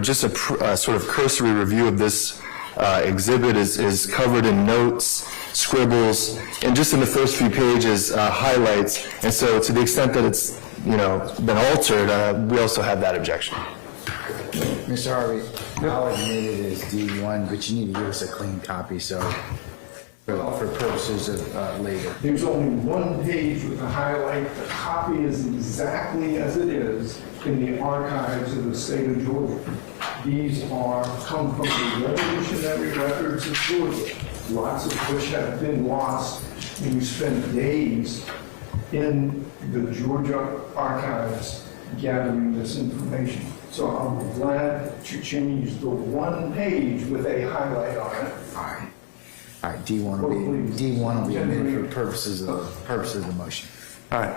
just a sort of cursory review of this exhibit is covered in notes, scribbles, and just in the first few pages, highlights. And so to the extent that it's, been altered, we also have that objection. Mr. Harvey, I'll admit it is D1, but you need to give us a clean copy, so for purposes of later. There's only one page with a highlight. The copy is exactly as it is in the archives of the state of Georgia. These come from the revolutionary records of Georgia, lots of which have been lost, and we spent days in the Georgia archives gathering this information. So I'm glad to change the one page with a highlight on it. All right, D1 will be amended for purposes of the motion. All right.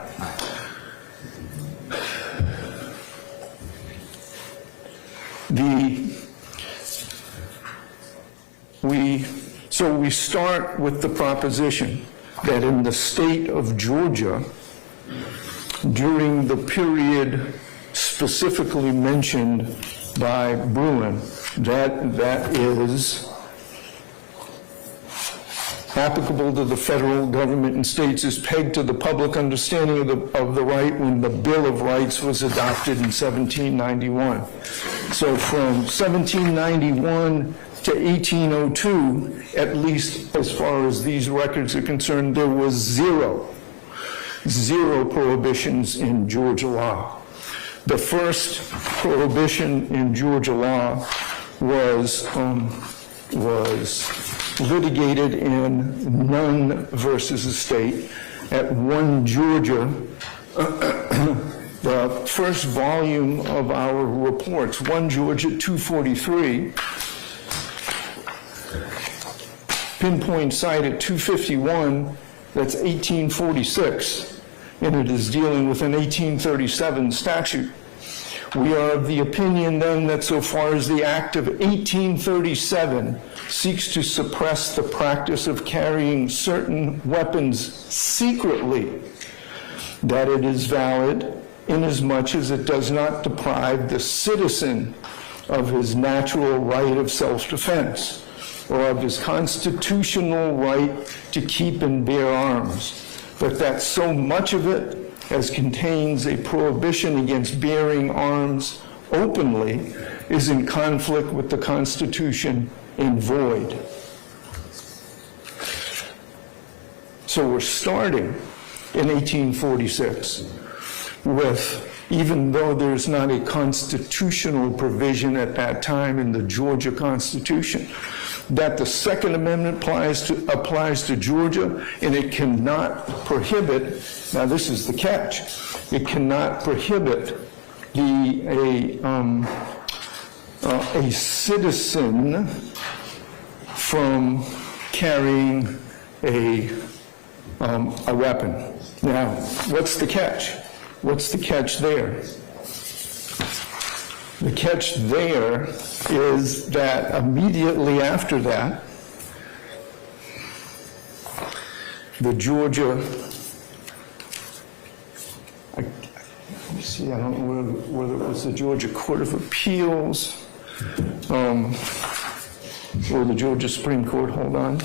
So we start with the proposition that in the state of Georgia, during the period specifically mentioned by Bruin, that is applicable to the federal government and states, is pegged to the public understanding of the right when the Bill of Rights was adopted in 1791. So from 1791 to 1802, at least as far as these records are concerned, there was zero prohibitions in Georgia law. The first prohibition in Georgia law was litigated in Nunn versus the state at 1 Georgia. The first volume of our reports, 1 Georgia 243, pinpoint site at 251, that's 1846, and it is dealing with an 1837 statute. We are of the opinion then that so far as the Act of 1837 seeks to suppress the practice of carrying certain weapons secretly, that it is valid inasmuch as it does not deprive the citizen of his natural right of self-defense or of his constitutional right to keep and bear arms, but that so much of it as contains a prohibition against bearing arms openly is in conflict with the Constitution and void. So we're starting in 1846 with, even though there's not a constitutional provision at that time in the Georgia Constitution, that the Second Amendment applies to Georgia, and it cannot prohibit, now this is the catch, it cannot prohibit a citizen from carrying a weapon. Now, what's the catch? What's the catch there? The catch there is that immediately after that, the Georgia, let me see, I don't know whether it was the Georgia Court of Appeals or the Georgia Supreme Court, hold on.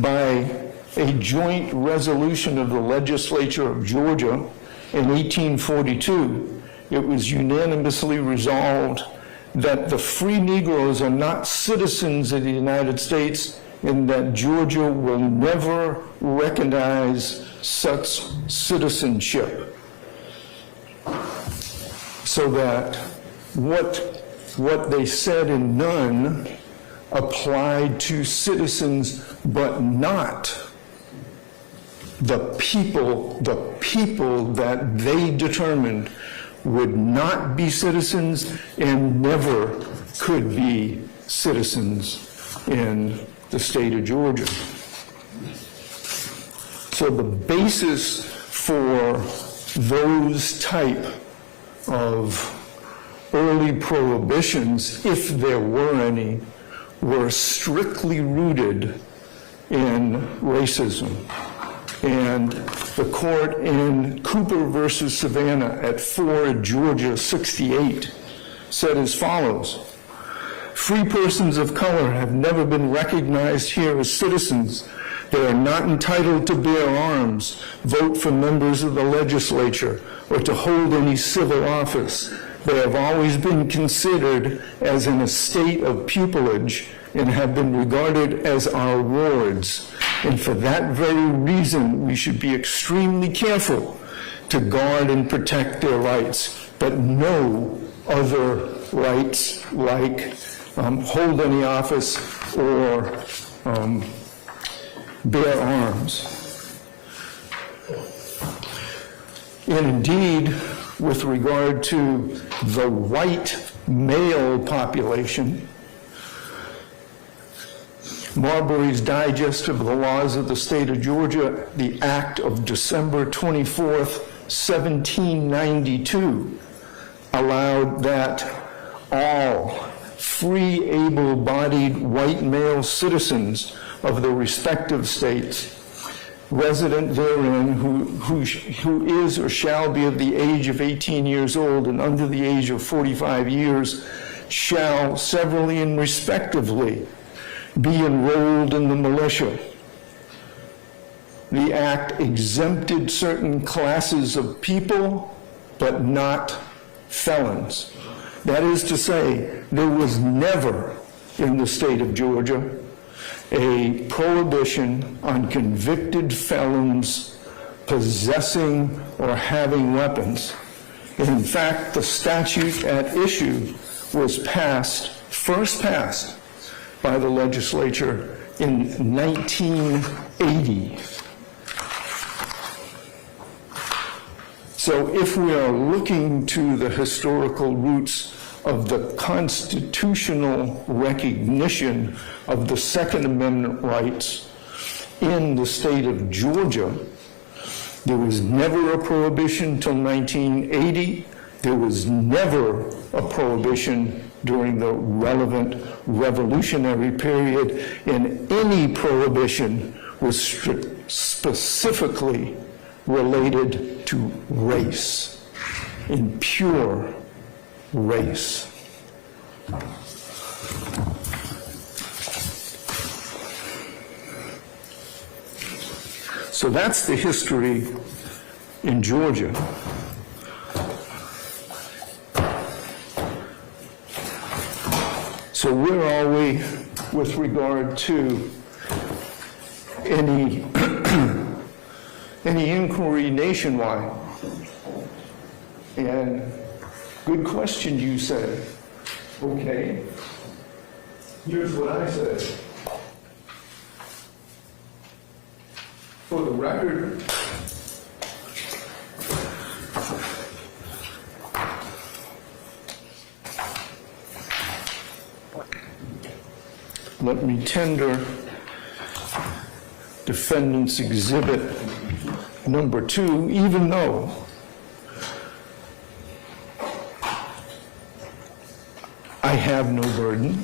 By a joint resolution of the legislature of Georgia in 1842, it was unanimously resolved that the free Negroes are not citizens of the United States and that Georgia will never recognize such citizenship. So that what they said in Nunn applied to citizens, but not the people that they determined would not be citizens and never could be citizens in the state of Georgia. So the basis for those type of early prohibitions, if there were any, were strictly rooted in racism. And the court in Cooper versus Savannah at 4 Georgia 68 said as follows: free persons of color have never been recognized here as citizens. They are not entitled to bear arms, vote for members of the legislature, or to hold any civil office. They have always been considered as in a state of pupillage and have been regarded as our wards. And for that very reason, we should be extremely careful to guard and protect their rights, but no other rights like hold any office or bear arms. And indeed, with regard to the white male population, Marbury's Digest of the Laws of the State of Georgia, the Act of December 24th, 1792, allowed that all free, able-bodied white male citizens of the respective states resident therein who is or shall be of the age of 18 years old and under the age of 45 years shall severally and respectively be enrolled in the militia. The act exempted certain classes of people, but not felons. That is to say, there was never in the state of Georgia a prohibition on convicted felons possessing or having weapons. In fact, the statute at issue was first passed by the legislature in 1980. So if we are looking to the historical roots of the constitutional recognition of the Second Amendment rights in the state of Georgia, there was never a prohibition until 1980. There was never a prohibition during the relevant revolutionary period, and any prohibition was specifically related to race, in pure race. So that's the history in Georgia. So where are we with regard to any inquiry nationwide? And good question, you said. Okay. Here's what I said. For the record, let me tender defendant's exhibit number 2, even though I have no burden,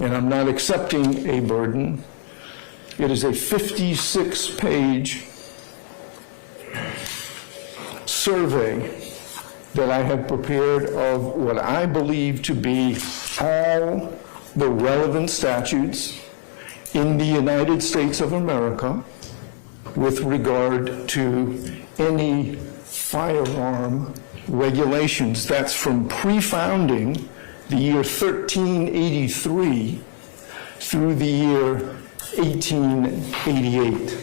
and I'm not accepting a burden. It is a 56-page survey that I have prepared of what I believe to be all the relevant statutes in the United States of America with regard to any firearm regulations. That's from pre-founding, the year 1383, through the year 1888.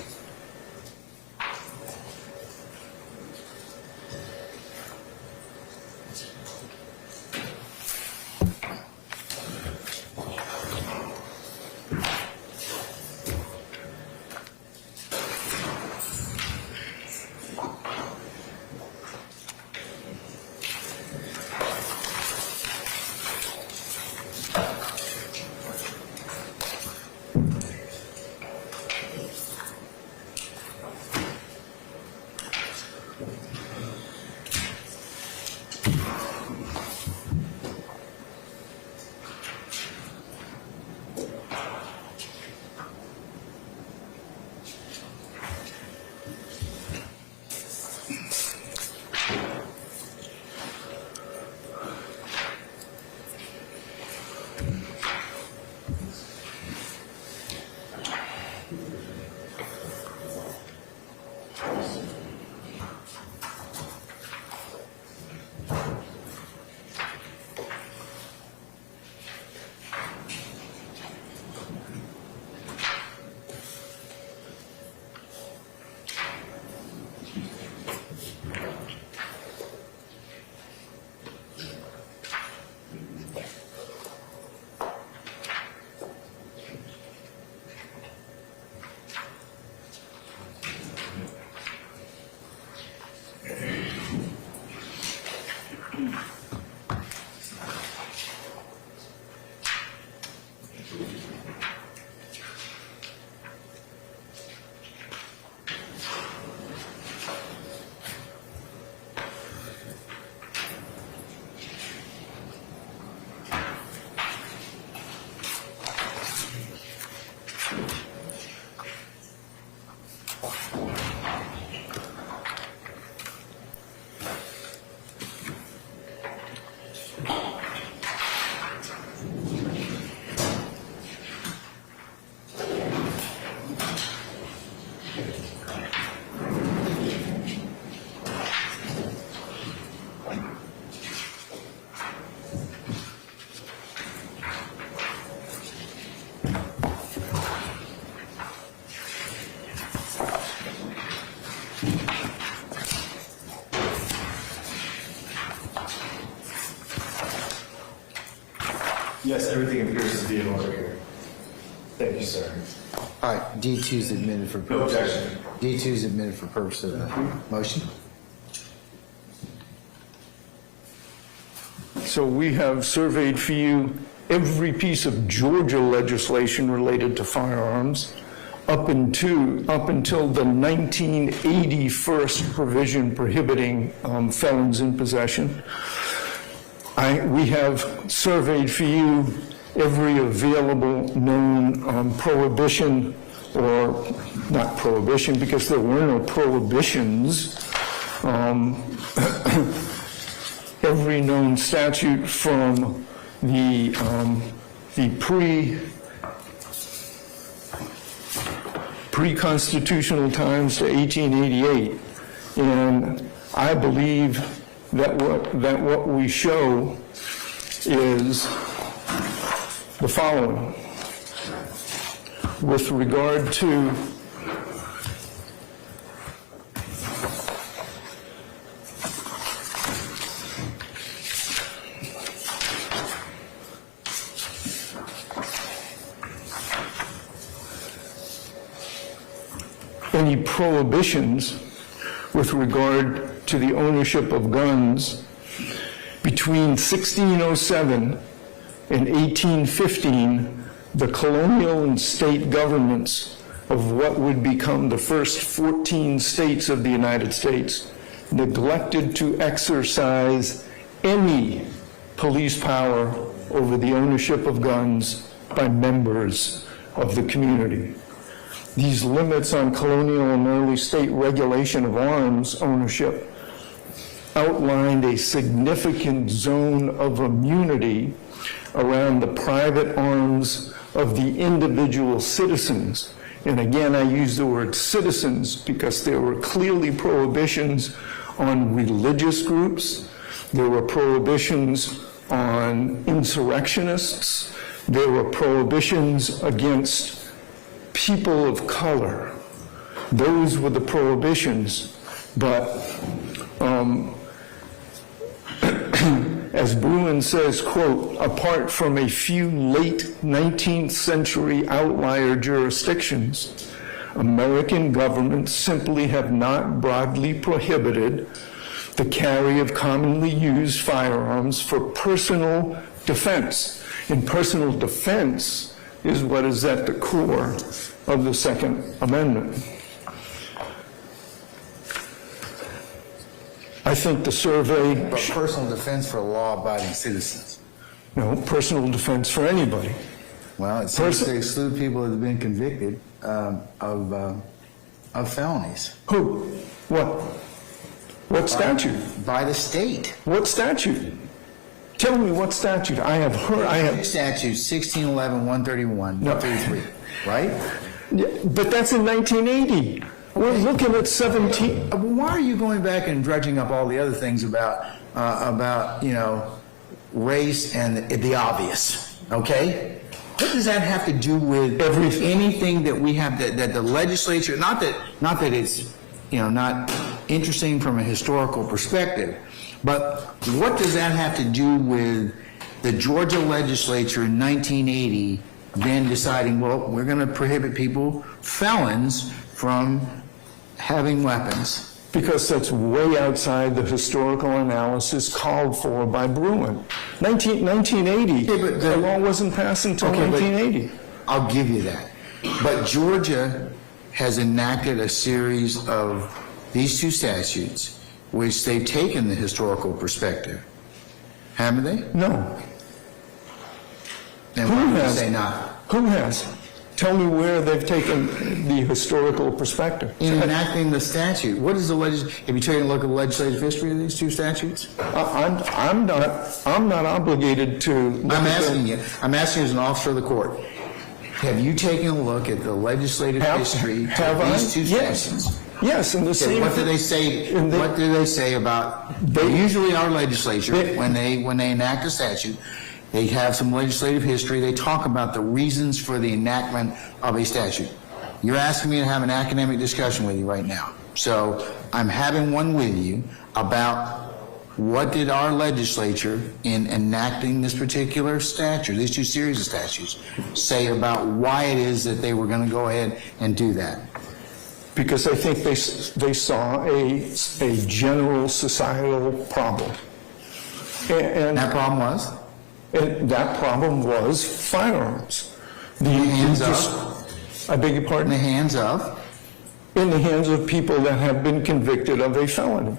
Yes, everything appears to be in order here. Thank you, sir. All right, D2 is admitted for No purposes. objection. D2 is admitted for purposes of the motion. So we have surveyed for you every piece of Georgia legislation related to firearms up until the 1980 first provision prohibiting felons in possession. We have surveyed for you every available known prohibition, or not prohibition because there were no prohibitions, every known statute from the pre-constitutional times to 1888. And I believe that what we show is the following. With regard to any prohibitions with regard to the ownership of guns between 1607 and 1815, the colonial and state governments of what would become the first 14 states of the United States neglected to exercise any police power over the ownership of guns by members of the community. These limits on colonial and early state regulation of arms ownership outlined a significant zone of immunity around the private arms of the individual citizens. And again, I use the word citizens because there were clearly prohibitions on religious groups, there were prohibitions on insurrectionists, there were prohibitions against people of color. Those were the prohibitions, but as Bruin says, quote, apart from a few late 19th century outlier jurisdictions, American governments simply have not broadly prohibited the carry of commonly used firearms for personal defense. And personal defense is what is at the core of the Second Amendment. I think the survey... But personal defense for law-abiding citizens. No, personal defense for anybody. Well, it seems to exclude people that have been convicted of felonies. Who? What? What statute? By the state. What statute? Tell me what statute. I have heard, Statute 1611, 131, 133, right? Yeah, but that's in 1980. We're looking at 17. Why are you going back and dredging up all the other things about race and the obvious, okay? What does that have to do with anything that we have, that the legislature, not that it's, not interesting from a historical perspective, but what does that have to do with the Georgia legislature in 1980 then deciding, well, we're going to prohibit felons from having weapons? Because that's way outside the historical analysis called for by Bruin. 1980, Yeah, but the law wasn't passed until 1980. I'll give you that. But Georgia has enacted a series of these two statutes which they've taken the historical perspective. Haven't they? No. Then Who why do you has? say not? Who has? Tell me where they've taken the historical perspective. In enacting the statute, what is the have you taken a look at the legislative history of these two statutes? I'm not obligated to. I'm asking you as an officer of the court. Have you taken a look at the legislative history of these two statutes? Yes, and the same. What do they say? What do they say about? Usually, our legislature, when they enact a statute, they have some legislative history. They talk about the reasons for the enactment of a statute. You're asking me to have an academic discussion with you right now. So I'm having one with you about what did our legislature, in enacting this particular statute, these two series of statutes, say about why it is that they were going to go ahead and do that? Because I think they saw a general societal problem. And That problem was? and that problem was firearms. In the hands of? I beg your In pardon? the hands of? In the hands of people that have been convicted of a felony.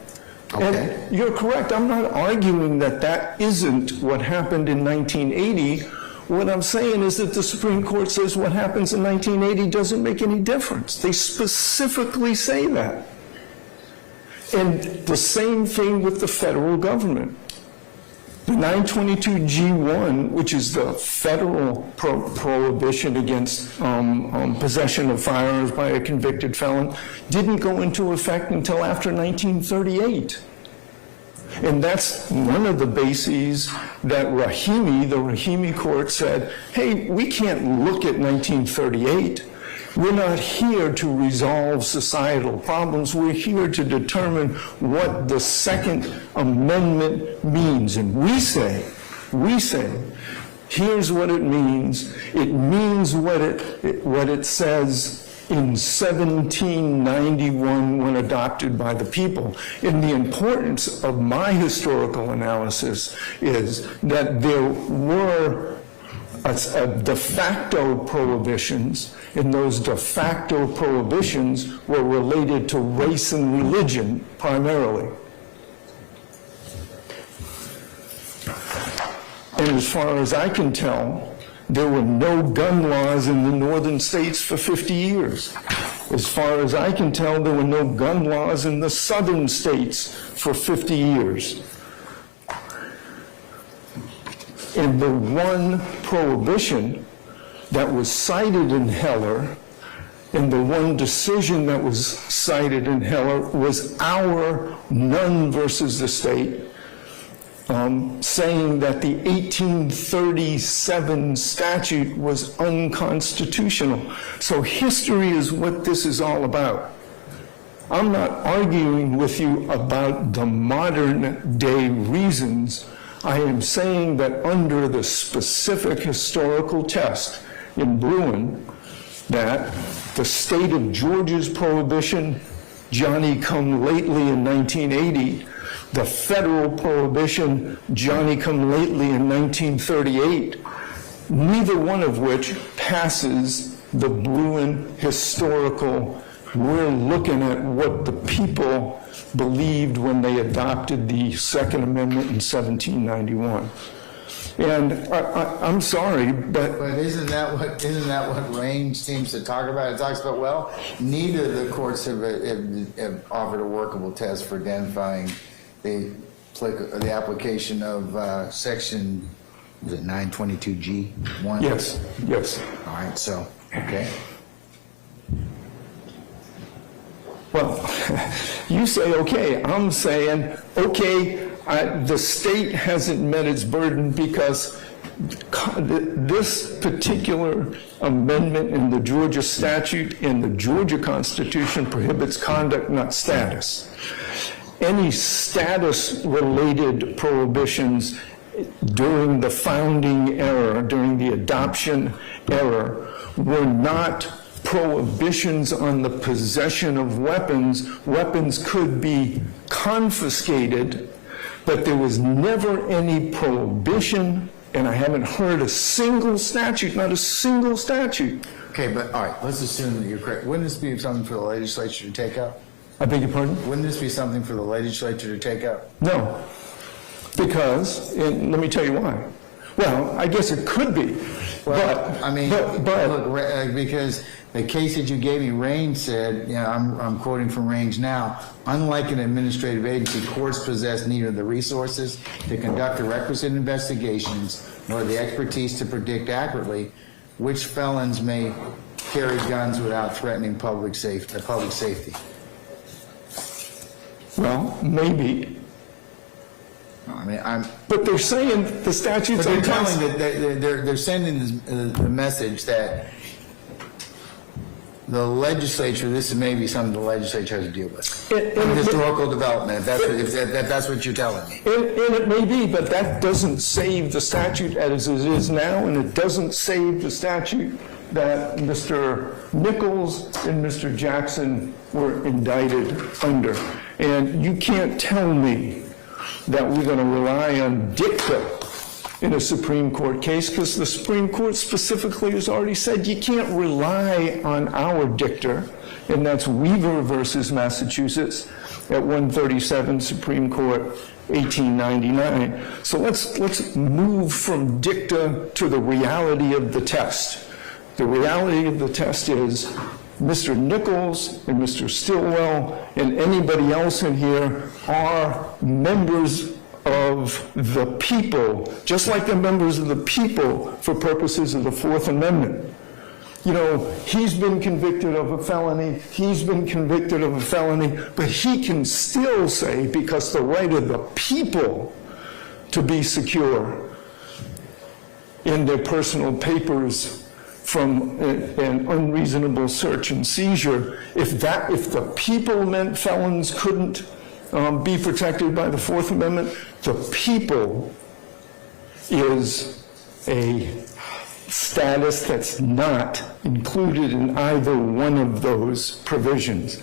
Okay. And you're correct, I'm not arguing that that isn't what happened in 1980. What I'm saying is that the Supreme Court says what happens in 1980 doesn't make any difference. They specifically say that. And the same thing with the federal government. The 922G1, which is the federal prohibition against possession of firearms by a convicted felon, didn't go into effect until after 1938. And that's one of the bases that the Rahimi court said, hey, we can't look at 1938. We're not here to resolve societal problems. We're here to determine what the Second Amendment means. And we say, here's what it means. It means what it says in 1791 when adopted by the people. And the importance of my historical analysis is that there were de facto prohibitions, and those de facto prohibitions were related to race and religion primarily. And as far as I can tell, there were no gun laws in the northern states for 50 years. As far as I can tell, there were no gun laws in the southern states for 50 years. And the one prohibition that was cited in Heller, and the one decision that was cited in Heller, was our Nunn versus the state, saying that the 1837 statute was unconstitutional. So history is what this is all about. I'm not arguing with you about the modern day reasons. I am saying that under the specific historical test in Bruin, that the state of Georgia's prohibition, Johnny-come-lately in 1980, the federal prohibition, Johnny-come-lately in 1938, neither one of which passes the Bruin historical. We're looking at what the people believed when they adopted the Second Amendment in 1791. And I'm sorry, but isn't that what Range seems to talk about? It talks about, well, neither of the courts have offered a workable test for identifying the application of section, was it 922G1? yes. All right, so, okay. Well, you say, okay, I'm saying, okay, the state hasn't met its burden because this particular amendment in the Georgia statute and the Georgia Constitution prohibits conduct, not status. Any status-related prohibitions during the founding era, during the adoption era, were not prohibitions on the possession of weapons. Weapons could be confiscated, but there was never any prohibition, and I haven't heard a single statute, not a single statute. Okay, but all right, let's assume that you're correct. Wouldn't this be something for the legislature to take up? I beg your pardon? Wouldn't this be something for the legislature to take up? No, because, and let me tell you why. Well, I guess it could be, Well, but, I mean, but look, because the case that you gave me, Range said, I'm quoting from Range now, unlike an administrative agency, courts possess neither the resources to conduct the requisite investigations nor the expertise to predict accurately which felons may carry guns without threatening public safety. well, maybe. I mean, But they're saying the statutes but are they're telling that they're sending the message that the legislature, this is maybe something the legislature has to deal with. Historical development, if that's what you're telling me. And it may be, but that doesn't save the statute as it is now, and it doesn't save the statute that Mr. Nichols and Mr. Jackson were indicted under. And you can't tell me that we're going to rely on dicta in a Supreme Court case, because the Supreme Court specifically has already said you can't rely on our dicta, and that's Weaver versus Massachusetts at 137 Supreme Court 1899. So let's move from dicta to the reality of the test. The reality of the test is Mr. Nichols and Mr. Stillwell and anybody else in here are members of the people, just like they're members of the people for purposes of the Fourth Amendment. You know, he's been convicted of a felony, he's been convicted of a felony, but he can still say, because the right of the people to be secure in their personal papers from an unreasonable search and seizure, if the people meant felons couldn't be protected by the Fourth Amendment, the people is a status that's not included in either one of those provisions.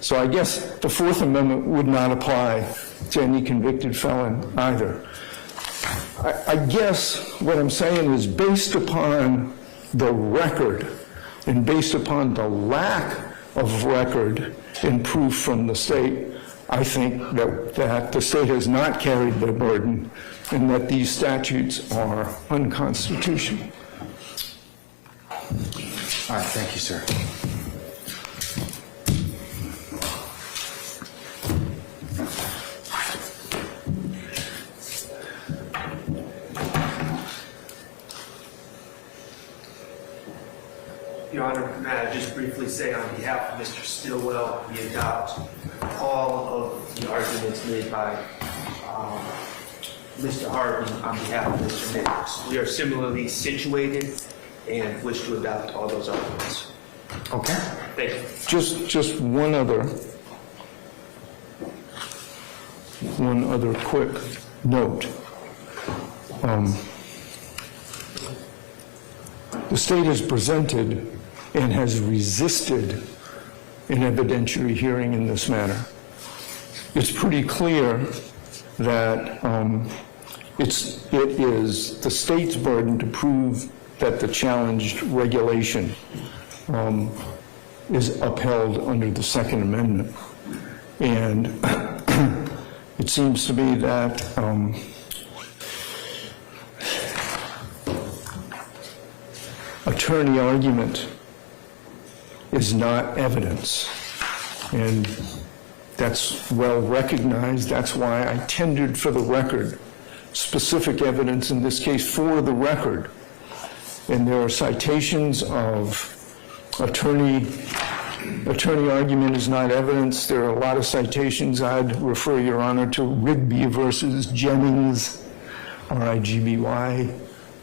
So I guess the Fourth Amendment would not apply to any convicted felon either. I guess what I'm saying is, based upon the record and based upon the lack of record and proof from the state, I think that the state has not carried their burden and that these statutes are unconstitutional. All right, thank you, sir. Your Honor, may I just briefly say on behalf of Mr. Stillwell, we adopt all of the arguments made by Mr. Harvey on behalf of Mr. Nichols. We are similarly situated and wish to adopt all those arguments. Okay. Thank you. Just one other quick note. The state has presented and has resisted an evidentiary hearing in this matter. It's pretty clear that it is the state's burden to prove that the challenged regulation is upheld under the Second Amendment. And it seems to me that attorney argument is not evidence. And that's well recognized. That's why I tendered for the record specific evidence in this case for the record. And there are citations of attorney argument is not evidence. There are a lot of citations. I'd refer Your Honor to Rigby versus Jennings, R-I-G-B-Y,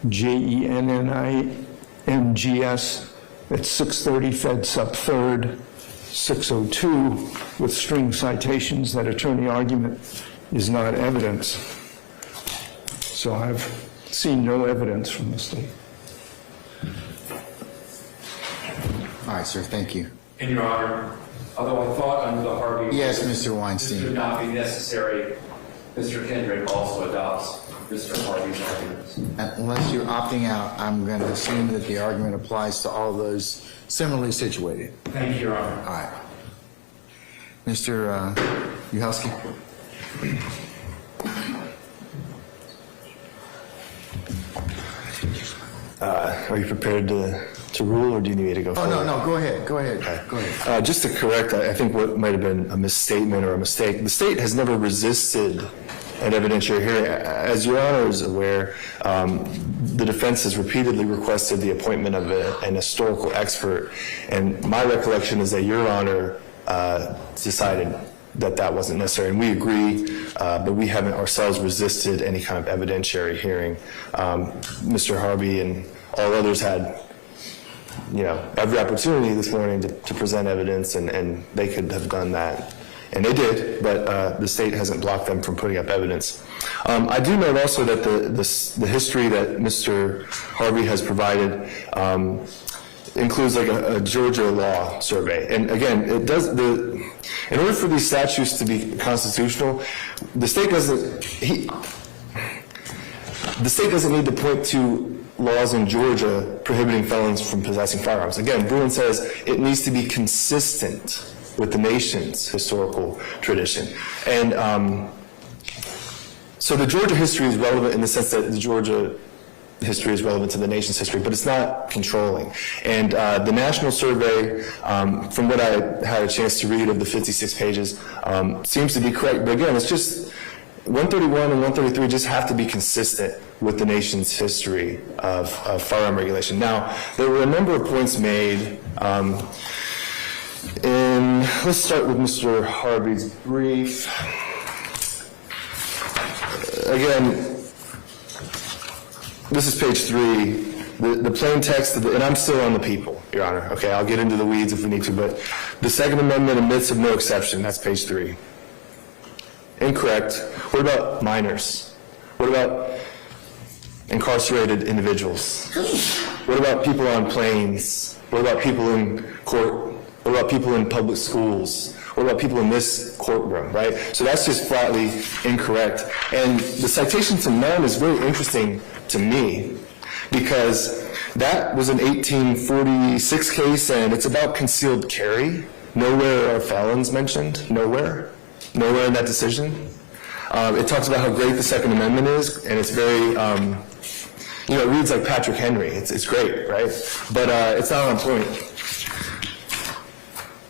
J-E-N-N-I-N-G-S, at 630 Fed Sup 3rd, 602, with string citations that attorney argument is not evidence. So I've seen no evidence from the state. All right, sir, thank you. In Your Honor, although I thought under the Harvey... Yes, Mr. This would Weinstein. not be necessary. Mr. Kendrick also adopts Mr. Harvey's arguments. Unless you're opting out, I'm going to assume that the argument applies to all those similarly situated. Thank you, Your Honor. All right. Mr. Uhowski? Are you prepared to rule, or do you need me to go Oh, forward? no, go ahead. Go ahead. Just to correct, I think what might have been a misstatement or a mistake, the state has never resisted an evidentiary hearing. As Your Honor is aware, the defense has repeatedly requested the appointment of an historical expert, and my recollection is that Your Honor decided that that wasn't necessary, and we agree, but we haven't ourselves resisted any kind of evidentiary hearing. Mr. Harvey and all others had every opportunity this morning to present evidence, and they could have done that. And they did, but the state hasn't blocked them from putting up evidence. I do note also that the history that Mr. Harvey has provided includes like a Georgia law survey. And again, it does in order for these statutes to be constitutional, the state doesn't need to point to laws in Georgia prohibiting felons from possessing firearms. Again, Bruin says it needs to be consistent with the nation's historical tradition. And so the Georgia history is relevant in the sense that the Georgia history is relevant to the nation's history, but it's not controlling. And the national survey, from what I had a chance to read of the 56 pages, seems to be correct. But again, it's just 131 and 133 just have to be consistent with the nation's history of firearm regulation. Now, there were a number of points made. Let's start with Mr. Harvey's brief. Again, this is page 3. The plain text, and I'm still on the people, Your Honor. Okay, I'll get into the weeds if we need to, but the Second Amendment admits of no exception. That's page 3. Incorrect. What about minors? What about incarcerated individuals? What about people on planes? What about people in court? What about people in public schools? What about people in this courtroom, right? So that's just flatly incorrect. And the citation to none is very interesting to me because that was an 1846 case and it's about concealed carry. Nowhere are felons mentioned. Nowhere in that decision. It talks about how great the Second Amendment is, and it's very, it reads like Patrick Henry. It's great, right? But it's not on point.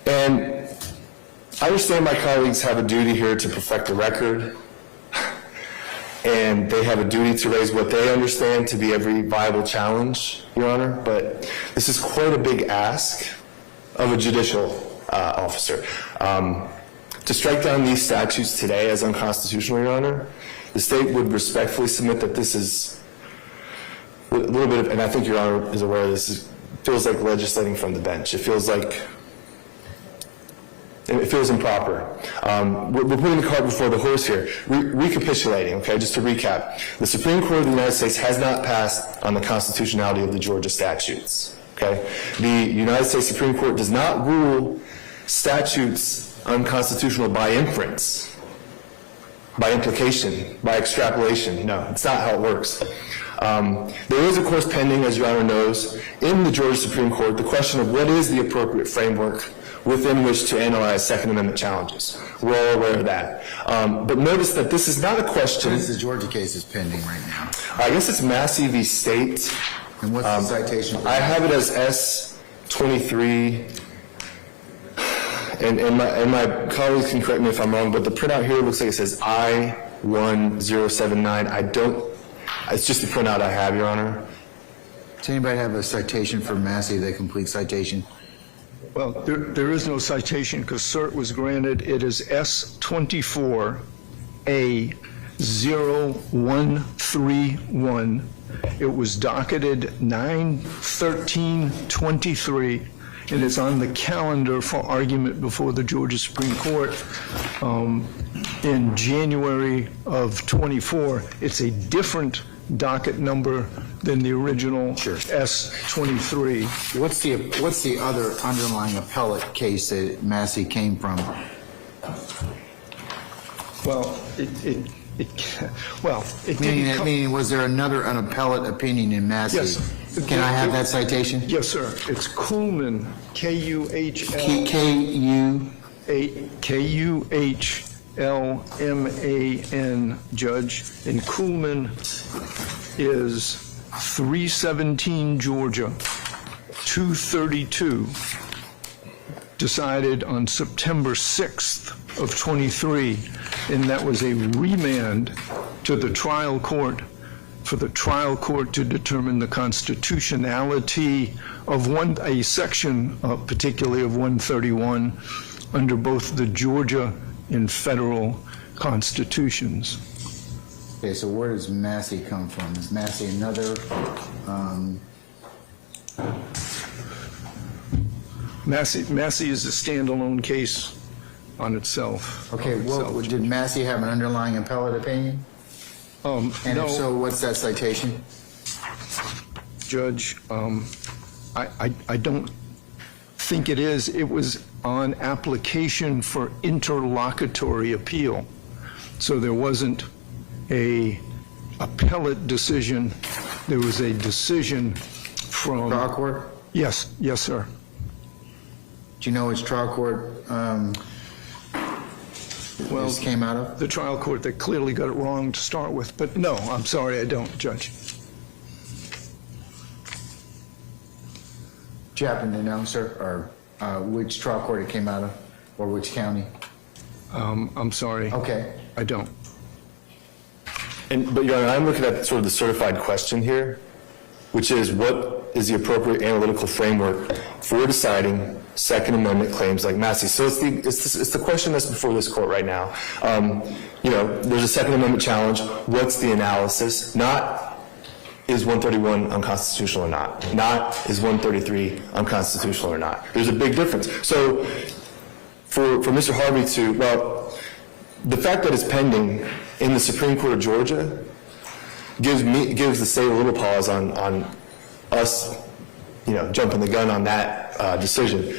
And I understand my colleagues have a duty here to perfect the record, and they have a duty to raise what they understand to be every viable challenge, Your Honor, but this is quite a big ask of a judicial officer. To strike down these statutes today as unconstitutional, Your Honor, the state would respectfully submit that this is a little bit of, and I think Your Honor is aware of this, feels like legislating from the bench. It feels improper. We're putting the cart before the horse here. Recapitulating, okay, just to recap. The Supreme Court of the United States has not passed on the constitutionality of the Georgia statutes, okay? The United States Supreme Court does not rule statutes unconstitutional by inference, by implication, by extrapolation. No, it's not how it works. There is, of course, pending, as Your Honor knows, in the Georgia Supreme Court, the question of what is the appropriate framework within which to analyze Second Amendment challenges. We're all aware of that. But notice that this is not a question. What is the Georgia case is pending right now? I guess it's Massey v. State. And what's the citation? I have it as S23. And my colleagues can correct me if I'm wrong, but the printout here looks like it says I1079. It's just the printout I have, Your Honor. Does anybody have a citation for Massey, the complete citation? Well, there is no citation because cert was granted. It is S24A0131. It was docketed 9/13/23, and it's on the calendar for argument before the Georgia Supreme Court in January of 24. It's a different docket number than the original S23. What's the other underlying appellate case that Massey came from? Well, Meaning, was there an appellate opinion in Massey? Yes. Can I have that citation? Yes, sir. It's Kuhlman, Kuhlman, Judge, and Kuhlman is 317 Georgia, 232, decided on September 6th of 23, and that was a remand to the trial court for the trial court to determine the constitutionality of a section, particularly of 131, under both the Georgia and federal constitutions. Okay, so where does Massey come from? Is Massey another Massey is a standalone case on itself. Okay, well, did Massey have an underlying appellate opinion? And No, if so, what's that citation? Judge, I don't think it is. It was on application for interlocutory appeal. So there wasn't a appellate decision. There was a decision from... Trial court? Yes, sir. Do you know which trial court Well, this came out of? the trial court that clearly got it wrong to start with, but no, I'm sorry, I don't, Judge. Do you happen to know, sir, or which trial court it came out of, or which county? I'm sorry. Okay. I don't. But Your Honor, I'm looking at sort of the certified question here, which is what is the appropriate analytical framework for deciding Second Amendment claims like Massey? So it's the question that's before this court right now. There's a Second Amendment challenge. What's the analysis? Not is 131 unconstitutional or not. Not is 133 unconstitutional or not. There's a big difference. So for Mr. Harvey the fact that it's pending in the Supreme Court of Georgia gives the state a little pause on us, jumping the gun on that decision.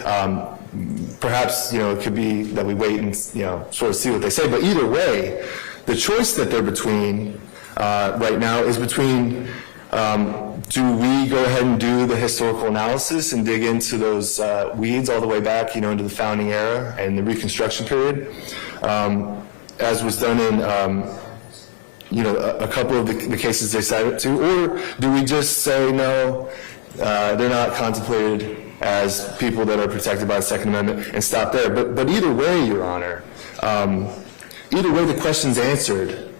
Perhaps, it could be that we wait and, sort of see what they say. But either way, the choice that they're between right now is between do we go ahead and do the historical analysis and dig into those weeds all the way back, into the founding era and the Reconstruction period, as was done in a couple of the cases they cited to, or do we just say no, they're not contemplated as people that are protected by the Second Amendment and stop there? But either way, Your Honor, either way the question's answered,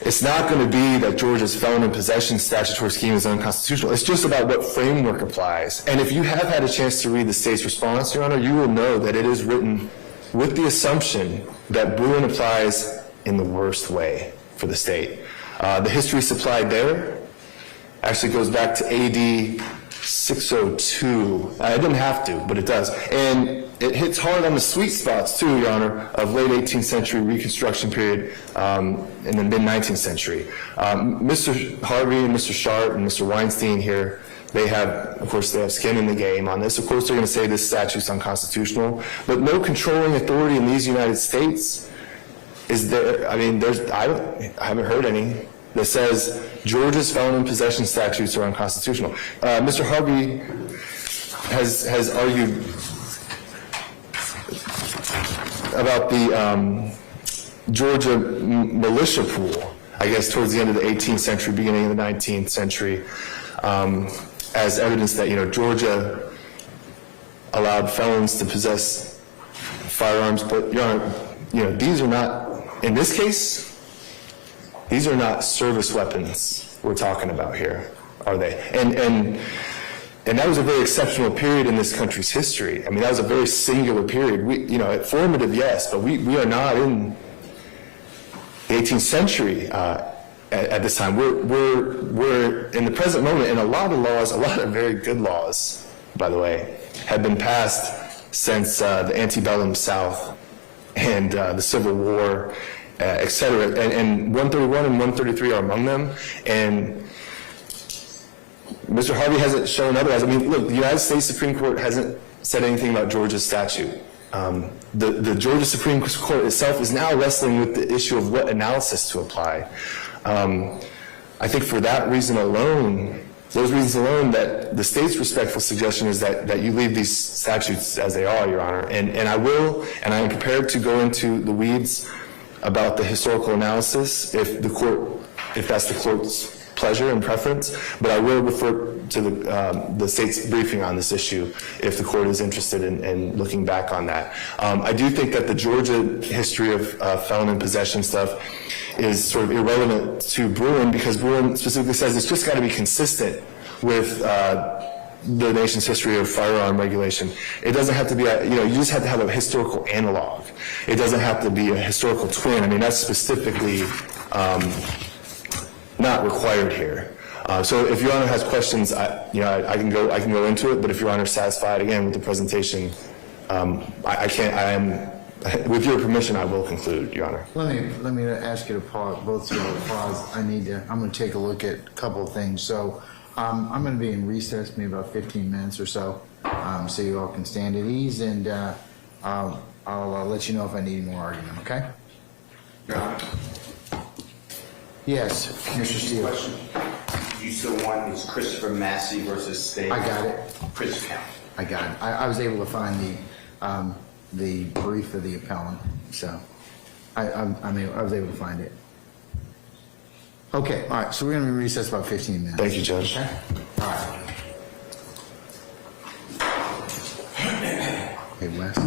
it's not going to be that Georgia's felon in possession statutory scheme is unconstitutional. It's just about what framework applies. And if you have had a chance to read the state's response, Your Honor, you will know that it is written with the assumption that Bruin applies in the worst way for the state. The history supplied there actually goes back to AD 602. I didn't have to, but it does. And it hits hard on the sweet spots, too, Your Honor, of late 18th century Reconstruction period and the mid-19th century. Mr. Harvey and Mr. Sharp and Mr. Weinstein here, they have skin in the game on this. Of course, they're going to say this statute's unconstitutional, but no controlling authority in these United States is there. I mean, I haven't heard any that says Georgia's felon in possession statutes are unconstitutional. Mr. Harvey has argued about the Georgia militia pool, I guess towards the end of the 18th century, beginning of the 19th century, as evidence that, Georgia allowed felons to possess firearms. But, Your Honor, these are not, in this case, these are not service weapons we're talking about here, are they? And that was a very exceptional period in this country's history. I mean, that was a very singular period. Formative, yes, but we are not in the 18th century at this time. We're in the present moment, and a lot of very good laws, by the way, have been passed since the antebellum South and the Civil War, et cetera. And 131 and 133 are among them. And Mr. Harvey hasn't shown otherwise. I mean, look, the United States Supreme Court hasn't said anything about Georgia's statute. The Georgia Supreme Court itself is now wrestling with the issue of what analysis to apply. I think for that reason alone, those reasons alone, that the state's respectful suggestion is that you leave these statutes as they are, Your Honor. And I will, and I am prepared to go into the weeds about the historical analysis if that's the court's pleasure and preference, but I will refer to the state's briefing on this issue if the court is interested in looking back on that. I do think that the Georgia history of felon in possession stuff is sort of irrelevant to Bruin, because Bruin specifically says it's just got to be consistent with the nation's history of firearm regulation. It doesn't have to be, you just have to have a historical analog. It doesn't have to be a historical twin. I mean, that's specifically not required here. So if Your Honor has questions, I can go into it, but if Your Honor is satisfied, again, with the presentation, with your permission, I will conclude, Your Honor. Let me ask you to pause, both of you to pause. I'm gonna take a look at a couple of things. So, I'm gonna be in recess, maybe about 15 minutes or so, so you all can stand at ease, and, I'll let you know if I need more argument, okay? Your Honor, Yes, Mr. Steele. question. You still want is Christopher Massey versus State? I got it. Prince County. I got it. I was able to find the brief of the appellant, so I was able to find it. Okay, all right, so we're gonna be recessed about 15 minutes. Thank you, Judge. Okay? All right. Hey, Wes.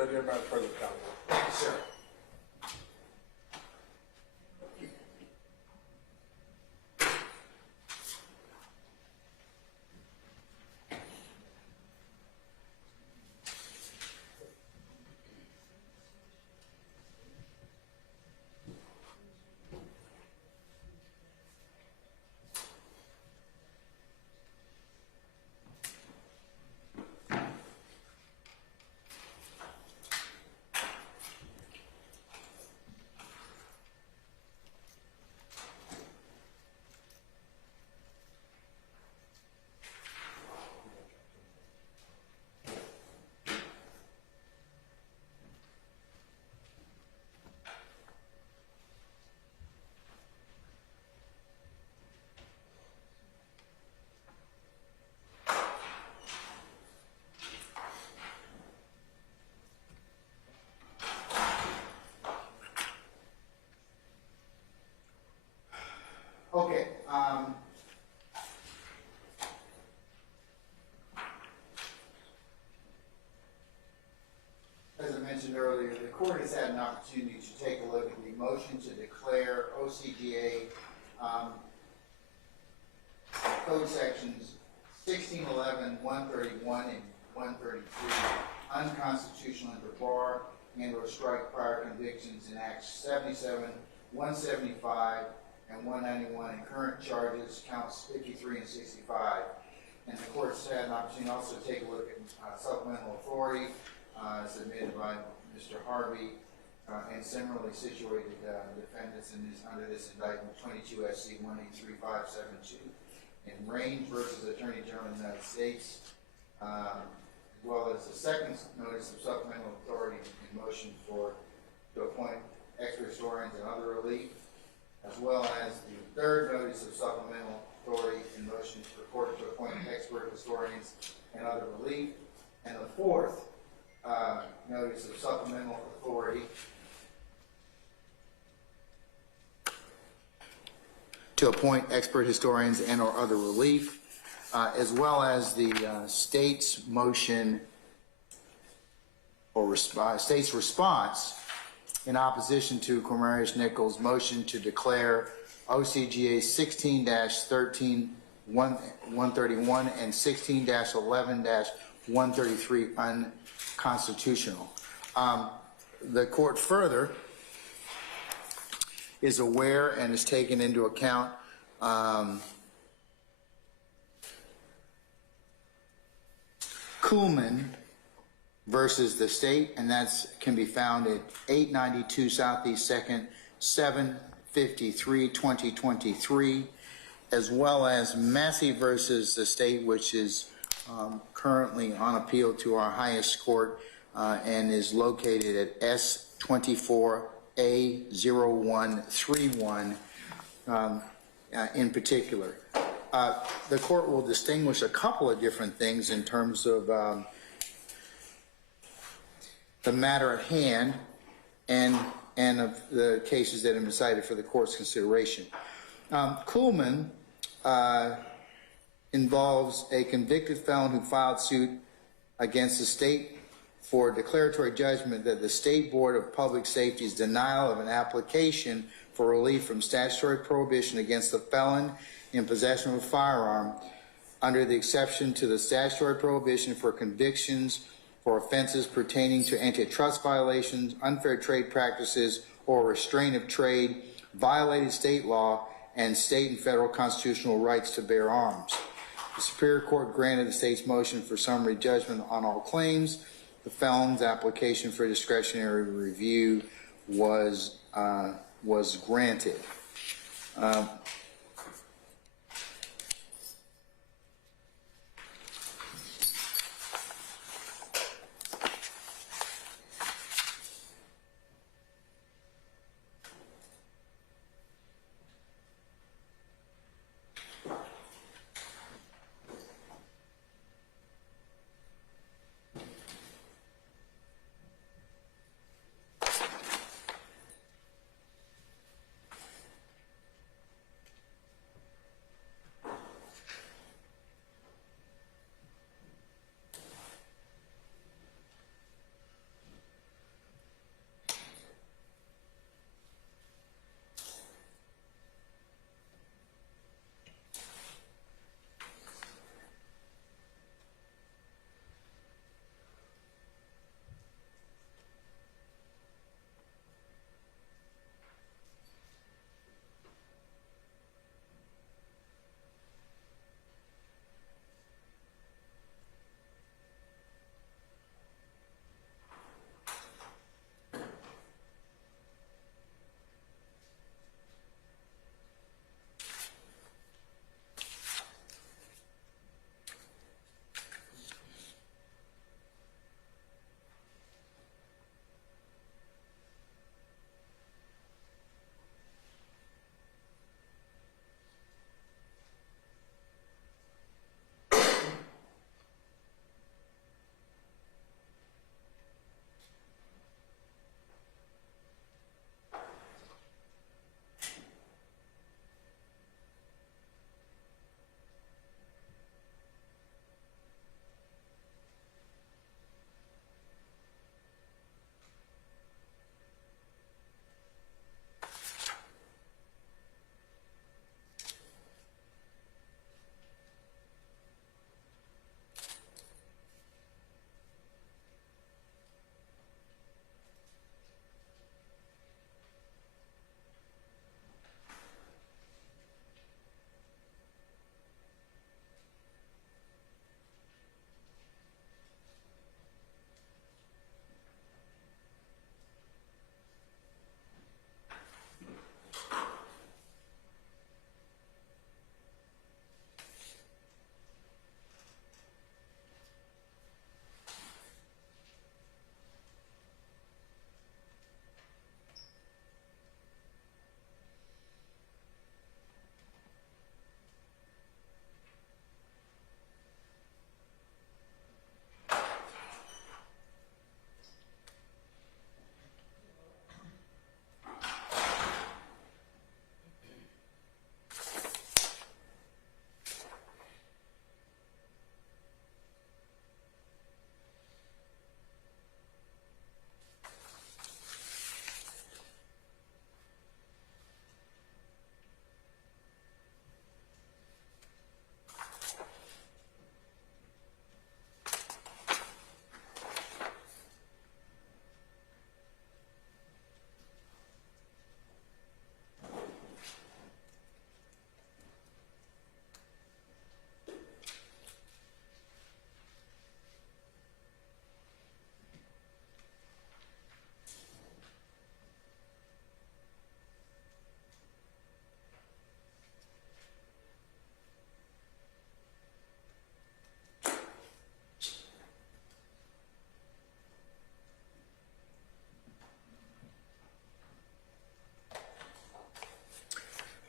Does anybody further comment? Thank you, sir. Okay, as I mentioned earlier, the court has had an opportunity to take a look at the motion to declare OCGA code sections 1611, 131, and 133 unconstitutional under bar and or strike prior convictions in Acts 77, 175, and 191, and current charges, counts 53 and 65. And the court's had an opportunity also to take a look at supplemental authority submitted by Mr. Harvey and similarly situated defendants under this indictment, 22 SC 183572, in Range versus Attorney General of the United States, as well as the second notice of supplemental authority in motion to appoint expert historians and other relief, as well as the third notice of supplemental authority in motion for court to appoint expert historians and other relief, and the fourth notice of supplemental authority to appoint expert historians and or other relief, as well as the state's motion or state's response in opposition to Cornelius Nichols' motion to declare OCGA 16-13-131 and 16-11-133 unconstitutional. The court further is aware and has taken into account Kuhlman versus the state, and that can be found at 892 Southeast 2nd, 753, 2023, as well as Massey versus the state, which is currently on appeal to our highest court and is located at S24A0131 in particular. The court will distinguish a couple of different things in terms of the matter at hand and of the cases that have been cited for the court's consideration. Kuhlman involves a convicted felon who filed suit against the state for declaratory judgment that the State Board of Public Safety's denial of an application for relief from statutory prohibition against the felon in possession of a firearm under the exception to the statutory prohibition for convictions for offenses pertaining to antitrust violations, unfair trade practices, or restraint of trade, violated state law, and state and federal constitutional rights to bear arms. The Superior Court granted the state's motion for summary judgment on all claims. The felon's application for discretionary review was granted.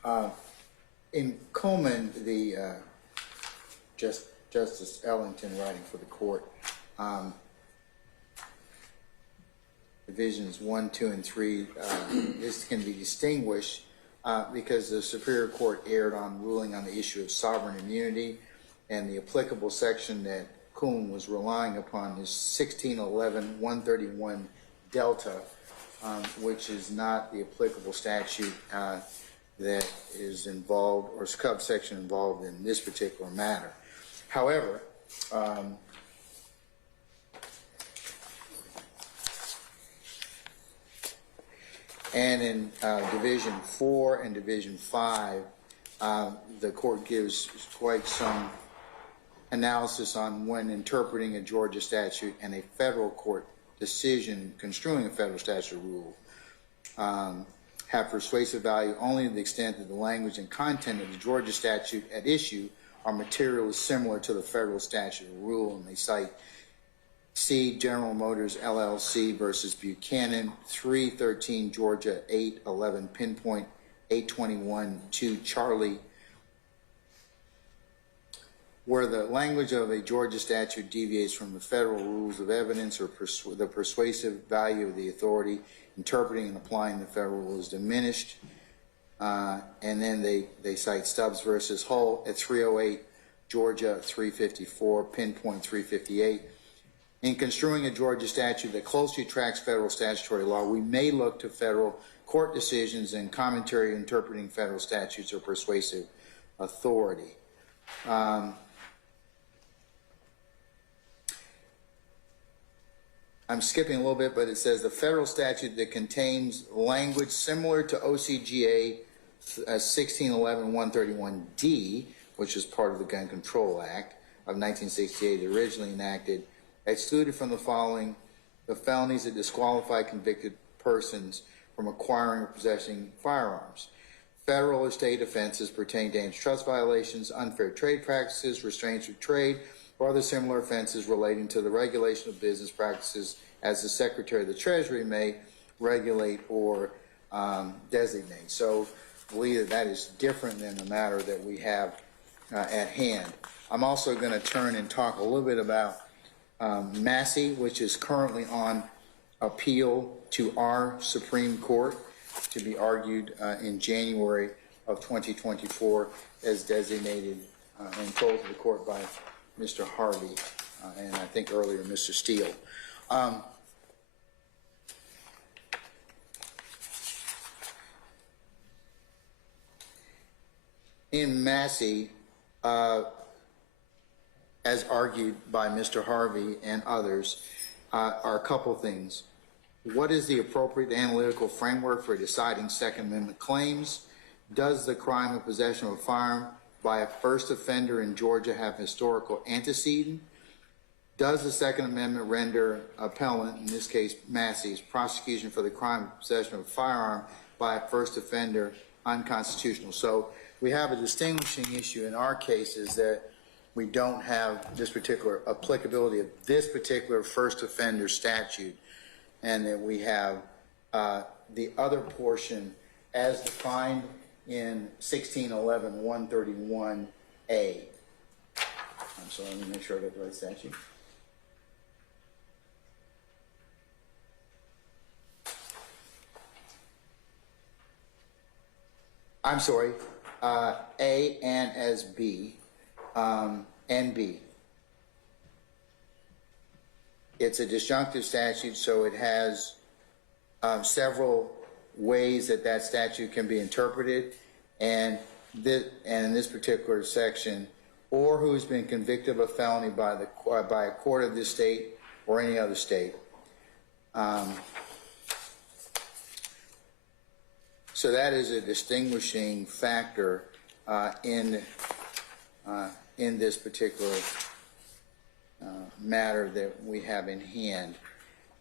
In Coleman, the Justice Ellington writing for the court, divisions 1, 2, and 3, this can be distinguished because the Superior Court erred on ruling on the issue of sovereign immunity, and the applicable section that Coleman was relying upon is 1611-131 Delta, which is not the applicable statute that is involved, or subsection involved in this particular matter. However, and in Division 4 and Division 5, the court gives quite some analysis on when interpreting a Georgia statute and a federal court decision construing a federal statute rule have persuasive value only to the extent that the language and content of the Georgia statute at issue are materially similar to the federal statute or rule, and they cite C. General Motors LLC versus Buchanan, 313 Georgia 811 pinpoint 821 2 Charlie, where the language of a Georgia statute deviates from the federal rules of evidence or the persuasive value of the authority interpreting and applying the federal rule is diminished. And then they cite Stubbs versus Hull at 308 Georgia 354 pinpoint 358. In construing a Georgia statute that closely tracks federal statutory law, we may look to federal court decisions and commentary interpreting federal statutes or persuasive authority. I'm skipping a little bit, but it says the federal statute that contains language similar to OCGA 1611-131D, which is part of the Gun Control Act of 1968, originally enacted, excluded from the following the felonies that disqualify convicted persons from acquiring or possessing firearms. Federal or state offenses pertain to antitrust violations, unfair trade practices, restraints of trade, or other similar offenses relating to the regulation of business practices as the Secretary of the Treasury may regulate or designate. So I believe that is different than the matter that we have at hand. I'm also going to turn and talk a little bit about Massey, which is currently on appeal to our Supreme Court to be argued in January of 2024 as designated and told to the court by Mr. Harvey and I think earlier Mr. Steele. In Massey, as argued by Mr. Harvey and others, are a couple things. What is the appropriate analytical framework for deciding Second Amendment claims? Does the crime of possession of a firearm by a first offender in Georgia have historical antecedent? Does the Second Amendment render appellant, in this case Massey's, prosecution for the crime of possession of a firearm by a first offender unconstitutional? So we have a distinguishing issue in our case is that we don't have this particular applicability of this particular first offender statute, and that we have the other portion as defined in 1611-131A. I'm sorry, let me make sure I got the right statute. I'm sorry, A and as B, and B. It's a disjunctive statute, so it has several ways that that statute can be interpreted, and in this particular section, or who has been convicted of a felony by a court of this state or any other state. So that is a distinguishing factor in this particular matter that we have in hand.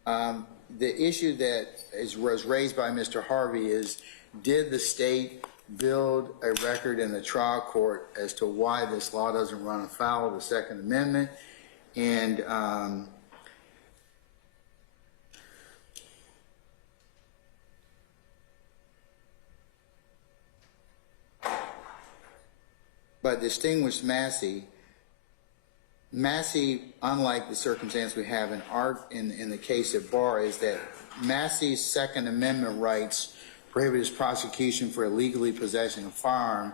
The issue that was raised by Mr. Harvey is, did the state build a record in the trial court as to why this law doesn't run afoul of the Second Amendment? And but distinguish Massey. Massey, unlike the circumstance we have in the case at bar, is that Massey's Second Amendment rights prohibit his prosecution for illegally possessing a firearm,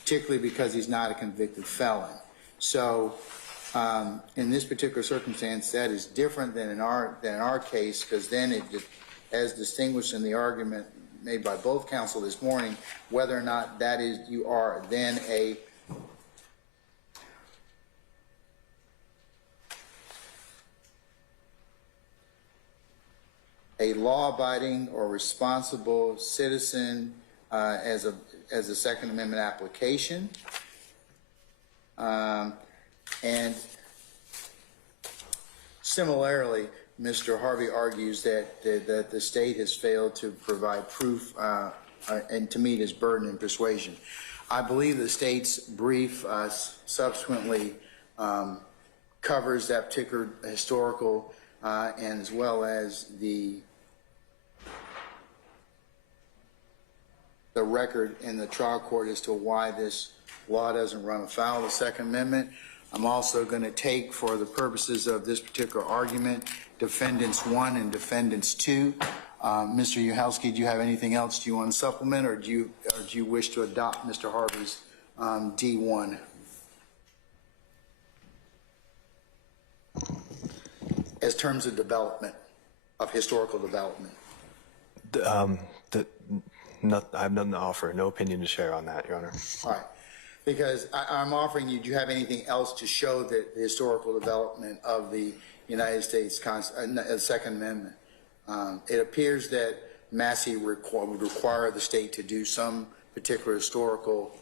particularly because he's not a convicted felon. So, in this particular circumstance, that is different than in our case, because then it, as distinguished in the argument made by both counsel this morning, whether or not that is you are then a law-abiding or responsible citizen as a Second Amendment application. And similarly, Mr. Harvey argues that the state has failed to provide proof and to meet his burden in persuasion. I believe the state's brief subsequently covers that particular historical and as well as the record in the trial court as to why this law doesn't run afoul of the Second Amendment. I'm also going to take, for the purposes of this particular argument, Defendants 1 and Defendants 2. Mr. Uhelski, do you have anything else do you want to supplement, or do you wish to adopt Mr. Harvey's D1? As terms of development, of historical development. I have nothing to offer, no opinion to share on that, Your Honor. All right. Because I'm offering you, do you have anything else to show that the historical development of the United States Second Amendment? It appears that Massey would require the state to do some particular historical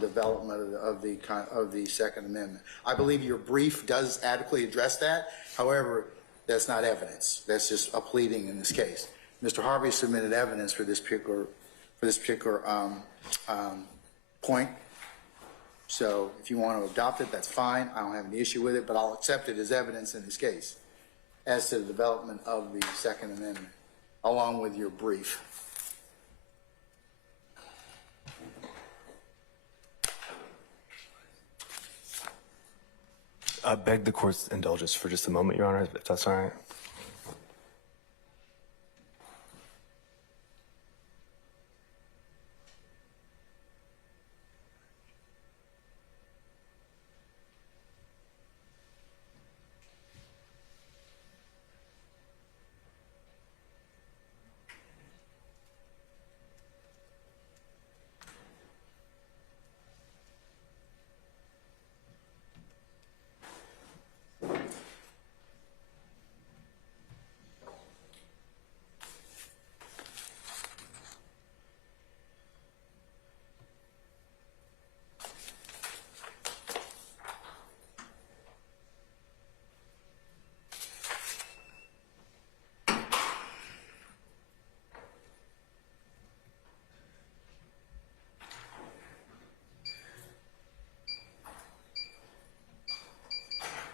development of the Second Amendment. I believe your brief does adequately address that. However, that's not evidence. That's just a pleading in this case. Mr. Harvey submitted evidence for this particular point. So if you want to adopt it, that's fine. I don't have any issue with it, but I'll accept it as evidence in this case as to the development of the Second Amendment, along with your brief. I beg the court's indulgence for just a moment, Your Honor, if that's all right.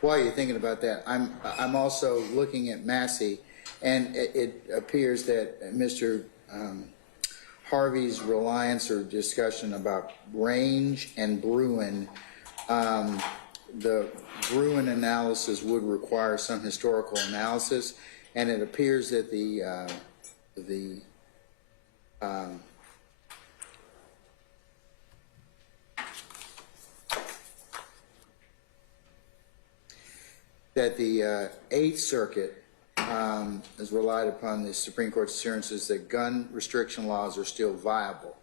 While you're thinking about that, I'm also looking at Massey, and it appears that Mr. Harvey's reliance or discussion about range and Bruin, the Bruin analysis would require some historical analysis, and it appears that the Eighth Circuit has relied upon the Supreme Court's assurances that gun restriction laws are still viable,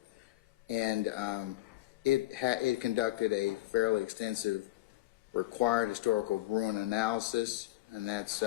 and it conducted a fairly extensive required historical Bruin analysis, and that's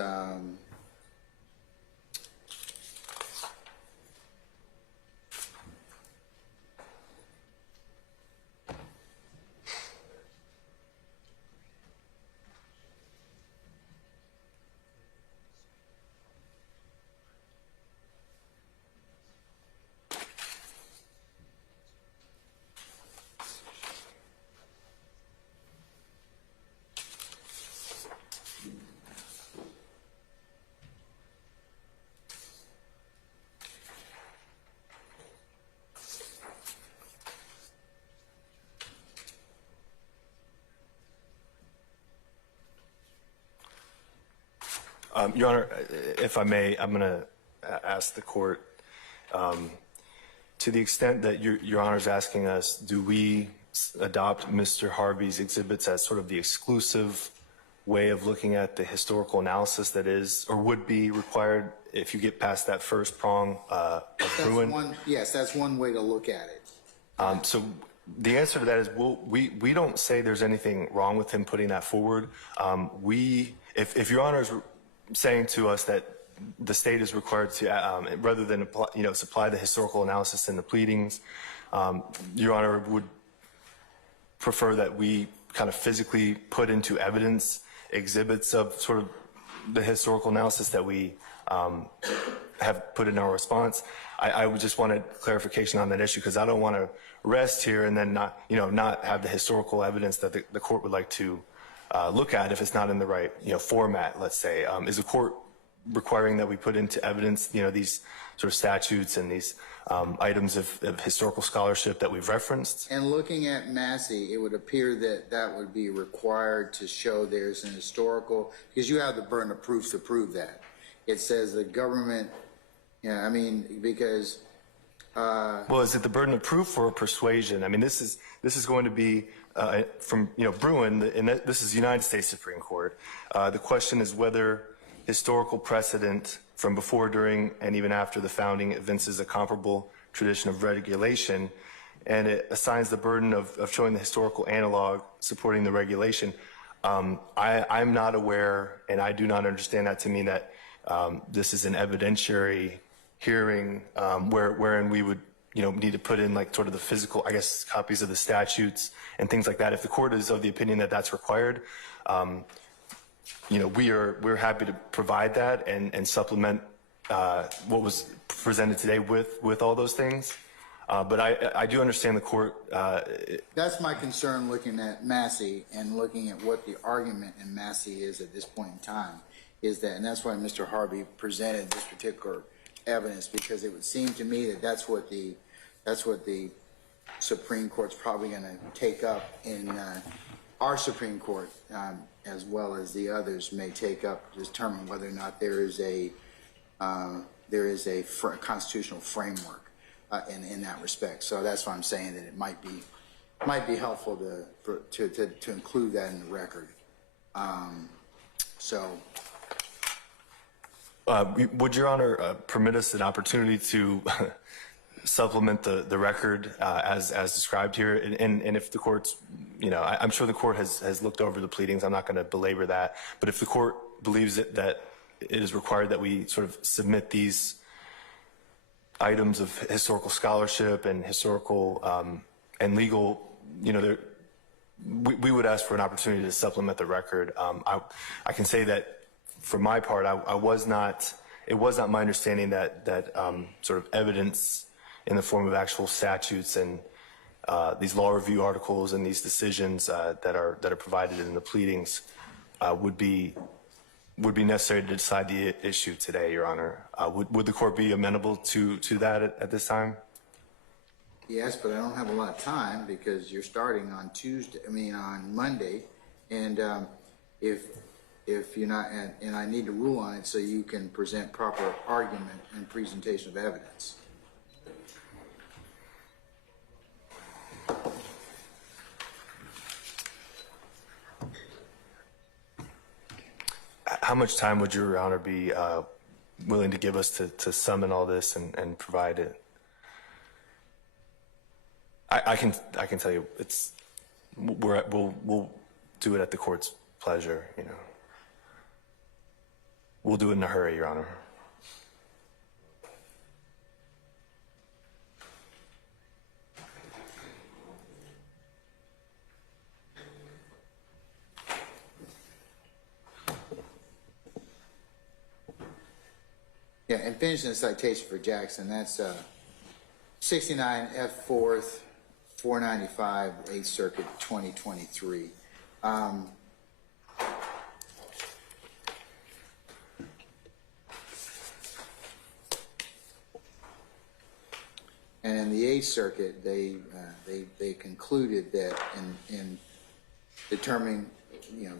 Your Honor, if I may, I'm going to ask the court, to the extent that Your Honor is asking us, do we adopt Mr. Harvey's exhibits as sort of the exclusive way of looking at the historical analysis that is, or would be required if you get past that first prong of Bruin? Yes, that's one way to look at it. So the answer to that is we don't say there's anything wrong with him putting that forward. If Your Honor is saying to us that the state is required to, rather than supply the historical analysis in the pleadings, Your Honor would prefer that we kind of physically put into evidence exhibits of sort of the historical analysis that we have put in our response. I would just want a clarification on that issue, because I don't want to rest here and then not have the historical evidence that the court would like to look at if it's not in the right format. Let's say, is the court requiring that we put into evidence these sort of statutes and these items of historical scholarship that we've referenced? And looking at Massey, it would appear that that would be required to show there's an historical, because you have the burden of proof to prove that. It says the government, because... Well, is it the burden of proof or persuasion? I mean, this is going to be from Bruin, and this is the United States Supreme Court. The question is whether historical precedent from before, during, and even after the founding evinces a comparable tradition of regulation, and it assigns the burden of showing the historical analog supporting the regulation. I'm not aware, and I do not understand that to mean that this is an evidentiary hearing wherein we would need to put in like sort of the physical, copies of the statutes and things like that. If the court is of the opinion that that's required, we're happy to provide that and supplement what was presented today with all those things. But I do understand the court. That's my concern looking at Massey and looking at what the argument in Massey is at this point in time, is that, and that's why Mr. Harvey presented this particular evidence, because it would seem to me that that's what the Supreme Court's probably going to take up in our Supreme Court, as well as the others may take up to determine whether or not there is a constitutional framework in that respect. So that's why I'm saying that it might be helpful to include that in the record. Would Your Honor permit us an opportunity to supplement the record as described here? And if the court's, I'm sure the court has looked over the pleadings. I'm not going to belabor that. But if the court believes that it is required that we sort of submit these items of historical scholarship and historical and legal, we would ask for an opportunity to supplement the record. I can say that for my part, it was not my understanding that sort of evidence in the form of actual statutes and these law review articles and these decisions that are provided in the pleadings would be necessary to decide the issue today, Your Honor. Would the court be amenable to that at this time? Yes, but I don't have a lot of time because you're starting on on Monday, and if you're not, and I need to rule on it so you can present proper argument and presentation of evidence. How much time would Your Honor be willing to give us to summon all this and provide it? I can tell you we'll do it at the court's pleasure. We'll do it in a hurry, Your Honor. Yeah, and finishing the citation for Jackson, that's 69 F 4th 495 8th Circuit 2023. And in the 8th Circuit, they concluded that in determining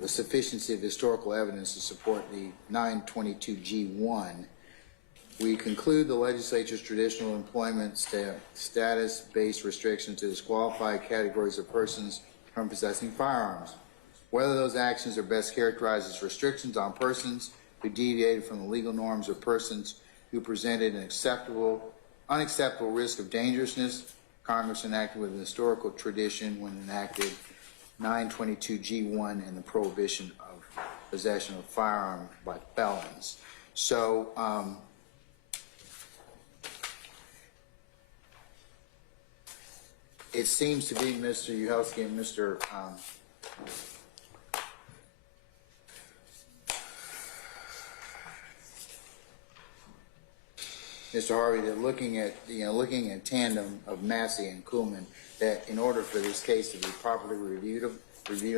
the sufficiency of historical evidence to support the 922G1, we conclude the legislature's traditional employment status-based restriction to disqualify categories of persons from possessing firearms. Whether those actions are best characterized as restrictions on persons who deviated from the legal norms or persons who presented an unacceptable risk of dangerousness, Congress enacted with an historical tradition when enacted 922G1 and the prohibition of possession of firearms by felons. So, it seems to be Mr. Uhelski and Mr. Mr. Harvey, that looking at tandem of Massey and Kuhlman, that in order for this case to be properly reviewed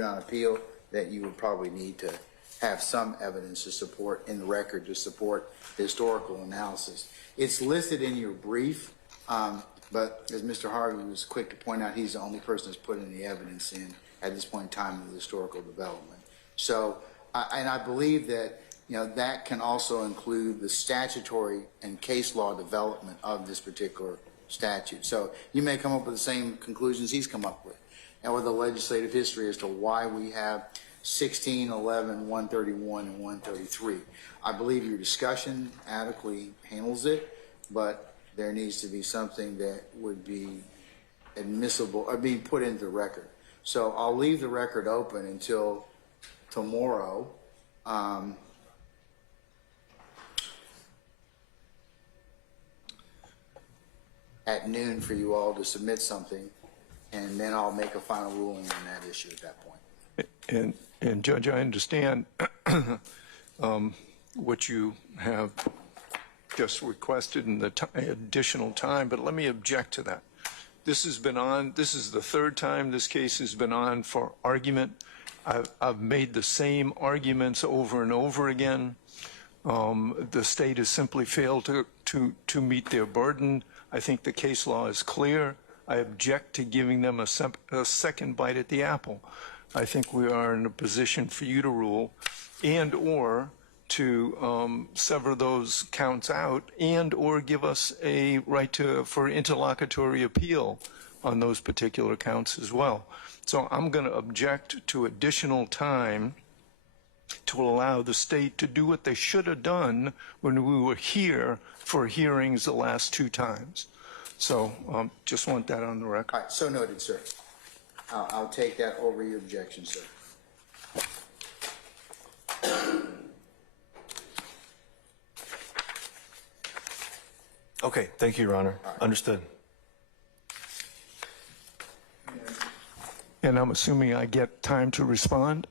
on appeal, that you would probably need to have some evidence to support in the record to support the historical analysis. It's listed in your brief, but as Mr. Harvey was quick to point out, he's the only person that's put any evidence in at this point in time of the historical development. So, and I believe that that can also include the statutory and case law development of this particular statute. So you may come up with the same conclusions he's come up with, and with the legislative history as to why we have 16, 11, 131, and 133. I believe your discussion adequately handles it, but there needs to be something that would be admissible or be put into the record. So I'll leave the record open until tomorrow. At noon for you all to submit something, and then I'll make a final ruling on that issue at that point. And Judge, I understand what you have just requested in the additional time, but let me object to that. This has been on, this is the third time this case has been on for argument. I've made the same arguments over and over again. The state has simply failed to meet their burden. I think the case law is clear. I object to giving them a second bite at the apple. I think we are in a position for you to rule and or to sever those counts out and or give us a right for interlocutory appeal on those particular counts as well. So I'm going to object to additional time to allow the state to do what they should have done when we were here for hearings the last two times. So just want that on the record. All right, so noted, sir. I'll take that over your objection, sir. Okay, thank you, Your Honor. Understood. And I'm assuming I get time to respond?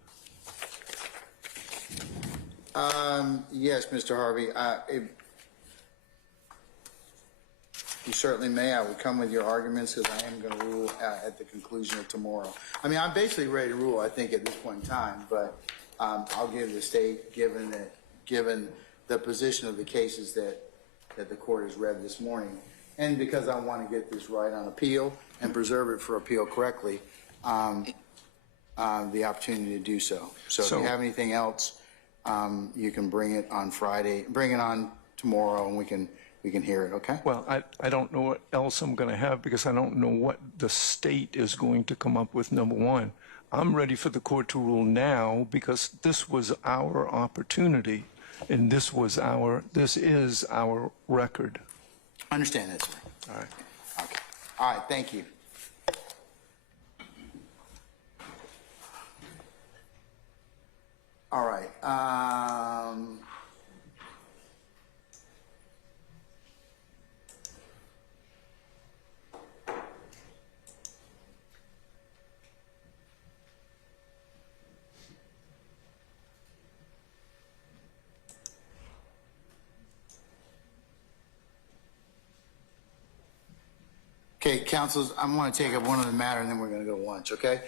Yes, Mr. Harvey. You certainly may. I would come with your arguments because I am going to rule at the conclusion of tomorrow. I mean, I'm basically ready to rule, I think, at this point in time, but I'll give the state, given the position of the cases that the court has read this morning, and because I want to get this right on appeal and preserve it for appeal correctly, the opportunity to do so. So if you have anything else, you can bring it on Friday, bring it on tomorrow, and we can hear it, okay? Well, I don't know what else I'm going to have because I don't know what the state is going to come up with, number one. I'm ready for the court to rule now because this was our opportunity and this is our record. I understand that, sir. All right. Okay. All right, thank you. All right. Okay, councils, I'm going to take up one other matter and then we're going to go to lunch, okay?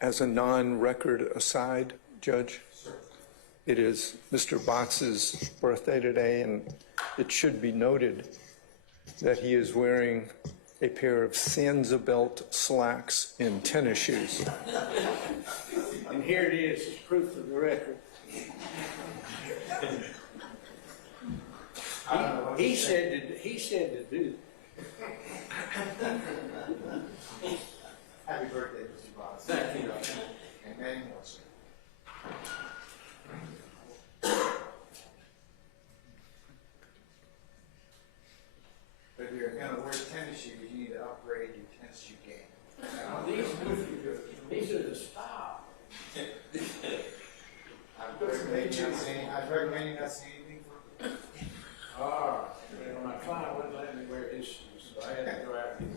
as a non-record aside, Judge? It is Mr. Box's birthday today, and it should be noted that he is wearing a pair of Sansa-belt slacks and tennis shoes. And here it is, as proof of the record. He said to do. Happy birthday, Mr. Box. Thank you. And many more, sir. But if you're gonna wear tennis shoes, you need to upgrade your tennis shoe game. These are the style. I'd recommend you not say anything for. My client wouldn't let me wear his shoes, so I had to go out and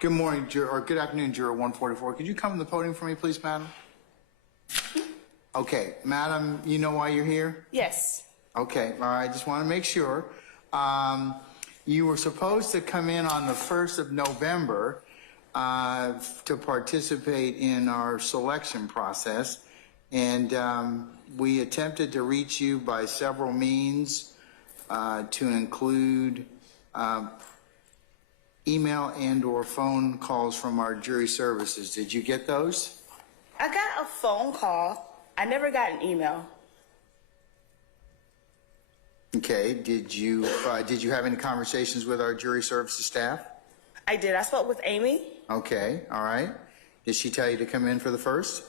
Good morning, or good afternoon, Juror 144. Could you come to the podium for me, please, madam? Okay, madam, you know why you're here? Yes. Okay, all right, just want to make sure. You were supposed to come in on the 1st of November to participate in our selection process, and we attempted to reach you by several means to include email and or phone calls from our jury services. Did you get those? I got a phone call. I never got an email. Okay, did you have any conversations with our jury services staff? I did. I spoke with Amy. Okay, all right. Did she tell you to come in for the 1st?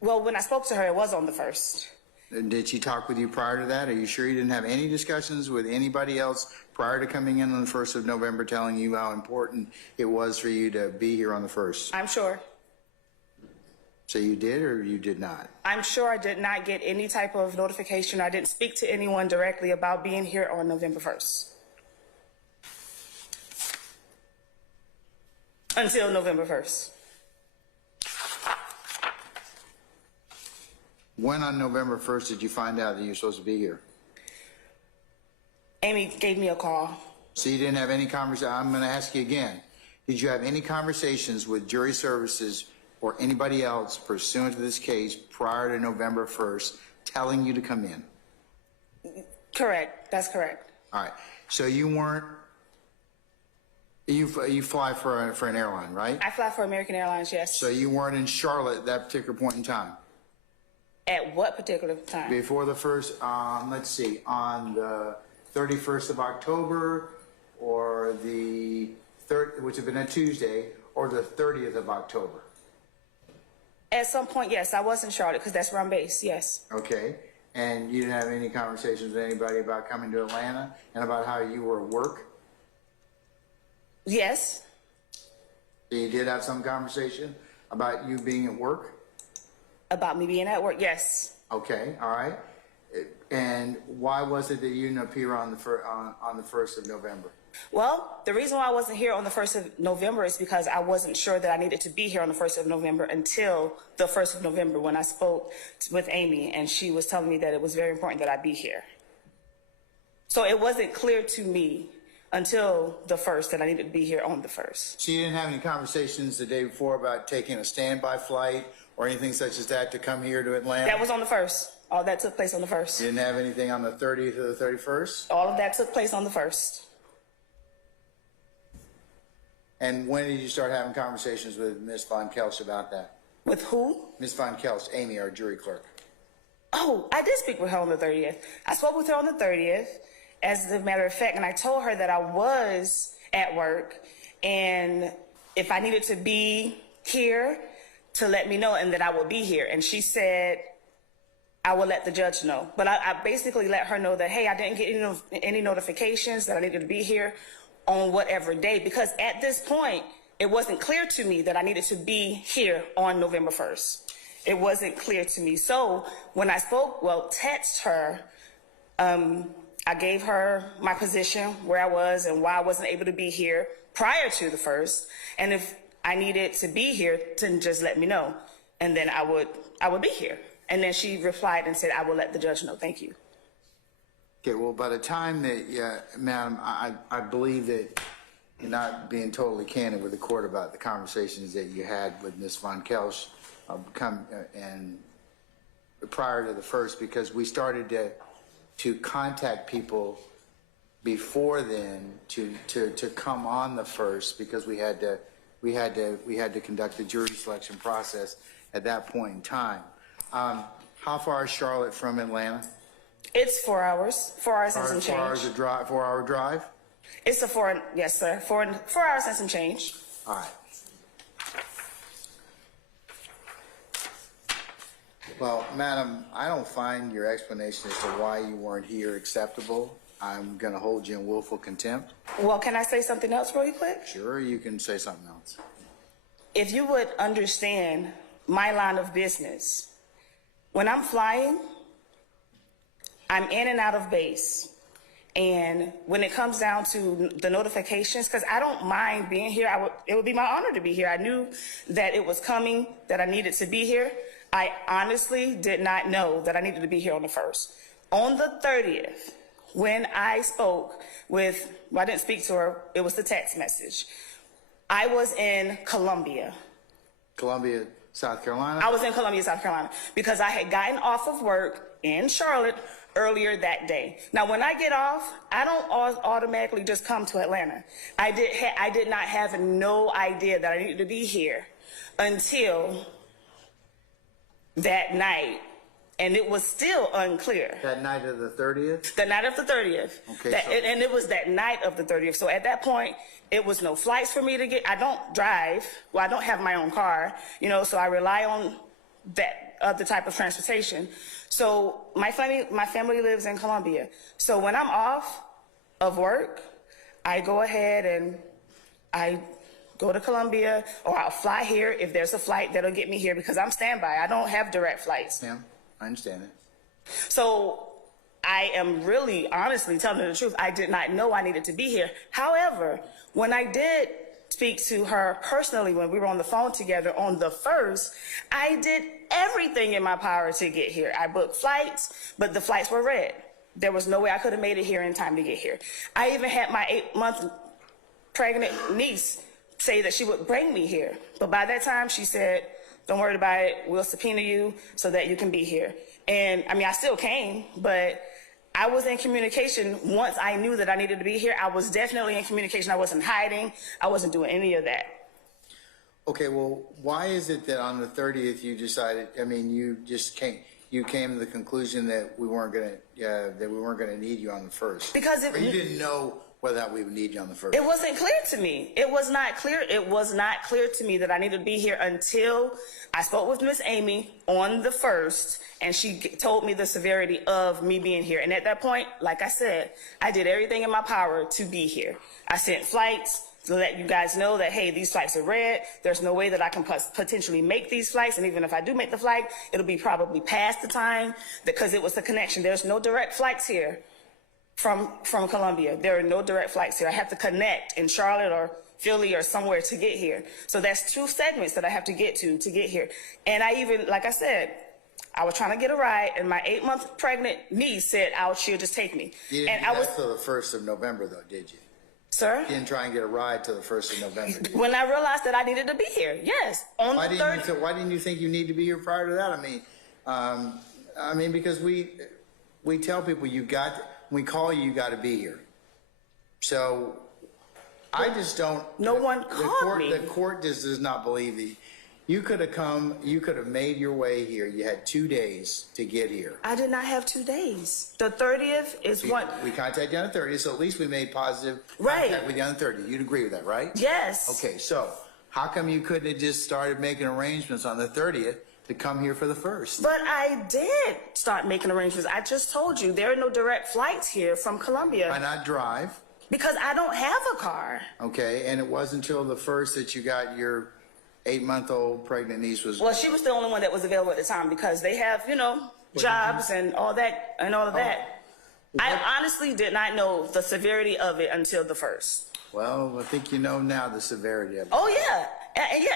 Well, when I spoke to her, it was on the 1st. Did she talk with you prior to that? Are you sure you didn't have any discussions with anybody else prior to coming in on the 1st of November telling you how important it was for you to be here on the 1st? I'm sure. So you did or you did not? I'm sure I did not get any type of notification. I didn't speak to anyone directly about being here on November 1st. Until November 1st. When on November 1st did you find out that you were supposed to be here? Amy gave me a call. So you didn't have any conversation. I'm going to ask you again. Did you have any conversations with jury services or anybody else pursuant to this case prior to November 1st telling you to come in? Correct. That's correct. All right. So you weren't, you fly for an airline, right? I fly for American Airlines, yes. So you weren't in Charlotte at that particular point in time? At what particular time? Before the 1st, let's see, on the 31st of October, or the 3rd, which would have been a Tuesday, or the 30th of October? At some point, yes, I was in Charlotte because that's where I'm based, yes. Okay, and you didn't have any conversations with anybody about coming to Atlanta and about how you were at work? Yes, So you did have some conversation about you being at work? about me being at work, yes. Okay, all right. And why was it that you didn't appear on the 1st of November? Well, the reason why I wasn't here on the 1st of November is because I wasn't sure that I needed to be here on the 1st of November until the 1st of November when I spoke with Amy, and she was telling me that it was very important that I be here. So it wasn't clear to me until the 1st that I needed to be here on the 1st. So you didn't have any conversations the day before about taking a standby flight or anything such as that to come here to Atlanta? That was on the 1st. All that took place on the You 1st. didn't have anything on the 30th or the 31st? All of that took place on the 1st. And when did you start having conversations with Ms. Von Kelch about that? With who? Ms. Von Kelch, Amy, our jury clerk. Oh, I did speak with her on the 30th. I spoke with her on the 30th, as a matter of fact, and I told her that I was at work, and if I needed to be here, to let me know, and that I would be here. And she said, I will let the judge know. But I basically let her know that, hey, I didn't get any notifications that I needed to be here on whatever day, because at this point, it wasn't clear to me that I needed to be here on November 1st. It wasn't clear to me. So when I text her, I gave her my position, where I was and why I wasn't able to be here prior to the 1st. And if I needed to be here, to just let me know. And then I would be here. And then she replied and said, I will let the judge know. Thank you. Okay, well, by the time that, ma'am, I believe that you're not being totally candid with the court about the conversations that you had with Ms. Von Kelch and prior to the 1st, because we started to contact people before then to come on the 1st, because we had to conduct the jury selection process at that point in time. How far is Charlotte from Atlanta? It's 4 hours, 4 hours and some change. 4 hour drive? It's yes, sir, 4 hours and some change. All right. Well, madam, I don't find your explanation as to why you weren't here acceptable. I'm going to hold you in willful contempt. Well, can I say something else really quick? Sure, you can say something else. If you would understand my line of business, when I'm flying, I'm in and out of base. And when it comes down to the notifications, because I don't mind being here, it would be my honor to be here. I knew that it was coming, that I needed to be here. I honestly did not know that I needed to be here on the 1st. On the 30th, when I spoke with, I didn't speak to her, it was the text message. I was in Columbia. Columbia, South Carolina? I was in Columbia, South Carolina, because I had gotten off of work in Charlotte earlier that day. Now, when I get off, I don't automatically just come to Atlanta. I did not have no idea that I needed to be here until that night, and it was still unclear. That night of the 30th? The night of the 30th. Okay. And it was that night of the 30th. So at that point, it was no flights for me to get. I don't drive. Well, I don't have my own car, so I rely on that other type of transportation. So my family lives in Columbia. So when I'm off of work, I go ahead and I go to Columbia, or I'll fly here if there's a flight that'll get me here, because I'm standby. I don't have direct flights. Yeah, I understand it. So I am really, honestly telling the truth. I did not know I needed to be here. However, when I did speak to her personally, when we were on the phone together on the 1st, I did everything in my power to get here. I booked flights, but the flights were red. There was no way I could have made it here in time to get here. I even had my 8-month pregnant niece say that she would bring me here. But by that time, she said, don't worry about it. We'll subpoena you so that you can be here. And I still came, but I was in communication. Once I knew that I needed to be here, I was definitely in communication. I wasn't hiding. I wasn't doing any of that. Okay, well, why is it that on the 30th you decided, you just came, you came to the conclusion that we weren't gonna need you on the first? Because Or you didn't know whether or not we would need you on the first? it wasn't clear to me. It was not clear. It was not clear to me that I needed to be here until I spoke with Miss Amy on the 1st, and she told me the severity of me being here. And at that point, like I said, I did everything in my power to be here. I sent flights to let you guys know that, hey, these flights are red. There's no way that I can potentially make these flights. And even if I do make the flight, it'll be probably past the time because it was the connection. There's no direct flights here from Columbia. There are no direct flights here. I have to connect in Charlotte or Philly or somewhere to get here. So that's 2 segments that I have to get get here. And I even, like I said, I was trying to get a ride, and my 8-month pregnant niece said, she'll just take me. You didn't do that till the 1st of November, though, did you? Sir? You didn't try and get a ride till the 1st of November, did you? When I realized that I needed to be here, yes. On Why the didn't 3rd. why didn't you think you need to be here prior to that? I mean, because we tell people when we call you, you got to be here. So I just don't. No one called me. The court just does not believe that you could have come. You could have made your way here. You had 2 days to get here. I did not have 2 days. The 30th is what? We contacted you on the 30th, so at least we made positive Right. contact with you on the 30th. You'd agree with that, right? Yes. Okay, so how come you couldn't have just started making arrangements on the 30th to come here for the 1st? But I did start making arrangements. I just told you there are no direct flights here from Columbia. Why not drive? Because I don't have a car. Okay, and it wasn't until the 1st that you got your 8-month-old pregnant niece was. Well, she was the only one that was available at the time because they have, jobs and all that and all of that. I honestly did not know the severity of it until the 1st. Well, I think you know now the severity of it. Oh yeah,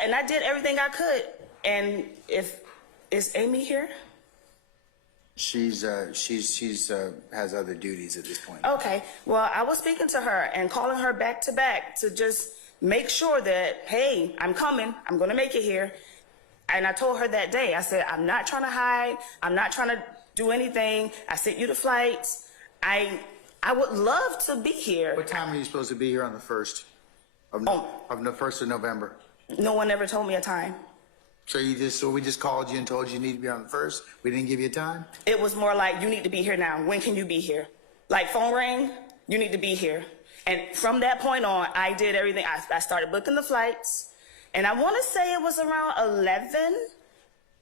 and I did everything I could. And is Amy here? She's has other duties at this point. Okay. Well, I was speaking to her and calling her back to back to just make sure that, hey, I'm coming. I'm going to make it here. And I told her that day, I said, I'm not trying to hide. I'm not trying to do anything. I sent you the flights. I would love to be here. What time are you supposed to be here on the 1st of the 1st of November? No one ever told me a time. So we just called you and told you need to be on the 1st? We didn't give you a time? It was more like, you need to be here now. When can you be here? Like phone rang, you need to be here. And from that point on, I did everything. I started booking the flights. And I want to say it was around 11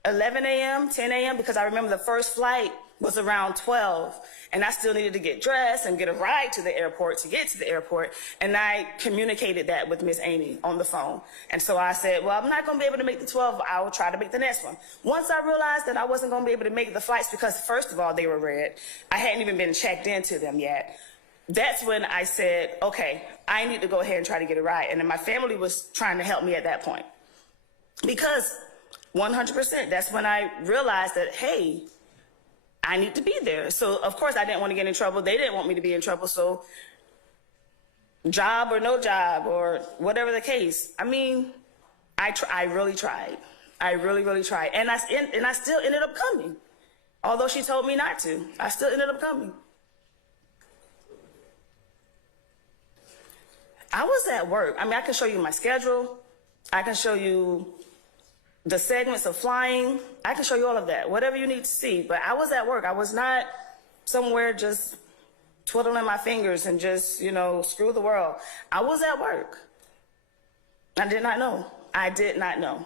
a.m., 10 a.m., because I remember the first flight was around 12. And I still needed to get dressed and get a ride to the airport to get to the airport. And I communicated that with Miss Amy on the phone. And so I said, well, I'm not going to be able to make the 12. I will try to make the next one. Once I realized that I wasn't going to be able to make the flights because, first of all, they were red. I hadn't even been checked into them yet. That's when I said, okay, I need to go ahead and try to get a ride. And then my family was trying to help me at that point. Because 100%, that's when I realized that, hey, I need to be there. So, of course, I didn't want to get in trouble. They didn't want me to be in trouble. So, job or no job or whatever the case, I mean, I really tried. I really, really tried. And I still ended up coming. Although she told me not to, I still ended up coming. I was at work. I mean, I can show you my schedule. I can show you the segments of flying. I can show you all of that, whatever you need to see. But I was at work. I was not somewhere just twiddling my fingers and just, screw the world. I was at work. I did not know. I did not know.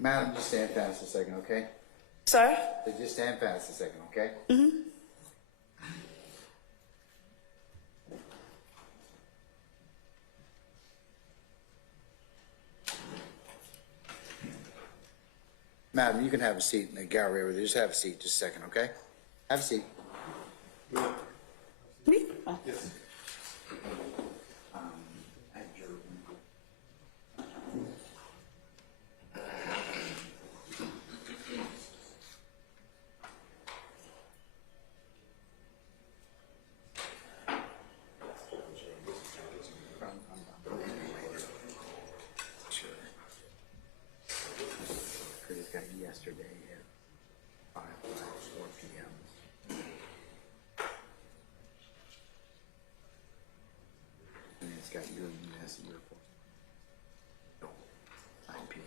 Madam, just stand fast a second, okay? Sir? Just stand fast a second, okay? Mm-hmm. Madam, you can have a seat in the gallery over there. Just have a seat just a second, okay? Have a seat. Me? Oh. Yes. Yesterday, yeah. Massey report. 9 p.m.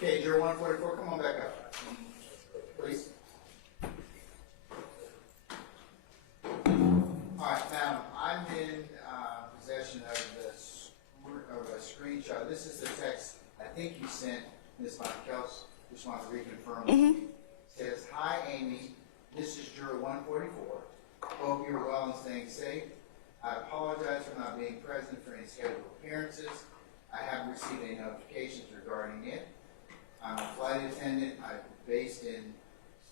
Okay, Juror 144, come on back up, please. All right, now, I'm in possession of a screenshot. This is the text I think you sent Ms. Monkels. Just want to reconfirm. It says, "Hi, Amy. This is Juror 144. Hope you're well and staying safe. I apologize for not being present for any scheduled appearances. I haven't received any notifications regarding it. I'm a flight attendant. I'm based in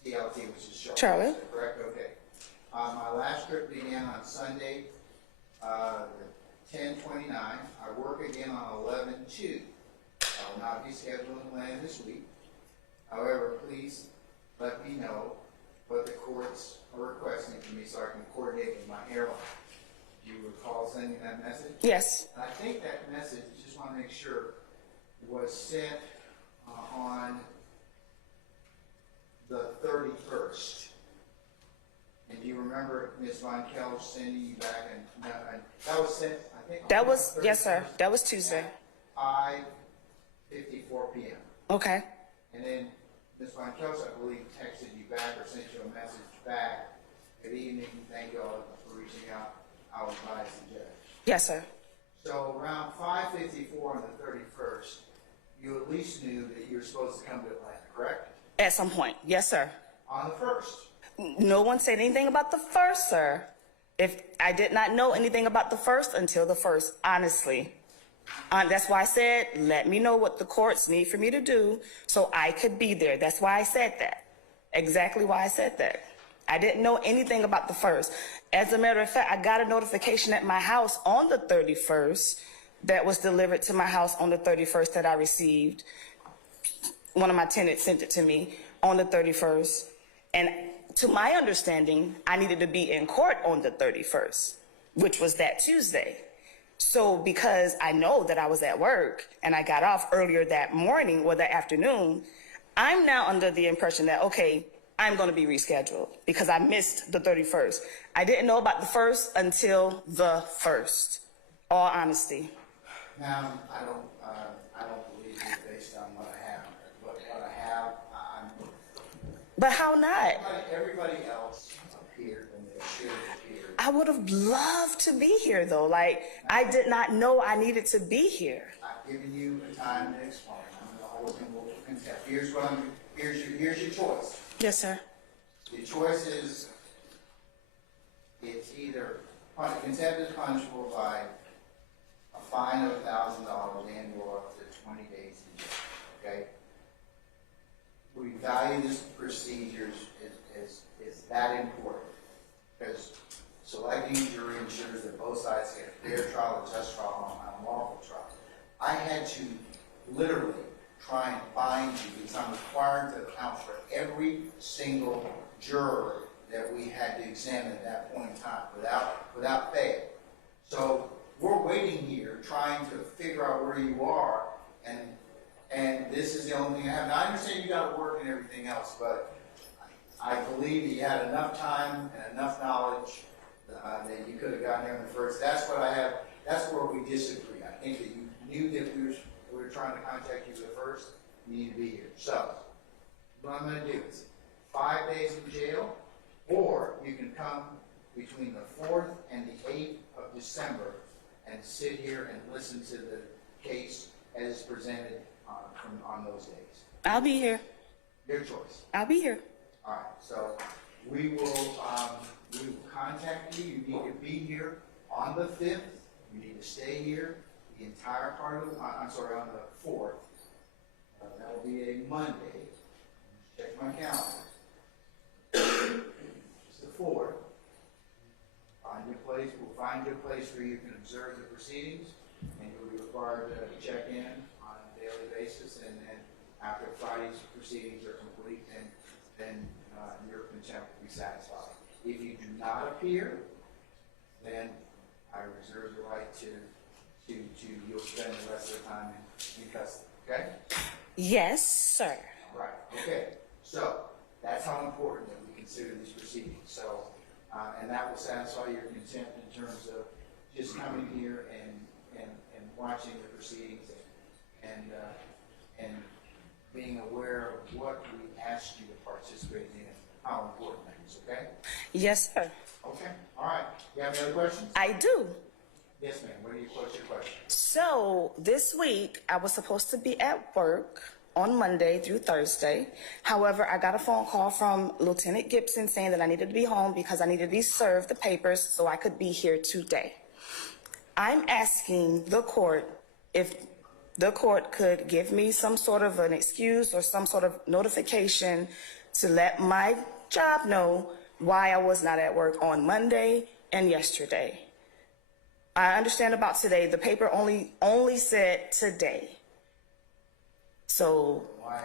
CLT, which is Charlotte. Is that correct? Okay. My last trip began on Sunday, 10/29. I work again on 11/2. I will not be scheduled in Atlanta this week. However, please let me know what the courts are requesting from me so I can coordinate with my airline." Do you recall sending that message? Yes. And I think that message, just want to make sure, was sent on the 31st. And do you remember Ms. Von Kell sending you back? And that was sent, I think. That was, yes, sir. That was Tuesday. At 5:54 p.m. Okay. And then Ms. Von Kell, I believe, texted you back or sent you a message back. Good evening. Thank you all for reaching out. I will advise the judge. Yes, sir. So around 5:54 on the 31st, you at least knew that you were supposed to come to Atlanta, correct? At some point. Yes, sir. On the 1st. No one said anything about the first, sir. If I did not know anything about the first until the first, honestly. That's why I said, let me know what the courts need for me to do so I could be there. That's why I said that. Exactly why I said that. I didn't know anything about the first. As a matter of fact, I got a notification at my house on the 31st that was delivered to my house on the 31st that I received. One of my tenants sent it to me on the 31st. And to my understanding, I needed to be in court on the 31st, which was that Tuesday. So because I know that I was at work and I got off earlier that morning or that afternoon, I'm now under the impression that, okay, I'm going to be rescheduled because I missed the 31st. I didn't know about the first until the first. All honesty. Now, I don't believe you based on what I have. But what I have, But how not? everybody else appeared when they should have appeared. I would have loved to be here though. Like, I did not know I needed to be here. I've given you the time to explain. I'm going to hold him over contempt. Here's your choice. Yes, sir. The choice is, it's either contempt is punishable by a fine of $1,000 and or up to 20 days in jail. Okay. We value this procedure is that important because selecting a jury ensures that both sides get a fair trial, a just trial, and a lawful trial. I had to literally try and find you because I'm required to account for every single juror that we had to examine at that point in time without fail. So we're waiting here trying to figure out where you are, and this is the only thing I have. Now, I understand you got to work and everything else, but I believe that you had enough time and enough knowledge that you could have gotten there in the first. That's what I have. That's where we disagree. I think that you knew that we were trying to contact you at first. You need to be here. So what I'm going to do is 5 days in jail, or you can come between the 4th and the 8th of December and sit here and listen to the case as presented on those days. I'll be here. Your choice. I'll be here. All right, so we will contact you. You need to be here on the 5th. You need to stay here the entire part of on the 4th. That will be a Monday. Check my calendar. It's the 4th. Find your place. We'll find your place where you can observe the proceedings, and you'll be required to check in on a daily basis. And then after Friday's proceedings are complete, then your contempt will be satisfied. If you do not appear, then I reserve the right to you'll spend the rest of the time in custody. Okay? Yes, sir. All right. Okay. So that's how important that we consider these proceedings. So, and that will satisfy your contempt in terms of just coming here and watching the proceedings and being aware of what we asked you to participate in, how important that is. Okay? Yes, sir. Okay. All right. You have any other questions? I do. Yes, ma'am. What's your question? So this week, I was supposed to be at work on Monday through Thursday. However, I got a phone call from Lieutenant Gibson saying that I needed to be home because I needed to be served the papers so I could be here today. I'm asking the court if the court could give me some sort of an excuse or some sort of notification to let my job know why I was not at work on Monday and yesterday. I understand about today. The paper only said today. So Why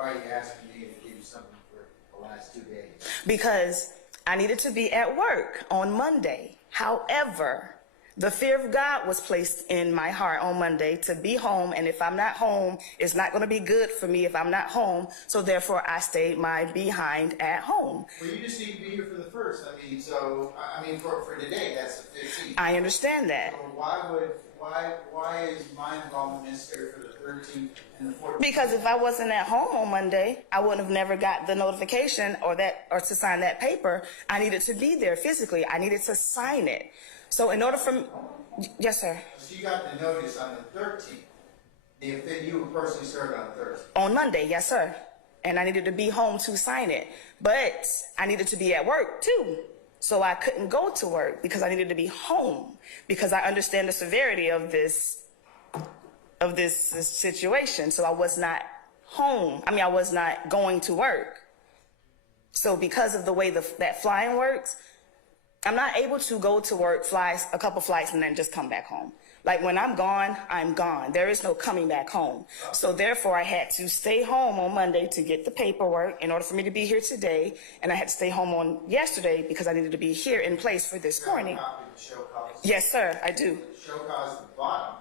are you asking me to give you something for the last 2 days? because I needed to be at work on Monday. However, the fear of God was placed in my heart on Monday to be home, and if I'm not home, it's not going to be good for me if I'm not home, so therefore I stayed my behind at home. Well, you just need to be here for the 1st. For today, that's the 15th. I understand that. So why is my involvement necessary for the 13th and the 14th? Because if I wasn't at home on Monday, I wouldn't have never got the notification or to sign that paper. I needed to be there physically. I needed to sign it. So in order for me, yes, sir. So you got the notice on the 13th. If you were personally served on the 13th. On Monday, yes, sir. And I needed to be home to sign it. But I needed to be at work too. So I couldn't go to work because I needed to be home because I understand the severity of this situation. So I was not home. I was not going to work. So because of the way that flying works, I'm not able to go to work, fly a couple flights, and then just come back home. Like when I'm gone, I'm gone. There is no coming back home. So therefore, I had to stay home on Monday to get the paperwork in order for me to be here today. And I had to stay home on yesterday because I needed to be here in place for this morning. Copy of the show cause. Yes, sir, I do. The show cause at the bottom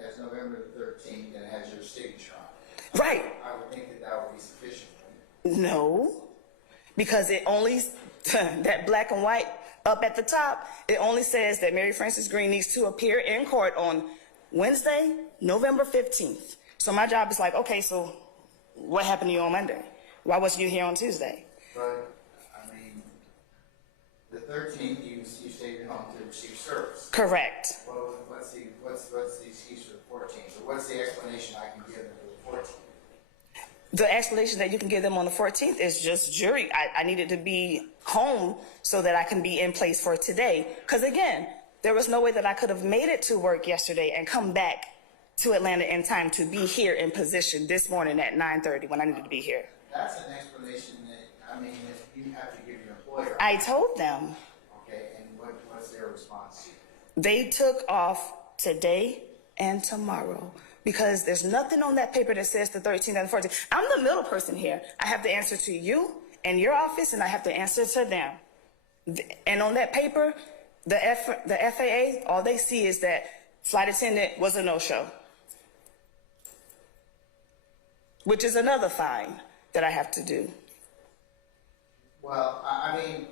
has November the 13th and has your signature on it. Right. I would think that would be sufficient. No, because it only, that black and white up at the top, it only says that Mary Frances Green needs to appear in court on Wednesday, November 15th. So my job is like, okay, so what happened to you on Monday? Why wasn't you here on Tuesday? But, the 13th, you stayed at home to receive service. Correct. Well, what's the excuse for the 14th? Or what's the explanation I can give them for the 14th? The explanation that you can give them on the 14th is just jury. I needed to be home so that I can be in place for today. Because again, there was no way that I could have made it to work yesterday and come back to Atlanta in time to be here in position this morning at 9:30 when I needed to be here. That's an explanation that, if you have to give your employer. I told them. Okay, and what's their response? They took off today and tomorrow. Because there's nothing on that paper that says the 13th and the 14th. I'm the middle person here. I have to answer to you and your office, and I have to answer to them. And on that paper, the FAA, all they see is that flight attendant was a no-show, which is another fine that I have to do. Well, I mean,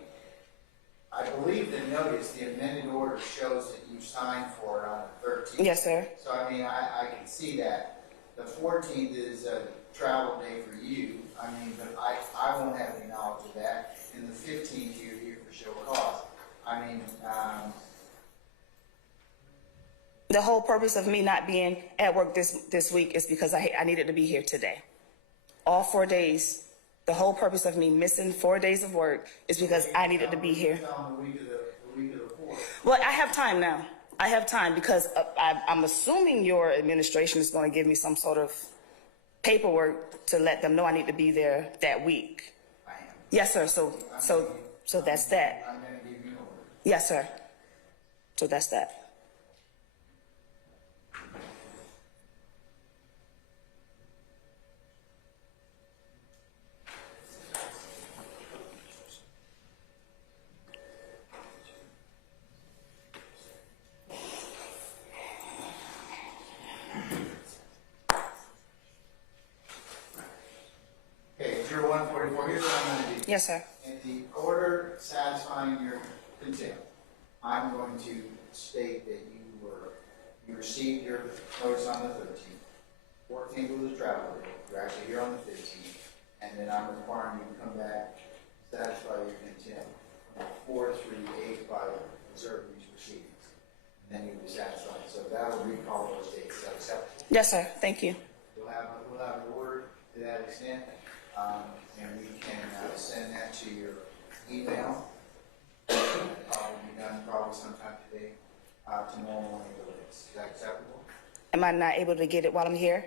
I believe the notice, the amended order shows that you signed for it on the 13th. Yes, sir. So, I mean, I can see that. The 14th is a travel day for you. I mean, but I won't have any knowledge of that. And the 15th, you're here for show cause. I mean, The whole purpose of me not being at work this week is because I needed to be here today. All 4 days. The whole purpose of me missing 4 days of work is because I needed to be here. the week of the 4th. Well, I have time now. I have time because I'm assuming your administration is going to give me some sort of paperwork to let them know I need to be there that week. I am. Yes, sir. So that's that. I'm going to give you an order. Yes, sir. So that's that. Okay, 0144, here's what I'm going to do. Yes, sir. In the order satisfying your contempt, I'm going to state that you received your notice on the 13th. 14th was a travel day. You're actually here on the 15th. And then I'm requiring you to come back, satisfy your contempt from the 4th through the 8th by observing these proceedings. And then you'll be satisfied. So that will recall those dates. Is that acceptable? Yes, sir. Thank you. We'll have an order to that extent, and we can send that to your email. Probably be done probably sometime today, tomorrow morning at the latest. Is that acceptable? Am I not able to get it while I'm here?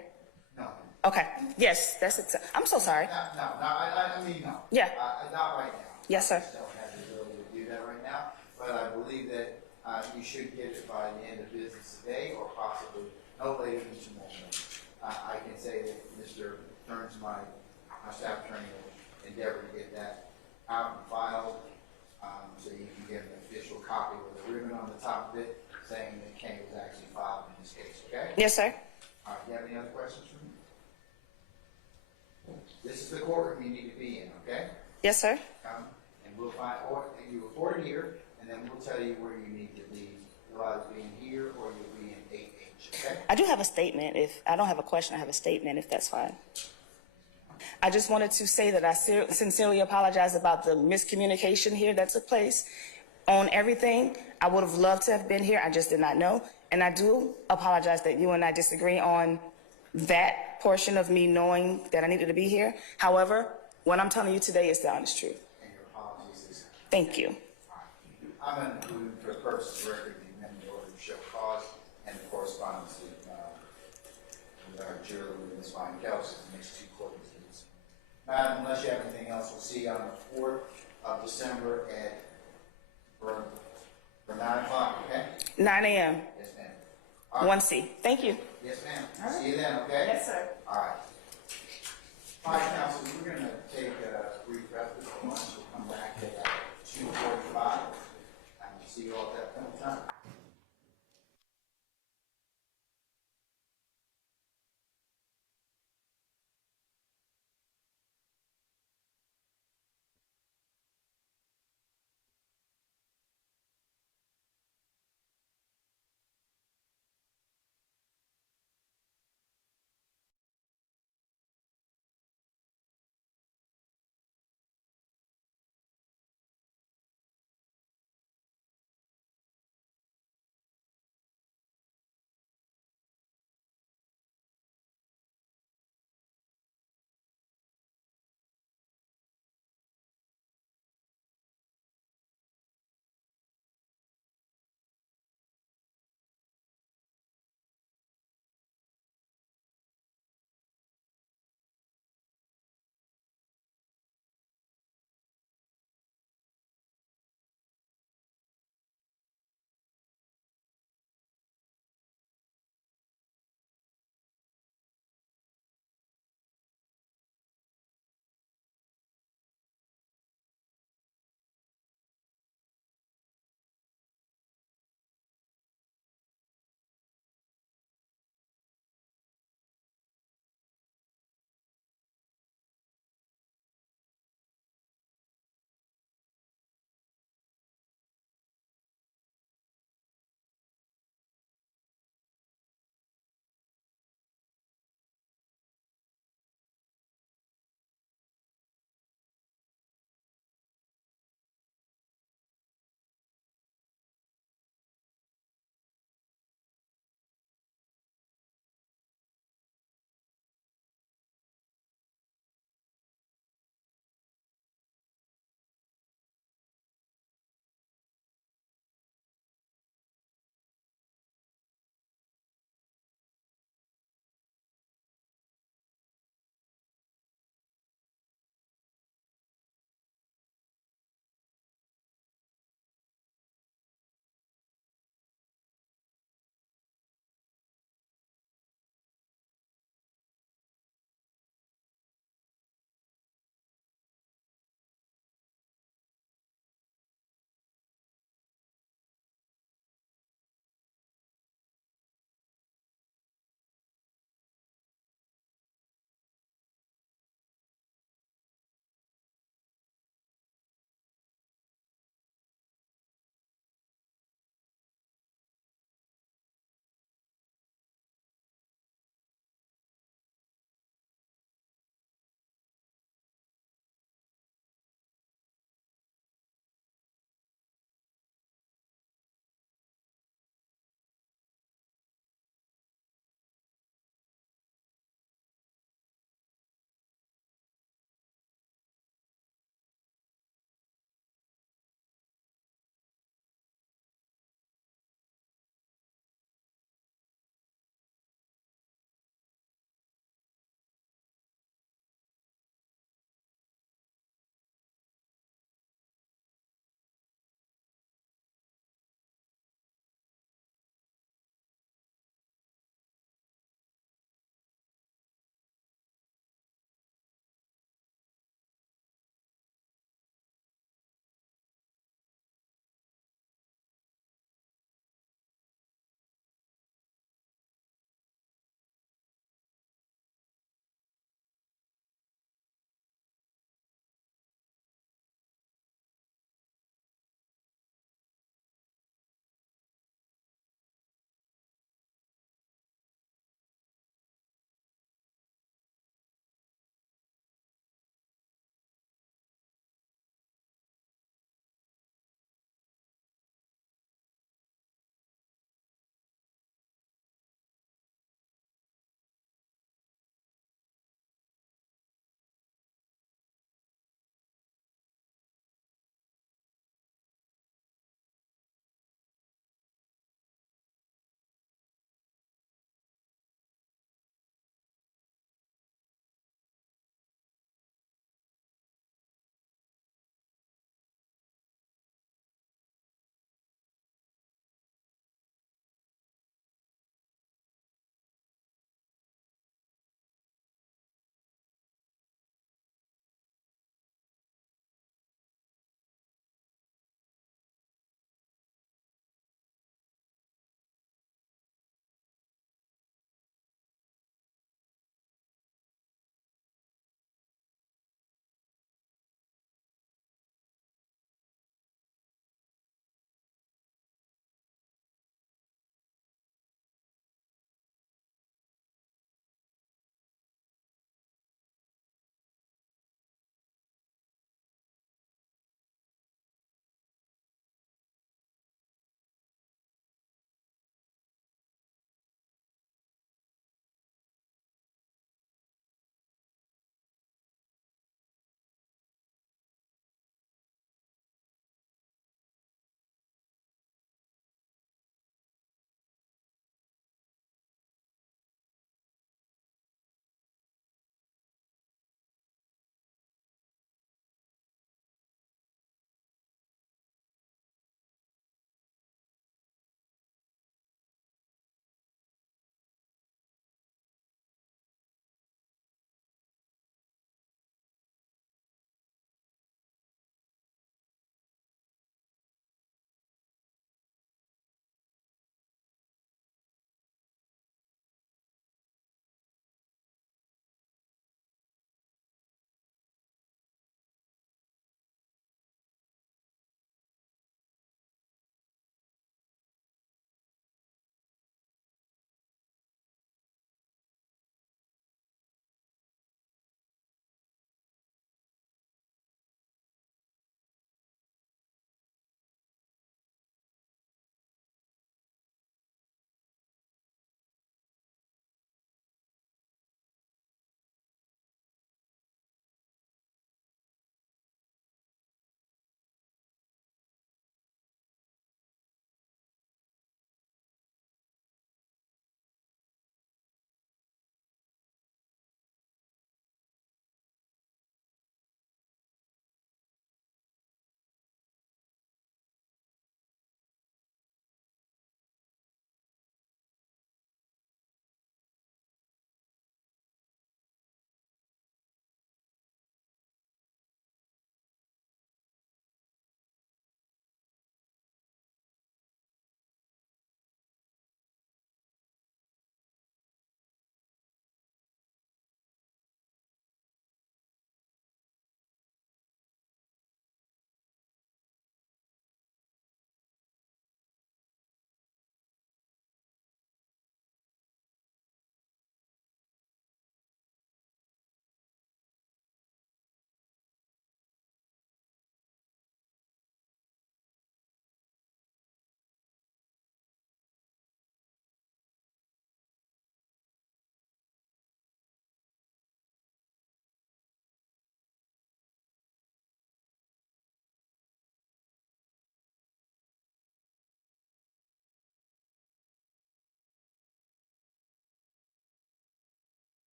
No. Okay. Yes, that's it. I'm so sorry. I mean, no. Yeah. Not right now. Yes, sir. I just don't have the ability to do that right now, but I believe that you should get it by the end of business today, or possibly no later than tomorrow morning. I can say that Mr. Burns, my staff attorney, will endeavor to get that out and filed, so you can get an official copy with a ribbon on the top of it saying that Kane was actually filed in this case, okay? Yes, sir. All right, you have any other questions for me? This is the courtroom you need to be in, okay? Yes, sir. Come, and we'll find, or you report it here, and then we'll tell you where you need to be. You'll either be in here or you'll be in 8H, okay? I do have a statement. If I don't have a question, I have a statement, if that's fine. I just wanted to say that I sincerely apologize about the miscommunication here that took place on everything. I would have loved to have been here. I just did not know. And I do apologize that you and I disagree on that portion of me knowing that I needed to be here. However, what I'm telling you today is the honest truth. And your apologies is. Thank you. I'm going to include, for the purpose of record, the amended order to show cause and the correspondence with our juror, Ms. Vine Kelsey, the next two court proceedings. Madam, unless you have anything else, we'll see you on the 4th of December for 9 o'clock, okay? 9 a.m. Yes, ma'am. All right. 1C. Thank you. Yes, ma'am. See you then, okay? Yes, sir. All right. Fine, counsel, we're going to take a brief rest for lunch. We'll come back at 2:45 and see you all at that time.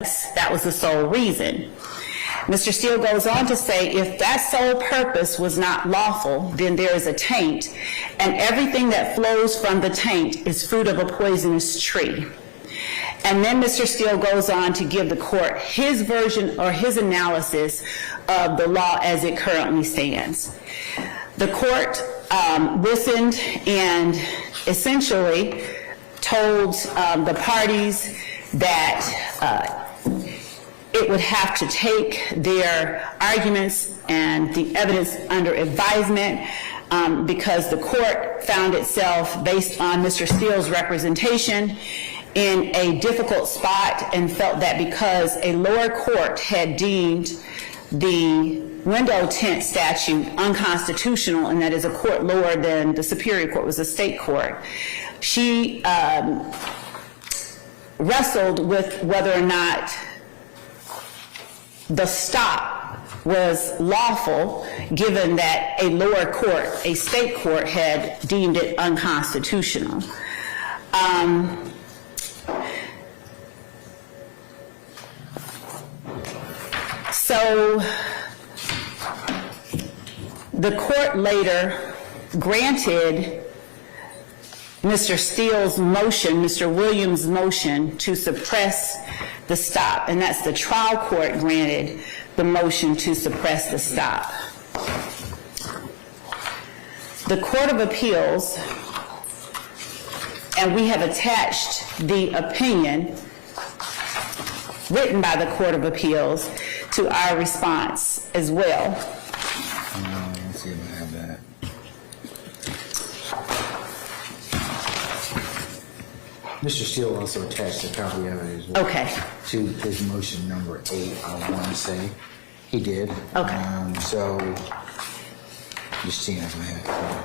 that was the sole reason. Mr. Steele goes on to say, if that sole purpose was not lawful, then there is a taint, and everything that flows from the taint is fruit of a poisonous tree. And then Mr. Steele goes on to give the court his version or his analysis of the law as it currently stands. The court listened and essentially told the parties that it would have to take their arguments and the evidence under advisement because the court found itself, based on Mr. Steele's representation, in a difficult spot and felt that because a lower court had deemed the window tint statute unconstitutional, and that is a court lower than the Superior Court, was a state court, she wrestled with whether or not the stop was lawful, given that a lower court, a state court, had deemed it unconstitutional. So the court later granted Mr. Steele's motion, Mr. Williams' motion, to suppress the stop, and that's the trial court granted the motion to suppress the stop. The Court of Appeals, and we have attached the opinion written by the Court of Appeals to our response as well. Let's see if I have that. Mr. Steele also attached a copy of it as well. Okay. To his motion number 8, I want to say. He did. Okay. So, just seeing if I have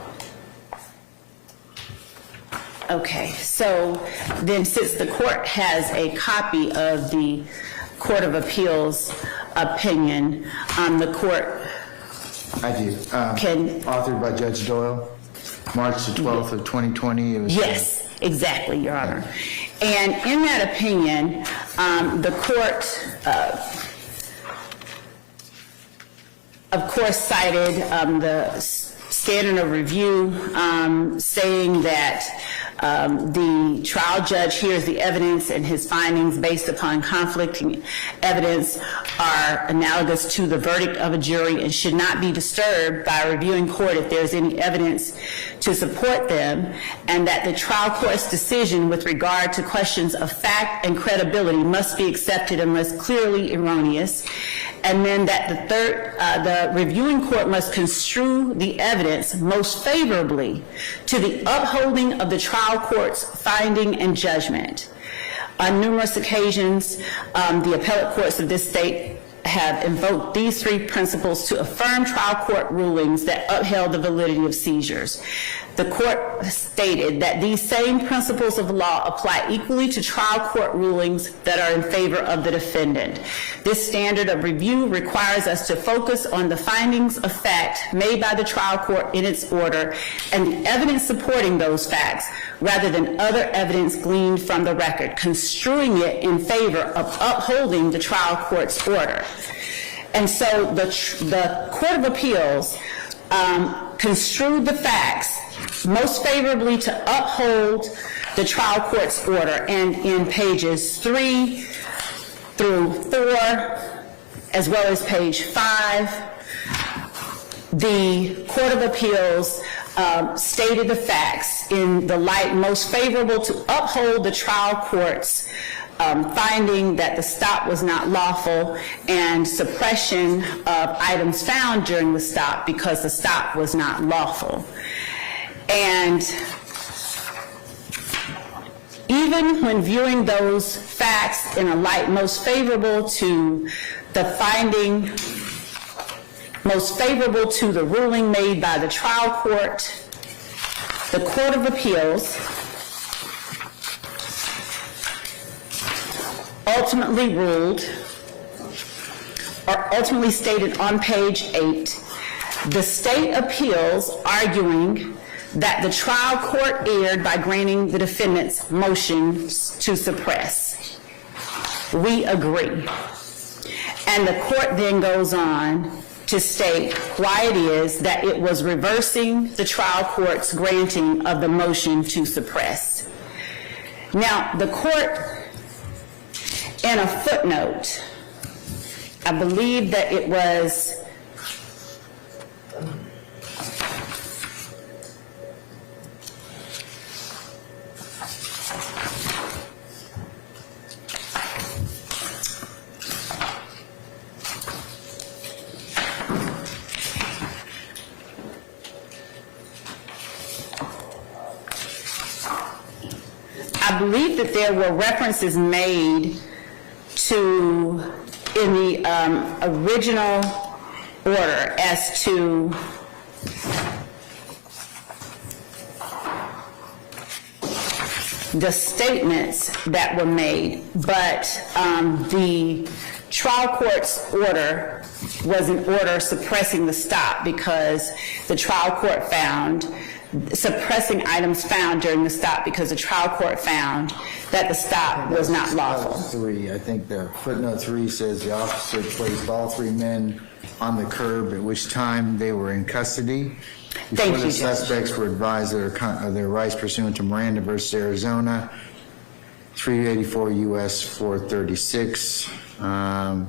it. Okay, so then since the court has a copy of the Court of Appeals opinion, the court I do. can... Authored by Judge Doyle, March the 12th of 2020. It was, Yes, exactly, Your Honor. And in that opinion, the court, of course, cited the standard of review, saying that the trial judge hears the evidence and his findings based upon conflicting evidence are analogous to the verdict of a jury and should not be disturbed by a reviewing court if there's any evidence to support them, and that the trial court's decision with regard to questions of fact and credibility must be accepted unless clearly erroneous, and then that the reviewing court must construe the evidence most favorably to the upholding of the trial court's finding and judgment. On numerous occasions, the appellate courts of this state have invoked these three principles to affirm trial court rulings that upheld the validity of seizures. The court stated that these same principles of law apply equally to trial court rulings that are in favor of the defendant. This standard of review requires us to focus on the findings of fact made by the trial court in its order and the evidence supporting those facts, rather than other evidence gleaned from the record, construing it in favor of upholding the trial court's order. And so the Court of Appeals construed the facts most favorably to uphold the trial court's order, and in pages 3 through 4, as well as page 5, the Court of Appeals stated the facts in the light most favorable to uphold the trial court's finding that the stop was not lawful and suppression of items found during the stop because the stop was not lawful. And even when viewing those facts in a light most favorable to the finding, most favorable to the ruling made by the trial court, the Court of Appeals ultimately ruled, or ultimately stated on page 8, the state appeals arguing that the trial court erred by granting the defendant's motions to suppress. We agree. And the court then goes on to state why it is that it was reversing the trial court's granting of the motion to suppress. Now, the court, in a footnote, I believe that it was I believe that there were references made to, in the original order, as to the statements that were made, but the trial court's order was an order suppressing the stop because the trial court found suppressing items found during the stop because the trial court found that the stop was not lawful. I think the footnote 3 says the officer placed all 3 men on the curb, at which time they were in custody. Thank Before you, the Judge. suspects were advised of their rights pursuant to Miranda versus Arizona, 384 U.S. 436. I'm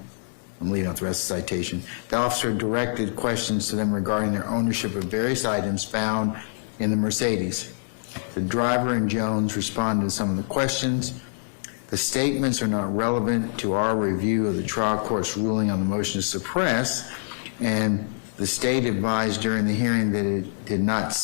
leaving out the rest of the citation. The officer directed questions to them regarding their ownership of various items found in the Mercedes. The driver and Jones responded to some of the questions. The statements are not relevant to our review of the trial court's ruling on the motion to suppress, and the state advised during the hearing that it did not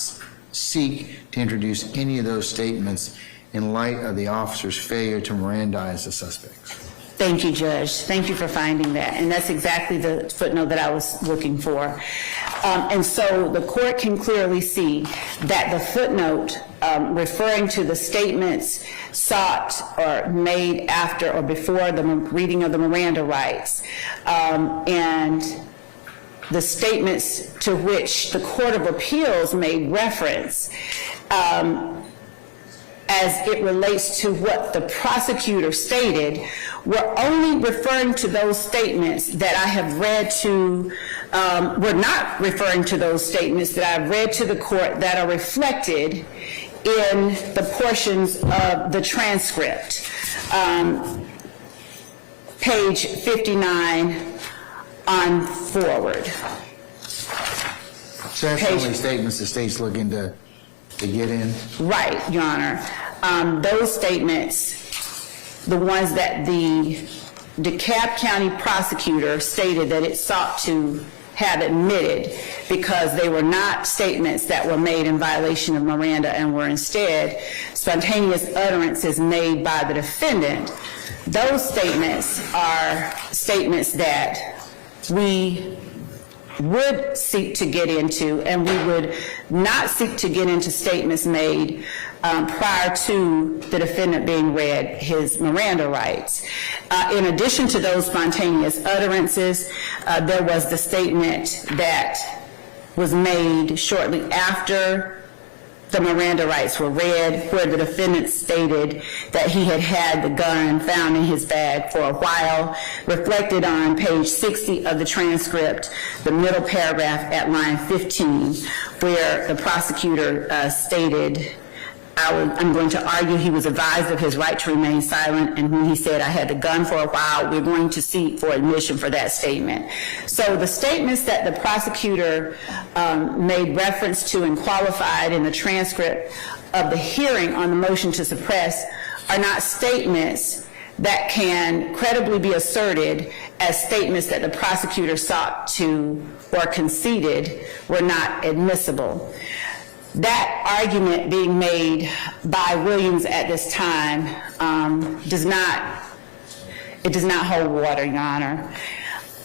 seek to introduce any of those statements in light of the officer's failure to Mirandize the suspects. Thank you, Judge. Thank you for finding that. And that's exactly the footnote that I was looking for. And so the court can clearly see that the footnote referring to the statements sought or made after or before the reading of the Miranda rights and the statements to which the Court of Appeals made reference as it relates to what the prosecutor stated, we're only referring to those statements that I have read to, we're not referring to those statements that I've read to the court that are reflected in the portions of the transcript. Page 59 on forward. So that's the only statements the state's looking to get in? Right, Your Honor. Those statements, the ones that the DeKalb County prosecutor stated that it sought to have admitted because they were not statements that were made in violation of Miranda and were instead spontaneous utterances made by the defendant. Those statements are statements that we would seek to get into, and we would not seek to get into statements made prior to the defendant being read his Miranda rights. In addition to those spontaneous utterances, there was the statement that was made shortly after the Miranda rights were read, where the defendant stated that he had had the gun found in his bag for a while, reflected on page 60 of the transcript, the middle paragraph at line 15, where the prosecutor stated, I'm going to argue he was advised of his right to remain silent, and when he said, I had the gun for a while, we're going to seek for admission for that statement. So the statements that the prosecutor made reference to and qualified in the transcript of the hearing on the motion to suppress are not statements that can credibly be asserted as statements that the prosecutor sought to or conceded were not admissible. That argument being made by Williams at this time does not hold water, Your Honor.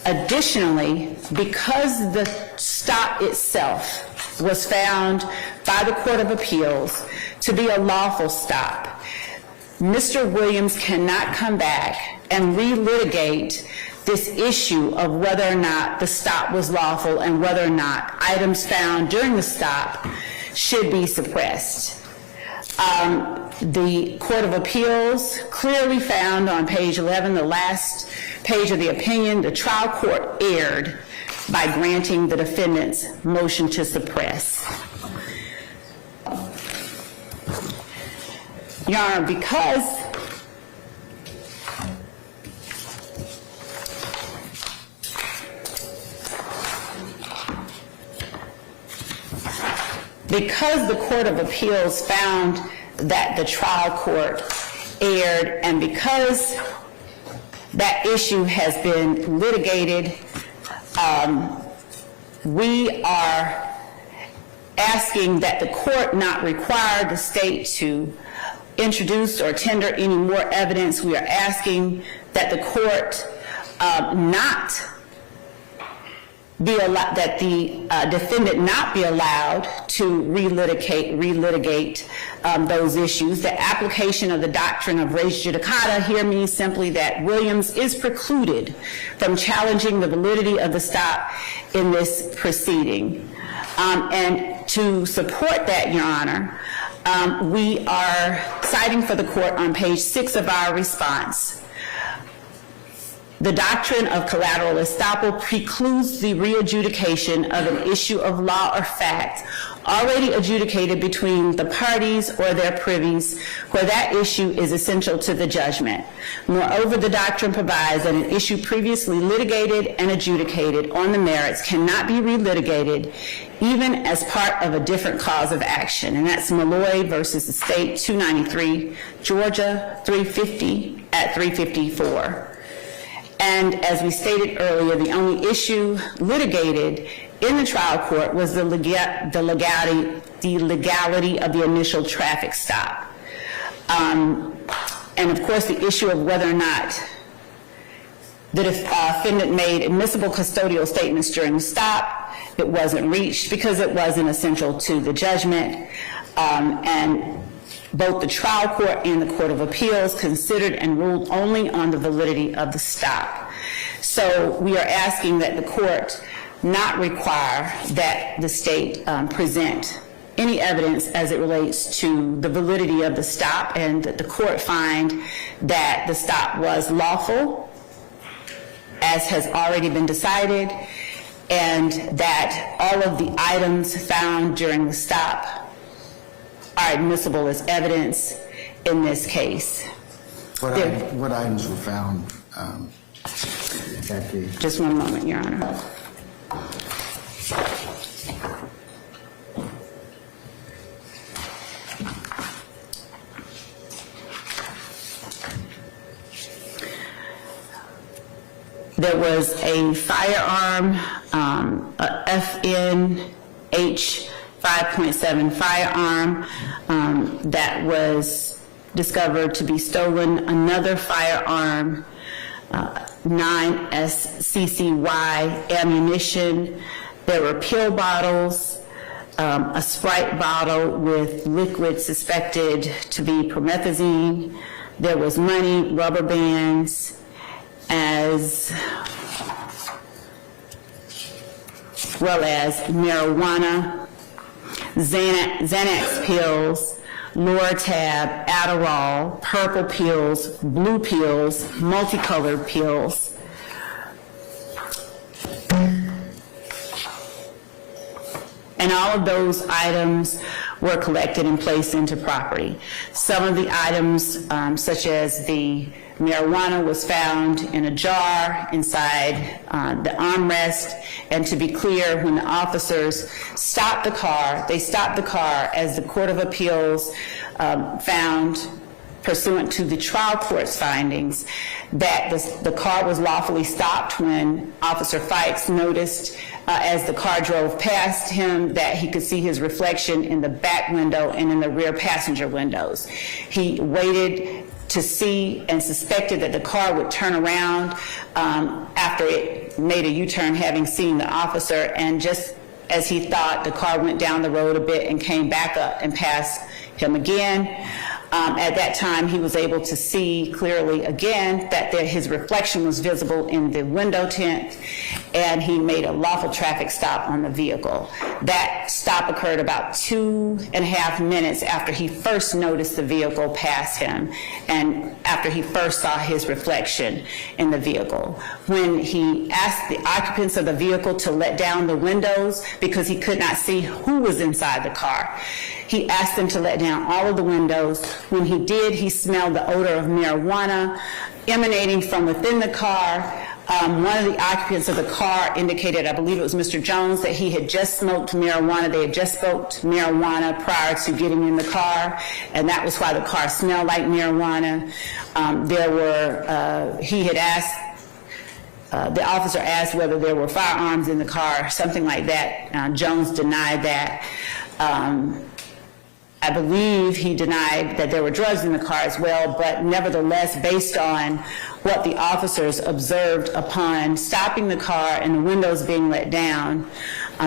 Additionally, because the stop itself was found by the Court of Appeals to be a lawful stop, Mr. Williams cannot come back and relitigate this issue of whether or not the stop was lawful and whether or not items found during the stop should be suppressed. The Court of Appeals clearly found on page 11, the last page of the opinion, the trial court erred by granting the defendant's motion to suppress. Your Honor, because the Court of Appeals found that the trial court erred, and because that issue has been litigated, we are asking that the court not require the state to introduce or tender any more evidence. We are asking that the court not be allowed, that the defendant not be allowed to relitigate those issues. The application of the doctrine of res judicata here means simply that Williams is precluded from challenging the validity of the stop in this proceeding. And to support that, Your Honor, we are citing for the court on page 6 of our response. The doctrine of collateral estoppel precludes the re-adjudication of an issue of law or fact already adjudicated between the parties or their privies where that issue is essential to the judgment. Moreover, the doctrine provides that an issue previously litigated and adjudicated on the merits cannot be relitigated even as part of a different cause of action. And that's Malloy versus the State, 293, Georgia, 350 at 354. And as we stated earlier, the only issue litigated in the trial court was the legality of the initial traffic stop. And of course, the issue of whether or not the defendant made admissible custodial statements during the stop, it wasn't reached because it wasn't essential to the judgment. And both the trial court and the Court of Appeals considered and ruled only on the validity of the stop. So we are asking that the court not require that the state present any evidence as it relates to the validity of the stop, and that the court find that the stop was lawful, as has already been decided, and that all of the items found during the stop are admissible as evidence in this case. What items were found at the... Just one moment, Your Honor. There was a firearm, a FNH 5.7 firearm that was discovered to be stolen. Another firearm, 9 SCCY ammunition. There were pill bottles, a Sprite bottle with liquid suspected to be promethazine. There was money, rubber bands, as well as marijuana, Xanax pills, Loratab, Adderall, purple pills, blue pills, multicolored pills. And all of those items were collected and placed into property. Some of the items, such as the marijuana, was found in a jar inside the armrest. And to be clear, when the officers stopped the car, they stopped the car as the Court of Appeals found, pursuant to the trial court's findings, that the car was lawfully stopped when Officer Fikes noticed as the car drove past him that he could see his reflection in the back window and in the rear passenger windows. He waited to see and suspected that the car would turn around after it made a U-turn, having seen the officer, and just as he thought, the car went down the road a bit and came back up and passed him again. At that time, he was able to see clearly again that his reflection was visible in the window tint, and he made a lawful traffic stop on the vehicle. That stop occurred about 2.5 minutes after he first noticed the vehicle pass him and after he first saw his reflection in the vehicle. When he asked the occupants of the vehicle to let down the windows because he could not see who was inside the car, he asked them to let down all of the windows. When he did, he smelled the odor of marijuana emanating from within the car. One of the occupants of the car indicated, I believe it was Mr. Jones, that he had just smoked marijuana. They had just smoked marijuana prior to getting in the car, and that was why the car smelled like marijuana. He had asked, the officer asked whether there were firearms in the car, something like that. Jones denied that. I believe he denied that there were drugs in the car as well, but nevertheless, based on what the officers observed upon stopping the car and the windows being let down,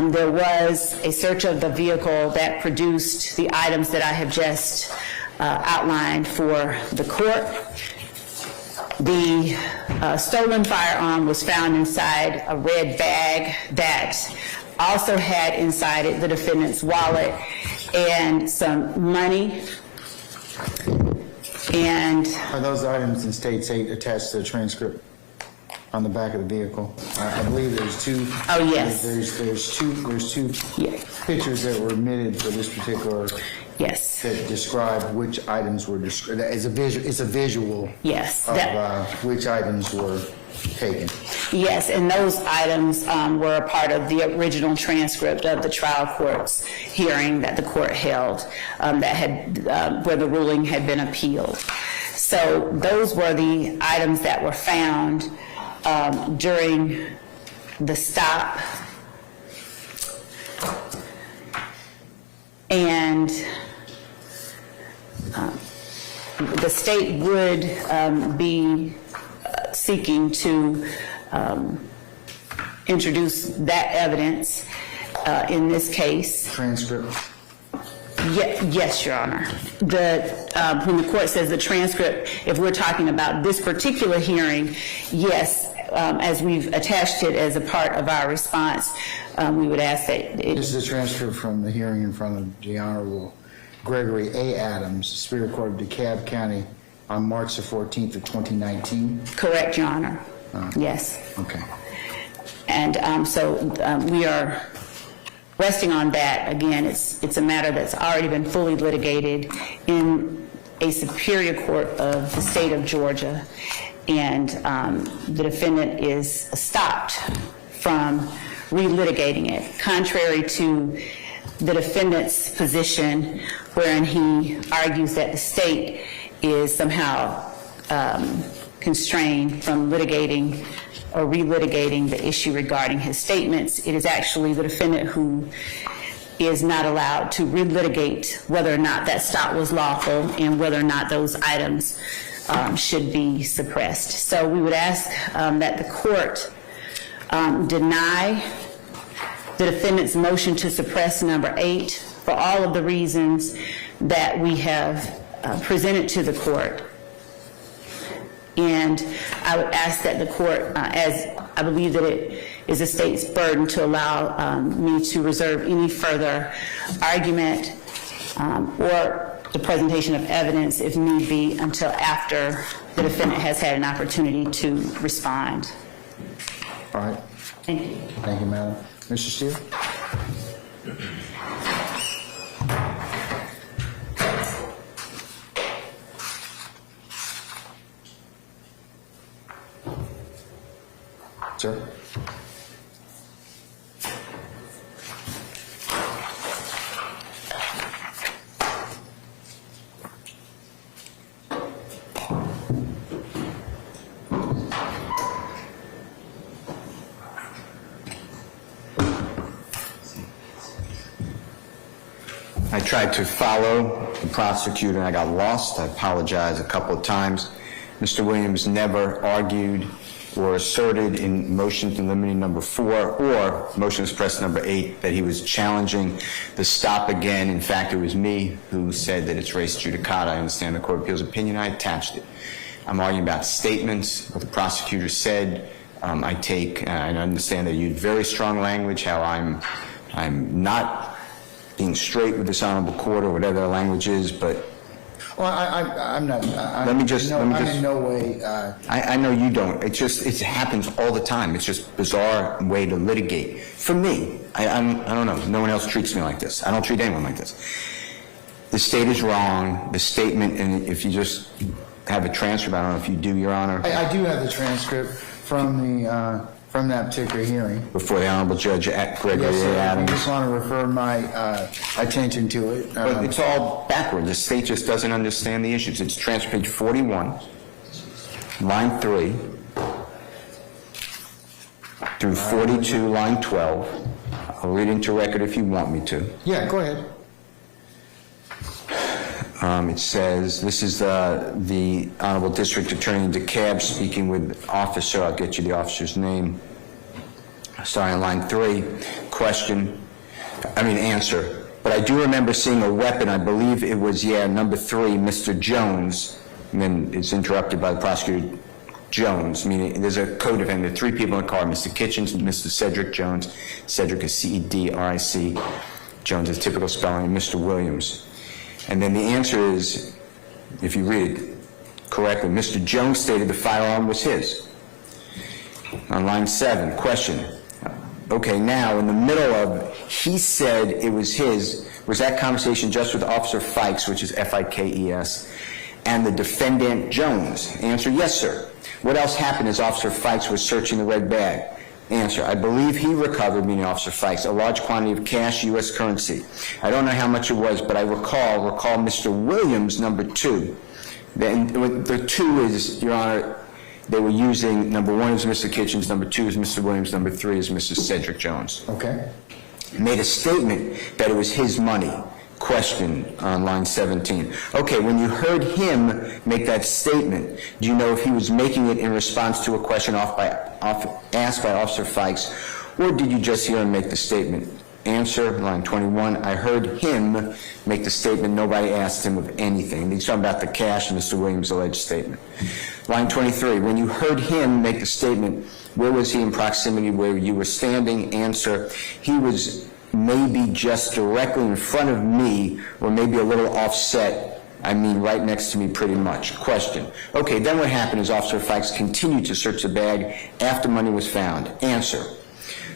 there was a search of the vehicle that produced the items that I have just outlined for the court. The stolen firearm was found inside a red bag that also had inside it the defendant's wallet and some money. And Are those items in States 8 attached to the transcript on the back of the vehicle? I believe there's two. Oh, yes. There's two pictures that were admitted for this particular. yes, That describe which items were described. It's a visual. yes, Of which items were taken. yes, and those items were a part of the original transcript of the trial court's hearing that the court held, where the ruling had been appealed. So those were the items that were found during the stop. And the state would be seeking to introduce that evidence in this case. Transcript. Yes, Your Honor. When the court says the transcript, if we're talking about this particular hearing, yes, as we've attached it as a part of our response, we would ask that This is a transcript from the hearing in front of the Honorable Gregory A. Adams, Superior Court of DeKalb County, on March the 14th of 2019. Correct, Your Honor. Yes. Okay. And so we are resting on that. Again, it's a matter that's already been fully litigated in a Superior Court of the state of Georgia, and the defendant is stopped from relitigating it, contrary to the defendant's position, wherein he argues that the state is somehow constrained from litigating or relitigating the issue regarding his statements. It is actually the defendant who is not allowed to relitigate whether or not that stop was lawful and whether or not those items should be suppressed. So we would ask that the court deny the defendant's motion to suppress number 8 for all of the reasons that we have presented to the court. And I would ask that the court, as I believe that it is the state's burden to allow me to reserve any further argument or the presentation of evidence, if need be, until after the defendant has had an opportunity to respond. All right. Thank you. Thank you, Madam. Mr. Steele? Sir? I tried to follow the prosecutor and I got lost. I apologize a couple of times. Mr. Williams never argued or asserted in motion to limiting number 4 or motion to suppress number 8 that he was challenging the stop again. In fact, it was me who said that it's res judicata. I understand the Court of Appeals opinion. I attached it. I'm arguing about statements, what the prosecutor said. I understand that you used very strong language, how I'm not being straight with this honorable court or whatever the language is, but well, I'm not. Let me just. I'm in no way. I know you don't. It happens all the time. It's just a bizarre way to litigate. For me, I don't know. No one else treats me like this. I don't treat anyone like this. The state is wrong. The statement, and if you just have a transcript, I don't know if you do, Your Honor. I do have the transcript from that particular hearing. Before the Honorable Judge Gregory Adams. I just want to refer my attention to it. But it's all backward. The state just doesn't understand the issues. It's transcript page 41, line 3, through 42, line 12. I'll read into record if you want me to. Yeah, go ahead. It says, this is the Honorable District Attorney DeKalb speaking with officer. I'll get you the officer's name. Starting on line 3, answer. But I do remember seeing a weapon. I believe it was, number 3, Mr. Jones. And then it's interrupted by the prosecutor, Jones, meaning there's a co-defendant. There are 3 people in the car, Mr. Kitchens, Mr. Cedric Jones. Cedric is C-E-D-R-I-C. Jones is typical spelling, and Mr. Williams. And then the answer is, if you read it correctly, Mr. Jones stated the firearm was his. On line 7, question. Okay, now in the middle of, he said it was his, was that conversation just with Officer Fikes, which is F-I-K-E-S, and the defendant Jones? Answer, yes, sir. What else happened as Officer Fikes was searching the red bag? Answer, I believe he recovered, meaning Officer Fikes, a large quantity of cash, U.S. currency. I don't know how much it was, but I recall Mr. Williams, number 2. Then the 2 is, Your Honor, they were using, number 1 is Mr. Kitchens, number 2 is Mr. Williams, number 3 is Mr. Cedric Jones. Okay. Made a statement that it was his money. Question on line 17. Okay, when you heard him make that statement, do you know if he was making it in response to a question asked by Officer Fikes, or did you just hear him make the statement? Answer, line 21, I heard him make the statement. Nobody asked him of anything. He's talking about the cash and Mr. Williams' alleged statement. Line 23, when you heard him make the statement, where was he in proximity where you were standing? Answer, he was maybe just directly in front of me, or maybe a little offset. I mean, right next to me pretty much. Question. Okay, then what happened is Officer Fikes continued to search the bag after money was found. Answer.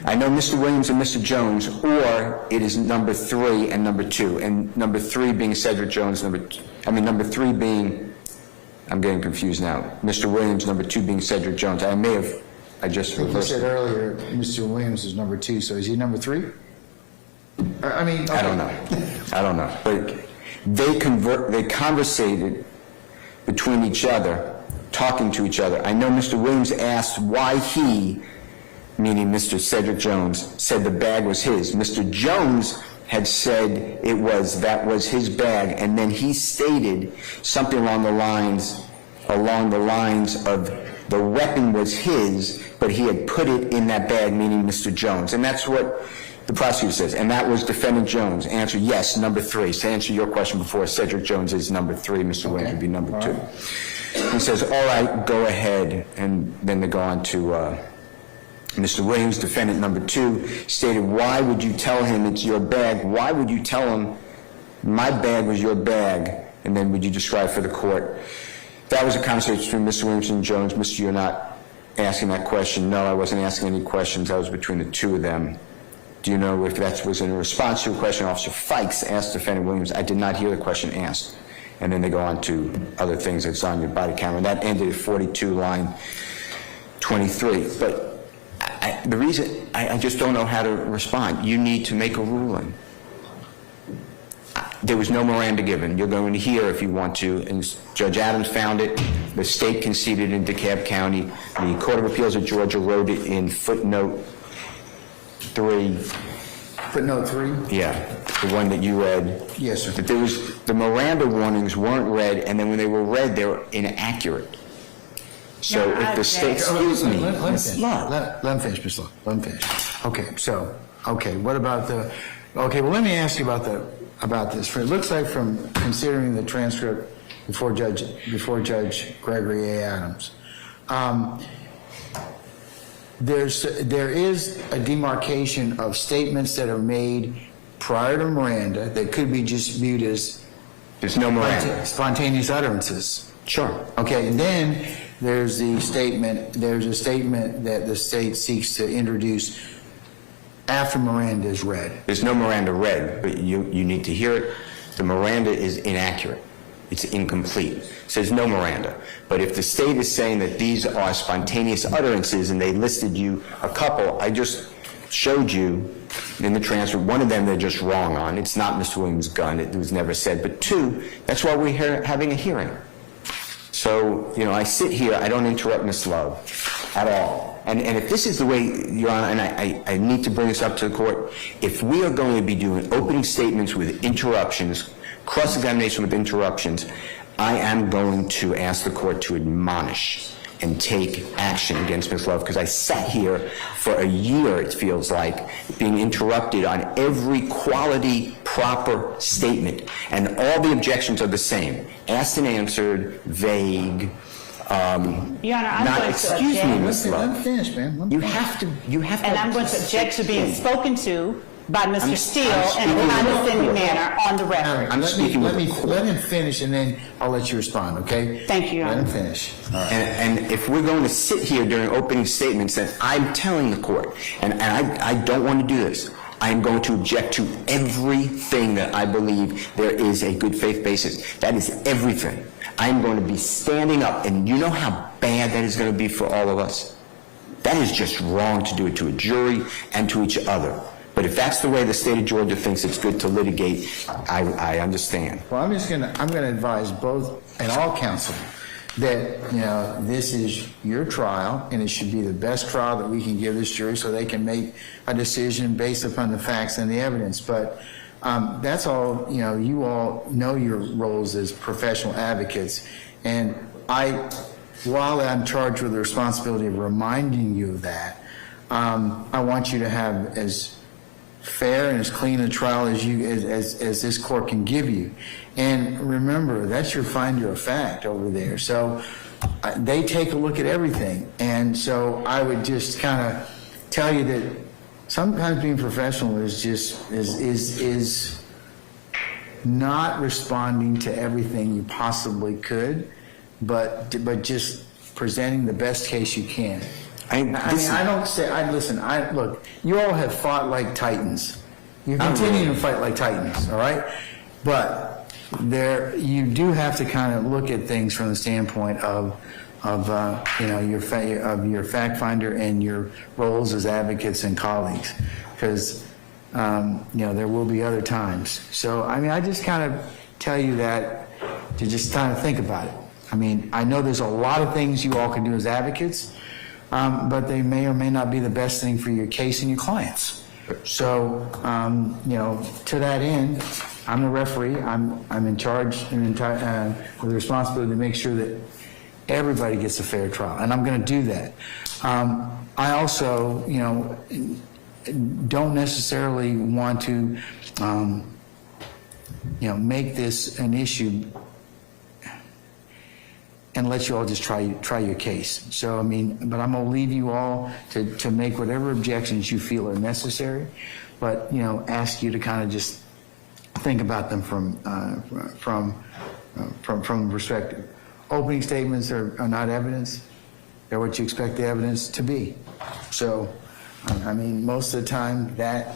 I know Mr. Williams and Mr. Jones, or it is number 3 and number 2, and number 3 being Cedric Jones, number 3 being, I'm getting confused now, Mr. Williams, number 2 being Cedric Jones. I just reversed You said it. earlier Mr. Williams is number 2, so is he number 3? Okay. I don't know. But they conversated between each other, talking to each other. I know Mr. Williams asked why he, meaning Mr. Cedric Jones, said the bag was his. Mr. Jones had said that was his bag, and then he stated something along the lines of the weapon was his, but he had put it in that bag, meaning Mr. Jones. And that's what the prosecutor says, and that was defendant Jones. Answer, yes, number 3. To answer your question before, Cedric Jones is number 3, Mr. Williams would be number 2. He says, all right, go ahead, and then they go on to Mr. Williams, defendant number 2, stated, why would you tell him it's your bag? Why would you tell him my bag was your bag? And then would you describe for the court? That was a conversation between Mr. Williams and Jones. Mr., you're not asking that question. No, I wasn't asking any questions. That was between the 2 of them. Do you know if that was in response to a question Officer Fikes asked defendant Williams? I did not hear the question asked. And then they go on to other things that's on your body camera. And that ended at 42, line 23. But the reason, I just don't know how to respond. You need to make a ruling. There was no Miranda given. You're going to hear if you want to. And Judge Adams found it. The state conceded in DeKalb County. The Court of Appeals of Georgia wrote it in footnote 3. Footnote 3? Yeah, the one that you read. Yes, sir. That there was, the Miranda warnings weren't read, and then when they were read, they were inaccurate. So No, if the state, excuse me, Ms. Love. Let him finish, Ms. Love. Let him finish. Okay, so, what about well, let me ask you about this. It looks like from considering the transcript before Judge Gregory A. Adams, there is a demarcation of statements that are made prior to Miranda that could be just viewed as There's no Miranda. spontaneous utterances. Sure. Okay, and then there's a statement that the state seeks to introduce after Miranda is read. There's no Miranda read, but you need to hear it. The Miranda is inaccurate. It's incomplete. So there's no Miranda. But if the state is saying that these are spontaneous utterances and they listed you a couple, I just showed you in the transcript, one of them they're just wrong on. It's not Mr. Williams' gun. It was never said. But two, that's why we're having a hearing. So, I sit here, I don't interrupt Ms. Love at all. And if this is the way, Your Honor, and I need to bring this up to the court, if we are going to be doing opening statements with interruptions, cross-examination with interruptions, I am going to ask the court to admonish and take action against Ms. Love, because I sat here for a year, it feels like, being interrupted on every quality, proper statement, and all the objections are the same. Asked and answered, vague, Your Honor, I'm not, going to excuse me, object. Ms. Let Love. him finish, man. You have to. And I'm going to object to being spoken to by Mr. Steele I'm in a speaking condescending with the court. manner on the record. I'm speaking with the court. Let him finish, and then I'll let you respond, okay? Thank you, Your Let him Honor. finish. All right. And if we're going to sit here during opening statements that I'm telling the court, and I don't want to do this, I am going to object to everything that I believe there is a good faith basis. That is everything. I'm going to be standing up, and you know how bad that is going to be for all of us? That is just wrong to do it to a jury and to each other. But if that's the way the state of Georgia thinks it's good to litigate, I understand. Well, I'm gonna advise both and all counsel that, this is your trial, and it should be the best trial that we can give this jury so they can make a decision based upon the facts and the evidence. But that's all, you all know your roles as professional advocates. And while I'm charged with the responsibility of reminding you of that, I want you to have as fair and as clean a trial as this court can give you. And remember, that's your finder of fact over there. So they take a look at everything. And so I would just kind of tell you that sometimes being professional is not responding to everything you possibly could, but just presenting the best case you can. Look, you all have fought like titans. You continue to fight like titans, all right? But you do have to kind of look at things from the standpoint of your fact finder and your roles as advocates and colleagues, because there will be other times. So I just kind of tell you that to just kind of think about it. I know there's a lot of things you all can do as advocates, but they may or may not be the best thing for your case and your clients. So, to that end, I'm the referee. I'm in charge with the responsibility to make sure that everybody gets a fair trial, and I'm going to do that. I also, don't necessarily want to, make this an issue and let you all just try your case. So, but I'm gonna leave you all to make whatever objections you feel are necessary, but, ask you to kind of just think about them from the perspective. Opening statements are not evidence. They're what you expect the evidence to be. So, most of the time that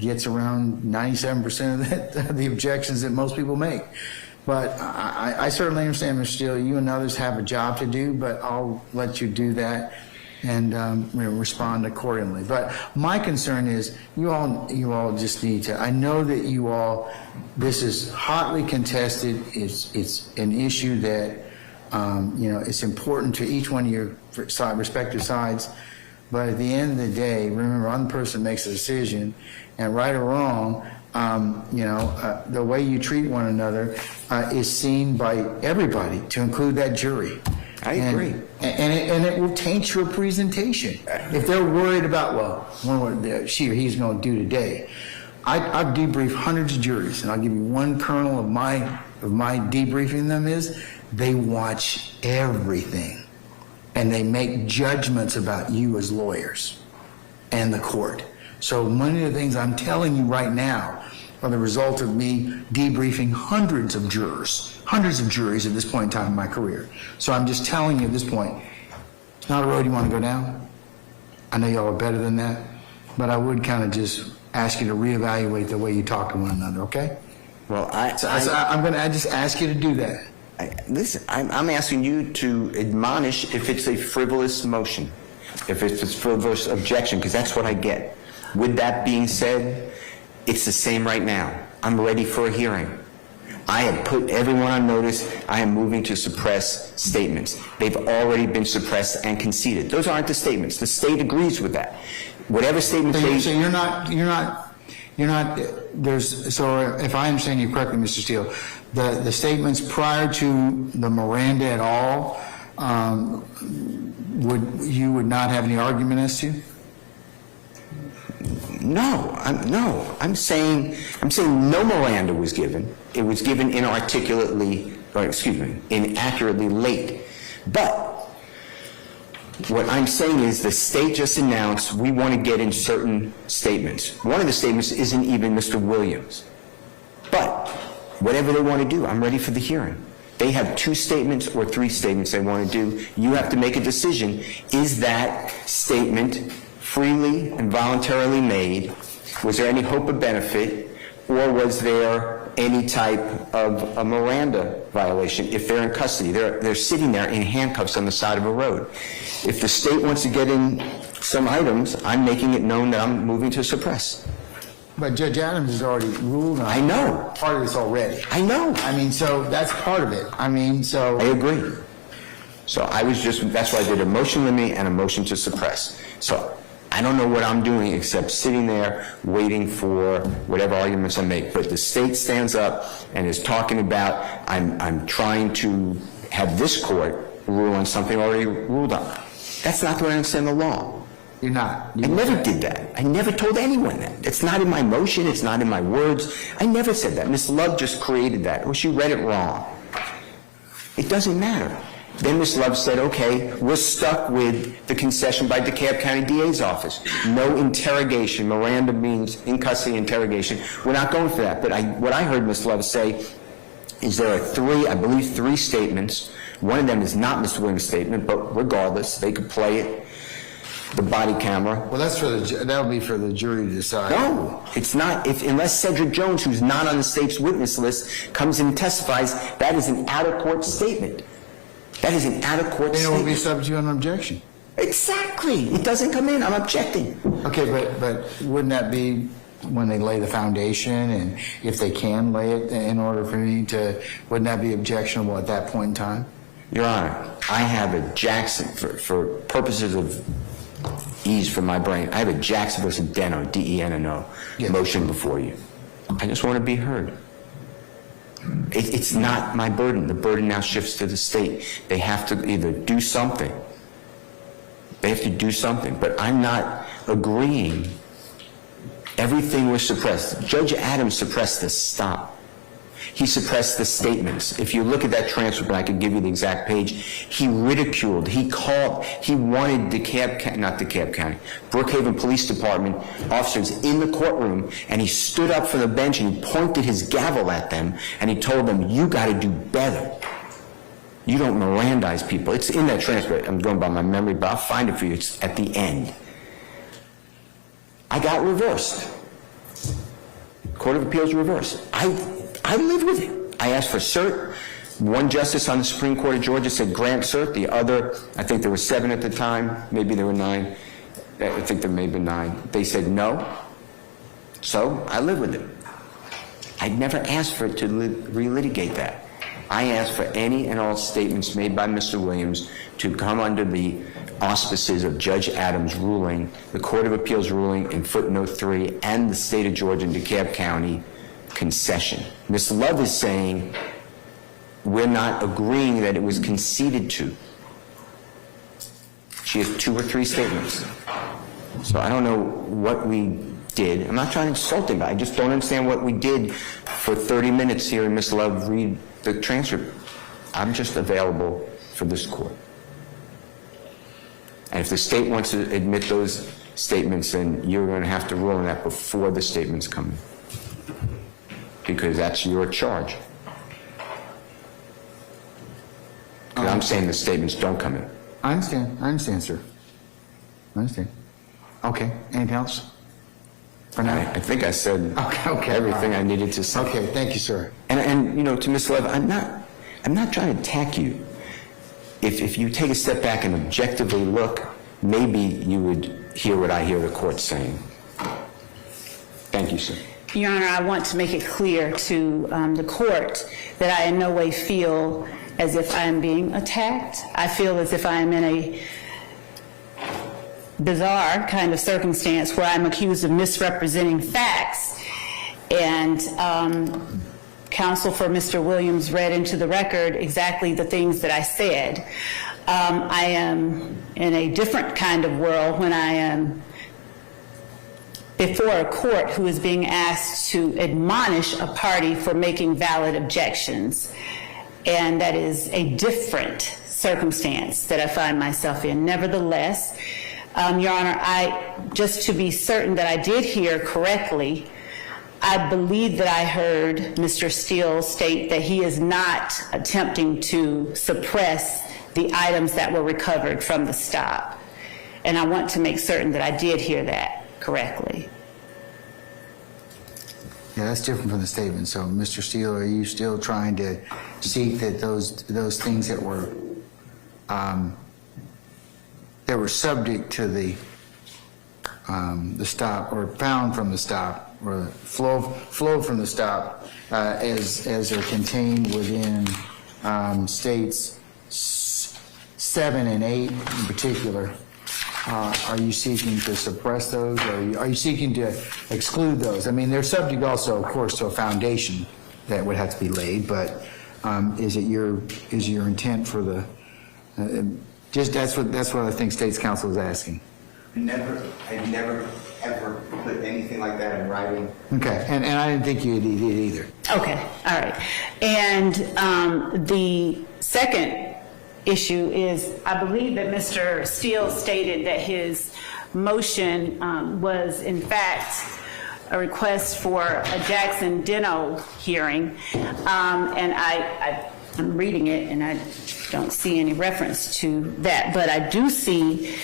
gets around 97% of the objections that most people make. But I certainly understand, Mr. Steele, you and others have a job to do, but I'll let you do that and respond accordingly. But my concern is you all just need to, I know that you all, this is hotly contested. It's an issue that, it's important to each one of your respective sides. But at the end of the day, remember, one person makes a decision, and right or wrong, the way you treat one another is seen by everybody, to include that jury. I agree. And it will taint your presentation. If they're worried about, well, what she or he's going to do today. I've debriefed hundreds of juries, and I'll give you one kernel of my debriefing them is they watch everything, and they make judgments about you as lawyers and the court. So many of the things I'm telling you right now are the result of me debriefing hundreds of juries at this point in time in my career. So I'm just telling you at this point, it's not a road you want to go down. I know y'all are better than that, but I would kind of just ask you to reevaluate the way you talk to one another, okay? Well, I'm going to just ask you to do that. Listen, I'm asking you to admonish if it's a frivolous motion, if it's a frivolous objection, because that's what I get. With that being said, it's the same right now. I'm ready for a hearing. I have put everyone on notice. I am moving to suppress statements. They've already been suppressed and conceded. Those aren't the statements. The state agrees with that. Whatever statements So you're not, so if I understand you correctly, Mr. Steele, the statements prior to the Miranda at all, you would not have any argument as to? No, I'm saying no Miranda was given. It was given inaccurately late. But what I'm saying is the state just announced we want to get in certain statements. One of the statements isn't even Mr. Williams. But whatever they want to do, I'm ready for the hearing. They have 2 statements or 3 statements they want to do. You have to make a decision. Is that statement freely and voluntarily made? Was there any hope of benefit, or was there any type of a Miranda violation if they're in custody? They're sitting there in handcuffs on the side of a road. If the state wants to get in some items, I'm making it known that I'm moving to suppress. But Judge Adams has already ruled on I know. part of this already. I know. I mean, so that's part of it. I mean, so... I agree. So that's why I did a motion limit and a motion to suppress. So I don't know what I'm doing except sitting there waiting for whatever arguments I make. But the state stands up and is talking about, I'm trying to have this court rule on something already ruled on. That's not the way I understand the law. You're not. I never did that. I never told anyone that. It's not in my motion. It's not in my words. I never said that. Ms. Love just created that. Well, she read it wrong. It doesn't matter. Then Ms. Love said, okay, we're stuck with the concession by DeKalb County DA's office. No interrogation. Miranda means in custody interrogation. We're not going for that. But what I heard Ms. Love say is there are I believe three statements. One of them is not Mr. Williams' statement, but regardless, they could play it, the body camera. Well, that'll be for the jury to decide. No, it's not. Unless Cedric Jones, who's not on the state's witness list, comes and testifies, that is an out-of-court statement. That is an out-of-court statement. Then it will be subject to an objection. Exactly. It doesn't come in. I'm objecting. Okay, but wouldn't that be when they lay the foundation, and if they can lay it in order for me to, wouldn't that be objectionable at that point in time? Your Honor, I have a Jackson, for purposes of ease for my brain, I have a Jackson versus Deno, D-E-N-N-O, motion before you. I just want to be heard. It's not my burden. The burden now shifts to the state. They have to either do something. They have to do something. But I'm not agreeing. Everything was suppressed. Judge Adams suppressed the stop. He suppressed the statements. If you look at that transcript, and I could give you the exact page, he ridiculed, he wanted Brookhaven Police Department officers in the courtroom, and he stood up from the bench and he pointed his gavel at them, and he told them, you got to do better. You don't Mirandize people. It's in that transcript. I'm going by my memory, but I'll find it for you. It's at the end. I got reversed. Court of Appeals reversed. I live with it. I asked for cert. One justice on the Supreme Court of Georgia said grant cert. The other, I think there were 7 at the time, maybe there were 9. I think there may have been 9. They said no. So I live with it. I'd never asked for it to relitigate that. I asked for any and all statements made by Mr. Williams to come under the auspices of Judge Adams' ruling, the Court of Appeals ruling in footnote 3, and the state of Georgia and DeKalb County concession. Ms. Love is saying we're not agreeing that it was conceded to. She has 2 or 3 statements. So I don't know what we did. I'm not trying to insult him, but I just don't understand what we did for 30 minutes hearing Ms. Love read the transcript. I'm just available for this court. And if the state wants to admit those statements, then you're going to have to rule on that before the statements come in, because that's your charge. 'Cause I'm saying the statements don't come in. I understand, sir. I understand. Okay, anything else? For now? I think I said Okay, everything I needed to say. Okay, thank you, sir. And you know, to Ms. Love, I'm not trying to attack you. If you take a step back and objectively look, maybe you would hear what I hear the court saying. Thank you, sir. Your Honor, I want to make it clear to the court that I in no way feel as if I am being attacked. I feel as if I am in a bizarre kind of circumstance where I'm accused of misrepresenting facts. And counsel for Mr. Williams read into the record exactly the things that I said. I am in a different kind of world when I am before a court who is being asked to admonish a party for making valid objections. And that is a different circumstance that I find myself in. Nevertheless, Your Honor, just to be certain that I did hear correctly, I believe that I heard Mr. Steele state that he is not attempting to suppress the items that were recovered from the stop. And I want to make certain that I did hear that correctly. Yeah, that's different from the statement. So, Mr. Steele, are you still trying to seek that those things that were subject to the stop or found from the stop or flow from the stop as are contained within states 7 and 8 in particular, are you seeking to suppress those, or are you seeking to exclude those? I mean, they're subject also, of course, to a foundation that would have to be laid, but is your intent for the that's what I think State's Counsel is asking. I never ever put anything like that in writing. Okay, and I didn't think you did either. Okay, all right. And the second issue is, I believe that Mr. Steele stated that his motion was in fact a request for a Jackson Deno hearing, and I'm reading it and I don't see any reference to that, but I do see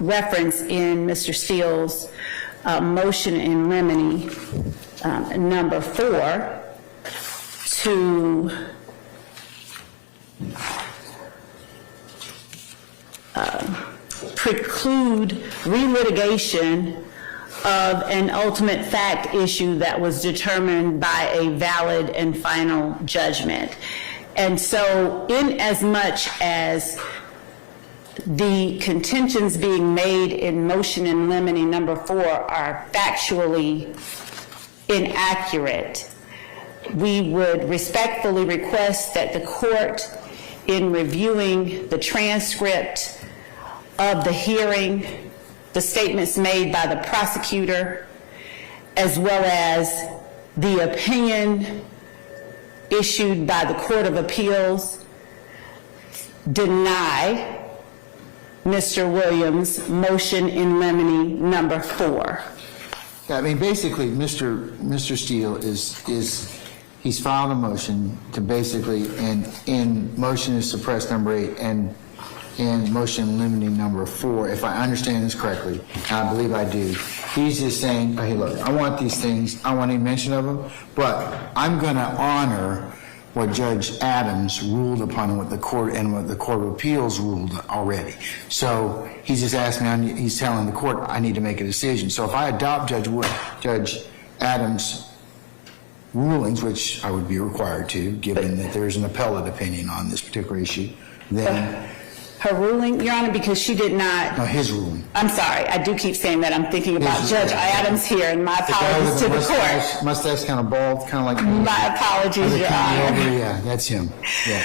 reference in Mr. Steele's motion in limine number 4 to preclude relitigation of an ultimate fact issue that was determined by a valid and final judgment. And so, in as much as the contentions being made in motion in limine number 4 are factually inaccurate, we would respectfully request that the court, in reviewing the transcript of the hearing, the statements made by the prosecutor, as well as the opinion issued by the Court of Appeals, deny Mr. Williams' motion in limine number 4. I mean, basically, Mr. Steele he's filed a motion to basically, and in motion to suppress number 8 and motion limiting number 4, if I understand this correctly, and I believe I do, he's just saying, hey, look, I want these things, I want any mention of them, but I'm going to honor what Judge Adams ruled upon and what the Court of Appeals ruled already. So he's just asking me, he's telling the court, I need to make a decision. So if I adopt Judge Adams' rulings, which I would be required to, given that there's an appellate opinion on this particular issue, then... Her ruling, Your Honor, because she did not... No, his ruling. I'm sorry, I do keep saying that. I'm thinking about Judge Adams here, and my apologies to the court. Mustache kind of bald, kind of like... My apologies, Your Honor. Yeah, that's him. Yeah.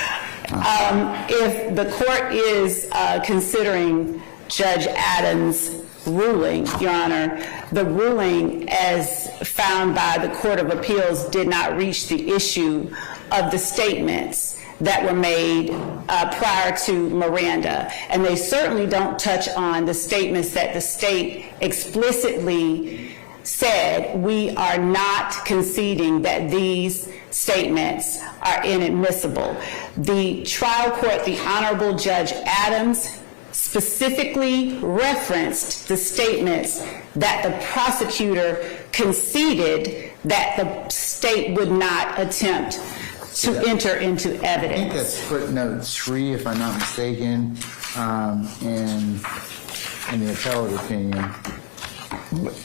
If the court is considering Judge Adams' ruling, Your Honor, the ruling as found by the Court of Appeals did not reach the issue of the statements that were made prior to Miranda. And they certainly don't touch on the statements that the state explicitly said, we are not conceding that these statements are inadmissible. The trial court, the Honorable Judge Adams, specifically referenced the statements that the prosecutor conceded that the state would not attempt to enter into I think evidence. that's footnote 3, if I'm not mistaken, in the appellate opinion.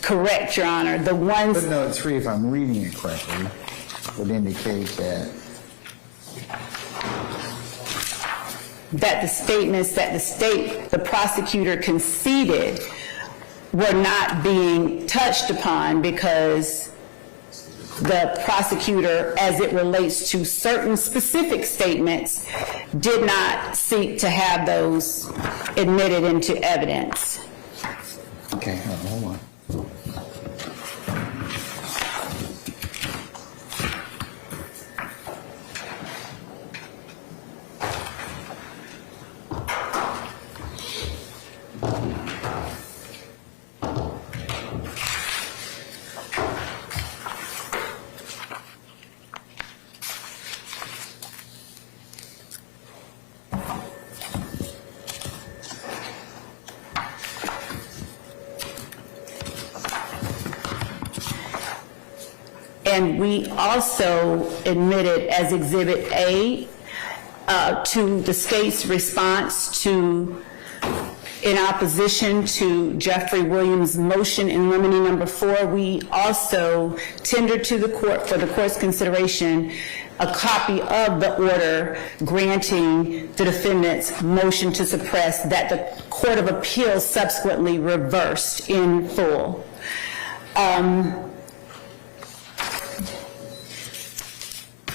Correct, Your Honor. The ones Footnote 3, if I'm reading it correctly, would indicate that the statements that the prosecutor conceded were not being touched upon because the prosecutor, as it relates to certain specific statements, did not seek to have those admitted into evidence. okay, hold on. And we also admitted as Exhibit A to the state's response to, in opposition to Jeffery Williams' motion in limine number 4, we also tendered to the court for the court's consideration a copy of the order granting the defendant's motion to suppress that the Court of Appeals subsequently reversed in full.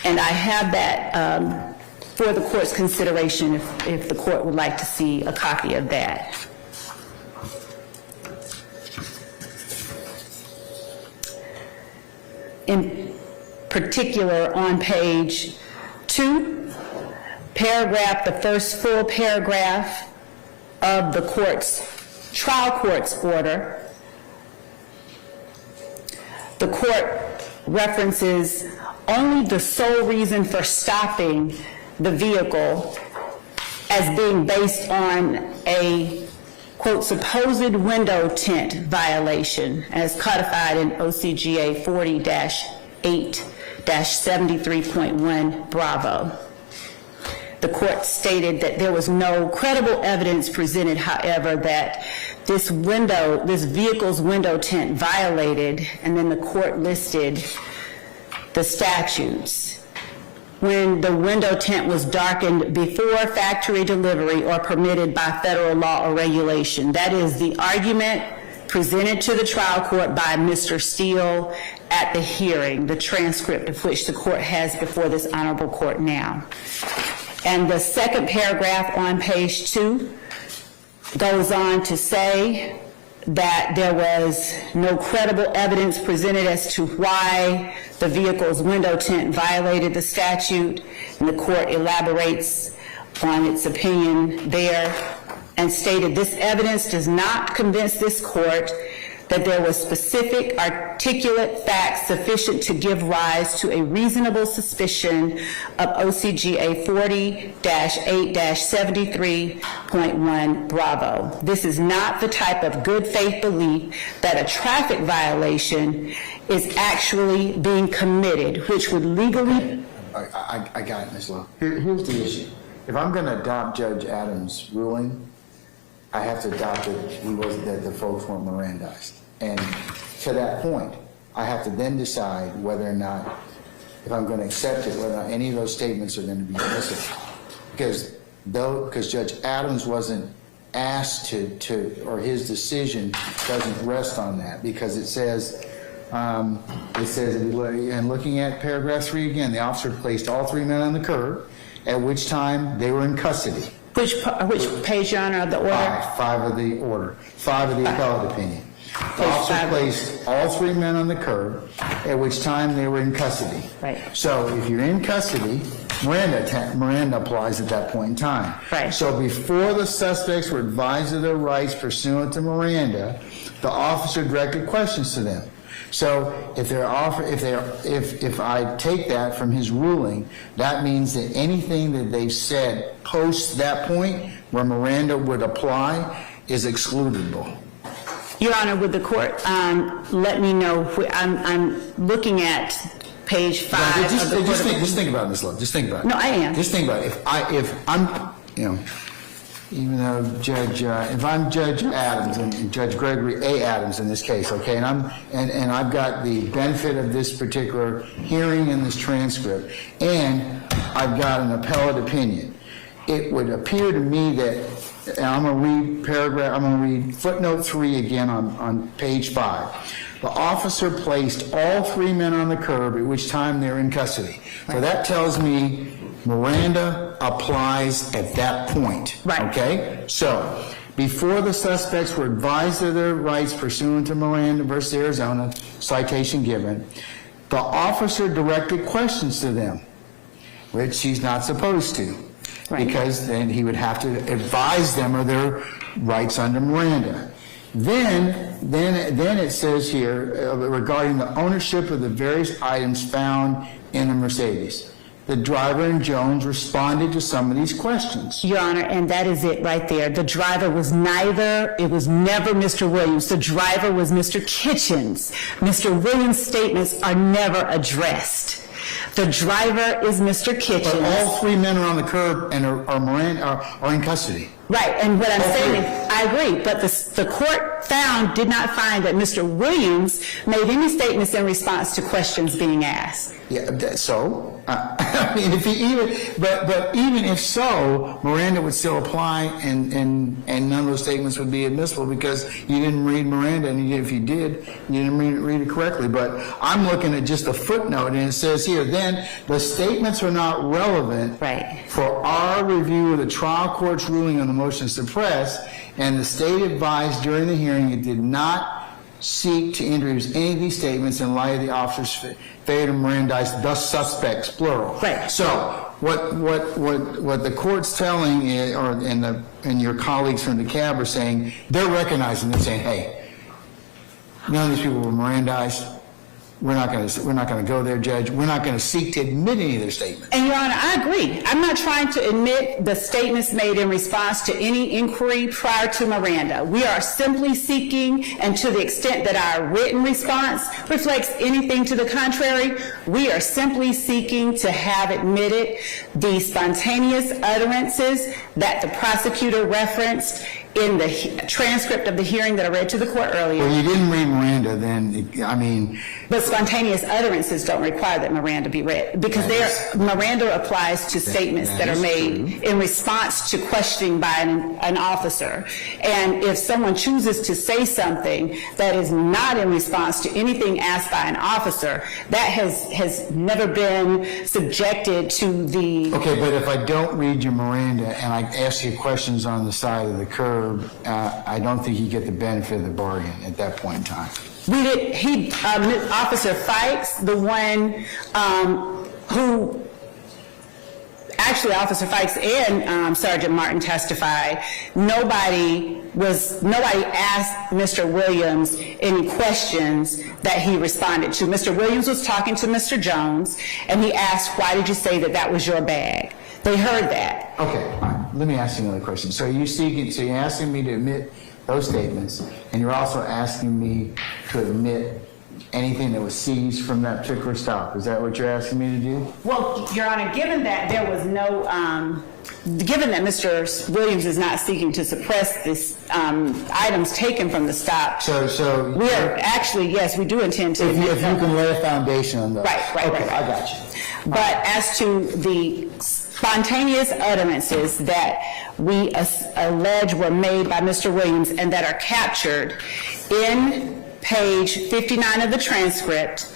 And I have that for the court's consideration if the court would like to see a copy of that. In particular, on page 2, the first full paragraph of the trial court's order, the court references only the sole reason for stopping the vehicle as being based on a, quote, supposed window tint violation as codified in OCGA 40-8-73.1 Bravo. The court stated that there was no credible evidence presented, however, that this vehicle's window tint violated, and then the court listed the statutes. When the window tint was darkened before factory delivery or permitted by federal law or regulation. That is the argument presented to the trial court by Mr. Steele at the hearing, the transcript of which the court has before this honorable court now. And the second paragraph on page 2 goes on to say that there was no credible evidence presented as to why the vehicle's window tint violated the statute, and the court elaborates on its opinion there and stated this evidence does not convince this court that there was specific articulate facts sufficient to give rise to a reasonable suspicion of OCGA 40-8-73.1 Bravo. This is not the type of good faith belief that a traffic violation is actually being committed, which would legally... I got it, Ms. Lowe. Here's the issue. If I'm going to adopt Judge Adams' ruling, I have to adopt that the folks weren't Mirandized. And to that point, I have to then decide whether or not, if I'm going to accept it, whether or not any of those statements are going to be admissible. Because Judge Adams wasn't asked or his decision doesn't rest on that, because it says, and looking at paragraph 3 again, the officer placed all 3 men on the curb at which time they were in custody. Which page, Your Honor, of the order? Five of the order, 5 of the appellate opinion. The officer placed all 3 men on the curb, at which time they were in custody. Right. So if you're in custody, Miranda applies at that point in time. Right. So before the suspects were advised of their rights pursuant to Miranda, the officer directed questions to them. So if I take that from his ruling, that means that anything that they've said post that point where Miranda would apply is excludable. Your Honor, would the court let me know? I'm looking at page 5 Just of the court. just think about it, Ms. Love. Just think about it. No, I am. Just think about it. If I'm, even though if I'm Judge Adams and Judge Gregory A. Adams in this case, okay, and I've got the benefit of this particular hearing and this transcript, and I've got an appellate opinion, it would appear to me that, and I'm going to read footnote 3 again on page 5. The officer placed all 3 men on the curb, at which time they're in custody. So that tells me Miranda applies at that point. Right. Okay? So, before the suspects were advised of their rights pursuant to Miranda versus Arizona, citation given, the officer directed questions to them, which he's not supposed to. Right. Because then he would have to advise them of their rights under Miranda. Then it says here regarding the ownership of the various items found in the Mercedes. The driver and Jones responded to some of these questions. Your Honor, and that is it right there. The driver was never Mr. Williams. The driver was Mr. Kitchens. Mr. Williams' statements are never addressed. The driver is Mr. Kitchens. But all 3 men are on the curb and are in custody. Right, and what I'm saying is, I agree, but the court did not find that Mr. Williams made any statements in response to questions being asked. Yeah, so, I mean, but even if so, Miranda would still apply and none of those statements would be admissible because you didn't read Miranda, and if you did, you didn't read it correctly. But I'm looking at just a footnote, and it says here, then the statements are not relevant for our review of the trial court's ruling on the motion to suppress, and the state advised during the hearing it did not seek to introduce any of these statements in light of the officer's failure to Mirandize the suspects, plural. Right. So what the court's telling is, and your colleagues from the cab are saying, they're recognizing, they're saying, hey, none of these people were Mirandized. We're not going to go there, Judge. We're not going to seek to admit any of their statements. And Your Honor, I agree. I'm not trying to admit the statements made in response to any inquiry prior to Miranda. We are simply seeking, and to the extent that our written response reflects anything to the contrary, we are simply seeking to have admitted the spontaneous utterances that the prosecutor referenced in the transcript of the hearing that I read to the court earlier. Well, you didn't read Miranda, then, I mean... But spontaneous utterances don't require that Miranda be read, because Miranda applies to statements that are made in response to questioning by an officer. And if someone chooses to say something that is not in response to anything asked by an officer, that has never been subjected to the... Okay, but if I don't read your Miranda and I ask you questions on the side of the curb, I don't think you get the benefit of the bargain at that point in time. Officer Fikes, the one who, actually Officer Fikes and Sergeant Martin testified, nobody asked Mr. Williams any questions that he responded to. Mr. Williams was talking to Mr. Jones, and he asked, why did you say that was your bag? They heard that. Okay, all right. Let me ask you another question. So you're asking me to admit those statements, and you're also asking me to admit anything that was seized from that particular stop. Is that what you're asking me to do? Well, Your Honor, given that there was no, given that Mr. Williams is not seeking to suppress this items taken from the stop, so we are actually, yes, we do intend to. If you can lay a foundation on those. Right. I got you. But as to the spontaneous utterances that we allege were made by Mr. Williams and that are captured in page 59 of the transcript,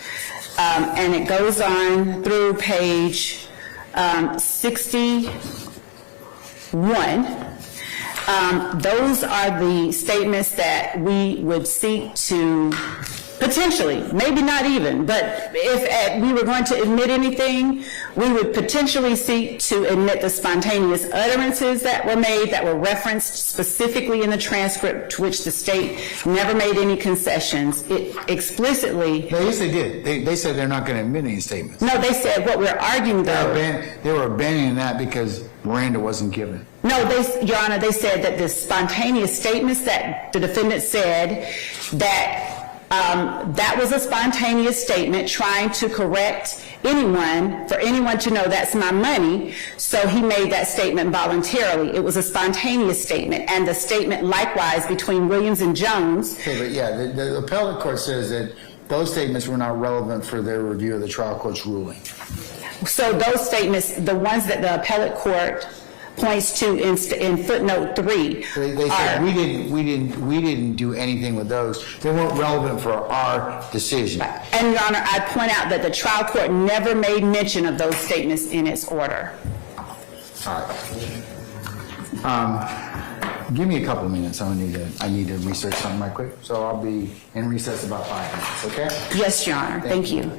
and it goes on through page 61. Those are the statements that we would seek to potentially, maybe not even, but if we were going to admit anything, we would potentially seek to admit the spontaneous utterances that were made, that were referenced specifically in the transcript, to which the state never made any concessions. It explicitly... No, yes, they did. They said they're not going to admit any statements. No, they said what we're arguing, though... They were abandoning that because Miranda wasn't given. No, Your Honor, they said that the spontaneous statements that the defendant said, that that was a spontaneous statement trying to correct anyone, for anyone to know that's my money, so he made that statement voluntarily. It was a spontaneous statement, and the statement likewise between Williams and Jones. Okay, but yeah, the appellate court says that those statements were not relevant for their review of the trial court's ruling. So those statements, the ones that the appellate court points to in footnote 3. They said we didn't do anything with those. They weren't relevant for our decision. And Your Honor, I point out that the trial court never made mention of those statements in its order. All right. Give me a couple minutes. I need to research something right quick. So I'll be in recess about 5 minutes. Okay? Yes, Your Honor. Thank you.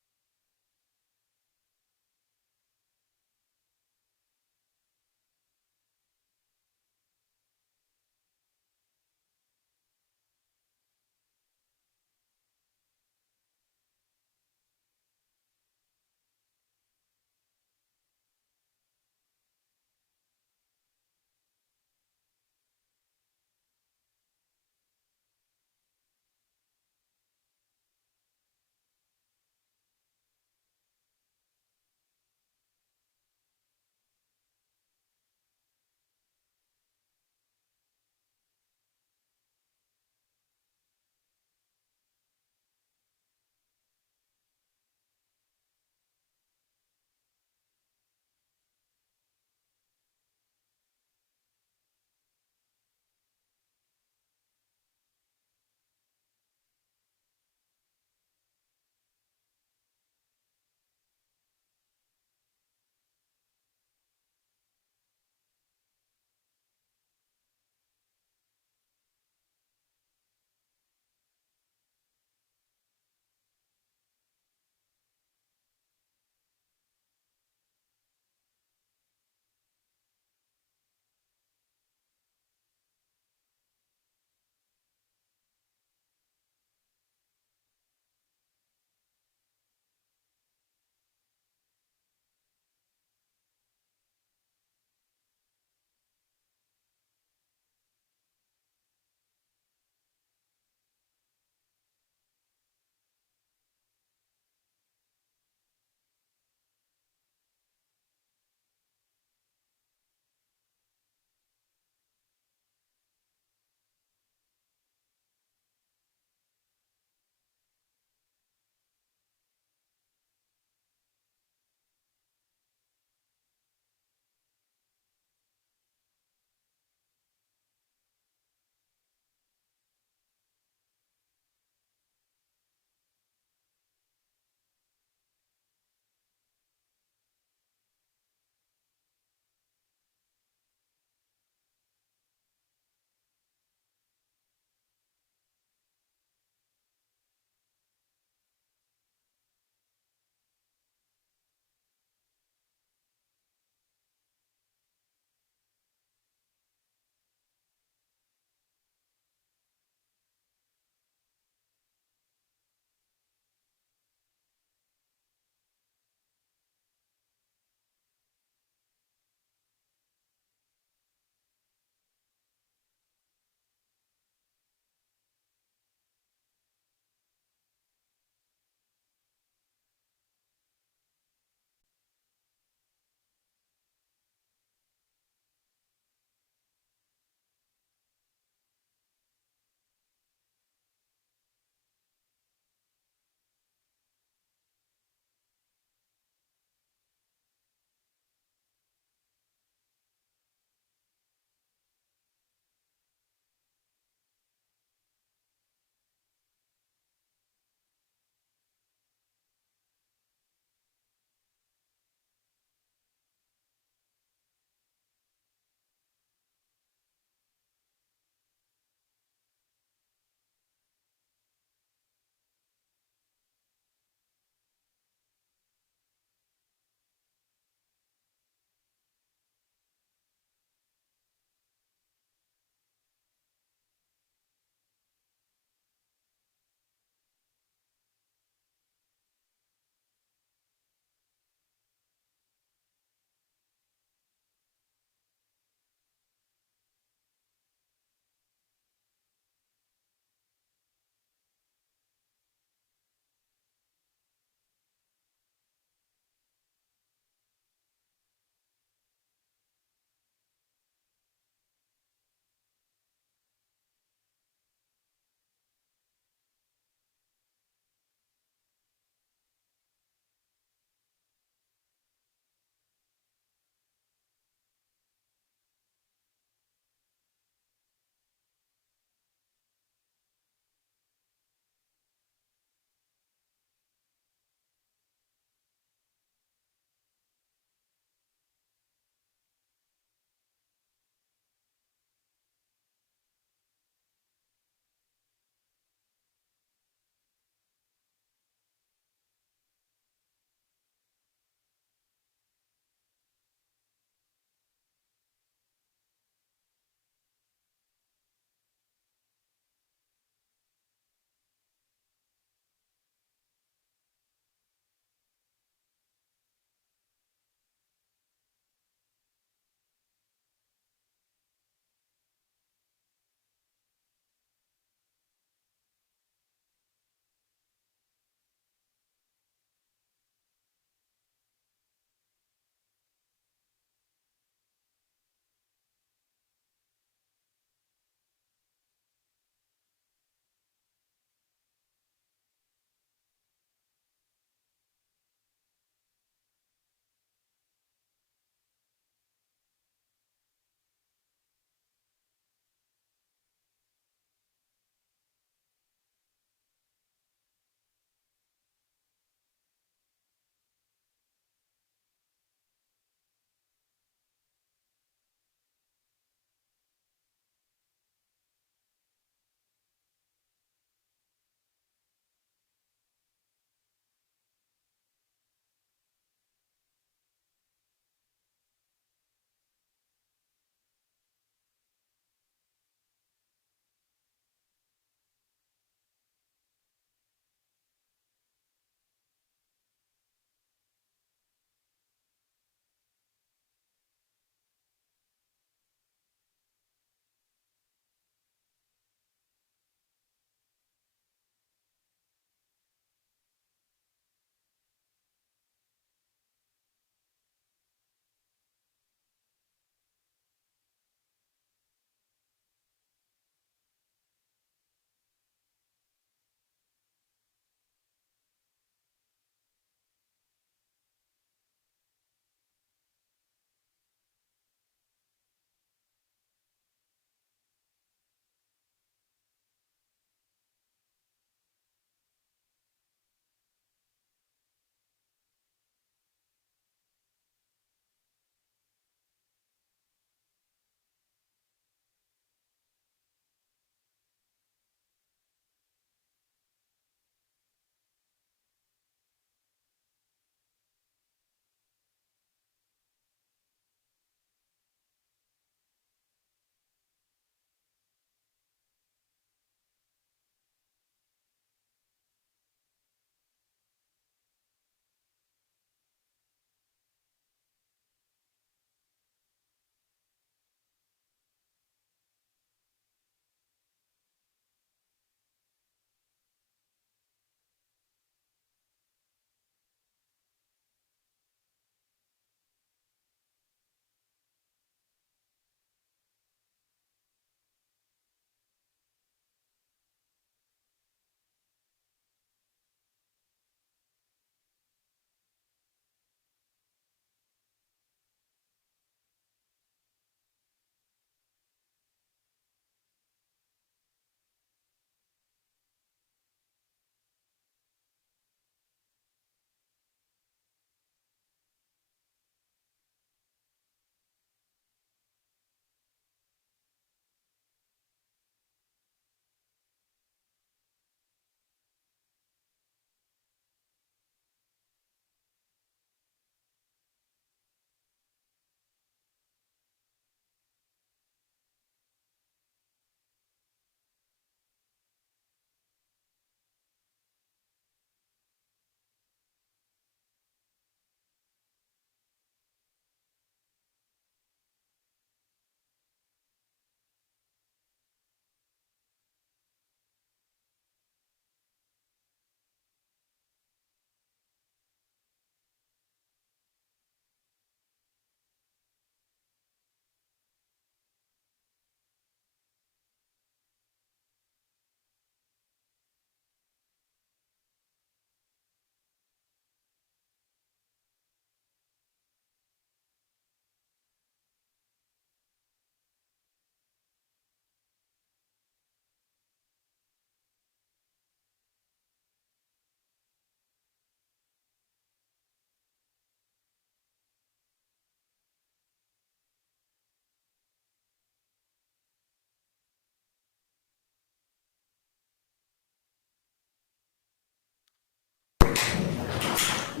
Is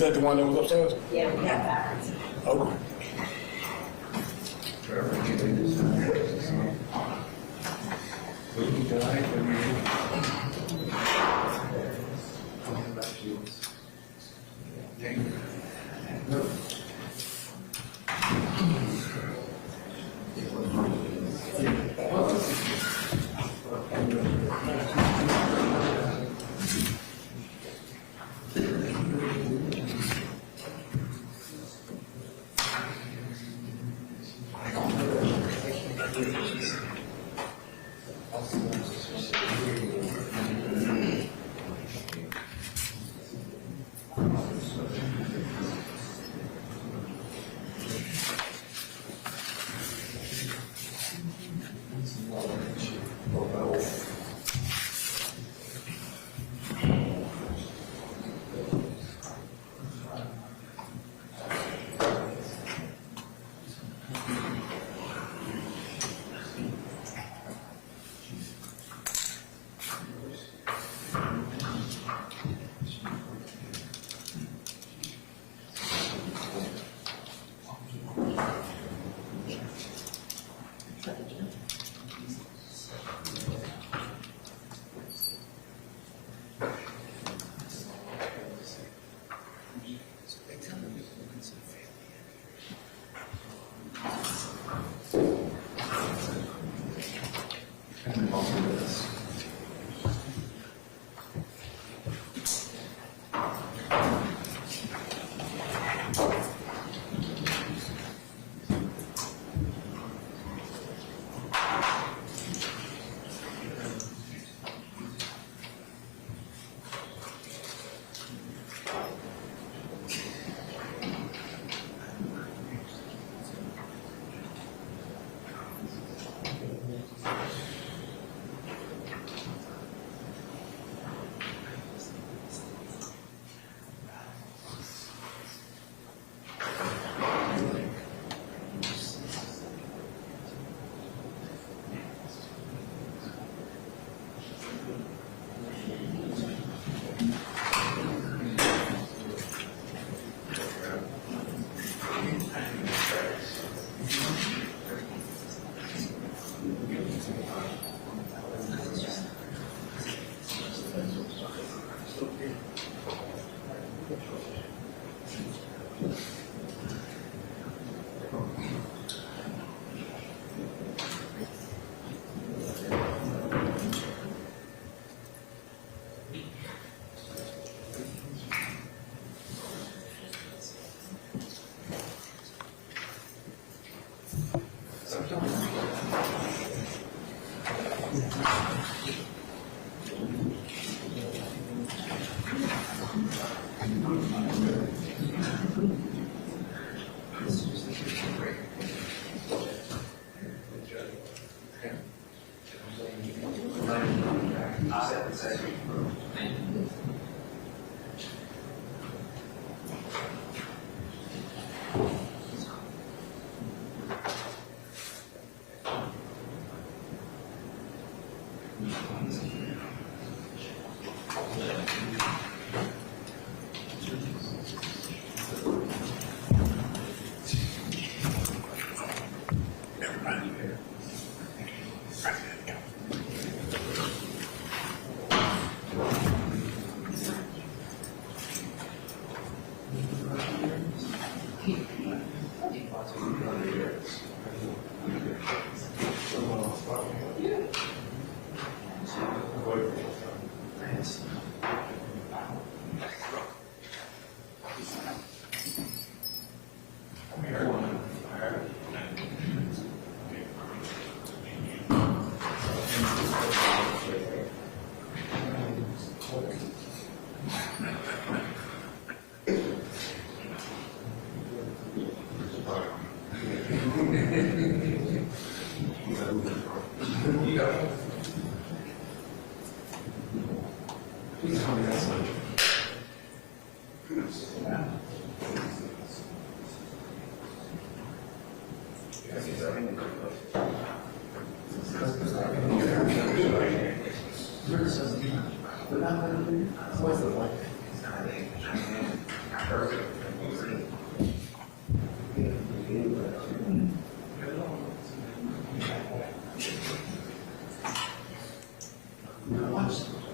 that the one that was upstairs? Yeah, we got that. Okay.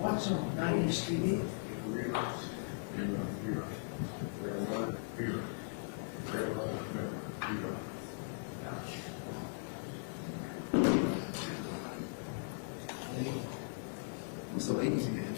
What's on 90th Street? What's the ladies man?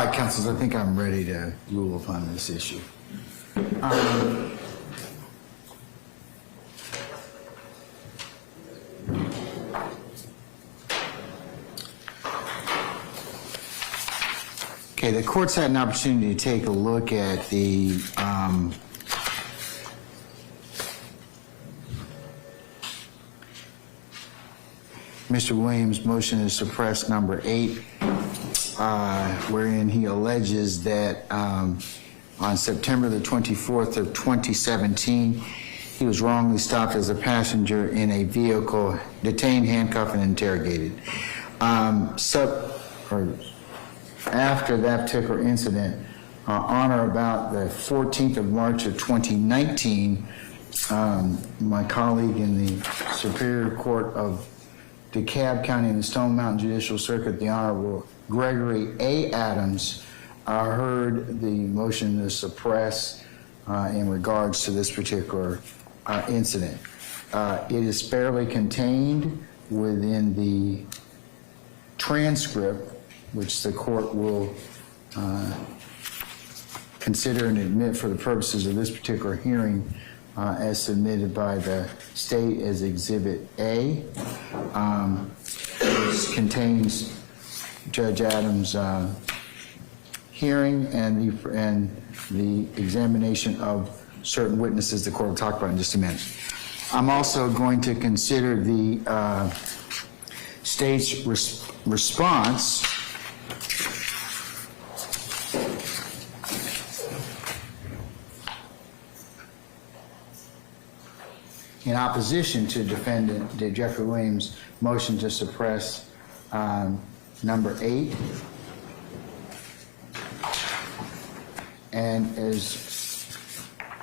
All right, councilors, I think I'm ready to rule upon this issue. Okay, the court's had an opportunity to take a look at the Mr. Williams' motion to suppress number 8, wherein he alleges that on September the 24th of 2017, he was wrongly stopped as a passenger in a vehicle, detained, handcuffed, and interrogated. After that particular incident, on or about the 14th of March of 2019, my colleague in the Superior Court of DeKalb County in the Stone Mountain Judicial Circuit, the Honorable Gregory A. Adams, heard the motion to suppress in regards to this particular incident. It is fairly contained within the transcript, which the court will consider and admit for the purposes of this particular hearing as submitted by the state as Exhibit A. This contains Judge Adams' hearing and the examination of certain witnesses the court will talk about in just a minute. I'm also going to consider the state's response in opposition to defendant Jeffery Williams' motion to suppress number 8, and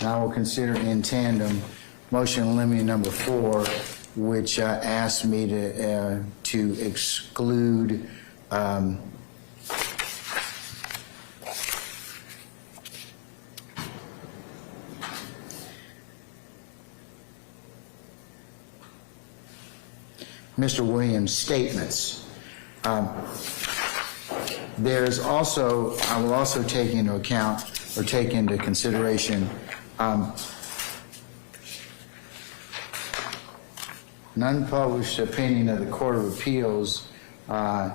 I will consider in tandem motion limiting number 4, which asked me to exclude Mr. Williams' statements. There's also, I will also take into account or take into consideration an unpublished opinion of the Court of Appeals in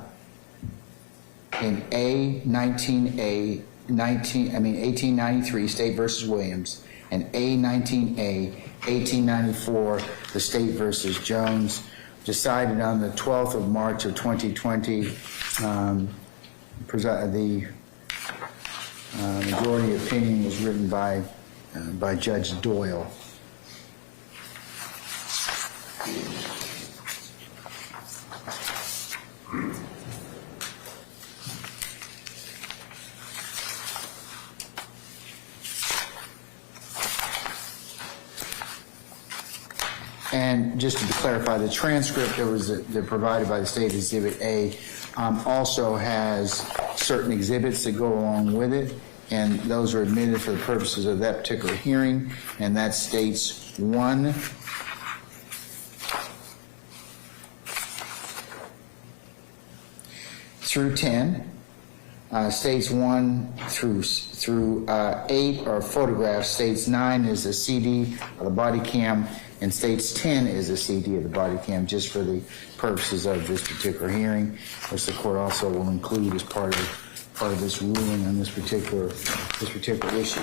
1893, State versus Williams, and A19A, 1894, the State versus Jones, decided on the 12th of March of 2020. The majority opinion was written by Judge Doyle. And just to clarify, the transcript that provided by the State Exhibit A also has certain exhibits that go along with it, and those are admitted for the purposes of that particular hearing, and that states 1 through 10. States 1 through 8 are photographs. States 9 is a CD of the body cam, and states 10 is a CD of the body cam, just for the purposes of this particular hearing, which the court also will include as part of this ruling on this particular issue.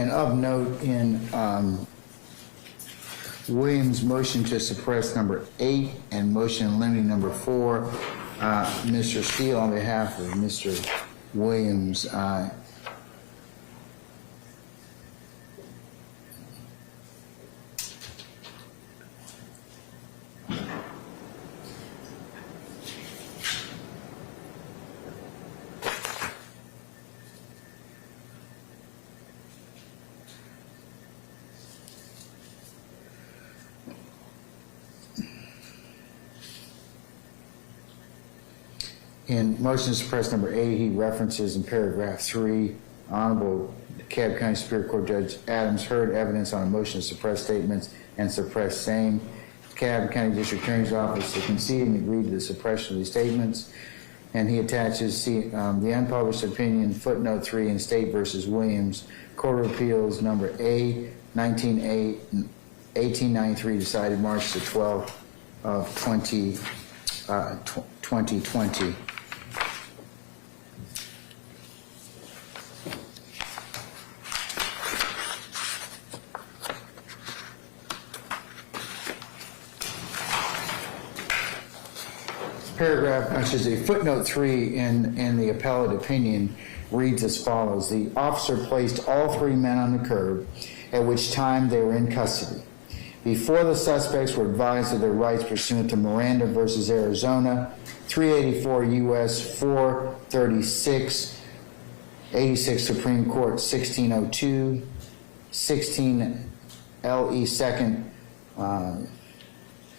And of note, in Williams' motion to suppress number 8 and motion limiting number 4, Mr. Steele, on behalf of Mr. Williams, in motion to suppress number 8, he references in paragraph 3, Honorable DeKalb County Superior Court Judge Adams heard evidence on a motion to suppress statements and suppress same. DeKalb County District Attorney's Office conceded and agreed to the suppression of these statements. And he attaches the unpublished opinion, footnote 3 in State versus Williams, Court of Appeals number A, 1893, decided March the 12th of 2020. Paragraph, I should say, footnote 3 in the appellate opinion reads as follows. The officer placed all 3 men on the curb, at which time they were in custody. Before the suspects were advised of their rights pursuant to Miranda versus Arizona, 384 U.S. 436, 86 Supreme Court, 1602, 16 L.E. 2nd,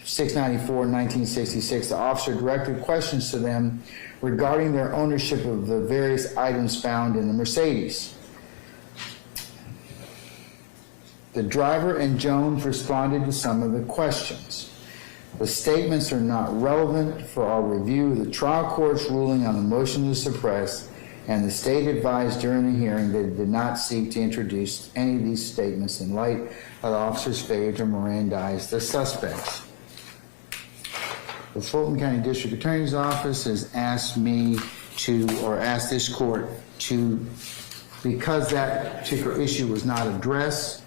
694, 1966, the officer directed questions to them regarding their ownership of the various items found in the Mercedes. The driver and Jones responded to some of the questions. The statements are not relevant for our review of the trial court's ruling on the motion to suppress, and the state advised during the hearing that it did not seek to introduce any of these statements in light of the officer's failure to Mirandize the suspects. The Fulton County District Attorney's Office has asked me to, or asked this court to, because that particular issue was not addressed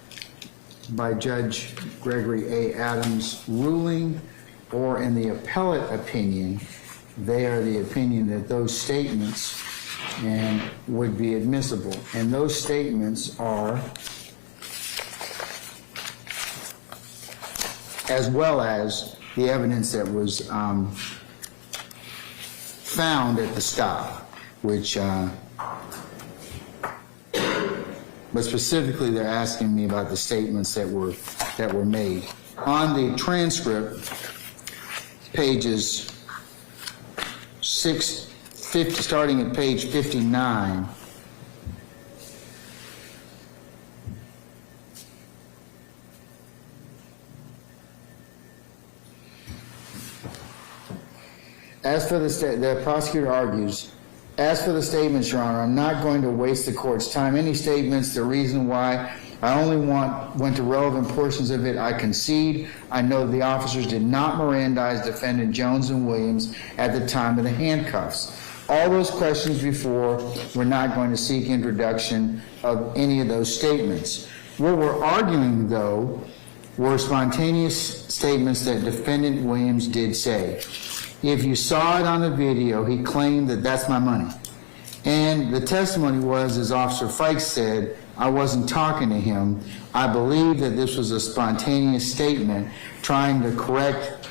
by Judge Gregory A. Adams' ruling or in the appellate opinion, they are the opinion that those statements would be admissible. And those statements are, as well as the evidence that was found at the stop, which, but specifically they're asking me about the statements that were made. On the transcript, pages 650, starting at page 59, as for the prosecutor argues, as for the statements, Your Honor, I'm not going to waste the court's time. Any statements, the reason why, I only went to relevant portions of it. I concede. I know the officers did not Mirandize defendant Jones and Williams at the time of the handcuffs. All those questions before, we're not going to seek introduction of any of those statements. What we're arguing, though, were spontaneous statements that defendant Williams did say. If you saw it on the video, he claimed that that's my money. And the testimony was, as Officer Fikes said, I wasn't talking to him. I believe that this was a spontaneous statement trying to correct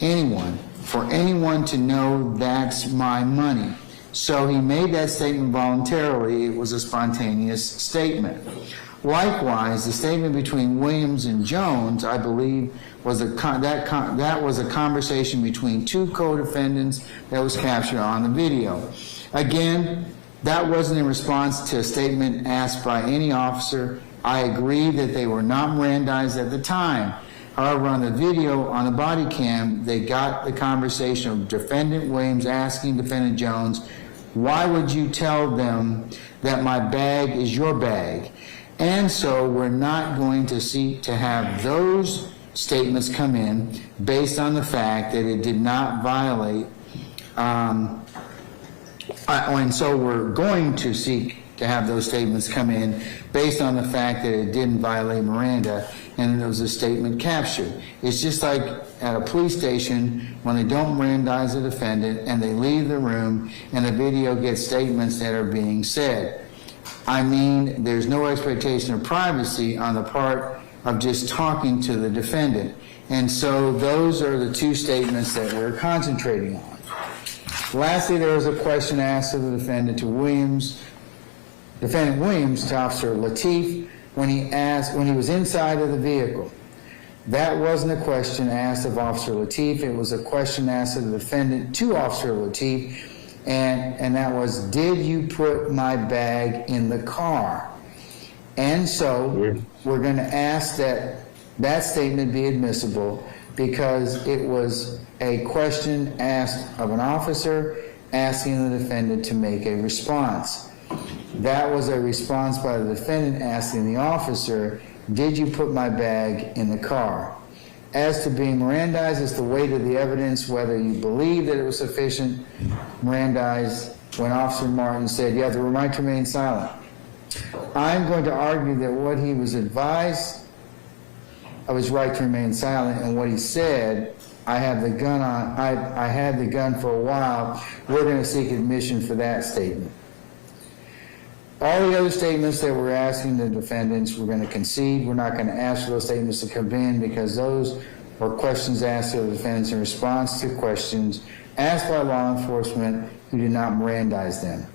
anyone, for anyone to know that's my money. So he made that statement voluntarily. It was a spontaneous statement. Likewise, the statement between Williams and Jones, I believe, was that was a conversation between 2 co-defendants that was captured on the video. Again, that wasn't in response to a statement asked by any officer. I agree that they were not Mirandized at the time. However, on the video, on the body cam, they got the conversation of defendant Williams asking defendant Jones, why would you tell them that my bag is your bag? And so we're not going to seek to have those statements come in based on the fact that it did not violate, and so we're going to seek to have those statements come in based on the fact that it didn't violate Miranda and there was a statement captured. It's just like at a police station when they don't Mirandize a defendant and they leave the room and the video gets statements that are being said. I mean, there's no expectation of privacy on the part of just talking to the defendant. And so those are the 2 statements that we're concentrating on. Lastly, there was a question asked of the defendant Williams to Officer Lateef when he was inside of the vehicle. That wasn't a question asked of Officer Lateef. It was a question asked of the defendant to Officer Lateef, and that was, did you put my bag in the car? And so we're going to ask that that statement be admissible because it was a question asked of an officer asking the defendant to make a response. That was a response by the defendant asking the officer, did you put my bag in the car? As to being Mirandized, it's the weight of the evidence, whether you believe that it was sufficient. Mirandized, when Officer Martin said, you have the right to remain silent. I'm going to argue that what he was advised of his right to remain silent and what he said, I have the gun on, I had the gun for a while, we're going to seek admission for that statement. All the other statements that we're asking the defendants, we're going to concede. We're not going to ask for those statements to come in because those were questions asked of the defendants in response to questions asked by law enforcement who did not Mirandize them.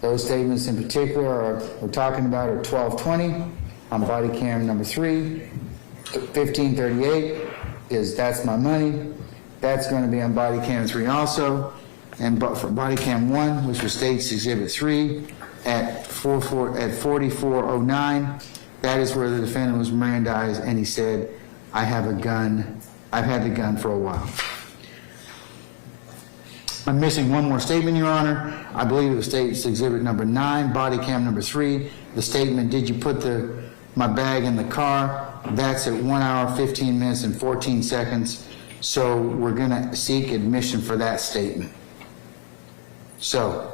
Those statements in particular we're talking about are 1220 on body cam number 3, 1538 is that's my money. That's going to be on body cam 3 also. And for body cam 1, which was State's Exhibit 3, at 4409, that is where the defendant was Mirandized, and he said, I have a gun, I've had the gun for a while. I'm missing one more statement, Your Honor. I believe it was State's Exhibit number 9, body cam number 3, the statement, did you put my bag in the car? That's at 1 hour, 15 minutes, and 14 seconds. So we're going to seek admission for that statement. So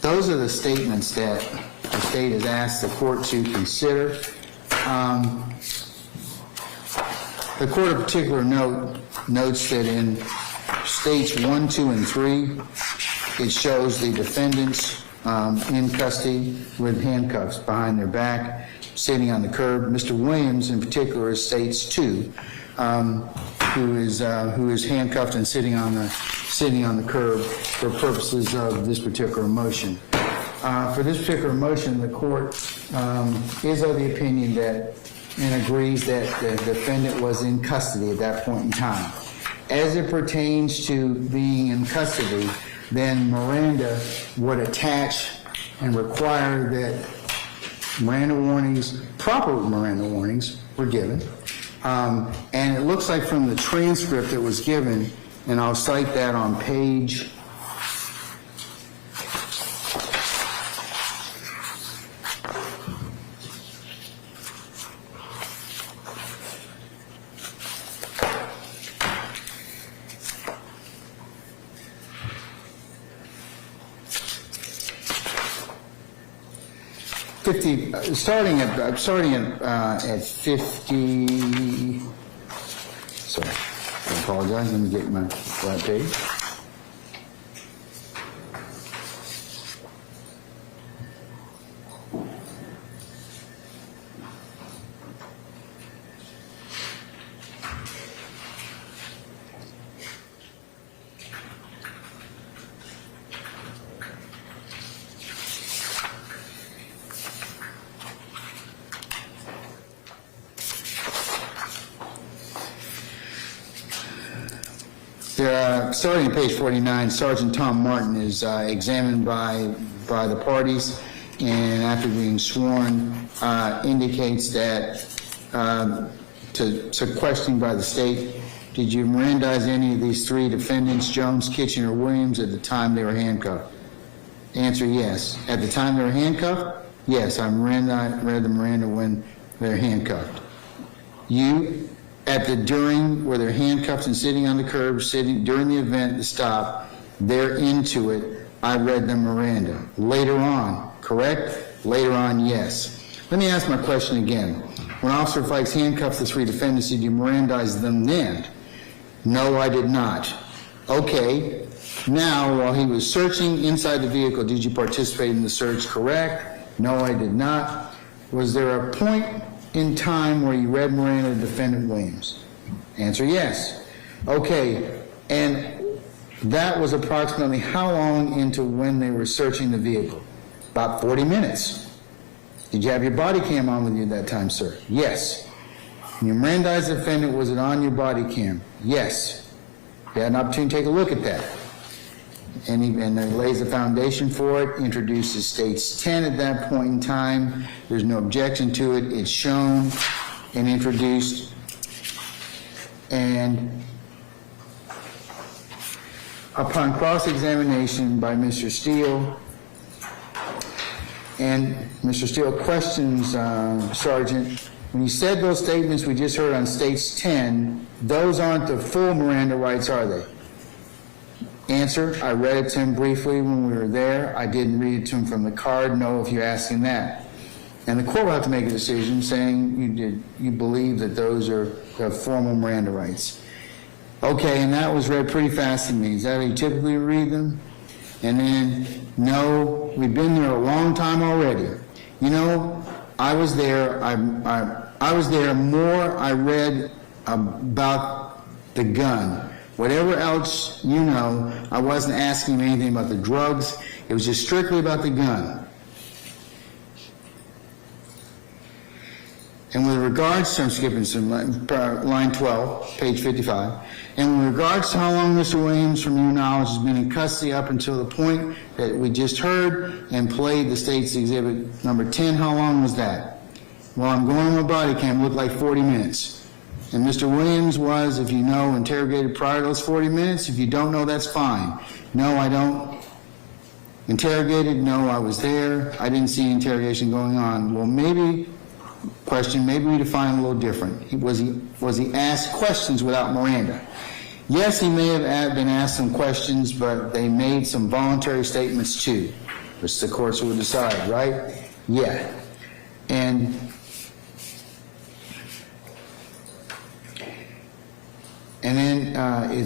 those are the statements that the state has asked the court to consider. The court of particular notes that in states 1, 2, and 3, it shows the defendants in custody with handcuffs behind their back, sitting on the curb. Mr. Williams, in particular, is states 2, who is handcuffed and sitting on the curb for purposes of this particular motion. For this particular motion, the court is of the opinion that and agrees that the defendant was in custody at that point in time. As it pertains to being in custody, then Miranda would attach and require that Miranda warnings, proper Miranda warnings, were given. And it looks like from the transcript that was given, and I'll cite that on page 50, starting at 50. Sorry, I apologize. Let me get my right page. Starting at page 49, Sergeant Tom Martin is examined by the parties, and after being sworn, indicates that to questioning by the state, did you Mirandize any of these 3 defendants, Jones, Kitchener, Williams, at the time they were handcuffed? Answer, yes. At the time they were handcuffed? Yes, I read the Miranda when they're handcuffed. You, at the during, where they're handcuffed and sitting on the curb, during the event, the stop, they're into it, I read the Miranda. Later on, correct? Later on, yes. Let me ask my question again. When Officer Fikes handcuffed the 3 defendants, did you Mirandize them then? No, I did not. Okay. Now, while he was searching inside the vehicle, did you participate in the search? Correct? No, I did not. Was there a point in time where you read Miranda to Defendant Williams? Answer, yes. Okay, and that was approximately how long into when they were searching the vehicle? About 40 minutes. Did you have your body cam on with you at that time, sir? Yes. When you Mirandized the defendant, was it on your body cam? Yes. You had an opportunity to take a look at that. And then lays the foundation for it, introduces states 10 at that point in time. There's no objection to it. It's shown and introduced. And upon cross-examination by Mr. Steele, and Mr. Steele questions Sergeant, when you said those statements we just heard on states 10, those aren't the full Miranda rights, are they? Answer, I read it to him briefly when we were there. I didn't read it to him from the card. No, if you ask him that. And the court will have to make a decision saying you believe that those are the formal Miranda rights. Okay, and that was read pretty fast to me. Is that how you typically read them? And then, no, we've been there a long time already. You know, I was there. I was there more. I read about the gun. Whatever else you know, I wasn't asking him anything about the drugs. It was just strictly about the gun. And with regards to, I'm skipping some, line 12, page 55. And with regards to how long Mr. Williams, from your knowledge, has been in custody up until the point that we just heard and played the state's exhibit number 10, how long was that? Well, I'm going on my body cam, it looked like 40 minutes. And Mr. Williams was, if you know, interrogated prior to those 40 minutes. If you don't know, that's fine. No, I don't. Interrogated? No, I was there. I didn't see interrogation going on. Well, maybe, question, maybe we define it a little different. Was he asked questions without Miranda? Yes, he may have been asked some questions, but they made some voluntary statements too, which the courts will decide, right? Yeah. And then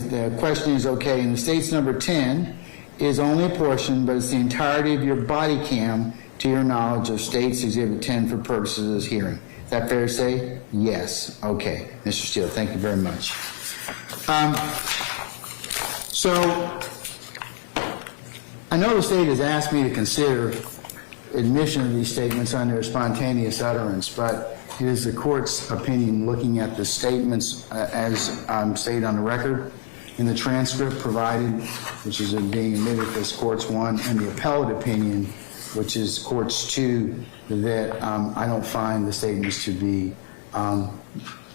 the question is, okay, in the state's number 10 is only a portion, but it's the entirety of your body cam to your knowledge of state's exhibit 10 for purposes of this hearing. Is that fair to say? Yes. Okay. Mr. Steele, thank you very much. So I know the state has asked me to consider admission of these statements under spontaneous utterance, but it is the court's opinion, looking at the statements as stated on the record, in the transcript provided, which is being admitted as courts 1, and the appellate opinion, which is courts 2, that I don't find the statements to be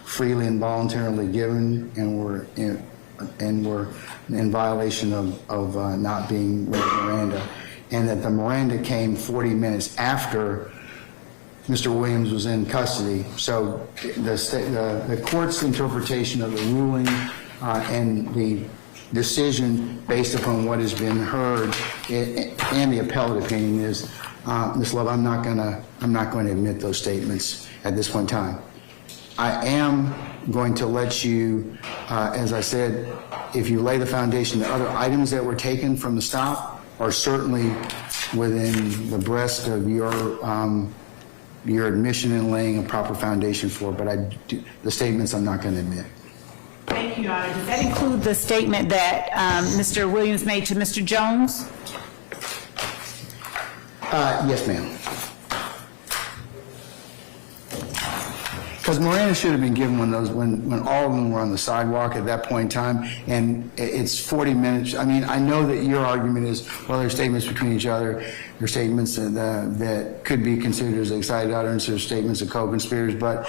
freely and voluntarily given, and were in violation of not being read Miranda, and that the Miranda came 40 minutes after Mr. Williams was in custody. So the court's interpretation of the ruling and the decision based upon what has been heard and the appellate opinion is, Ms. Love, I'm not going to admit those statements at this point in time. I am going to let you, as I said, if you lay the foundation, the other items that were taken from the stop are certainly within the breast of your admission and laying a proper foundation for, but the statements I'm not going to admit. Thank you, Your Honor. Does that include the statement that Mr. Williams made to Mr. Jones? Yes, ma'am. Because Miranda should have been given when all of them were on the sidewalk at that point in time, and it's 40 minutes. I mean, I know that your argument is, well, there's statements between each other, there's statements that could be considered as excited utterance, there's statements of co-conspirators, but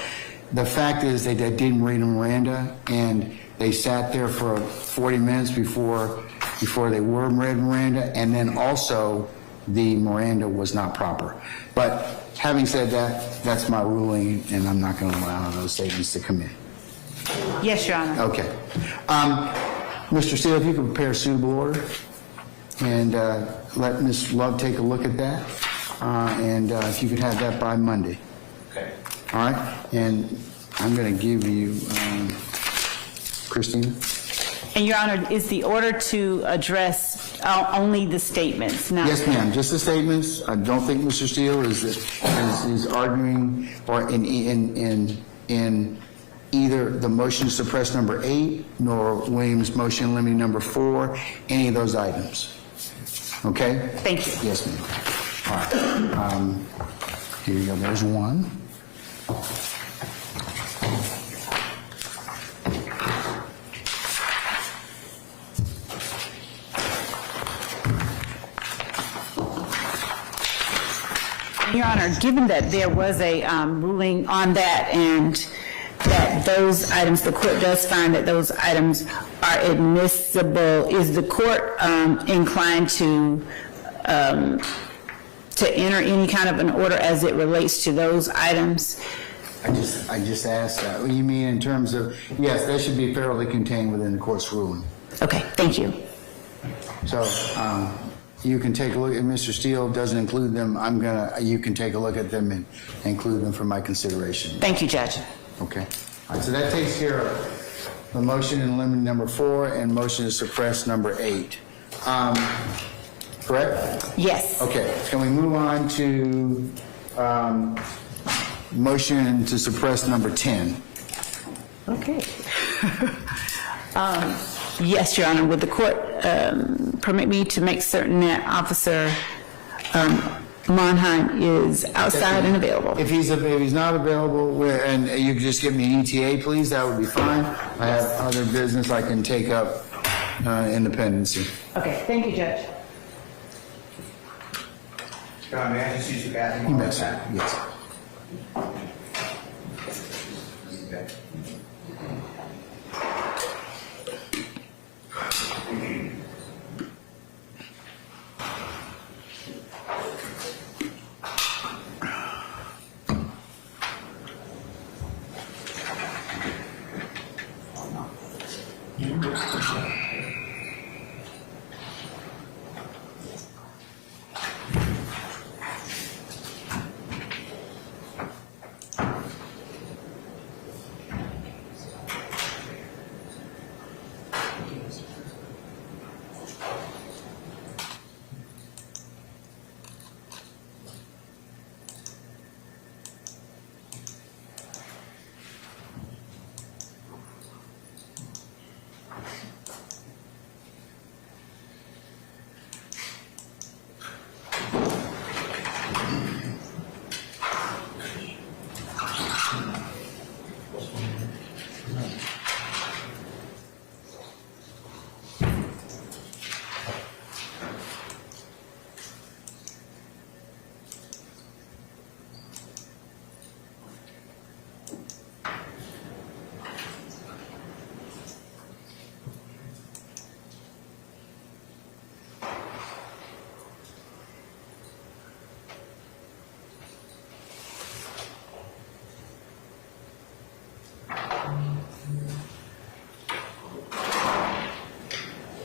the fact is they didn't read Miranda, and they sat there for 40 minutes before they were read Miranda, and then also the Miranda was not proper. But having said that, that's my ruling, and I'm not going to allow those statements to come in. Yes, Your Honor. Okay. Mr. Steele, if you could prepare a suitable order and let Ms. Love take a look at that, and if you could have that by Monday. Okay. All right? And I'm going to give you, Christina? And Your Honor, is the order to address only the statements, not? Yes, ma'am, just the statements. I don't think Mr. Steele is arguing or in either the motion to suppress number 8 nor Williams' motion limiting number 4, any of those items. Okay? Thank you. Yes, ma'am. All right. Here you go. There's one. Your Honor, given that there was a ruling on that and that those items, the court does find that those items are admissible, is the court inclined to enter any kind of an order as it relates to those items? I just asked that. You mean in terms of, yes, that should be fairly contained within the court's ruling. Okay, thank you. So, you can take a look, if Mr. Steele doesn't include them, you can take a look at them and include them for my consideration. Thank you, Judge. Okay. All right, so that takes care of the motion in limine number 4 and motion to suppress number 8. Correct? Yes. Okay, can we move on to motion to suppress number 10? Okay. Yes, Your Honor. Would the court permit me to make certain that Officer Monheim is outside and available? If he's not available, and you could just give me an ETA, please, that would be fine. I have other business I can take up in the pendency. Okay, thank you, Judge. John, may I just use the bathroom? You may, sir. Yes.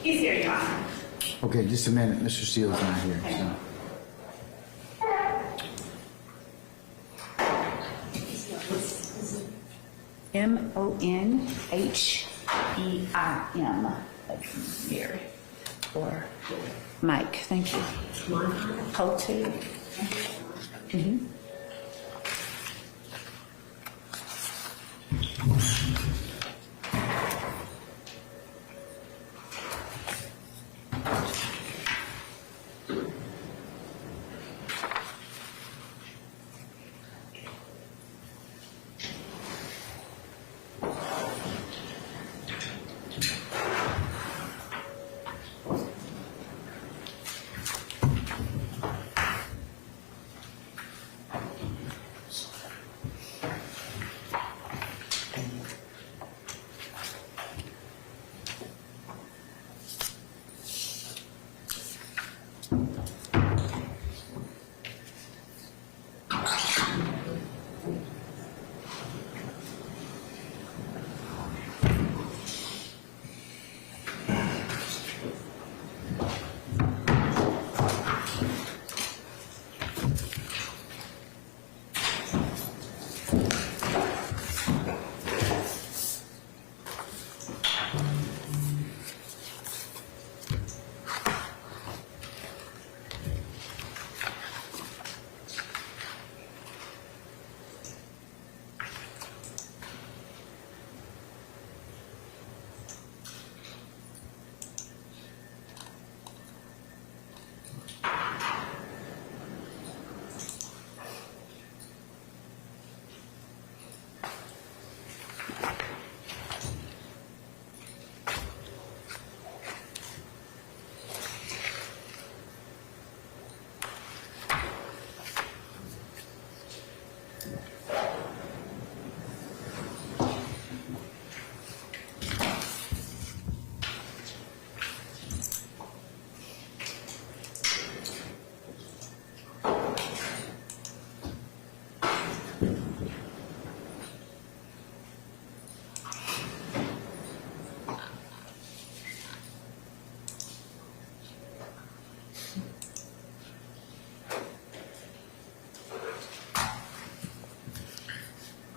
He's here, Your Honor. Okay, just a minute. Mr. Steele's not here. So. Monheim, Mary, or Mike, thank you. Hotel. Mm-hmm.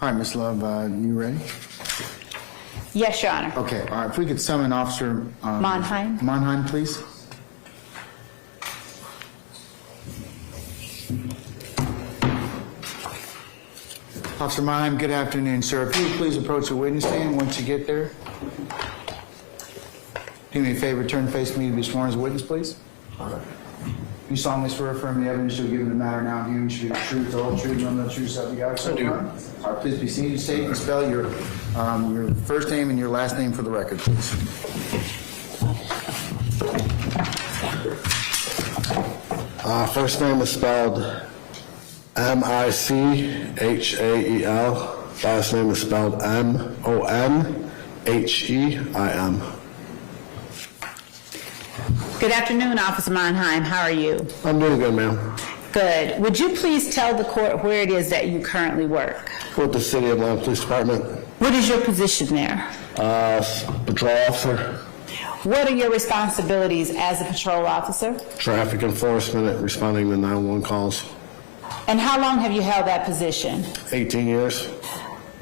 All right, Ms. Love, you ready? Yes, Your Honor. Okay, all right, if we could summon Officer Monheim. Monheim, please. Officer Monheim, good afternoon, sir. If you would please approach the witness stand once you get there. Do me a favor, turn and face me to be sworn as a witness, please. You solemnly swear affirm the evidence you'll give in the matter now hearing should be the truth, the whole truth, and none but the truth, so help you God. So do. All right, please be seated. State and spell your first name and your last name for the record, please. First name is spelled M-I-C-H-A-E-L. Last name is spelled M-O-N-H-E-I-M. Good afternoon, Officer Monheim. How are you? I'm doing good, ma'am. Good. Would you please tell the court where it is that you currently work? With the City of Atlanta Police Department. What is your position there? Patrol officer, What are your responsibilities as a patrol officer? traffic enforcement, responding to 911 calls. And how long have you held that position? 18 years.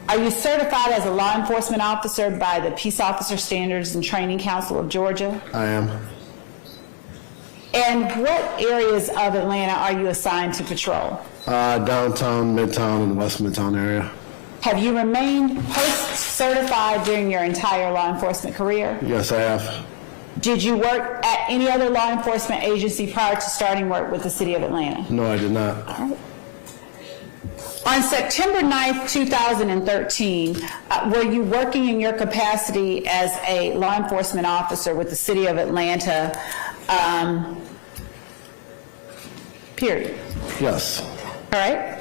Are you certified as a law enforcement officer by the Peace Officer Standards and Training Council of Georgia? I am. And what areas of Atlanta are you assigned to patrol? Downtown, Midtown, and West Midtown area. Have you remained post-certified during your entire law enforcement career? Yes, I have. Did you work at any other law enforcement agency prior to starting work with the City of Atlanta? No, I did not. On September 9th, 2013, were you working in your capacity as a law enforcement officer with the City of Atlanta, period? Yes. All right.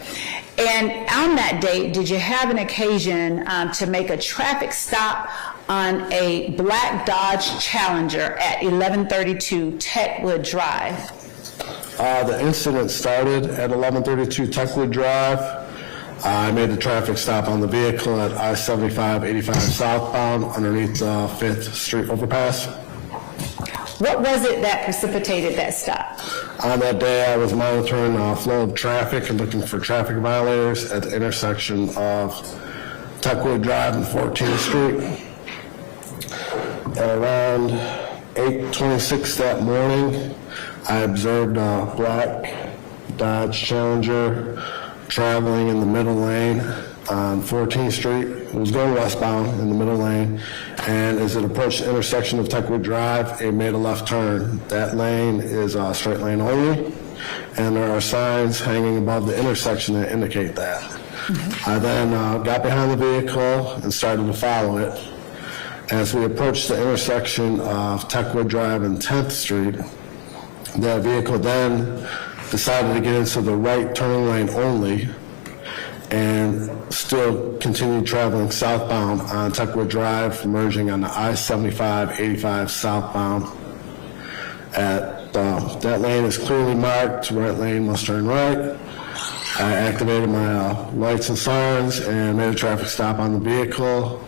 And on that date, did you have an occasion to make a traffic stop on a black Dodge Challenger at 1132 Techwood Drive? The incident started at 1132 Techwood Drive. I made the traffic stop on the vehicle at I-75-85 southbound underneath the 5th Street overpass. What was it that precipitated that stop? On that day, I was monitoring the flow of traffic and looking for traffic violators at the intersection of Techwood Drive and 14th Street. At around 8:26 that morning, I observed a black Dodge Challenger traveling in the middle lane on 14th Street. It was going westbound in the middle lane, and as it approached the intersection of Techwood Drive, it made a left turn. That lane is a straight lane only, and there are signs hanging above the intersection that indicate that. I then got behind the vehicle and started to follow it. As we approached the intersection of Techwood Drive and 10th Street, the vehicle then decided to get into the right turning lane only and still continued traveling southbound on Techwood Drive, merging on the I-75-85 southbound. That lane is clearly marked, right lane must turn right. I activated my lights and sirens and made a traffic stop on the vehicle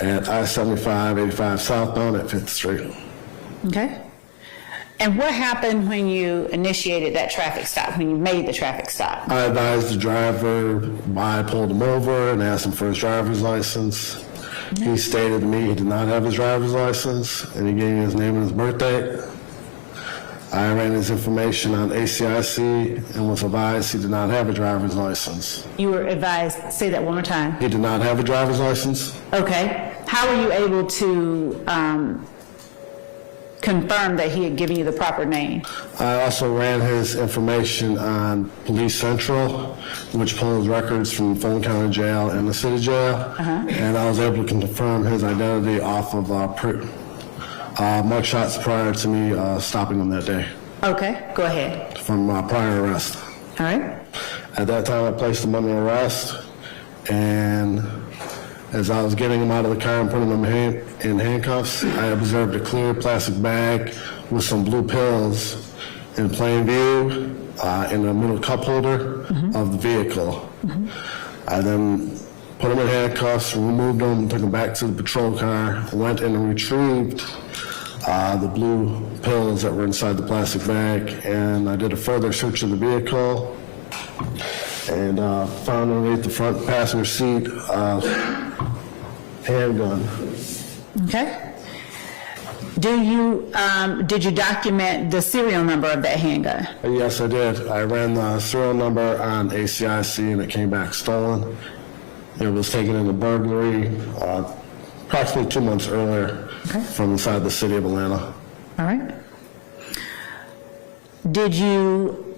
at I-75-85 southbound at 5th Street. Okay. And what happened when you initiated that traffic stop, when you made the traffic stop? I advised the driver why I pulled him over and asked him for his driver's license. He stated to me he did not have his driver's license, and he gave me his name and his birthday. I ran his information on ACIC and was advised he did not have a driver's license. You were advised, say that one more time. He did not have a driver's license. Okay. How were you able to confirm that he had given you the proper name? I also ran his information on Police Central, which pulls records from Fulton County Jail and the City Jail, and I was able to confirm his identity off of mugshots prior to me stopping him that day. Okay, go ahead. From prior arrest. All right. At that time, I placed him under arrest, and as I was getting him out of the car and putting him in handcuffs, I observed a clear plastic bag with some blue pills in plain view in the middle cup holder of the vehicle. I then put him in handcuffs, removed him, took him back to the patrol car, went and retrieved the blue pills that were inside the plastic bag, and I did a further search of the vehicle. and found underneath the front passenger seat handgun. Okay. Did you document the serial number of that handgun? Yes, I did. I ran the serial number on ACIC and it came back stolen. It was taken in a burglary approximately 2 months earlier from inside the city of Atlanta. All right. Did you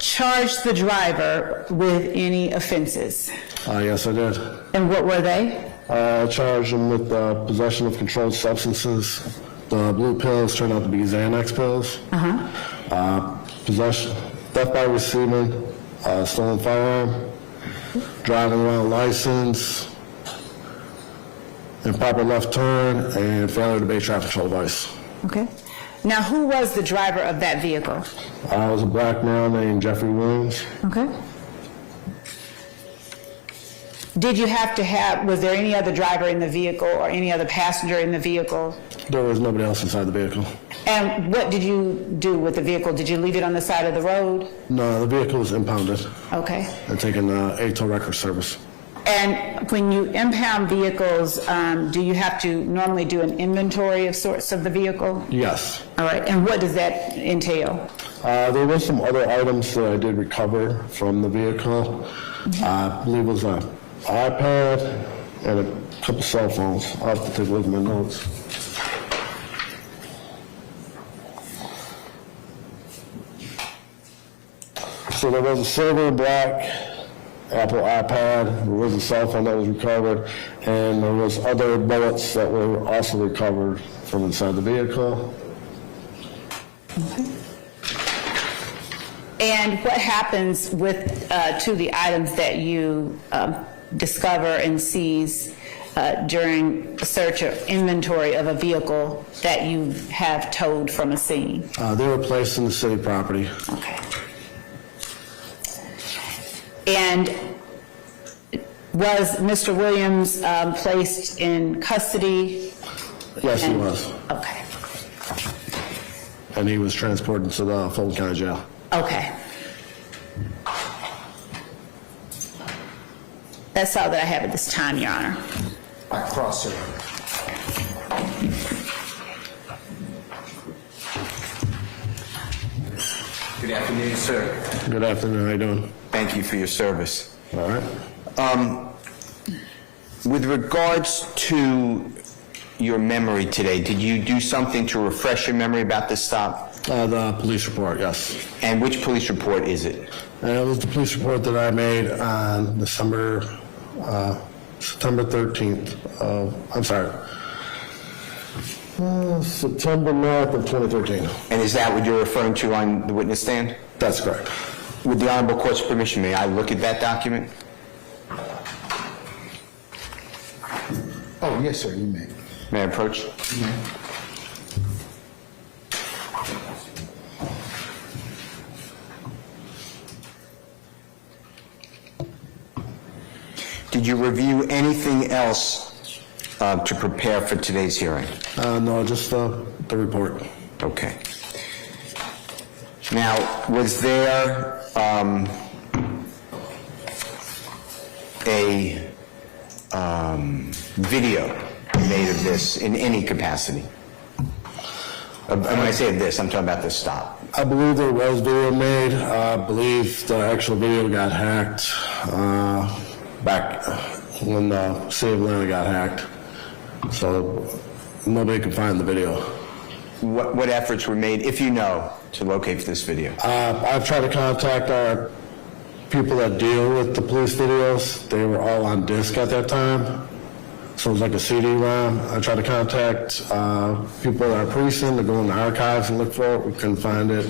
charge the driver with any offenses? Yes, I did. And what were they? I charged him with possession of controlled substances. The blue pills turned out to be Xanax pills. Possession, theft by receiving, stolen firearm, driving without license, improper left turn, and failure to obey traffic control device. Okay. Now, who was the driver of that vehicle? It was a black male named Jeffery. Okay. Did you have to was there any other driver in the vehicle or any other passenger in the vehicle? There was nobody else inside the vehicle. And what did you do with the vehicle? Did you leave it on the side of the road? No, the vehicle was impounded Okay. and taken a tow record service. And when you impound vehicles, do you have to normally do an inventory of sorts of the vehicle? Yes. All right. And what does that entail? There were some other items that I did recover from the vehicle. I believe it was an iPad and a couple cell phones. I'll have to take a look at my notes. So there was a silver and black Apple iPad, there was a cell phone that was recovered, and there was other bullets that were also recovered from inside the vehicle. Okay. And what happens with to the items that you discover and seize during a search or inventory of a vehicle that you have towed from a scene? They were placed in the city property. Okay. And was Mr. Williams placed in custody? Yes, he was. Okay. And he was transported to the Fulton County Jail. Okay. That's all that I have at this time, Your Honor. All right, cross, sir. Good afternoon, sir. Good afternoon, how you doing? Thank you for your service. All right. With regards to your memory today, did you do something to refresh your memory about this stop? The police report, yes. And which police report is it? It was the police report that I made on September 13th September 9th of 2013. And is that what you're referring to on the witness stand? That's correct. With the Honorable Court's permission, may I look at that document? Oh, yes, sir, you may. May I approach? Did you review anything else to prepare for today's hearing? No, just the report. Okay. Now, was there a video made of this in any capacity? When I say of this, I'm talking about this stop. I believe there was video made. I believe the actual video got hacked back when the city of Atlanta got hacked. So nobody could find the video. What efforts were made, if you know, to locate this video? I've tried to contact our people that deal with the police videos. They were all on disc at that time. So it was like a CD-ROM. I tried to contact people at our precinct to go in the archives and look for it. We couldn't find it.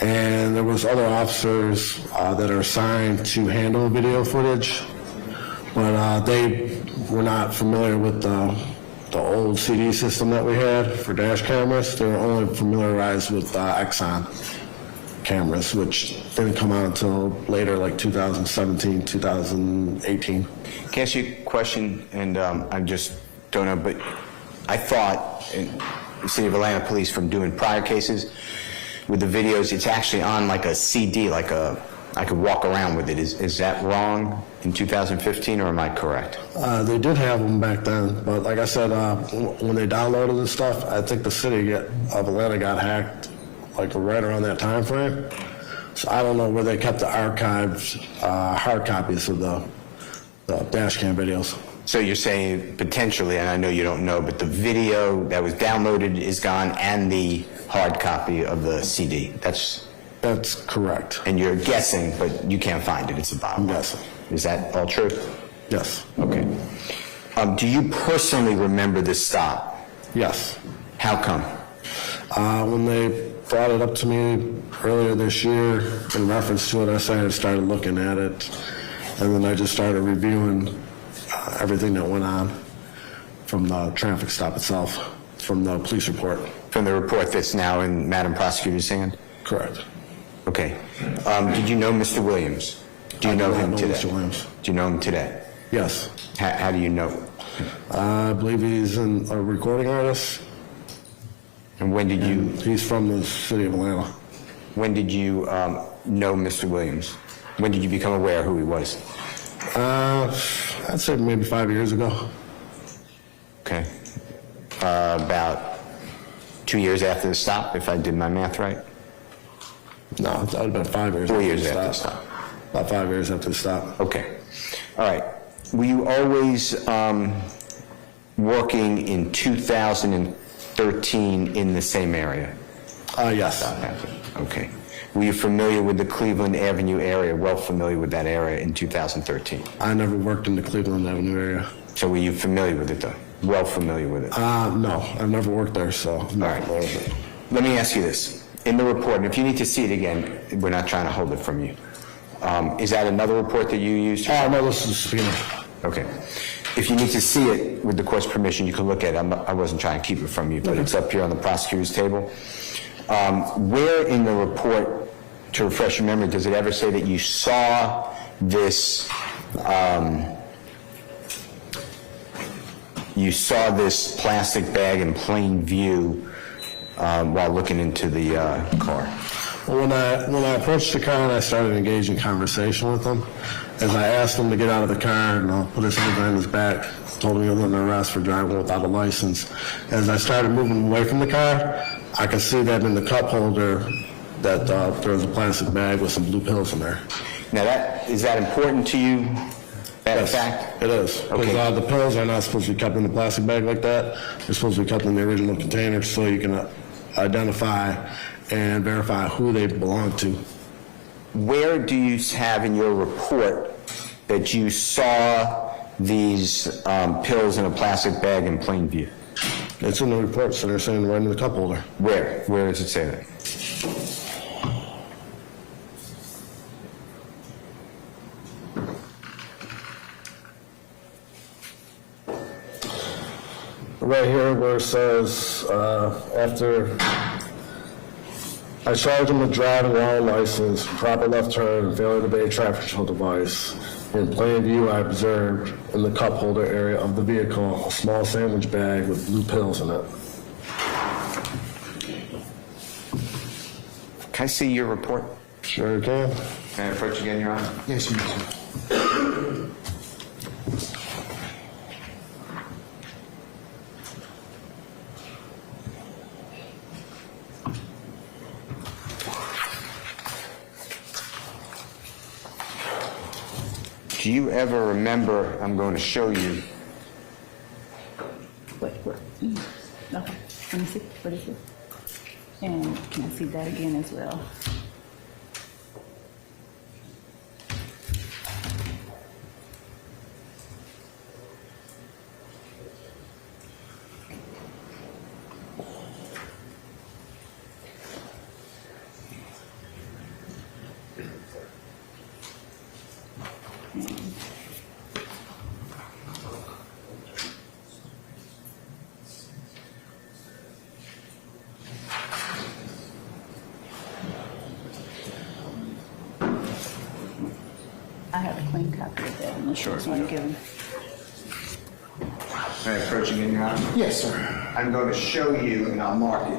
And there was other officers that are assigned to handle video footage, but they were not familiar with the old CD system that we had for dash cameras. They were only familiarized with Exxon cameras, which didn't come out until later, like 2017, 2018. Can I ask you a question? And I just don't know, but I thought in the City of Atlanta Police, from doing prior cases with the videos, it's actually on like a CD, like a I could walk around with it. Is that wrong in 2015, or am I correct? They did have them back then, but like I said, when they downloaded this stuff, I think the city of Atlanta got hacked like right around that time frame. So I don't know where they kept the archived hard copies of the dash cam videos. So you're saying potentially, and I know you don't know, but the video that was downloaded is gone and the hard copy of the CD. That's correct. And you're guessing, but you can't find it. It's a bottom. I'm guessing. Is that all true? Yes. Okay. Do you personally remember this stop? Yes. How come? When they brought it up to me earlier this year in reference to it, I started looking at it, and then I just started reviewing everything that went on from the traffic stop itself, from the police report. From the report that's now in Madam Prosecutor's hand? Correct. Okay. Did you know Mr. Williams? Do you know him today? Mr. Williams. Do you know him today? Yes. How do you know? I believe he's a recording artist. And when did you... He's from the city of Atlanta. When did you know Mr. Williams? When did you become aware who he was? I'd say maybe 5 years ago. Okay. About 2 years after the stop, if I did my math right? No, that would have been 5 years. 4 years after the stop. About 5 years after the stop. Okay. All right. Were you always working in 2013 in the same area? Yes. Okay. Were you familiar with the Cleveland Avenue area, well familiar with that area in 2013? I never worked in the Cleveland Avenue area. So were you familiar with it, though? Well familiar with it? No. I've never worked there, so... All right. Let me ask you this. In the report, and if you need to see it again, we're not trying to hold it from you. Is that another report that you used? No, this is subpoena. Okay. If you need to see it, with the court's permission, you can look at it. I wasn't trying to keep it from you, but it's up here on the prosecutor's table. Where in the report, to refresh your memory, does it ever say that you saw this plastic bag in plain view while looking into the car? Well, when I approached the car and I started engaging conversation with him, as I asked him to get out of the car and put his hand behind his back, told me he was under arrest for driving without a license. As I started moving away from the car, I could see that in the cup holder that there was a plastic bag with some blue pills in there. Now, is that important to you, that fact? It is. Okay. Because the pills are not supposed to be kept in a plastic bag like that. They're supposed to be kept in the original container so you can identify and verify who they belong to. Where do you have in your report that you saw these pills in a plastic bag in plain view? It's in the report, so they're saying right in the cup holder. Where? Where does it say that? Right here where it says, after I charge him with driving without a license, proper left turn, and failure to obey traffic control device. In plain view, I observed in the cup holder area of the vehicle a small sandwich bag with blue pills in it. Can I see your report? Sure you can. Can I approach again, Your Honor? Yes, you may. Do you ever remember, I'm going to show you. Wait. No, let me see. What is it? And can I see that again as well? I have a clean copy of that. I'm sure it's not given. Can I approach again, Your Honor? Yes, sir. I'm going to show you, and I'll mark it.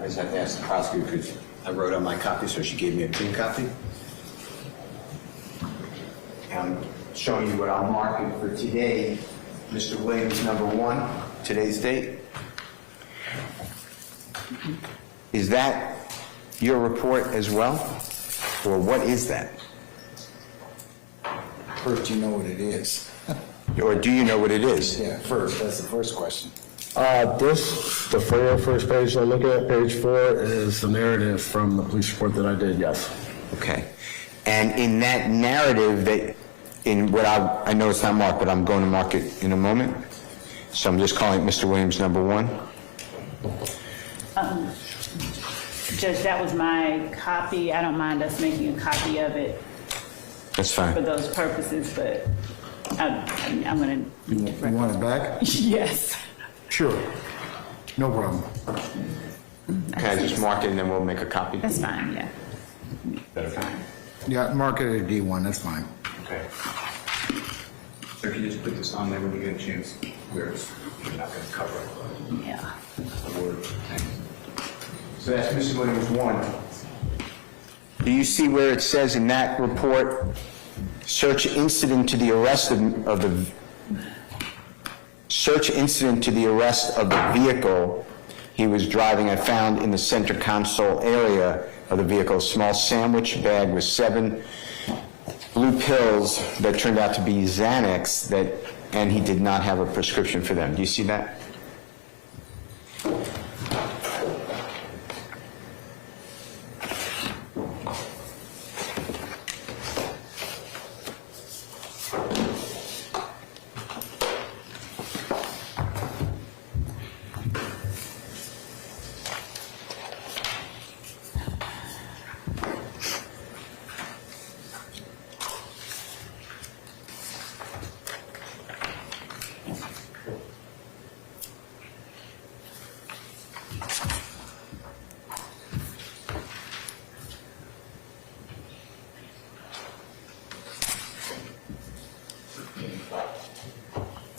I just have to ask the prosecutor, because I wrote on my copy, so she gave me a clean copy. I'm showing you what I'll mark it for today. Mr. Williams, number 1, today's date. Is that your report as well? Or what is that? First, you know what it is. Or do you know what it is? Yeah, first, that's the first question. The first page I'm looking at, page 4, is the narrative from the police report that I did, yes. Okay. And in that narrative, that in what I know it's not marked, but I'm going to mark it in a moment. So I'm just calling it Mr. Williams, number 1. Judge, that was my copy. I don't mind us making a copy of it That's fine. for those purposes, but I'm going to... You want it back? Yes. Sure. No problem. Can I just mark it and then we'll make a copy? That's fine, yeah. That's fine. Yeah, mark it at D1, that's fine. Okay. So can you just put this on there when you get a chance? Where it's, you're not going to cover it. Yeah. The word. So that's Mr. Williams 1. Do you see where it says in that report, search incident to the arrest of the vehicle he was driving, I found in the center console area of the vehicle a small sandwich bag with 7 blue pills that turned out to be Xanax, and he did not have a prescription for them. Do you see that?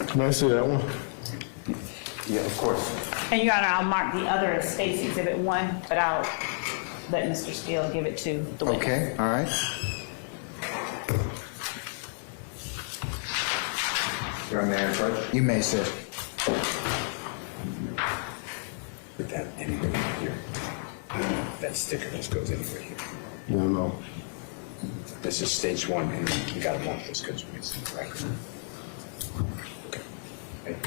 Can I see that one? Yeah, of course. And Your Honor, I'll mark the other as State's Exhibit 1, but I'll let Mr. Steele give it to the witness. Okay, all right. You're on there, Judge? You may sit. Put that anywhere here. That sticker just goes anywhere here. No. This is stage 1, and you got to mark this because it's in the record. Okay.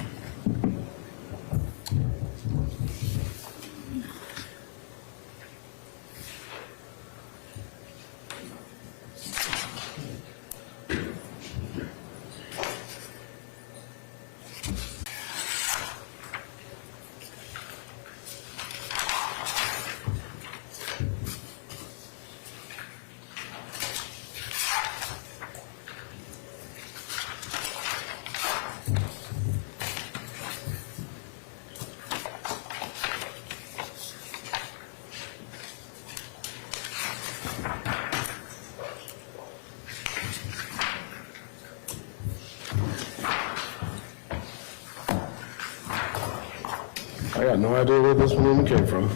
I got no idea where this one even came from.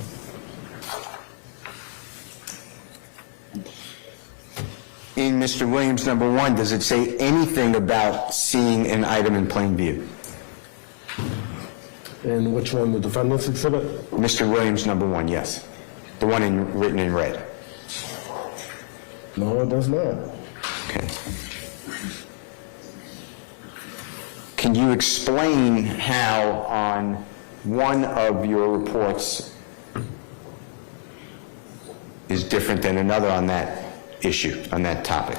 In Mr. Williams, number 1, does it say anything about seeing an item in plain view? And which one, the defendant's exhibit? Mr. Williams, number 1, yes. The one written in red. No, it does not. Okay. Can you explain how on one of your reports is different than another on that issue, on that topic?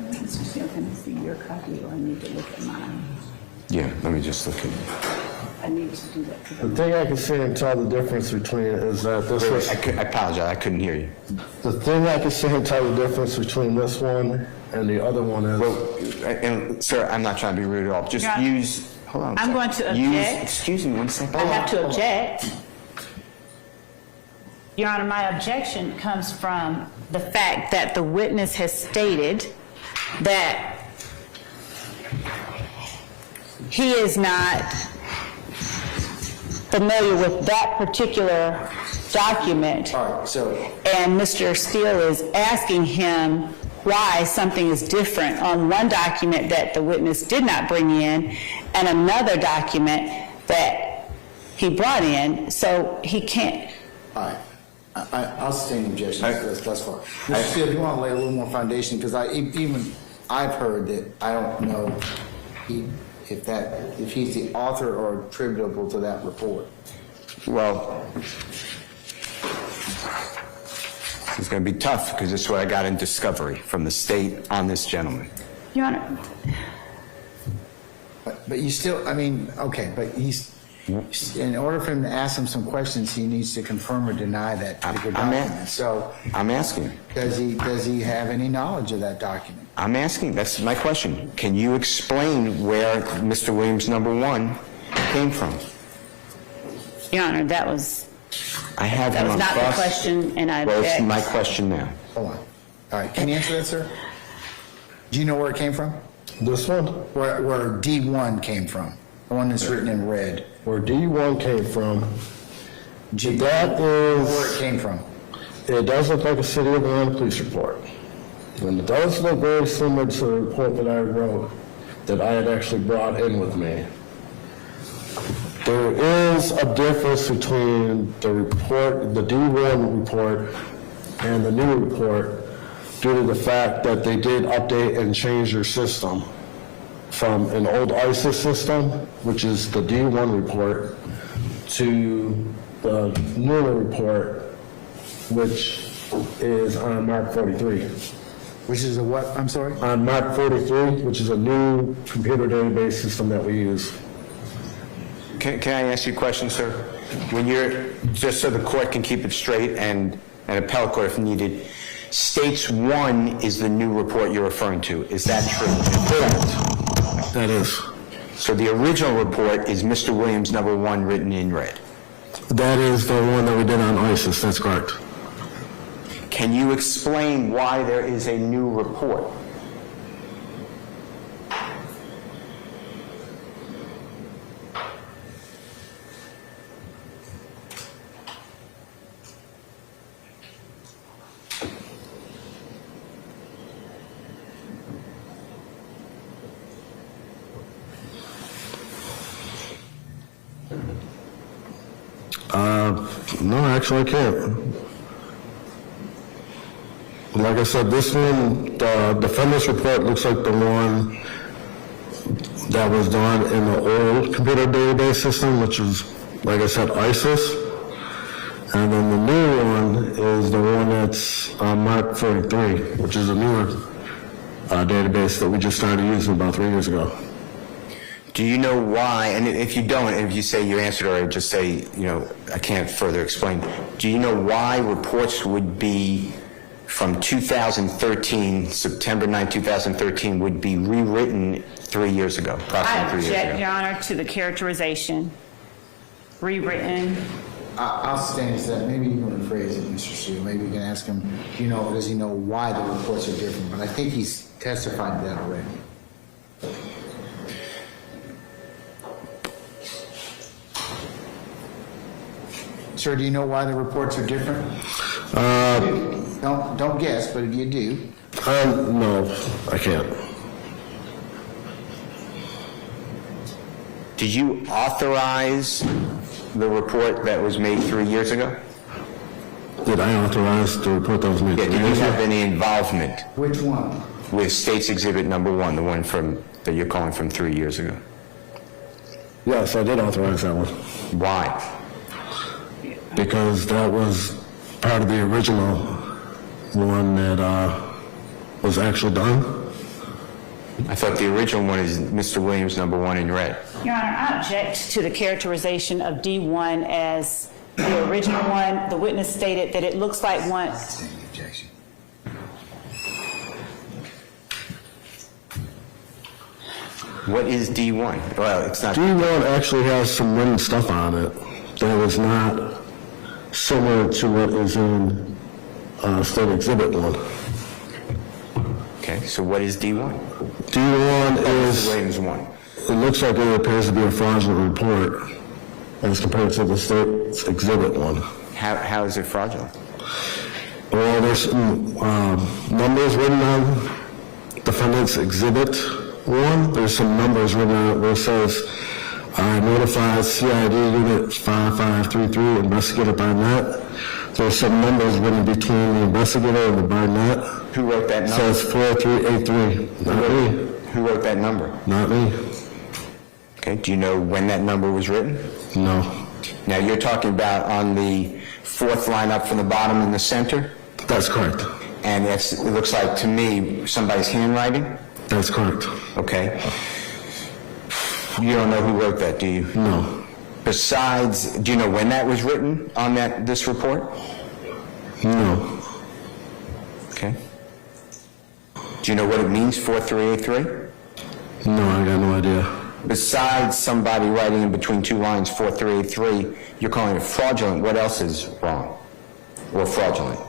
Mr. Steele, can I see your copy, or I need to look at mine? Yeah, let me just look at it. I need to do that. The thing I can see and tell the difference between it is that this was... I apologize, I couldn't hear you. The thing I can see and tell the difference between this one and the other one is... Well, and sir, I'm not trying to be rude at all. Just Your Honor, use, hold on. a I'm second. going to object. Excuse me one second. I have to object. Your Honor, my objection comes from the fact that the witness has stated that he is not familiar with that particular document. All right, so, And Mr. Steele is asking him why something is different on one document that the witness did not bring in and another document that he brought in, so he can't. All right. I'll sustain the objection thus far. Mr. Steele, if you want to lay a little more foundation, because I've heard that, I don't know if he's the author or attributable to that report. Well, it's going to be tough because this is what I got in discovery from the state on this gentleman. Your Honor. But you still, I mean, okay, but in order for him to ask him some questions, he needs to confirm or deny that particular document. So I'm asking. Does he have any knowledge of that document? I'm asking. That's my question. Can you explain where Mr. Williams #1 came from? Your Honor, that was I have him on not the cross. question, and I Well, object. it's my question now. Hold on. All right, can you answer that, sir? Do you know where it came from? This one? Where D1 came from? The one that's written in red. Where D1 came from, G- that is... Where it came from? It does look like a City of Atlanta police report. And it does look very similar to the report that I wrote, that I had actually brought in with me. There is a difference between the report, the D1 report, and the new report due to the fact that they did update and change their system from an old ISIS system, which is the D1 report, to the newer report, which is on Mark 43. Which is a what? I'm sorry? On Mark 43, which is a new computer database system that we use. Can I ask you a question, sir? When you're, just so the court can keep it straight and appellate court if needed, States 1 is the new report you're referring to. Is that true? Correct. That is. So the original report is Mr. Williams #1 written in red. That is the one that we did on ISIS, that's correct. Can you explain why there is a new report? No, actually I can't. Like I said, this one, the defendant's report looks like the one that was done in the old computer database system, which is, like I said, ISIS. And then the new one is the one that's on Mark 43, which is a newer database that we just started using about 3 years ago. Do you know why, and if you don't, and if you say you answered or just say, I can't further explain, do you know why reports would be from 2013, September 9, 2013, would be rewritten 3 years ago, I approximately 3 years object, ago? Your Honor, to the characterization. Rewritten. I'll sustain that. Maybe you can rephrase it, Mr. Steele. Maybe you can ask him, does he know why the reports are different? But I think he's testified to that already. Sir, do you know why the reports are different? Don't guess, but if you do. No, I can't. Did you authorize the report that was made 3 years ago? Did I authorize the report that was made? Yeah, did you have any involvement Which one? with States Exhibit #1, the one that you're calling from 3 years ago? Yes, I did authorize that one. Why? Because that was part of the original one that was actually done. I thought the original one is Mr. Williams #1 in red. Your Honor, I object to the characterization of D1 as the original one. The witness stated that it looks like one. Objection. What is D1? Well, it's not. D1 actually has some written stuff on it that was not similar to what is in State Exhibit 1. Okay, so what is D1? D1 is, Williams 1. it looks like it appears to be a fraudulent report as compared to the State's Exhibit 1. How is it fraudulent? Well, there's numbers written on defendant's exhibit 1. There's some numbers written on it where it says, I notified CID unit 5533, investigator Barnett. There's some numbers written between the investigator and the Barnett. Who wrote that It number? says 4383. Not me. Who wrote that number? Not me. Okay, do you know when that number was written? No. Now, you're talking about on the 4th line up from the bottom in the center? That's correct. And it looks like, to me, somebody's handwriting? That's correct. Okay. You don't know who wrote that, do you? No. Besides, do you know when that was written on this report? No. Okay. Do you know what it means, 4383? No, I got no idea. Besides somebody writing in between 2 lines, 4383, you're calling it fraudulent. What else is wrong or fraudulent?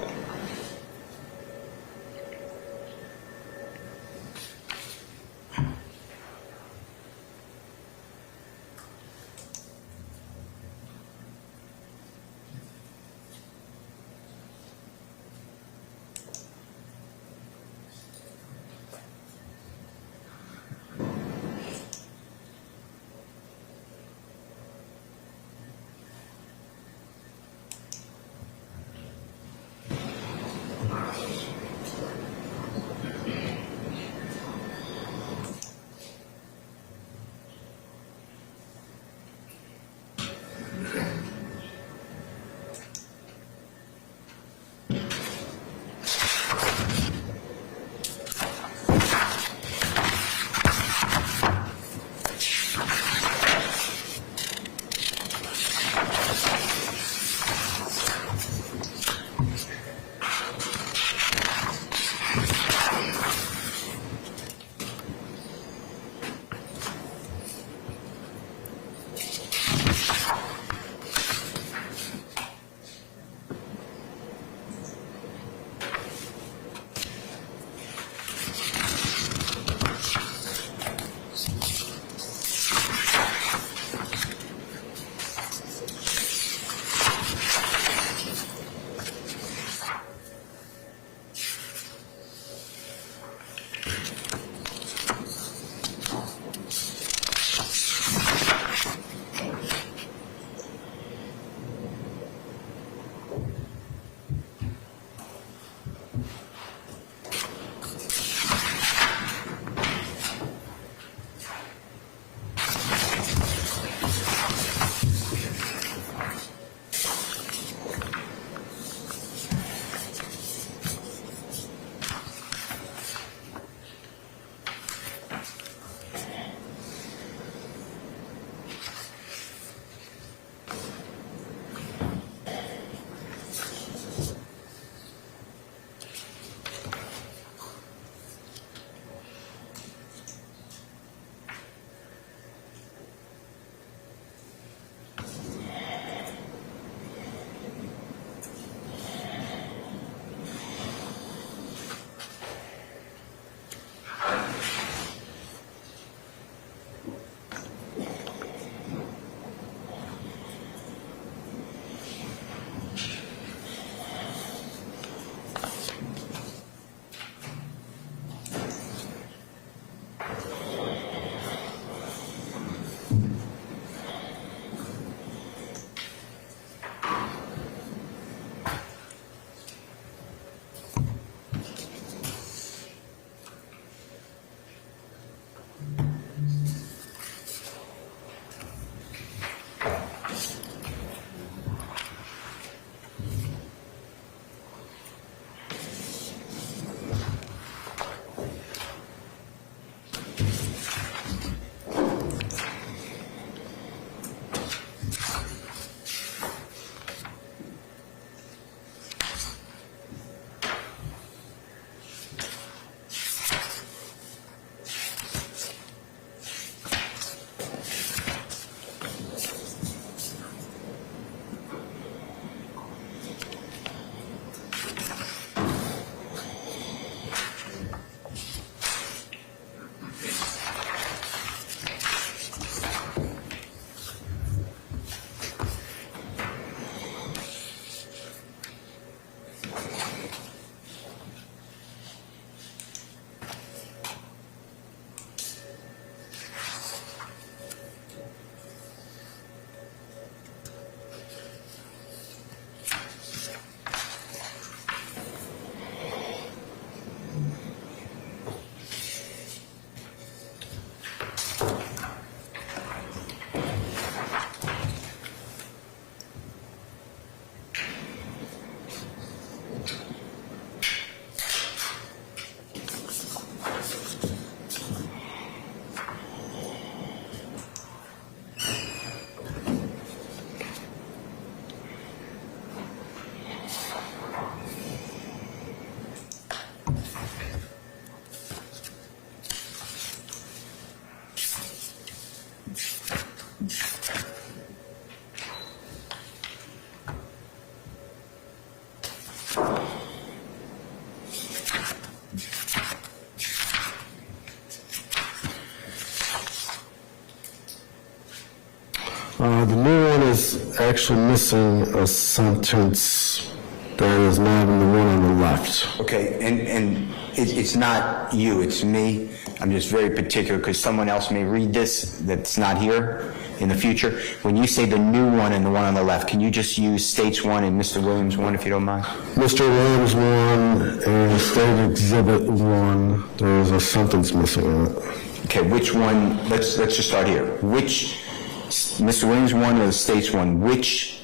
The new one is actually missing a sentence that is not in the one on the left. Okay, and it's not you, it's me. I'm just very particular because someone else may read this that's not here in the future. When you say the new one and the one on the left, can you just use States 1 and Mr. Williams 1 if you don't mind? Mr. Williams 1 and State Exhibit 1, there is a sentence missing in it. Okay, which one, let's just start here. Which, Mr. Williams 1 or States 1, which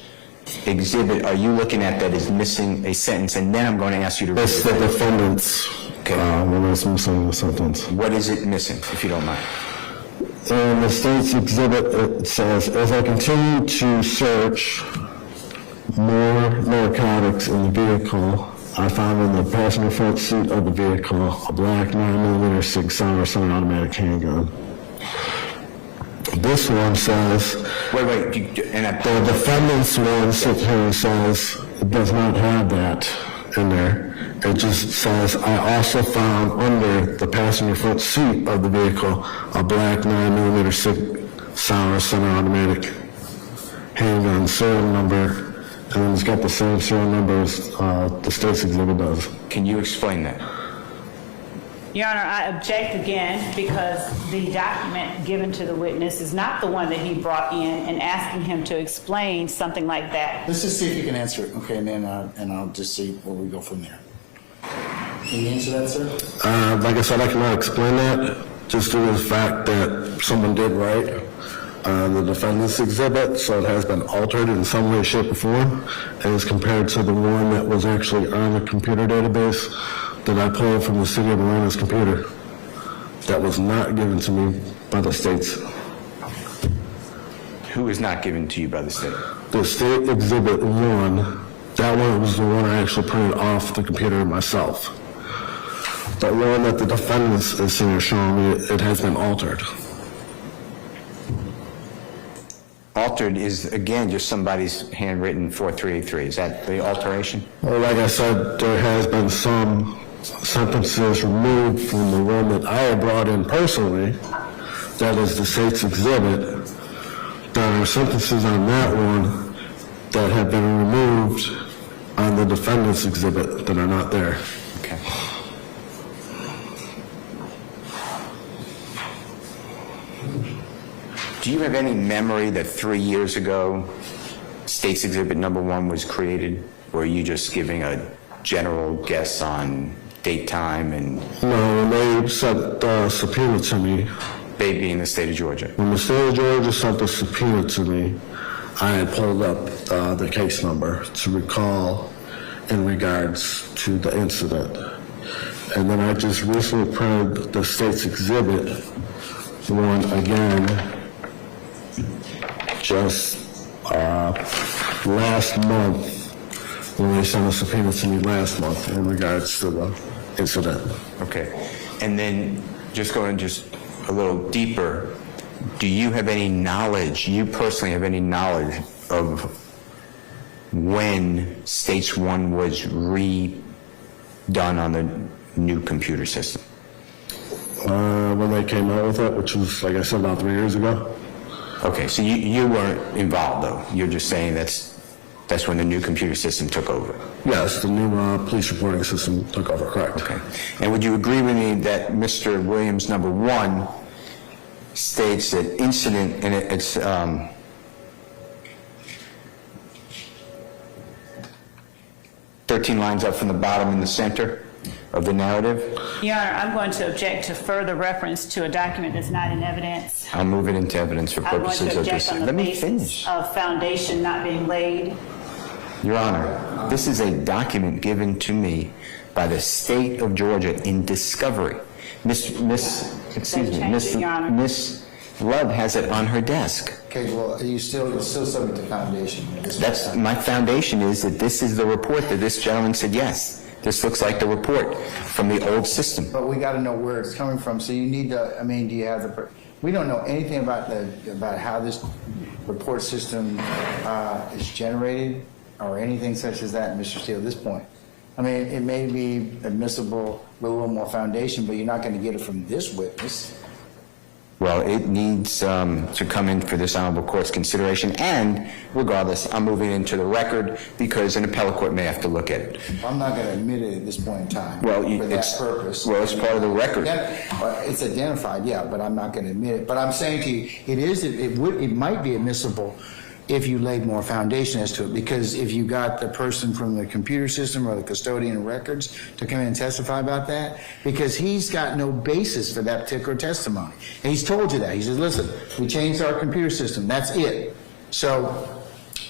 exhibit are you looking at that is missing a sentence? And then I'm going to ask you to read It's it. the defendant's one that's missing the sentence. What is it missing, if you don't mind? In the State's Exhibit, it says, as I continue to search more narcotics in the vehicle, I found in the passenger front seat of the vehicle a black 9mm Sig Sauer semi-automatic handgun. This one says, Wait, the defendant's one sits here and says it does not have that in there. It just says, I also found under the passenger front seat of the vehicle a black 9mm Sig Sauer semi-automatic handgun serial number, and then it's got the same serial number as the State's Exhibit does. Can you explain that? Your Honor, I object again because the document given to the witness is not the one that he brought in, and asking him to explain something like that. Let's just see if you can answer it, okay, and then I'll just see where we go from there. Can you answer that, sir? Like I said, I cannot explain that, just due to the fact that someone did write the defendant's exhibit, so it has been altered in some way, shape, or form, and is compared to the one that was actually on the computer database that I pulled from the city of Miranda's computer that was not given to me by the states. Who is not given to you by the state? The State Exhibit 1, that one was the one I actually printed off the computer myself. The one that the defendant is here showing me, it has been altered. Altered is, again, just somebody's handwritten 4383. Is that the alteration? Well, like I said, there has been some sentences removed from the one that I had brought in personally, that is the State's Exhibit. There are sentences on that one that have been removed on the defendant's exhibit that are not there. Okay. Do you have any memory that 3 years ago State's Exhibit number 1 was created? Or are you just giving a general guess on date, time, and... No, when they sent the subpoena to me... They being the state of Georgia. When the state of Georgia sent the subpoena to me, I had pulled up the case number to recall in regards to the incident. And then I just recently printed the State's Exhibit 1 again, just last month, when they sent a subpoena to me last month in regards to the incident. Okay. And then just going just a little deeper, do you have any knowledge, you personally have any knowledge of when States 1 was redone on the new computer system? When they came out with it, which was, like I said, about 3 years ago. Okay, so you weren't involved, though. You're just saying that's when the new computer system took over. Yes, the new police reporting system took over, correct. Okay. And would you agree with me that Mr. Williams number 1 states that incident, and it's 13 lines up from the bottom in the center of the narrative? Your Honor, I'm going to object to further reference to a document that's not in evidence. I'll move it into evidence for purposes of this. I'm going to object on the Let me basis finish. of foundation not being laid. Your Honor, this is a document given to me by the state of Georgia in discovery. Miss Love has it on her desk. Okay, well, it's still subject to foundation. That's, my foundation is that this is the report that this gentleman said, yes, this looks like the report from the old system. But we got to know where it's coming from, so you need to, I mean, do you have we don't know anything about how this report system is generated or anything such as that, Mr. Steele, at this point. I mean, it may be admissible with a little more foundation, but you're not going to get it from this witness. Well, it needs to come in for this honorable court's consideration, and regardless, I'm moving it into the record because an appellate court may have to look at it. I'm not going to admit it at this point in time. Well, for that purpose. Well, it's part of the record. It's identified, yeah, but I'm not going to admit it. But I'm saying to you, it might be admissible if you laid more foundation as to it, because if you got the person from the computer system or the custodian of records to come in and testify about that, because he's got no basis for that particular testimony. And he's told you that. He says, listen, we changed our computer system. That's it. So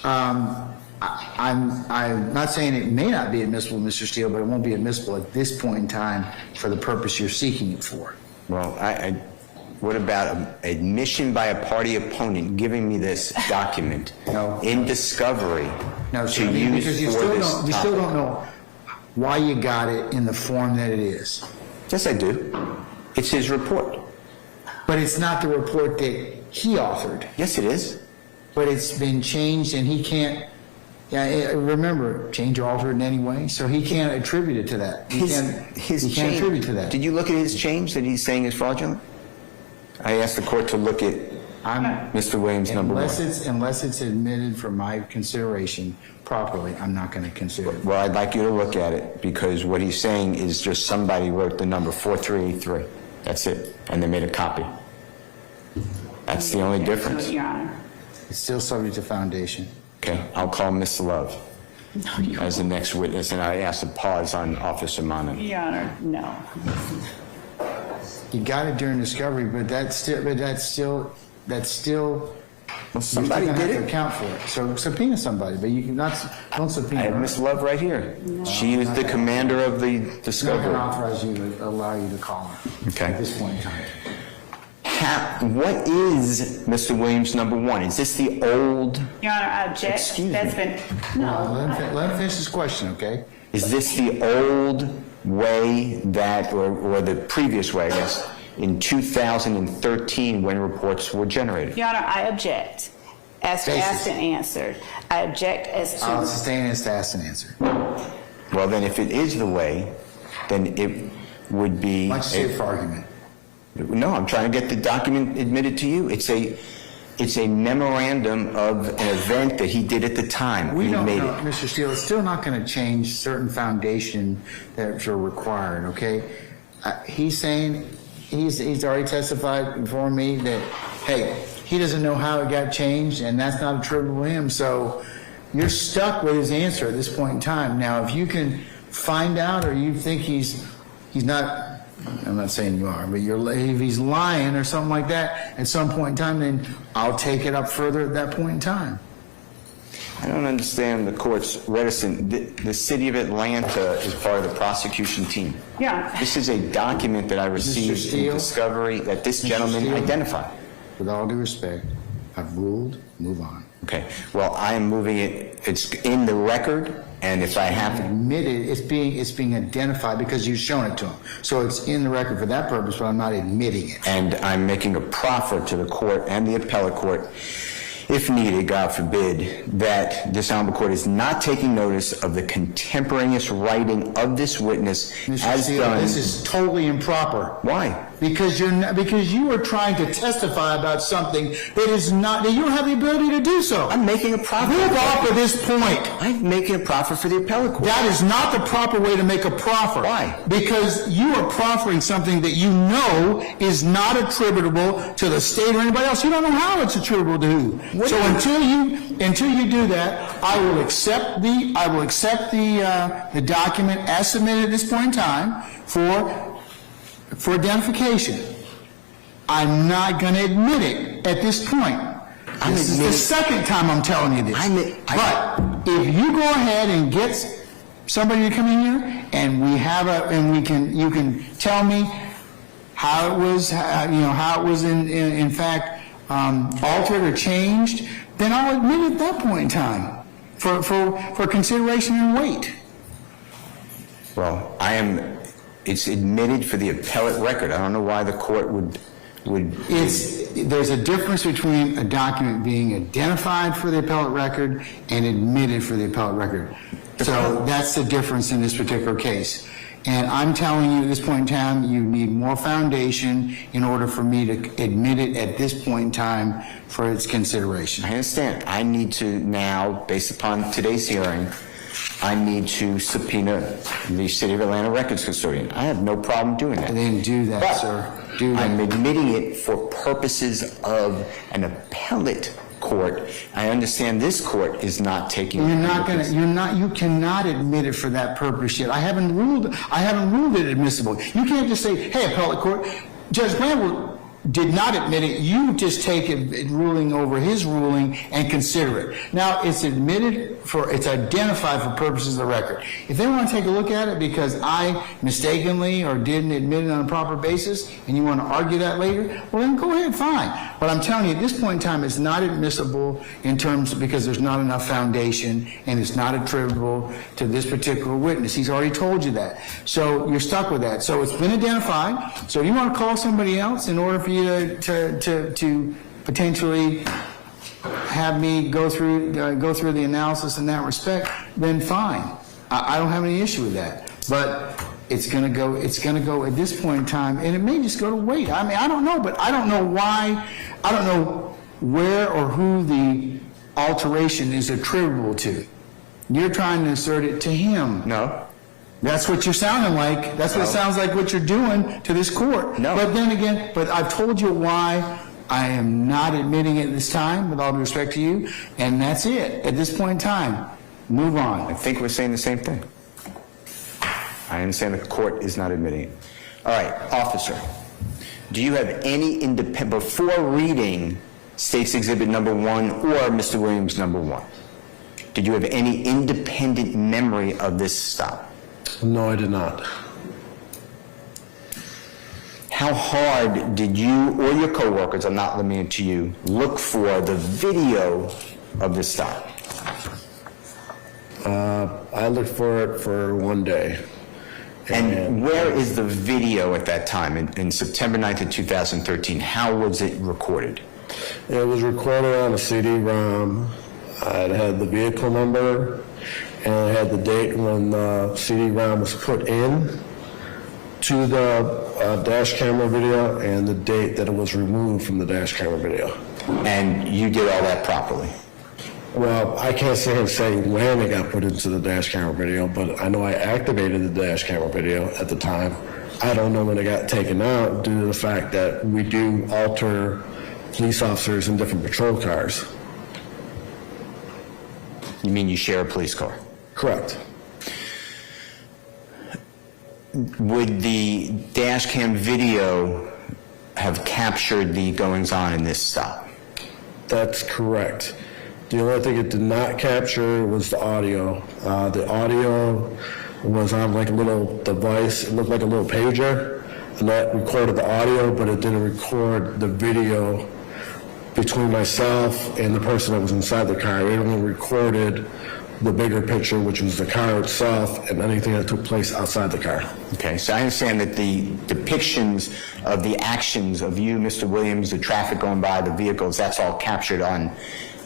I'm not saying it may not be admissible, Mr. Steele, but it won't be admissible at this point in time for the purpose you're seeking it for. Well, what about admission by a party opponent giving me this document in discovery to use because you still don't know why you got it in the form that it is. Yes, I do. It's his report. But it's not the report that he authored. Yes, it is. But it's been changed, and he can't. Yeah, remember, change or alter it in any way, so he can't attribute it to that. He can't attribute to that. Did you look at his change that he's saying is fraudulent? I asked the court to look at Mr. Williams number one. Unless it's admitted for my consideration properly, I'm not going to consider it. Well, I'd like you to look at it, because what he's saying is just somebody wrote the number 4383. That's it. And they made a copy. That's the only difference. Your Honor. It's still subject to foundation. Okay, I'll call Ms. Love as the next witness, and I ask a pause on Officer Monin. Your Honor, no. You got it during discovery, but that's still. Well, somebody you're did have it. to account for it. So subpoena somebody, but you cannot. Don't subpoena. I have her. Ms. Love right here. She is the commander of the I'm not discovery. going to authorize you to allow you to call her. Okay. At this point in time. What is Mr. Williams number one? Is this the old? Your Honor, I object. Excuse That's me. been, Let him finish his question, okay? Is this the old way that, or the previous way, I guess, in 2013 when reports were generated? Your Honor, I object. As to asked and answered, I object as to. I'll sustain as to asked and answered. Well, then if it is the way, then it would be. Much safe argument. No, I'm trying to get the document admitted to you. It's a memorandum of an event that he did at the time. We don't made know, it. Mr. Steele, it's still not going to change certain foundation that are required, okay? He's saying, he's already testified before me that, hey, he doesn't know how it got changed, and that's not attributable to him, so you're stuck with his answer at this point in time. Now, if you can find out, or you think he's not, I'm not saying you are, but if he's lying or something like that at some point in time, then I'll take it up further at that point in time. I don't understand the court's reticent. The city of Atlanta is part of the prosecution team. Yeah. This is a document that I received in discovery that this gentleman identified. With all due respect, I've ruled, move on. Okay. Well, I am moving it. It's in the record, and if I have to. Admitted, it's being identified because you've shown it to him. So it's in the record for that purpose, but I'm not admitting it. And I'm making a proffer to the court and the appellate court, if needed, God forbid, that this honorable court is not taking notice of the contemporaneous writing of this witness as done. This is totally improper. Why? Because you are trying to testify about something that is not, that you don't have the ability to do so. I'm making a proffer. Move off at this point. I'm making a proffer for the appellate court. That is not the proper way to make a proffer. Why? Because you are proffering something that you know is not attributable to the state or anybody else. You don't know how it's attributable to who. So until you do that, I will accept the document as submitted at this point in time for identification. I'm not going to admit it at this point. This is the second time I'm telling you this. But if you go ahead and get somebody to come in here, and you can tell me how it was, how it was in fact altered or changed, then I'll admit it at that point in time for consideration and weight. Well, it's admitted for the appellate record. I don't know why the court would. There's a difference between a document being identified for the appellate record and admitted for the appellate record. So that's the difference in this particular case. And I'm telling you, at this point in time, you need more foundation in order for me to admit it at this point in time for its consideration. I understand. I need to now, based upon today's hearing, I need to subpoena the City of Atlanta Records Custodian. I have no problem doing that. Then do that, But sir. Do that. I'm admitting it for purposes of an appellate court. I understand this court is not taking. You cannot admit it for that purpose yet. I haven't ruled it admissible. You can't just say, hey, appellate court, Judge Bramble did not admit it. You just take it ruling over his ruling and consider it. Now, it's identified for purposes of the record. If they want to take a look at it because I mistakenly or didn't admit it on a proper basis and you want to argue that later, well, then go ahead, fine. But I'm telling you, at this point in time, it's not admissible because there's not enough foundation and it's not attributable to this particular witness. He's already told you that. So you're stuck with that. So it's been identified. So if you want to call somebody else in order for you to potentially have me go through the analysis in that respect, then fine. I don't have any issue with that. But it's gonna go at this point in time, and it may just go to wait. I mean, I don't know, but I don't know why, I don't know where or who the alteration is attributable to. You're trying to assert it to him. No. That's what you're sounding like. That's what it sounds like what you're doing to this court. No. But then again, I've told you why I am not admitting it this time, with all due respect to you, and that's it. At this point in time, move on. I think we're saying the same thing. I understand the court is not admitting it. All right, officer, do you have any before reading State's Exhibit number 1 or Mr. Williams number 1, did you have any independent memory of this stop? No, I did not. How hard did you or your coworkers, I'm not limiting it to you, look for the video of this stop? I looked for it for one day. And where is the video at that time, in September 9th of 2013? How was it recorded? It was recorded on a CD-ROM. It had the vehicle number, and it had the date when the CD-ROM was put in to the dash camera video and the date that it was removed from the dash camera video. And you did all that properly? Well, I can't sit here and say when it got put into the dash camera video, but I know I activated the dash camera video at the time. I don't know when it got taken out due to the fact that we do alter police officers in different patrol cars. You mean you share a police car? Correct. Would the dash cam video have captured the goings-on in this stop? That's correct. The only thing it did not capture was the audio. The audio was on like a little device. It looked like a little pager, and that recorded the audio, but it didn't record the video between myself and the person that was inside the car. It only recorded the bigger picture, which was the car itself and anything that took place outside the car. Okay, so I understand that the depictions of the actions of you, Mr. Williams, the traffic going by, the vehicles, that's all captured on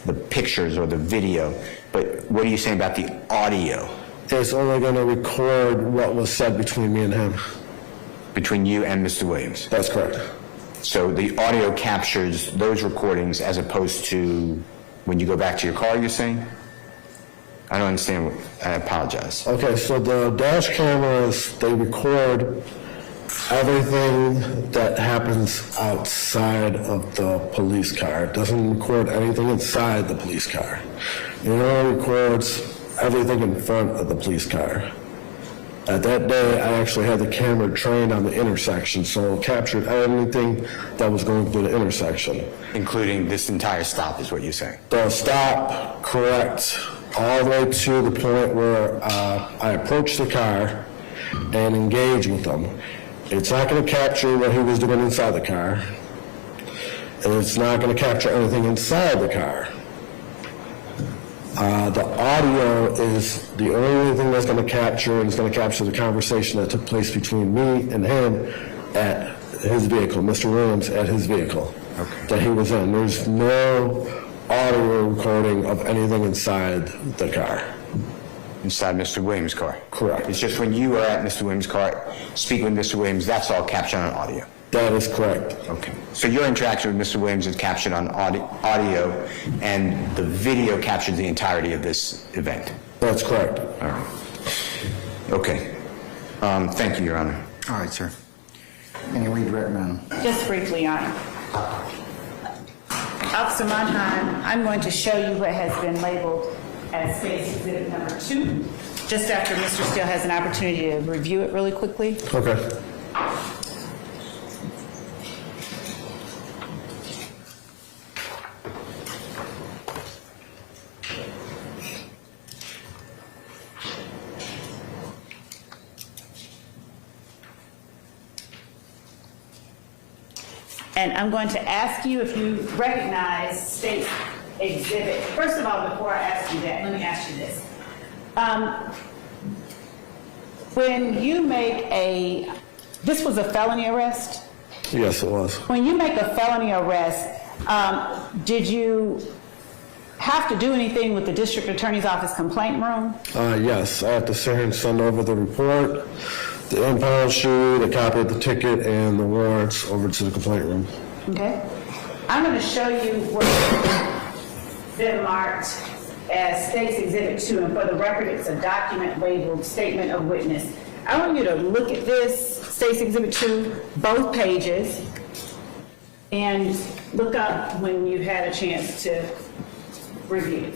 the pictures or the video. But what are you saying about the audio? It's only going to record what was said between me and him. Between you and Mr. Williams? That's correct. So the audio captures those recordings as opposed to when you go back to your car, you're saying? I don't understand. I apologize. Okay, so the dash cameras, they record everything that happens outside of the police car. It doesn't record anything inside the police car. It only records everything in front of the police car. At that day, I actually had the camera trained on the intersection, so it captured everything that was going through the intersection. Including this entire stop, is what you're saying? The stop, correct, all the way to the point where I approached the car and engaged with them. It's not going to capture what he was doing inside the car. And it's not going to capture anything inside the car. The audio is the only thing that's going to capture, and it's going to capture the conversation that took place between me and him at his vehicle, Mr. Williams at his vehicle that he was in. There's no audio recording of anything inside the car. inside Mr. Williams' car? Correct. It's just when you are at Mr. Williams' car, speaking with Mr. Williams, that's all captured on audio? That is correct. Okay. So your interaction with Mr. Williams is captured on audio, and the video captures the entirety of this event? That's correct. All right. Okay. Thank you, Your Honor. All right, sir. Any regret, madam? Just briefly, Your Honor. Officer Monheim, I'm going to show you what has been labeled as State's Exhibit number 2, just after Mr. Steele has an opportunity to review it really quickly. Okay. And I'm going to ask you if you recognize State's Exhibit. First of all, before I ask you that, let me ask you this. When you make this was a felony arrest? Yes, it was. When you make a felony arrest, did you have to do anything with the district attorney's office complaint room? Yes, I have to sit here and send over the report, the impound sheet, a copy of the ticket, and the warrants over to the complaint room. Okay. I'm going to show you what's been marked as State's Exhibit 2, and for the record, it's a document labeled Statement of Witness. I want you to look at this, State's Exhibit 2, both pages, and look up when you've had a chance to review.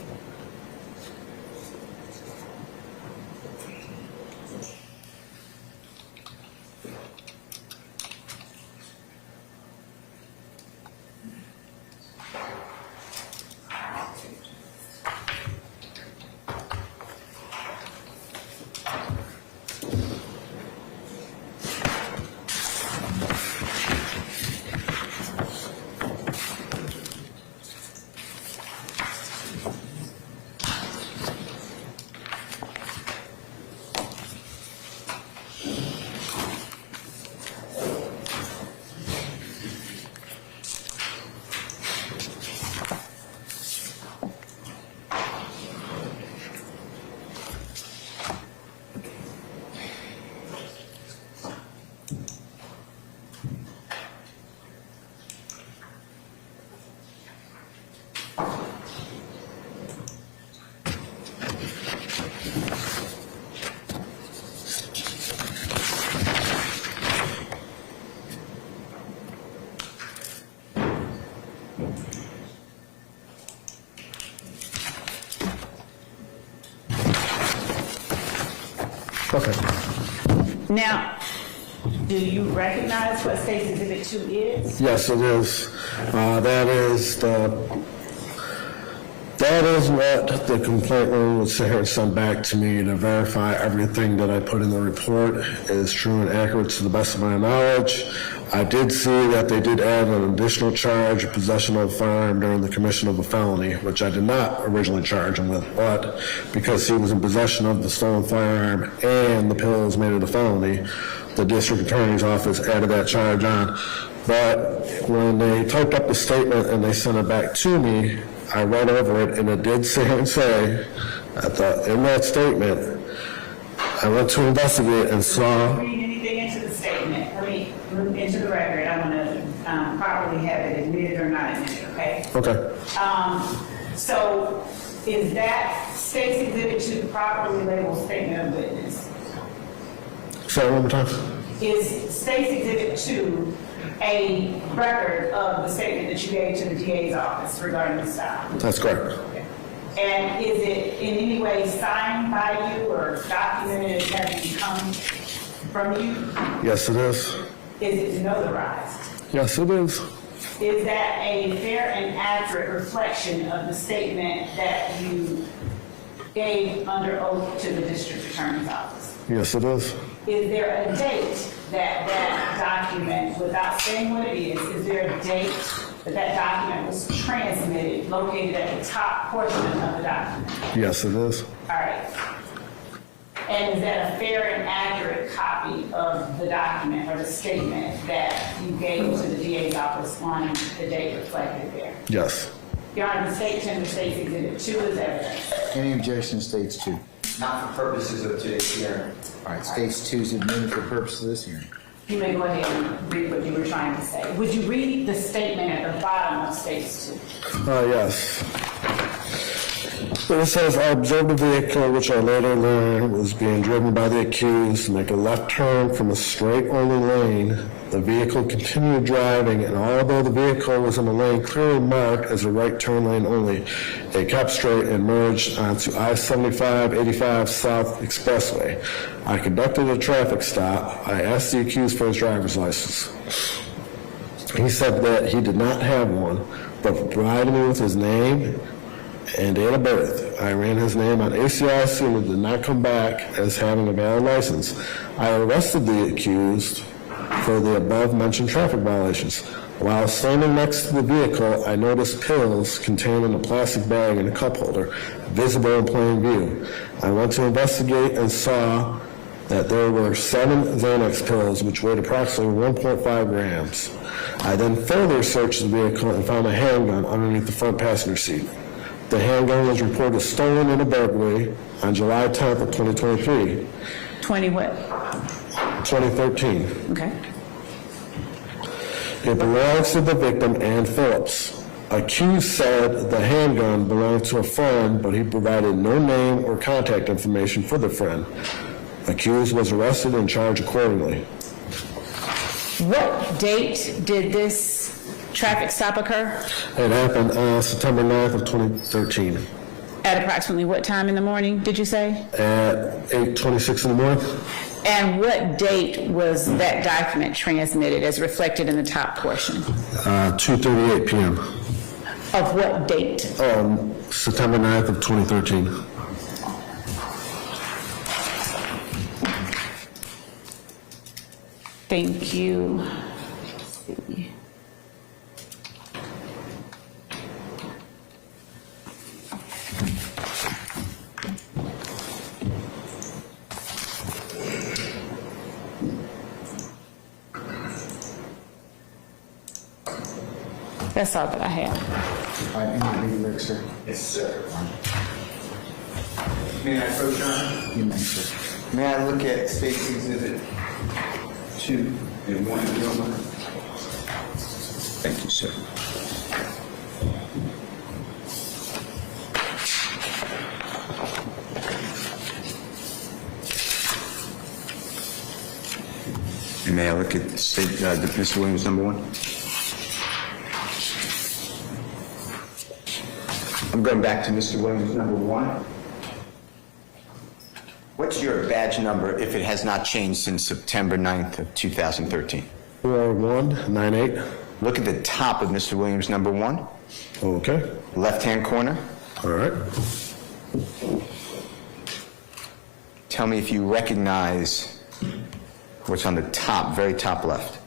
Okay. Now, do you recognize what State's Exhibit 2 is? Yes, it is. That is what the complaint room would sit here and send back to me to verify everything that I put in the report is true and accurate to the best of my knowledge. I did see that they did add an additional charge of possession of a firearm during the commission of a felony, which I did not originally charge him with, but because he was in possession of the stolen firearm and the pills made it a felony, the district attorney's office added that charge on. But when they typed up the statement and they sent it back to me, I read over it, and it did say and say, in that statement, I went to investigate and saw. Read anything into the statement, into the record. I want to properly have it admitted or not admitted, okay? Okay. So is that State's Exhibit 2 properly labeled Statement of Witness? Say it one more time. Is State's Exhibit 2 a record of the statement that you gave to the DA's office regarding the stop? That's correct. Okay. And is it in any way signed by you or documented as having come from you? Yes, it is. Is it notarized? Yes, it is. Is that a fair and accurate reflection of the statement that you gave under oath to the district attorney's office? Yes, it is. Is there a date that document, without saying what it is there a date that document was transmitted, located at the top portion of the document? Yes, it is. All right. And is that a fair and accurate copy of the document or the statement that you gave to the DA's office on the date reflected there? Yes. Your Honor, the state tender State's Exhibit 2 is evidence. Any objection states 2. Not for purposes of today's hearing. All right, states 2 is admitted for purposes of this hearing. You may go ahead and read what you were trying to say. Would you read the statement at the bottom of States 2? Yes. It says, I observed a vehicle which I later learned was being driven by the accused to make a left turn from a straight-only lane. The vehicle continued driving, and although the vehicle was in a lane clearly marked as a right turn lane only, it kept straight and merged onto I-75-85 South Expressway. I conducted a traffic stop. I asked the accused for his driver's license. He said that he did not have one, but provided me with his name and date of birth. I ran his name on ACIC and it did not come back as having a valid license. I arrested the accused for the above-mentioned traffic violations. While standing next to the vehicle, I noticed pills contained in a plastic bag in a cup holder, visible in plain view. I went to investigate and saw that there were 7 Xanax pills, which weighed approximately 1.5 grams. I then further searched the vehicle and found a handgun underneath the front passenger seat. The handgun was reported stolen in a burglary on July 10th of 2023. 20 what? 2013. Okay. It belongs to the victim, Ann Phillips. Accused said the handgun belonged to a friend, but he provided no name or contact information for the friend. Accused was arrested and charged accordingly. What date did this traffic stop occur? It happened on September 9th of 2013 At approximately what time in the morning, did you say? at 8:26 in the morning. And what date was that document transmitted as reflected in the top portion? 2:38 p.m. Of what date? September 9th of 2013. Thank you. That's all that I have. All right, any legal work, sir? Yes, sir. May I approach, Your Honor? You may, sir. May I look at State's Exhibit 2 and 1, if you don't mind? Thank you, sir. And may I look at Mr. Williams, number 1? I'm going back to Mr. Williams, number 1. What's your badge number if it has not changed since September 9th of 2013? 4198. Look at the top of Mr. Williams, number 1. Okay. Left-hand corner. All right. Tell me if you recognize what's on the top, very top left.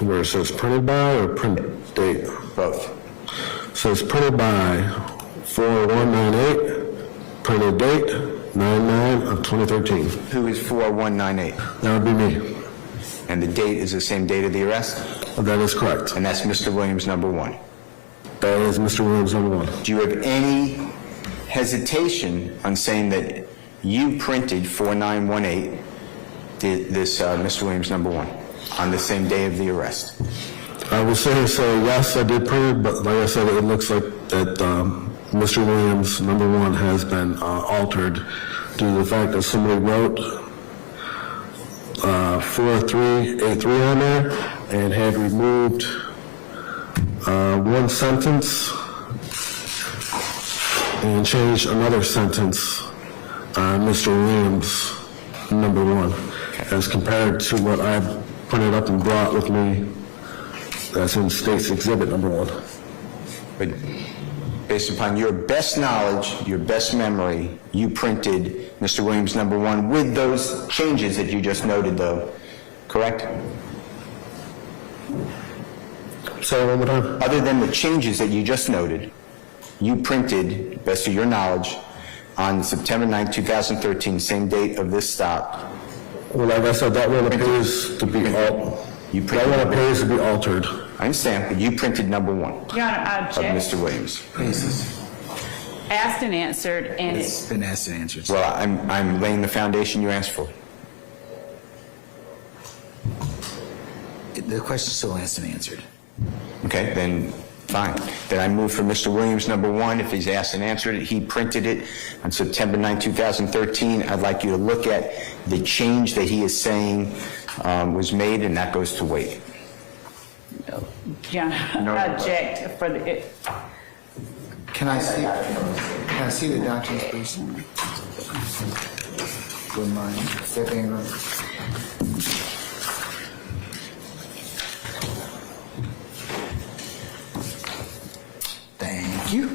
Where it says printed by or print date? Both. Says printed by 4198, printed date 9/9 of 2013. Who is 4198? That would be me. And the date is the same date of the arrest? That is correct. And that's Mr. Williams, number 1. That is Mr. Williams, number 1. Do you have any hesitation on saying that you printed 4918, this Mr. Williams, number 1, on the same day of the arrest? I would say yes, I did print it, but like I said, it looks like that Mr. Williams, number 1, has been altered due to the fact that somebody wrote 4383 on there and had removed one sentence and changed another sentence on Mr. Williams, number 1, as compared to what I printed up and brought with me. That's in State's Exhibit number 1. But based upon your best knowledge, your best memory, you printed Mr. Williams, number 1, with those changes that you just noted, though, correct? Say it one more time. Other than the changes that you just noted, you printed, best of your knowledge, on September 9, 2013, same date of this stop. Well, like I said, that one appears to be altered. I understand, but you printed number 1 Your Honor, I of object. Mr. Williams. asked and answered, and It's been asked and answered. Well, I'm laying the foundation you asked for. The question's still asked and answered. Okay, then, fine. Then I move for Mr. Williams, number one, if he's asked and answered it, he printed it on September 9, 2013. I'd like you to look at the change that he is saying was made, and that goes to wait. John, I object for the, Can I see the documents, please? Wouldn't mind. Step Ingram. Thank you.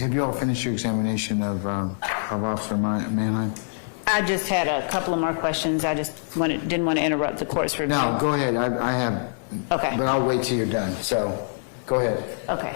Have you all finished your examination of Officer Mannheim? I just had a couple of more questions. I just didn't want to interrupt the court's review. No, go ahead. I have. Okay. But I'll wait till you're done. So, go ahead. Okay.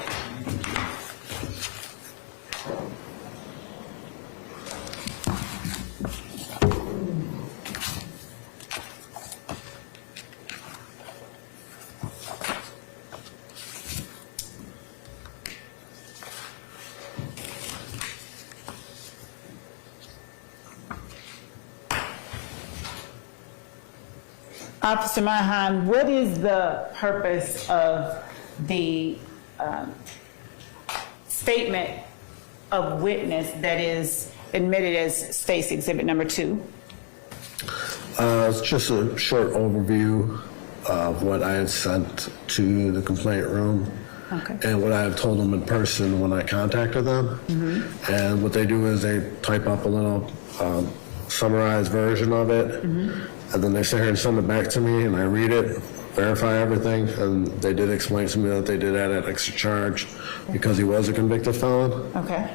Officer Mannheim, what is the purpose of the statement of witness that is admitted as State's Exhibit Number 2? It's just a short overview of what I had sent to the complaint room. Okay. And what I have told them in person when I contacted them. And what they do is they type up a little summarized version of it. And then they sit here and send it back to me, and I read it, verify everything, and they did explain to me that they did add that extra charge because he was a convicted felon. Okay.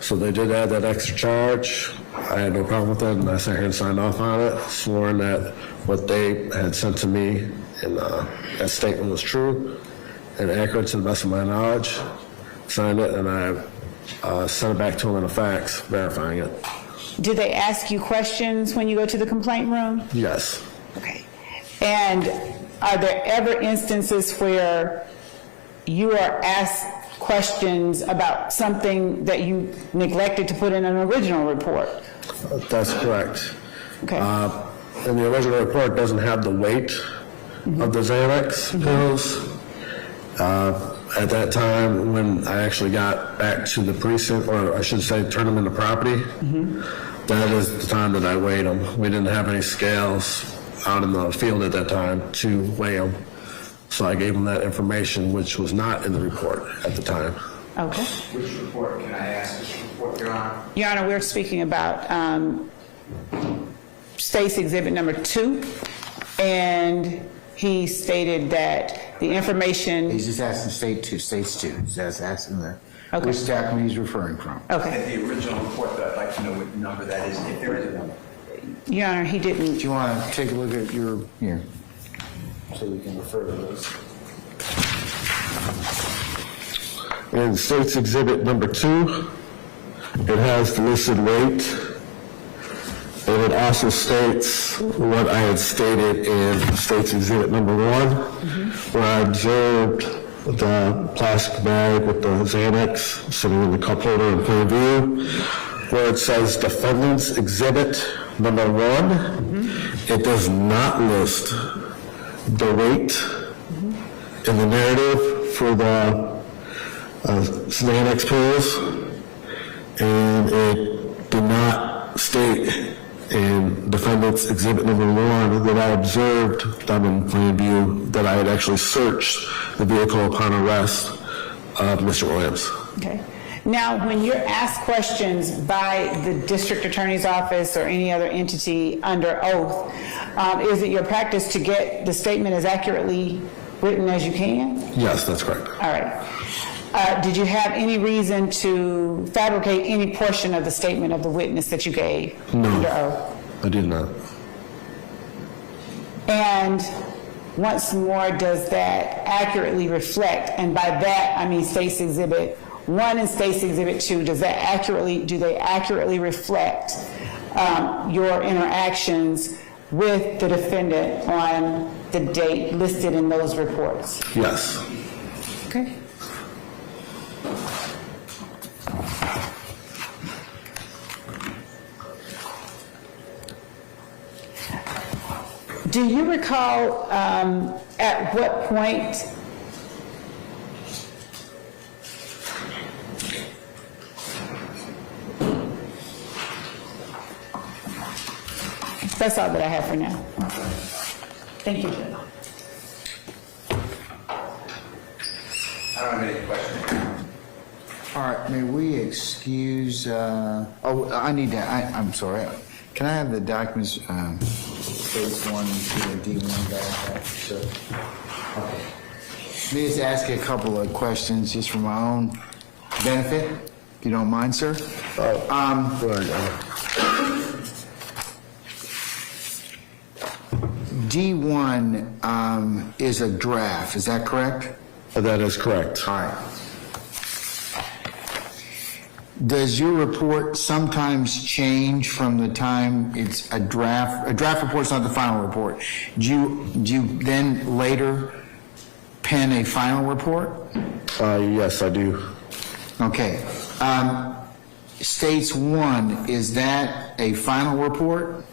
So they did add that extra charge. I had no problem with it, and I sat here and signed off on it, sworn that what they had sent to me in that statement was true and accurate to the best of my knowledge. Signed it, and I sent it back to them in a fax, verifying it. Do they ask you questions when you go to the complaint room? Yes. Okay. And are there ever instances where you are asked questions about something that you neglected to put in an original report? That's correct. Okay. And the original report doesn't have the weight of the Xanax pills. At that time, when I actually got back to the precinct, or I should say turned them into property, that is the time that I weighed them. We didn't have any scales out in the field at that time to weigh them. So I gave them that information, which was not in the report at the time. Okay. Which report, can I ask which report, Your Honor? Your Honor, we're speaking about State's Exhibit Number 2, and he stated that the information... He's just asking states two. He's just asking Okay. which document he's referring from. Okay. The original report, I'd like to know what number that is, if there is a number. Your Honor, he didn't... Do you want to take a look at your, here, so we can refer to those? In State's Exhibit Number 2, it has the listed weight, and it also states what I had stated in State's Exhibit Number 1, where I observed the plastic bag with the Xanax sitting in the cup holder in plain view, where it says Defendant's Exhibit Number 1. It does not list the weight in the narrative for the Xanax pills, and it did not state in Defendant's Exhibit Number 1 that I observed them in plain view, that I had actually searched the vehicle upon arrest of Mr. Williams. Okay. Now, when you're asked questions by the district attorney's office or any other entity under oath, is it your practice to get the statement as accurately written as you can? Yes, that's correct. All right. Did you have any reason to fabricate any portion of the statement of the witness that you gave under oath? I did not. And once more, does that accurately reflect, and by that I mean State's Exhibit 1 and State's Exhibit 2, do they accurately reflect your interactions with the defendant on the date listed in those reports? Yes. Okay. Do you recall at what point that's all that I have for now. Thank you, Judge. I don't have any questions. All right, may we excuse, I'm sorry. Can I have the documents, States 1 and 2 and D1 back? So, okay. Let me just ask you a couple of questions just for my own benefit. if you don't mind, sir. D1 is a draft, is that correct? That is correct. All right. Does your report sometimes change from the time it's a draft? A draft report's not the final report. Do you then later pen a final report? Yes, I do. Okay. States 1, is that a final report?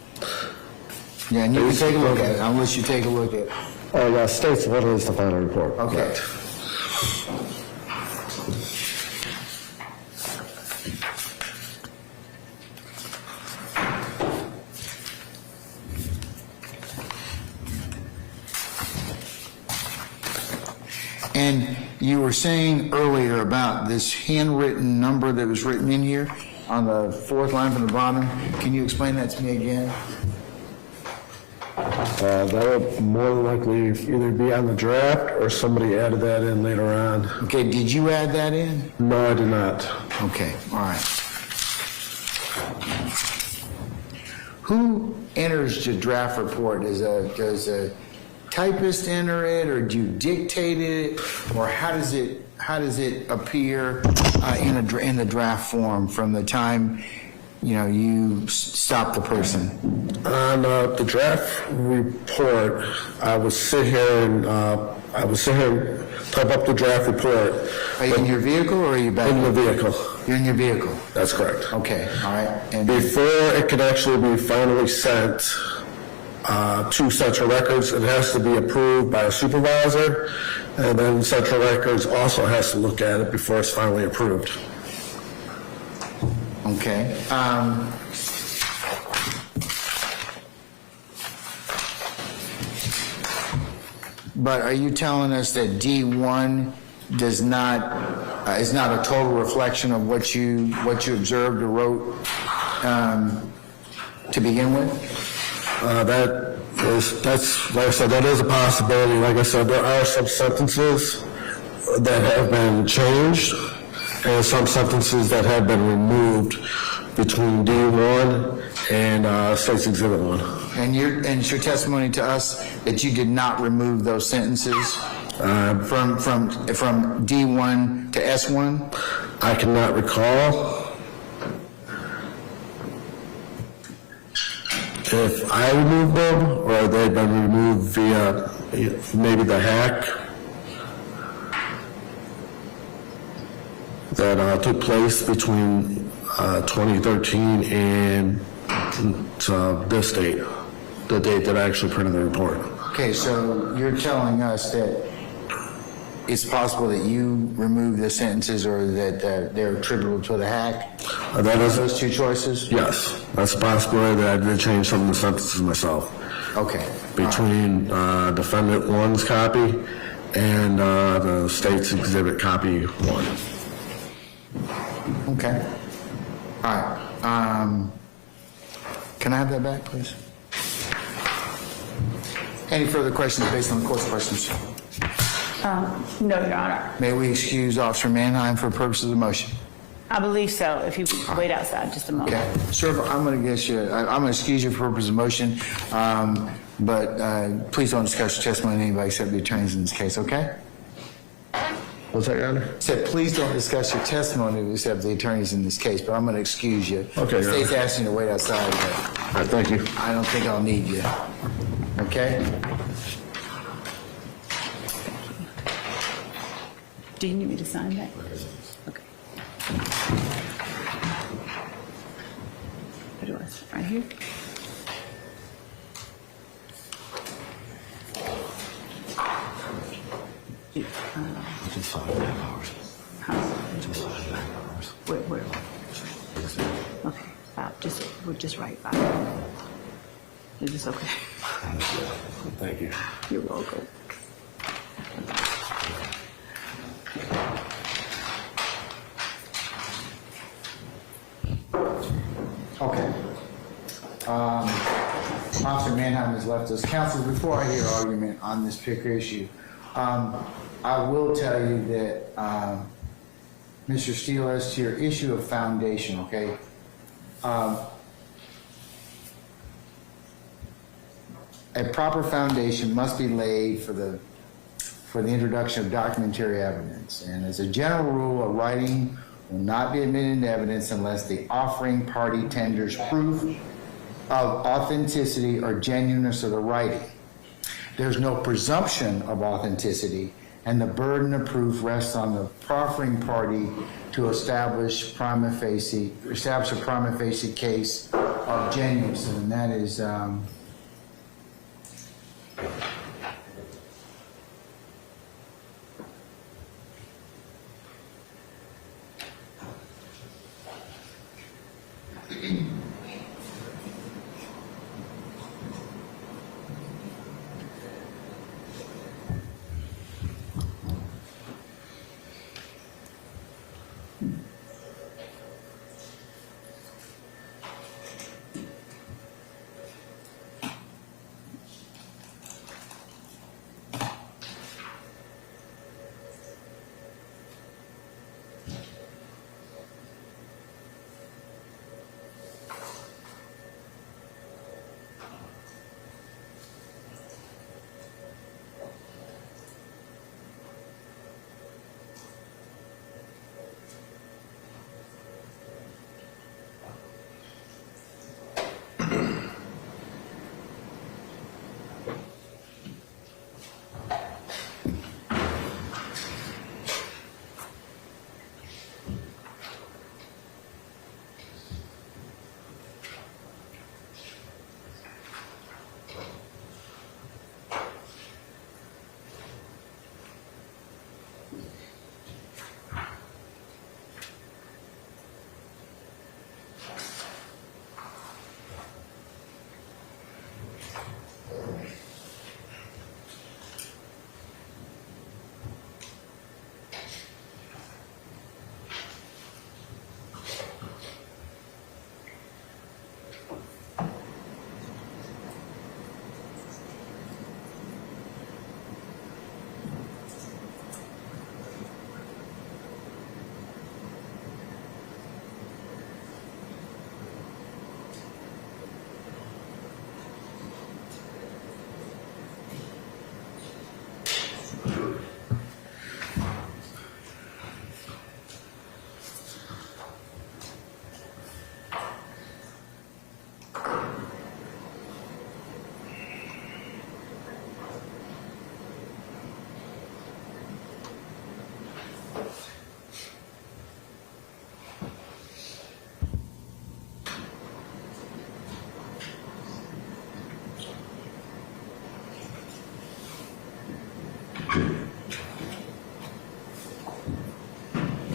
Yeah, and you can take a look at it. I'll let you take a look at it. Oh, yeah, States 1 is the final report. Okay. Correct. And you were saying earlier about this handwritten number that was written in here on the fourth line from the bottom. Can you explain that to me again? That would more than likely either be on the draft or somebody added that in later on. Okay, did you add that in? No, I did not. Okay, all right. Who enters the draft report? Does a typist enter it, or do you dictate it, or how does it appear in the draft form from the time you stop the person? On the draft report, I would sit here and type up the draft report. Are you in your vehicle or are you back? In the vehicle. You're in your vehicle. That's correct. Okay, all right. And before it can actually be finally sent to Central Records, it has to be approved by a supervisor, and then Central Records also has to look at it before it's finally approved. Okay. But are you telling us that D1 is not a total reflection of what you observed or wrote to begin with? That's like I said, that is a possibility. Like I said, there are some sentences that have been changed and some sentences that have been removed between D1 and State's Exhibit 1. And it's your testimony to us that you did not remove those sentences from D1 to S1? I cannot recall if I removed them or they've been removed via maybe the hack that took place between 2013 and this date, the date that I actually printed the report. Okay, so you're telling us that it's possible that you removed the sentences or that they're attributable to the hack? That is those two choices? Yes, that's a possibility that I did change some of the sentences myself. Okay. Between Defendant 1's copy and the State's Exhibit copy 1. Okay. All right. Can I have that back, please? Any further questions based on the court's questions? No, Your Honor. May we excuse Officer Mannheim for purposes of the motion? I believe so, if you wait outside just a moment. Okay. Sir, I'm going to get you, I'm going to excuse you for purposes of motion, but please don't discuss your testimony with anybody except the attorneys in this case, okay? What's that, Your Honor? I said, please don't discuss your testimony except the attorneys in this case, but I'm going to excuse you. Okay, The state's asking you to wait outside, but All right, thank you. I don't think I'll need you. Okay? Do you need me to sign that? Okay. Where do I sign? Right here? Just 5.5 hours. Huh? Just 5.5 hours. Where? Okay, we're just right by. Is this okay? Thank you. You're welcome. Okay. Officer Mannheim has left us. Counsel, before I hear argument on this particular issue, I will tell you that Mr. Steele, as to your issue of foundation, okay? A proper foundation must be laid for the introduction of documentary evidence. And as a general rule, a writing will not be admitted into evidence unless the offering party tenders proof of authenticity or genuineness of the writing. There's no presumption of authenticity, and the burden of proof rests on the proffering party to establish a prima facie case of genuineness, and that is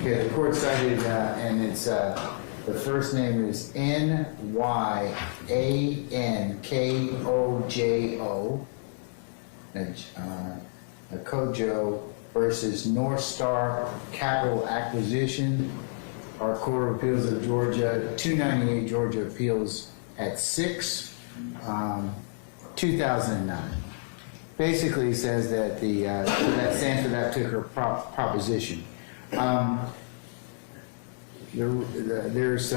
okay, the court cited, and it's, the first name is Nyankojo, Kojo versus North Star Capital Acquisition, our Court of Appeals of Georgia, 298 Georgia Appeals at 6, 2009. Basically, it says that that stands for that particular proposition. There's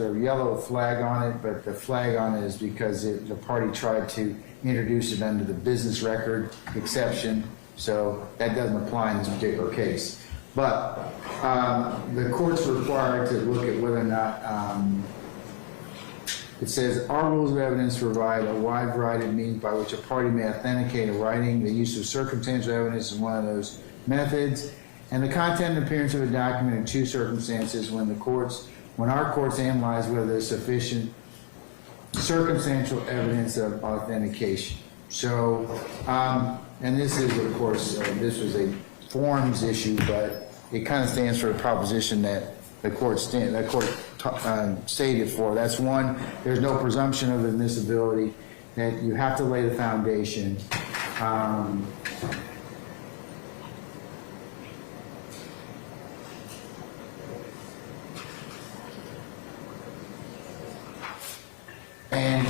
a yellow flag on it, but the flag on it is because the party tried to introduce it under the business record exception, so that doesn't apply in this particular case. But the court's required to look at whether or not it says our rules of evidence provide a wide variety of means by which a party may authenticate a writing. The use of circumstantial evidence is one of those methods. And the content and appearance of a document in two circumstances when our courts analyze whether there's sufficient circumstantial evidence of authentication. So, and this is, of course, this was a forms issue, but it kind of stands for the proposition that the court stated for. That's one, there's no presumption of admissibility, that you have to lay the foundation. And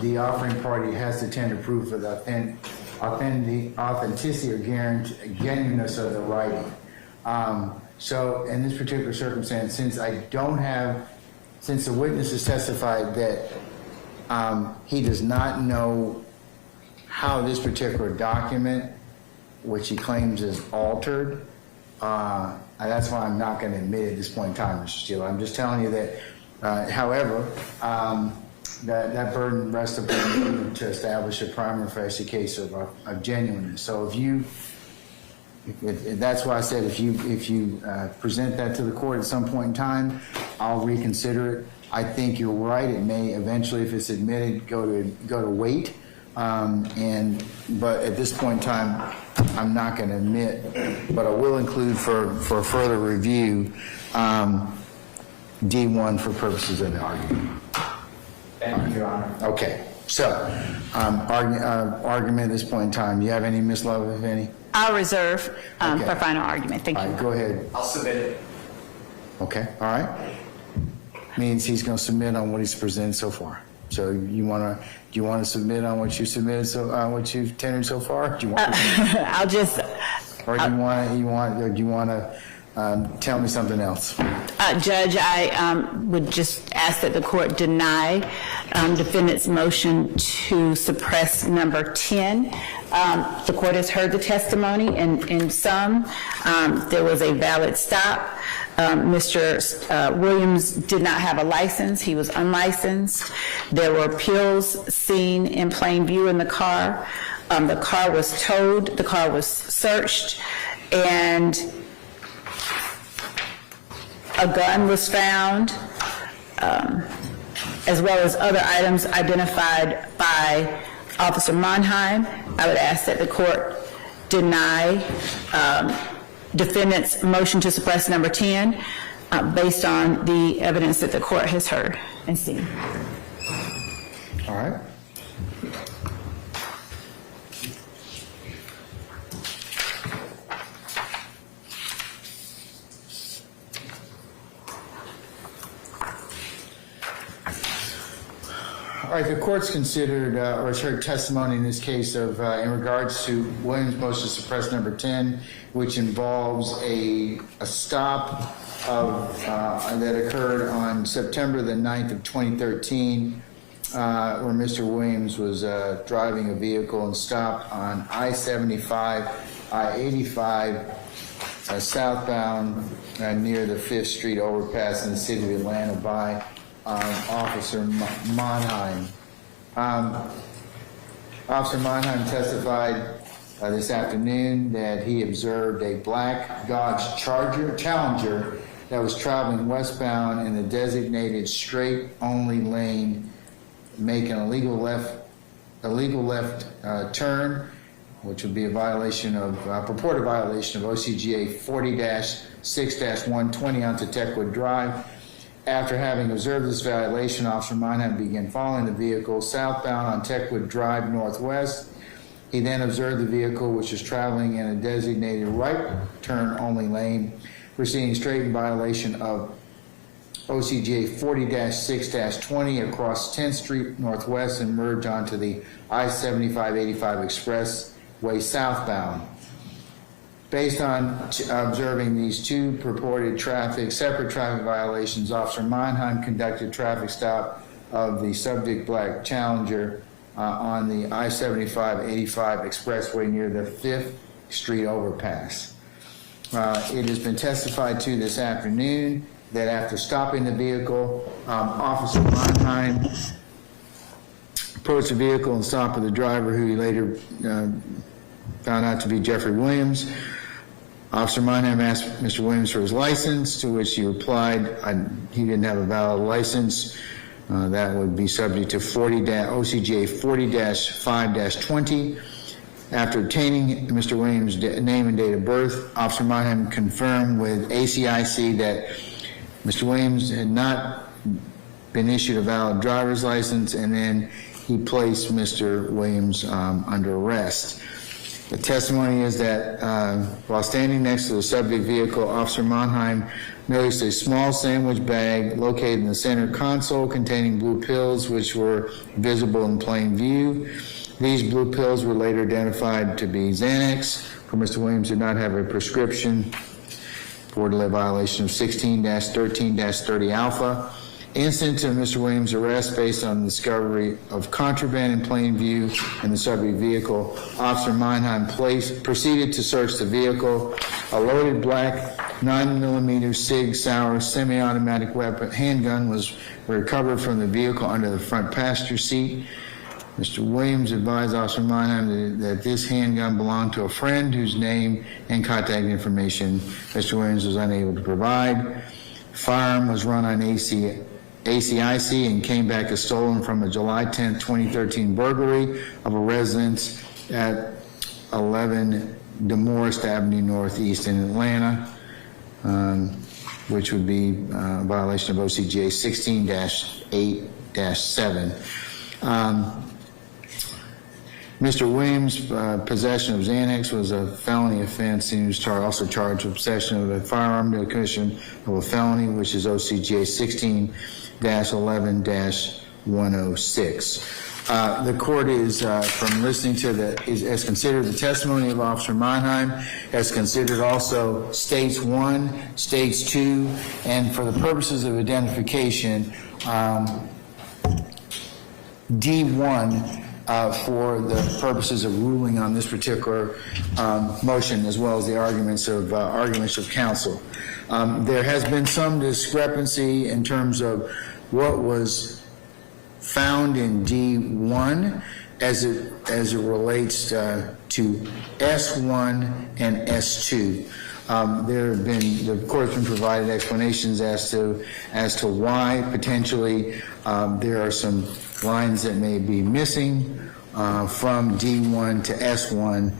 the offering party has to tender proof of the authenticity or genuineness of the writing. So in this particular circumstance, since the witness has testified that he does not know how this particular document, which he claims is altered, that's why I'm not going to admit it at this point in time, Mr. Steele. I'm just telling you that, however, that burden rests upon you to establish a prima facie case of genuineness. So that's why I said if you present that to the court at some point in time, I'll reconsider it. I think you're right. It may eventually, if it's admitted, go to weight. But at this point in time, I'm not going to admit, but I will include for further review D1 for purposes of the argument. Thank you, Your Honor. Okay. So, argument at this point in time. Do you have any, Ms. Love, if any? I'll reserve Okay. for final argument. Thank you. All right, go ahead. I'll submit it. Okay, all right. Means he's going to submit on what he's presented so far. So do you want to submit on what you submitted what you've tendered so far? Do you want I'll just, or do you want to tell me something else? Judge, I would just ask that the court deny defendant's motion to suppress number 10. The court has heard the testimony, and in some, there was a valid stop. Mr. Williams did not have a license. He was unlicensed. There were pills seen in plain view in the car. The car was towed. The car was searched, and a gun was found, as well as other items identified by Officer Monheim. I would ask that the court deny defendant's motion to suppress number 10 based on the evidence that the court has heard and seen. All right. All right, the court's considered or has heard testimony in this case of in regards to Williams' motion to suppress number 10, which involves a stop of that occurred on September the 9th of 2013, where Mr. Williams was driving a vehicle and stopped on I-75, I-85 southbound near the 5th Street overpass in the city of Atlanta by Officer Monheim. Officer Monheim testified this afternoon that he observed a black Dodge Challenger that was traveling westbound in the designated straight-only lane, making a legal left turn, which would be a violation of purported violation of OCGA 40-6-120 onto Techwood Drive. After having observed this violation, Officer Monheim began following the vehicle southbound on Techwood Drive Northwest. He then observed the vehicle, which was traveling in a designated right turn only lane, proceeding straight in violation of OCGA 40-6-20 across 10th Street Northwest and merge onto the I-75-85 Expressway southbound. Based on observing these two purported separate traffic violations, Officer Monheim conducted traffic stop of the subject black Challenger on the I-75-85 Expressway near the 5th Street overpass. It has been testified to this afternoon that after stopping the vehicle, Officer Monheim approached the vehicle and stopped with the driver, who he later found out to be Jeffery Williams. Officer Monheim asked Mr. Williams for his license, to which he replied he didn't have a valid license. That would be subject to OCGA 40-5-20. After obtaining Mr. Williams' name and date of birth, Officer Monheim confirmed with ACIC that Mr. Williams had not been issued a valid driver's license, and then he placed Mr. Williams under arrest. The testimony is that while standing next to the subject vehicle, Officer Monheim noticed a small sandwich bag located in the center console containing blue pills, which were visible in plain view. These blue pills were later identified to be Xanax, for Mr. Williams did not have a prescription. for delay violation of 16-13-30 alpha. Incident of Mr. Williams' arrest based on the discovery of contraband in plain view in the subject vehicle. Officer Mannheim proceeded to search the vehicle. A loaded black 9mm Sig Sauer semi-automatic weapon handgun was recovered from the vehicle under the front passenger seat. Mr. Williams advised Officer Mannheim that this handgun belonged to a friend whose name and contact information Mr. Williams was unable to provide. Firearm was run on ACIC and came back as stolen from a July 10, 2013 burglary of a residence at 11 DeMorest Avenue Northeast in Atlanta, which would be a violation of OCGA 16-8-7. Mr. Williams' possession of Xanax was a felony offense. He was also charged with possession of a firearm to the commission of a felony, which is OCGA 16-11-106. The court is, from listening to has considered the testimony of Officer Mannheim, has considered also States 1, States 2, and for the purposes of identification, D1, for the purposes of ruling on this particular motion, as well as the arguments of counsel. There has been some discrepancy in terms of what was found in D1 as it relates to S1 and S2. The court has been provided explanations as to why potentially there are some lines that may be missing from D1 to S1,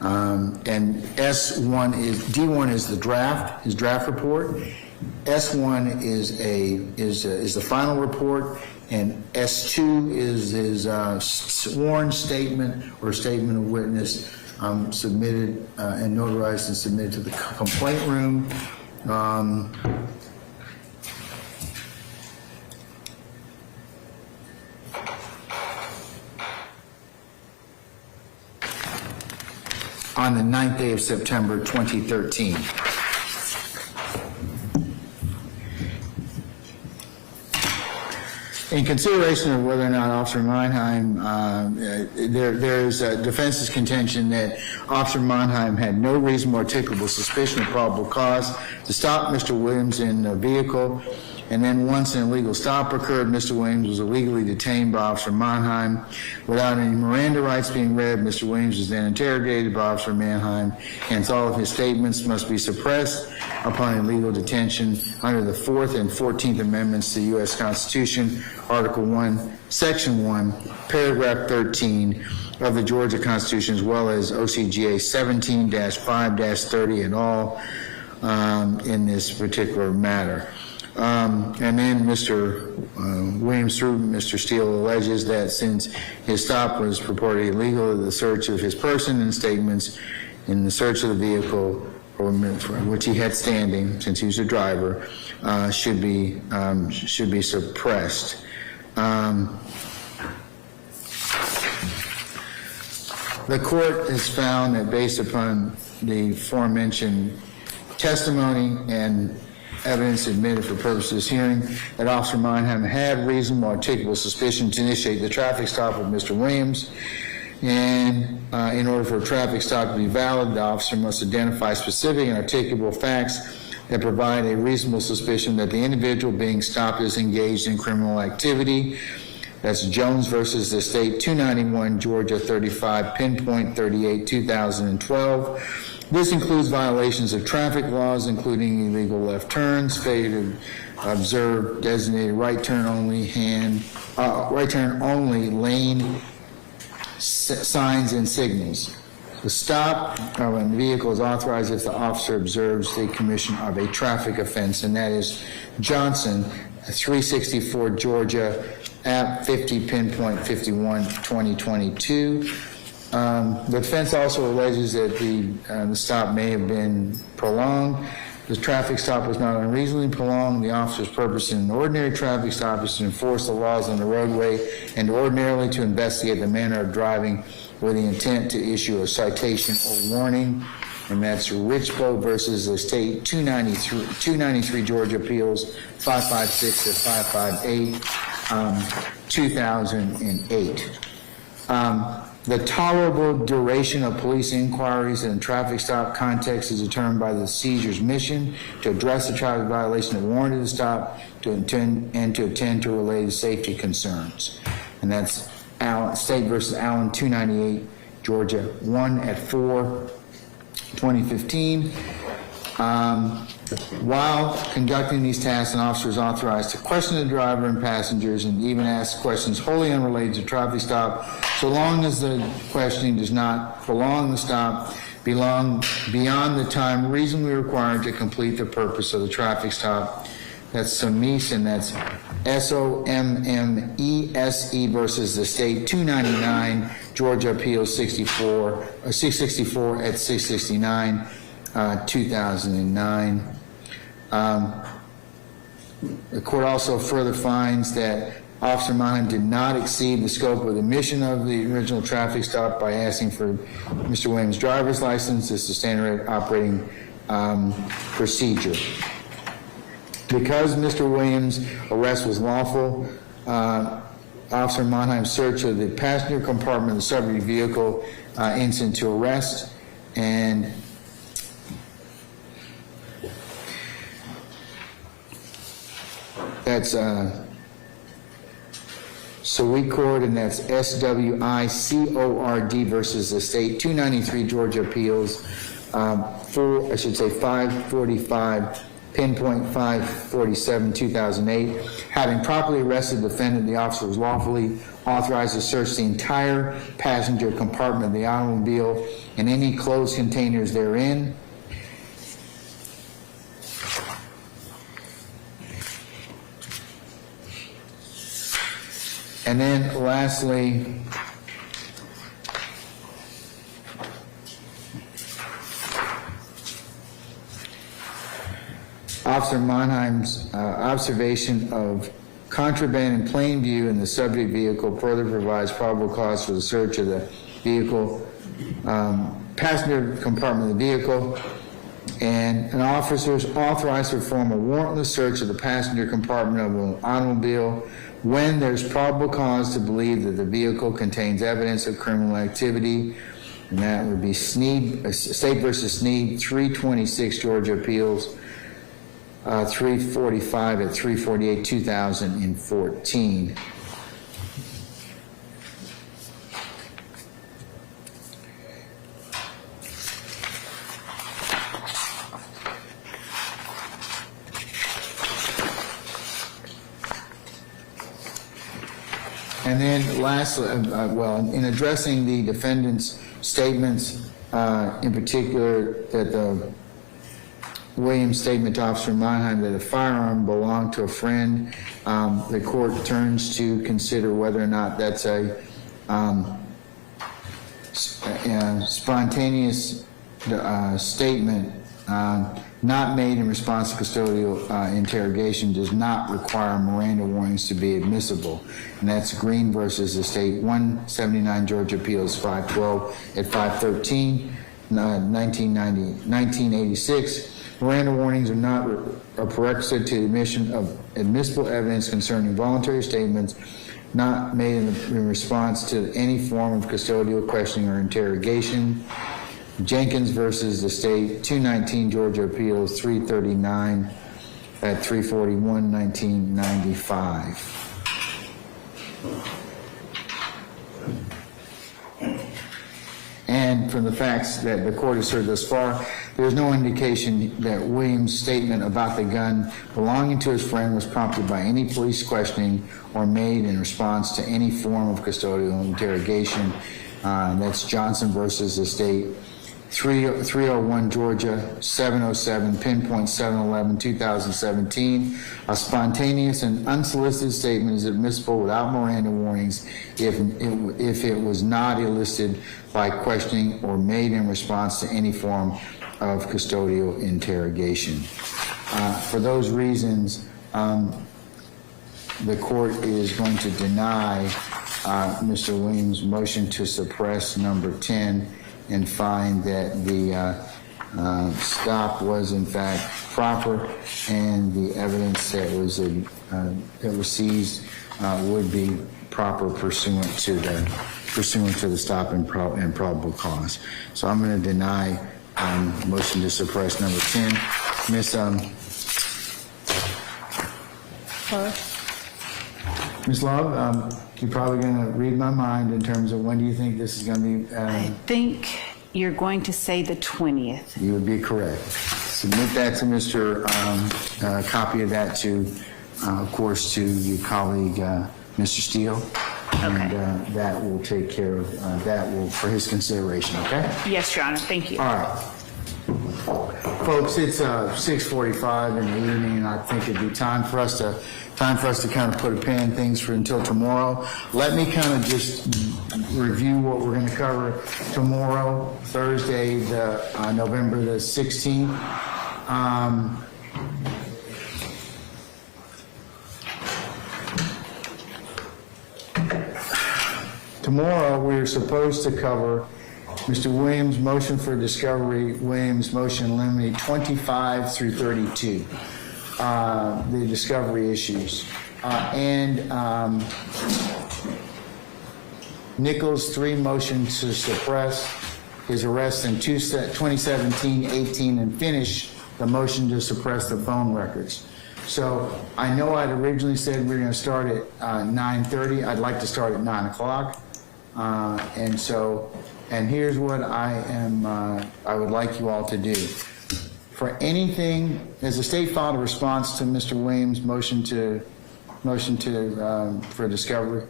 and D1 is the draft report. S1 is the final report, and S2 is his sworn statement or statement of witness submitted and notarized and submitted to the complaint room. On the 9th day of September 2013. In consideration of whether or not Officer Mannheim, there is a defense's contention that Officer Mannheim had no reasonable articulable suspicion or probable cause to stop Mr. Williams in the vehicle, and then once an illegal stop occurred, Mr. Williams was illegally detained by Officer Mannheim. Without any Miranda rights being read, Mr. Williams was then interrogated by Officer Mannheim, hence all of his statements must be suppressed upon illegal detention under the 4th and 14th Amendments to the U.S. Constitution, Article 1, Section 1, Paragraph 13 of the Georgia Constitution, as well as OCGA 17-5-30 and all in this particular matter. And then Mr. Williams, through Mr. Steele, alleges that since his stop was purportedly illegal, the search of his person and statements in the search of the vehicle, or which he had standing, since he was a driver, should be suppressed. The court has found that based upon the aforementioned testimony and evidence admitted for purposes of this hearing, that Officer Mannheim had reasonable articulable suspicion to initiate the traffic stop of Mr. Williams. And in order for a traffic stop to be valid, the officer must identify specific and articulable facts that provide a reasonable suspicion that the individual being stopped is engaged in criminal activity. That's Jones versus the State, 291 Georgia 35, pinpoint 38, 2012. This includes violations of traffic laws, including illegal left turns, failure to observe designated right turn only lane signs and signals. The stop of a vehicle is authorized if the officer observes the commission of a traffic offense, and that is Johnson, 364 Georgia, app 50, pinpoint 51, 2022. The defense also alleges that the stop may have been prolonged. The traffic stop was not unreasonably prolonged. The officer's purpose in an ordinary traffic stop is to enforce the laws on the roadway and ordinarily to investigate the manner of driving with the intent to issue a citation or warning. and that's Richbo versus the state, 293 Georgia Appeals, 556 to 558, 2008. The tolerable duration of police inquiries in a traffic stop context is determined by the seizure's mission to address the traffic violation that warranted the stop, to attend to related safety concerns. And that's State versus Allen, 298 Georgia, 1 at 4, 2015. While conducting these tasks, an officer is authorized to question the driver and passengers and even ask questions wholly unrelated to traffic stop, so long as the questioning does not prolong the stop beyond the time reasonably required to complete the purpose of the traffic stop. That's Sommese, and that's SOMMESE versus the state, 299 Georgia Appeals, 664 at 669. 2009. The court also further finds that Officer Monheim did not exceed the scope of the mission of the original traffic stop by asking for Mr. Williams' driver's license. This is the standard operating procedure. Because Mr. Williams' arrest was lawful, Officer Monheim's search of the passenger compartment of the subject vehicle instant to arrest, and that's SWICORD, and that's SWICORD versus the state, 293 Georgia Appeals, 545, pinpoint 547, 2008. Having properly arrested the defendant, the officer was lawfully authorized to search the entire passenger compartment of the automobile and any closed containers therein. And then lastly, Officer Monheim's observation of contraband in plain view in the subject vehicle further provides probable cause for the search of the vehicle, passenger compartment of the vehicle, and an officer is authorized to perform a warrantless search of the passenger compartment of an automobile when there's probable cause to believe that the vehicle contains evidence of criminal activity, and that would be Sneed, State versus Sneed, 326 Georgia Appeals, 345 at 348, 2014. And then lastly, in addressing the defendant's statements, in particular that the Williams' statement to Officer Monheim that a firearm belonged to a friend, the court turns to consider whether or not that's a spontaneous statement not made in response to custodial interrogation does not require Miranda warnings to be admissible. And that's Green versus the state, 179 Georgia Appeals, 512 at 513, 1986. Miranda warnings are not a prerequisite to the admission of admissible evidence concerning voluntary statements not made in response to any form of custodial questioning or interrogation. Jenkins versus the state, 219 Georgia Appeals, 339 at 341, 1995. And from the facts that the court has heard thus far, there's no indication that Williams' statement about the gun belonging to his friend was prompted by any police questioning or made in response to any form of custodial interrogation. That's Johnson versus the state, 301 Georgia, 707, pinpoint 711, 2017. A spontaneous and unsolicited statement is admissible without Miranda warnings if it was not elicited by questioning or made in response to any form of custodial interrogation. For those reasons, the court is going to deny Mr. Williams' motion to suppress number 10 and find that the stop was in fact proper, and the evidence that was seized would be proper pursuant to the stop and probable cause. So I'm going to deny motion to suppress number 10. Ms. Love, you're probably going to read my mind in terms of when do you think this is going to be? I think you're going to say the 20th. You would be correct. Submit that to Mr. Copy of that to, of course, to your colleague, Mr. Steele. And that will take care of, that will, for his consideration, okay? Yes, Your Honor. Thank you. All right. Folks, it's 6:45 in the evening, and I think it'd be time for us to kind of put a pin in things for until tomorrow. Let me kind of just review what we're going to cover tomorrow, Thursday, November the 16th. Tomorrow, we're supposed to cover Mr. Williams' motion for discovery, Williams' motion in limine 25 through 32, the discovery issues, and Nichols' 3 motions to suppress his arrest in 2017, 18, and finish the motion to suppress the phone records. So I know I'd originally said we were going to start at 9:30. I'd like to start at 9 o'clock. And here's what I would like you all to do. For anything, has the state filed a response to Mr. Williams' motion for discovery?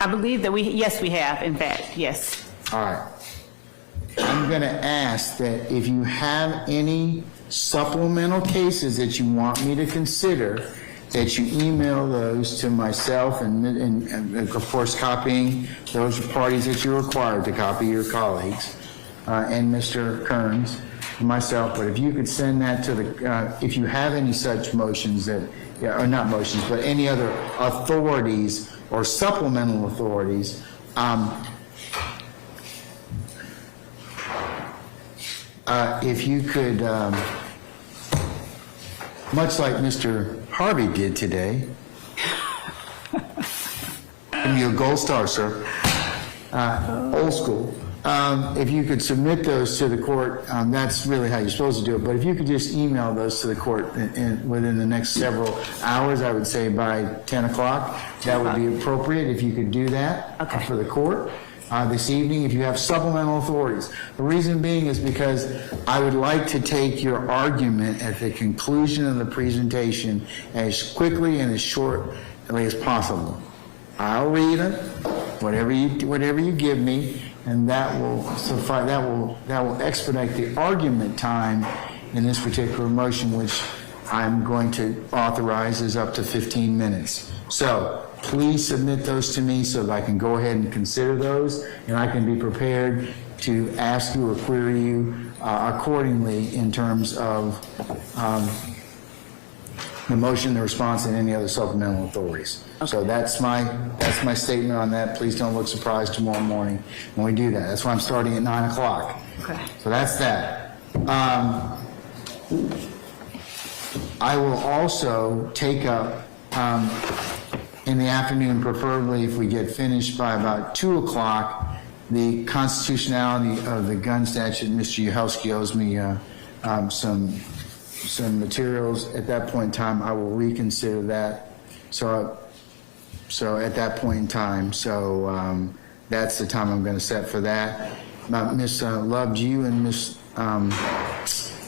I believe that yes, we have, in fact, yes. All right. I'm going to ask that if you have any supplemental cases that you want me to consider, that you email those to myself and of course copying those parties that you're required to copy, your colleagues, and Mr. Kearns, and myself. But if you could send that to the, if you have any such motions that, or not motions, but any other authorities or supplemental authorities, if you could, much like Mr. Harvey did today, give you a gold star, sir, old school. If you could submit those to the court, that's really how you're supposed to do it, but if you could just email those to the court within the next several hours, I would say by 10 o'clock, that would be appropriate if you could do that for the court. This evening, if you have supplemental authorities. The reason being is because I would like to take your argument at the conclusion of the presentation as quickly and as shortly as possible. I'll read it, whatever you give me, and that will suffice. That will expedite the argument time in this particular motion, which I'm going to authorize is up to 15 minutes. So please submit those to me so that I can go ahead and consider those, and I can be prepared to ask you or query you accordingly in terms of the motion, the response, and any other supplemental authorities. Okay. So that's my statement on that. Please don't look surprised tomorrow morning when we do that. That's why I'm starting at 9 o'clock. Okay. So that's that. I will also take up in the afternoon, preferably if we get finished by about 2 o'clock, the constitutionality of the gun statute. Mr. Uhelski owes me some materials. At that point in time, I will reconsider that. So at that point in time, that's the time I'm going to set for that. Ms. Love, do you and Ms.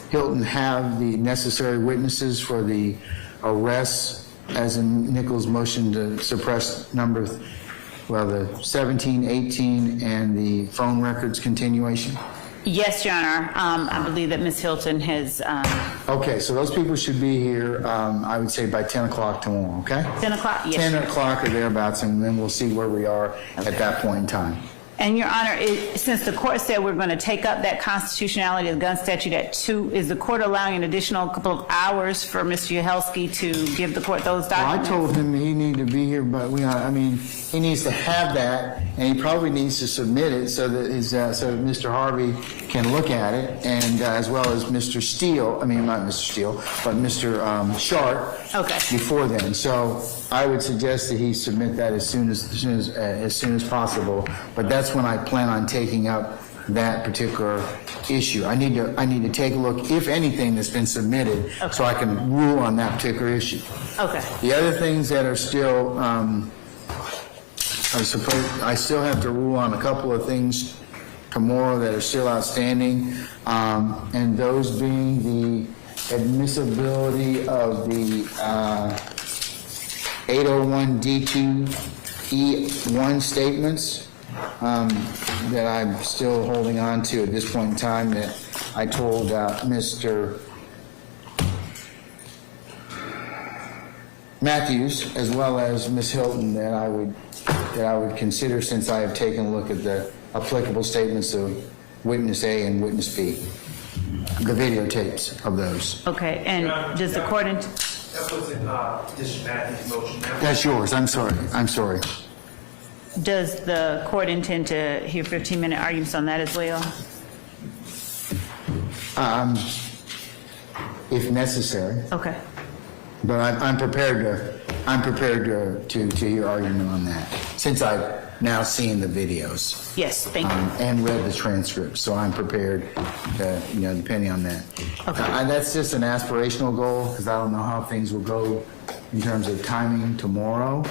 Hilton have the necessary witnesses for the arrests as in Nichols' motion to suppress the 17, 18, and the phone records continuation? Yes, Your Honor. I believe that Ms. Hilton has... Okay, so those people should be here, I would say, by 10 o'clock tomorrow, okay? 10 o'clock? Yes. 10 o'clock or thereabouts, and then we'll see where we are at that point in time. And Your Honor, since the court said we're going to take up that constitutionality of the gun statute at 2, is the court allowing an additional couple of hours for Mr. Yahelski to give the court those documents? Well, I told him he needed to be here, but he needs to have that, and he probably needs to submit it so that Mr. Harvey can look at it, and as well as Mr. Steele. I mean, not Mr. Steele, but Mr. Sharp. Okay. Before then, so I would suggest that he submit that as soon as possible. But that's when I plan on taking up that particular issue. I need to take a look, if anything, that's been submitted, so I can rule on that particular issue. Okay. The other things that are still, I still have to rule on a couple of things tomorrow that are still outstanding, and those being the admissibility of the 801 D2E1 statements that I'm still holding on to at this point in time, that I told Mr. Matthews as well as Ms. Hilton that I would consider, since I have taken a look at the applicable statements of witness A and witness B, the videotapes of those. Okay, and does the court... That was in District Matthew's motion. That's yours. I'm sorry. Does the court intend to hear 15-minute arguments on that as well? If necessary. Okay. But I'm prepared to hear argument on that, since I've now seen the videos. Yes, thank you. And read the transcript, so I'm prepared to, depending on that. Okay. That's just an aspirational goal, because I don't know how things will go in terms of timing tomorrow.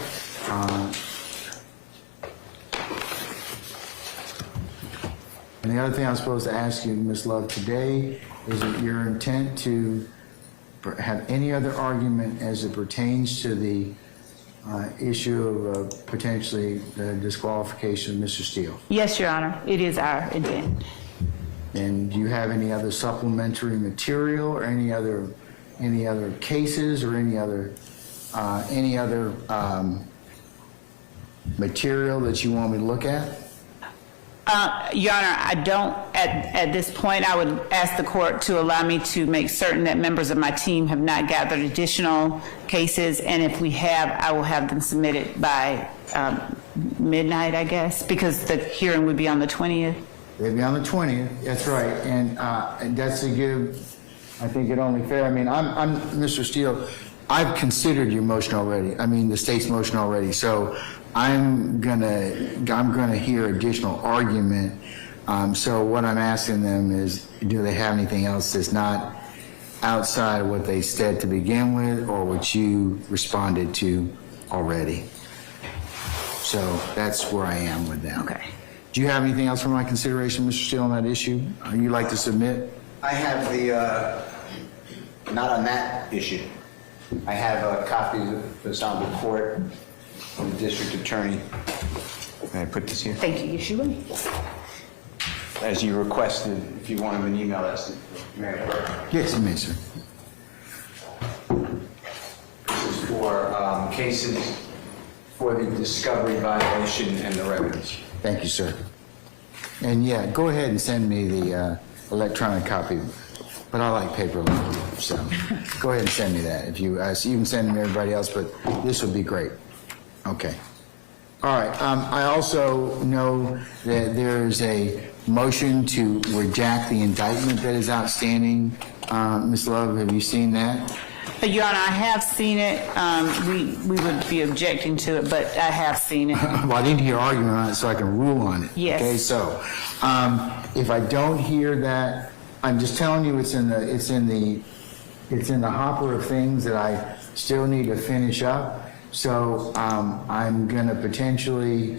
And the other thing I'm supposed to ask you, Ms. Love, today, is it your intent to have any other argument as it pertains to the issue of potentially the disqualification of Mr. Steele? Yes, Your Honor, it is our intent. And do you have any other supplementary material, or any other cases, or any other material that you want me to look at? Your Honor, I don't, at this point, I would ask the court to allow me to make certain that members of my team have not gathered additional cases, and if we have, I will have them submitted by midnight, I guess, because the hearing would be on the 20th. They'd be on the 20th, that's right, and that's to give, I think it only fair, I'm Mr. Steele, I've considered your motion already, the state's motion already, so I'm gonna hear additional argument. So what I'm asking them is, do they have anything else that's not outside of what they said to begin with, or what you responded to already? So that's where I am with them. Okay. Do you have anything else for my consideration, Mr. Steele, on that issue? You'd like to submit? I have the, not on that issue. I have a copy of the Honorable Court from the District Attorney. Can I put this here? Thank you, yes, you will. As you requested, if you want an email, that's the Mayor. Yes, you may, sir. This is for cases for the discovery violation and the records. Thank you, sir. And yeah, go ahead and send me the electronic copy, but I like paper, so go ahead and send me that. If you, so you can send it to everybody else, but this would be great. Okay. All right. I also know that there's a motion to reject the indictment that is outstanding. Ms. Love, have you seen that? Your Honor, I have seen it. We would be objecting to it, but I have seen it. Well, I didn't hear argument on it, so I can rule on it. Yes. Okay, so if I don't hear that, I'm just telling you it's in the hopper of things that I still need to finish up. So I'm going to potentially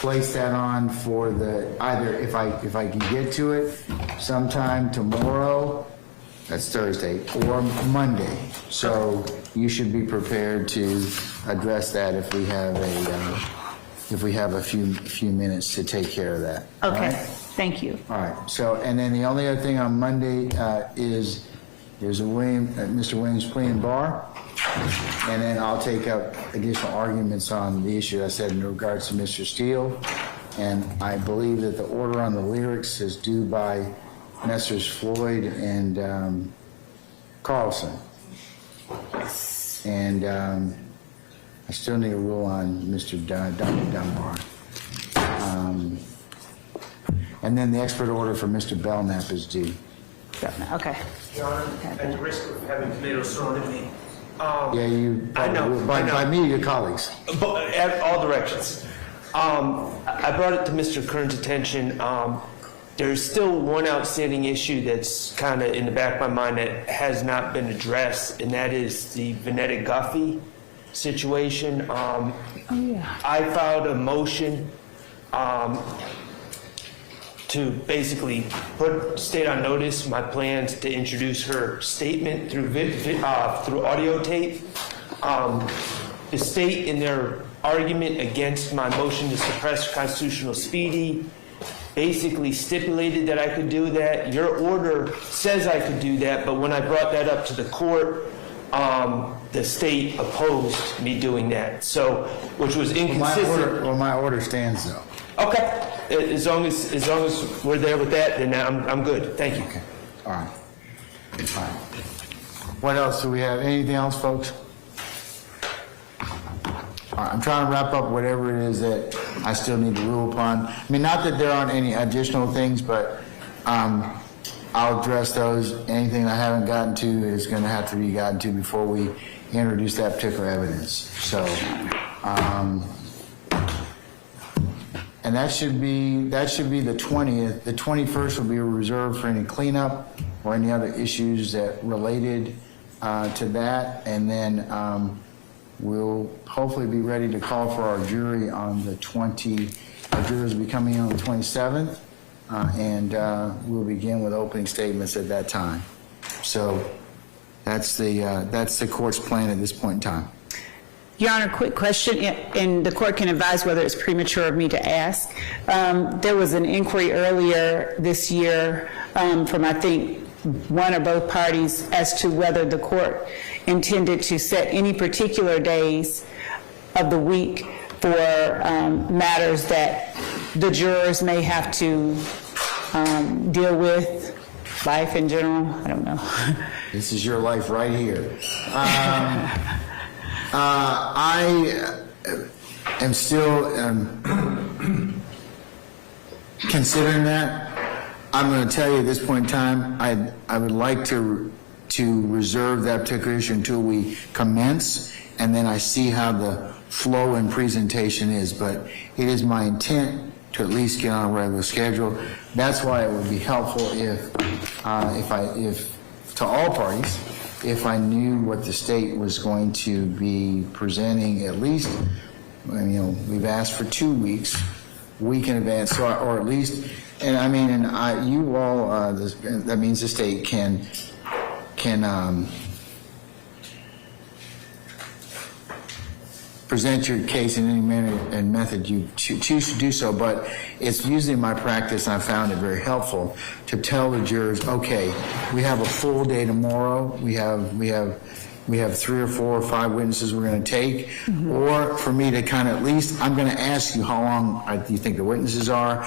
place that on for the, either if I can get to it sometime tomorrow, that's Thursday, or Monday. So you should be prepared to address that if we have a few minutes to take care of that. Okay, all right? thank you. All right, so, and then the only other thing on Monday is There's a Mr. Williams plea and bar, and then I'll take up additional arguments on the issue I said in regards to Mr. Steele, and I believe that the order on the lyrics is due by Messrs. Floyd and Carlson. And I still need a rule on Mr. Dunbar. And then the expert order for Mr. Belknap is due. Okay. Your Honor, at the risk of having tomatoes thrown at me. Yeah, you, I know. by me or your colleagues. But at all directions. I brought it to Mr. Kern's attention. There's still one outstanding issue that's kind of in the back of my mind that has not been addressed, and that is the Vanetta Guffey situation. I filed a motion to basically state on notice my plans to introduce her statement through audio tape. The state, in their argument against my motion to suppress constitutional speedy, basically stipulated that I could do that. Your order says I could do that, but when I brought that up to the court, the state opposed me doing that, so, which was inconsistent. My order stands though. Okay, as long as we're there with that, then I'm good. Thank you. Okay, all right. All right. What else do we have? Anything else, folks? All right, I'm trying to wrap up whatever it is that I still need to rule upon. I mean, not that there aren't any additional things, but I'll address those. Anything I haven't gotten to is going to have to be gotten to before we introduce that particular evidence. So, and that should be the 20th. The 21st will be reserved for any cleanup or any other issues that related to that, and then we'll hopefully be ready to call for our jury on the our jurors will be coming in on the 27th, and we'll begin with opening statements at that time. So that's the court's plan at this point in time. Your Honor, quick question, and the court can advise whether it's premature of me to ask. There was an inquiry earlier this year from, I think, one or both parties as to whether the court intended to set any particular days of the week for matters that the jurors may have to deal with, life in general. I don't know. This is your life right here. I am still considering that. I'm going to tell you at this point in time, I would like to reserve that particular issue until we commence, and then I see how the flow and presentation is. But it is my intent to at least get on a regular schedule. That's why it would be helpful if to all parties, if I knew what the state was going to be presenting, at least, we've asked for 2 weeks, week in advance, or at least, and I mean, and you all, that means the state can present your case in any manner and method you choose to do so, but it's usually my practice, and I found it very helpful, to tell the jurors, okay, we have a full day tomorrow, we have 3 or 4 or 5 witnesses we're going to take, or for me to kind of, at least, I'm going to ask you how long you think the witnesses are.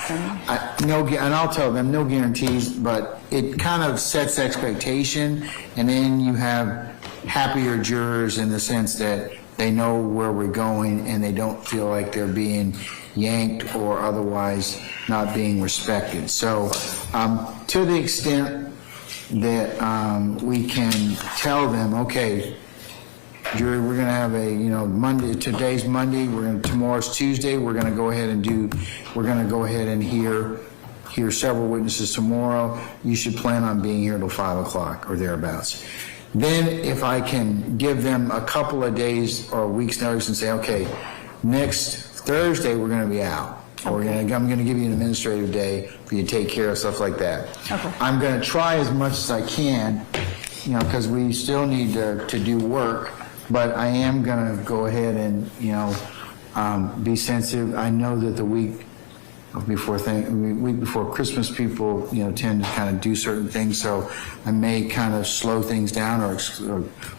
And I'll tell them, no guarantees, but it kind of sets expectation, and then you have happier jurors in the sense that they know where we're going and they don't feel like they're being yanked or otherwise not being respected. So to the extent that we can tell them, okay, jury, we're going to have a, Monday, today's Monday, tomorrow's Tuesday, we're going to go ahead and hear several witnesses tomorrow. You should plan on being here till 5 o'clock or thereabouts. Then if I can give them a couple of days or a week's notice and say, okay, next Thursday we're going to be out. Or I'm going to give you an administrative day for you to take care of stuff like that. Okay. I'm going to try as much as I can, because we still need to do work, but I am going to go ahead and, be sensitive. I know that the week week before Christmas, people, tend to kind of do certain things, so I may kind of slow things down or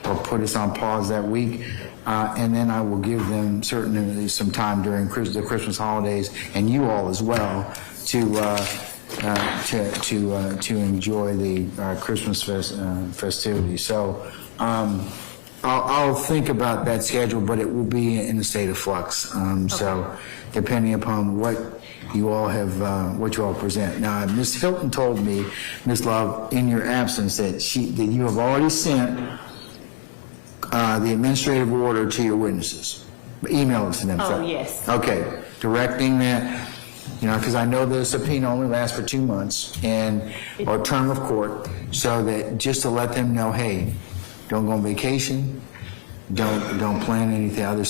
put us on pause that week. And then I will give them certainly some time during the Christmas holidays, and you all as well, to enjoy the Christmas festivities. So I'll think about that schedule, but it will be in a state of flux. So depending upon what you all present. Now, Ms. Hilton told me, Ms. Love, in your absence, that you have already sent the administrative order to your witnesses. Email it to them. Oh, yes. Okay, directing that, because I know the subpoena only lasts for 2 months or term of court, so that just to let them know, hey, don't go on vacation, don't plan anything, other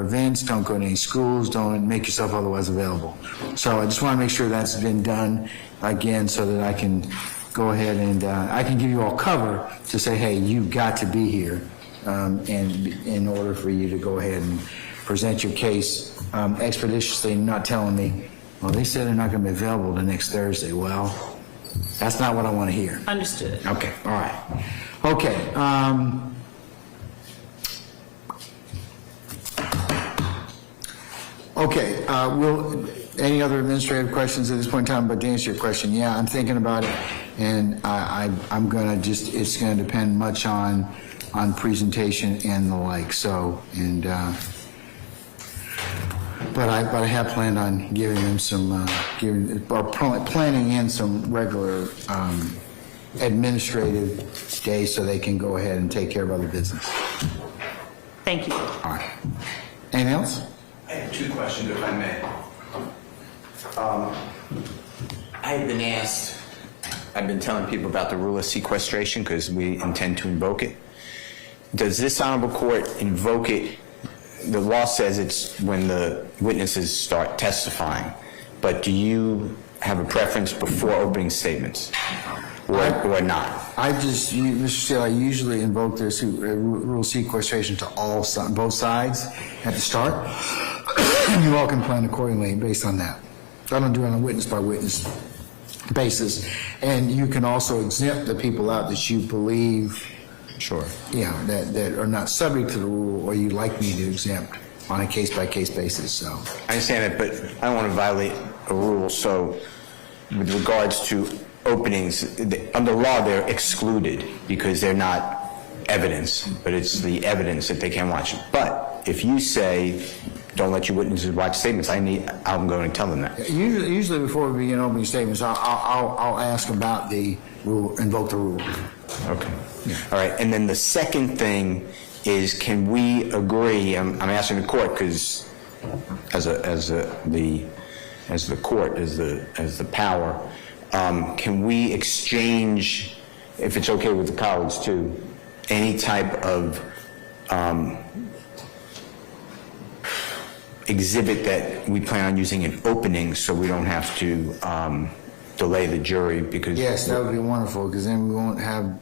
events, don't go to any schools, don't make yourself otherwise available. So I just want to make sure that's been done again, so that I can go ahead and I can give you all cover to say, hey, you've got to be here. And in order for you to go ahead and present your case expeditiously, not telling me, well, they said they're not going to be available the next Thursday. Well, that's not what I want to hear. Understood. Okay, all right. Okay. Any other administrative questions at this point in time? But to answer your question, yeah, I'm thinking about it, and I'm going to it's going to depend much on presentation and the like. So, but I have planned on giving them some, planning in some regular administrative days so they can go ahead and take care of other business. Thank you. All right. Anything else? I have 2 questions, if I may. I've been asked, I've been telling people about the rule of sequestration because we intend to invoke it. Does this honorable court invoke it? The law says it's when the witnesses start testifying, but do you have a preference before opening statements or not? Mr. Steele, I usually invoke this rule of sequestration to both sides at the start. You all can plan accordingly based on that. I don't do it on a witness-by-witness basis. And you can also exempt the people out that you believe that are not subject to the rule, or you'd like me to exempt on a case-by-case basis. So I understand it, but I don't want to violate a rule. So with regards to openings, under law, they're excluded because they're not evidence, but it's the evidence that they can watch. But if you say, don't let your witnesses watch statements, I'm going to tell them that. Usually before we begin opening statements, I'll ask about the rule, invoke the rule. Okay. Yeah. All right. And then the second thing is, can we agree? I'm asking the court because, as the court, as the power, can we exchange, if it's okay with the colleagues too, any type of exhibit that we plan on using in opening, so we don't have to delay the jury? Because yes, that would be wonderful, because then we won't have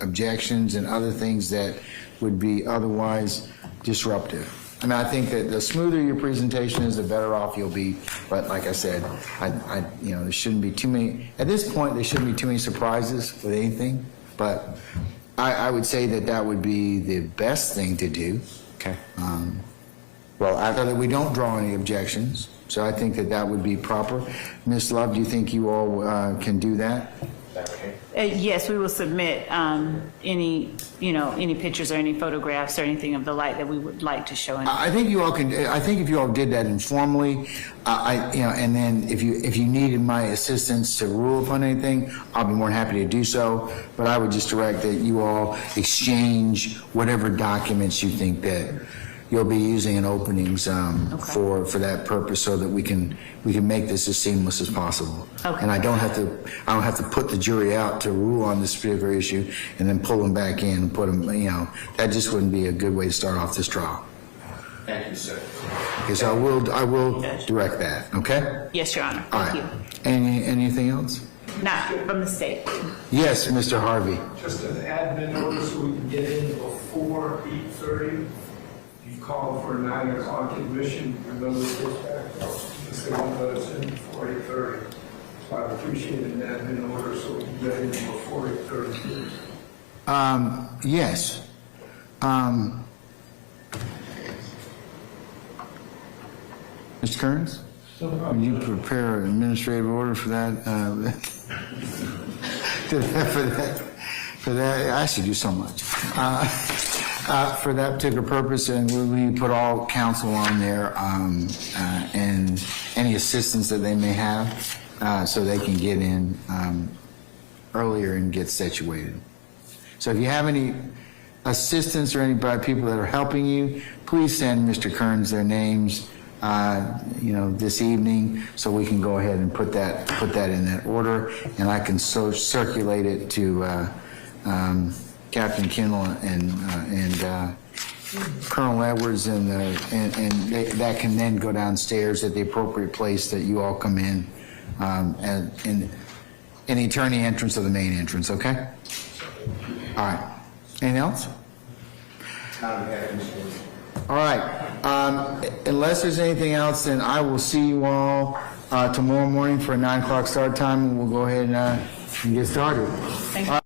objections and other things that would be otherwise disruptive. I mean, I think that the smoother your presentation is, the better off you'll be. But like I said, there shouldn't be too many, at this point, there shouldn't be too many surprises with anything. But I would say that would be the best thing to do. Okay. So that we don't draw any objections. So I think that would be proper. Ms. Love, do you think you all can do that? Yes, we will submit any pictures or any photographs or anything of the like that we would like to show. I think you all can. I think if you all did that informally, and then if you needed my assistance to rule upon anything, I'll be more than happy to do so. But I would just direct that you all exchange whatever documents you think that you'll be using in openings for that purpose, so that we can make this as seamless as possible. Okay. And I don't have to put the jury out to rule on this particular issue and then pull them back in and put them. That just wouldn't be a good way to start off this trial. Thank you, sir. Okay, so I will direct that. Okay. Yes, Your Honor. All Thank right. you. Anything else? Not from the state. Yes, Mr. Harvey. Just an admin notice, we can get in before 8:30. You called for a 9 o'clock admission, and those dispatch officers, they won't let us in before 8:30. So I appreciated that in order so we can get in before 8:30. Yes. Mr. Kearns? Will you prepare an administrative order for that? For that, I should do so much. For that particular purpose, and we put all counsel on there, and any assistance that they may have, so they can get in earlier and get situated. So if you have any assistance or any people that are helping you, please send Mr. Kearns their names, this evening, so we can go ahead and put that in that order, and I can circulate it to Captain Kendall and Colonel Edwards, and that can then go downstairs at the appropriate place that you all come in, and in the attorney entrance or the main entrance. Okay. All right. Anything else? All right. Unless there's anything else, then I will see you all tomorrow morning for a 9 o'clock start time, and we'll go ahead and get started. Thank you.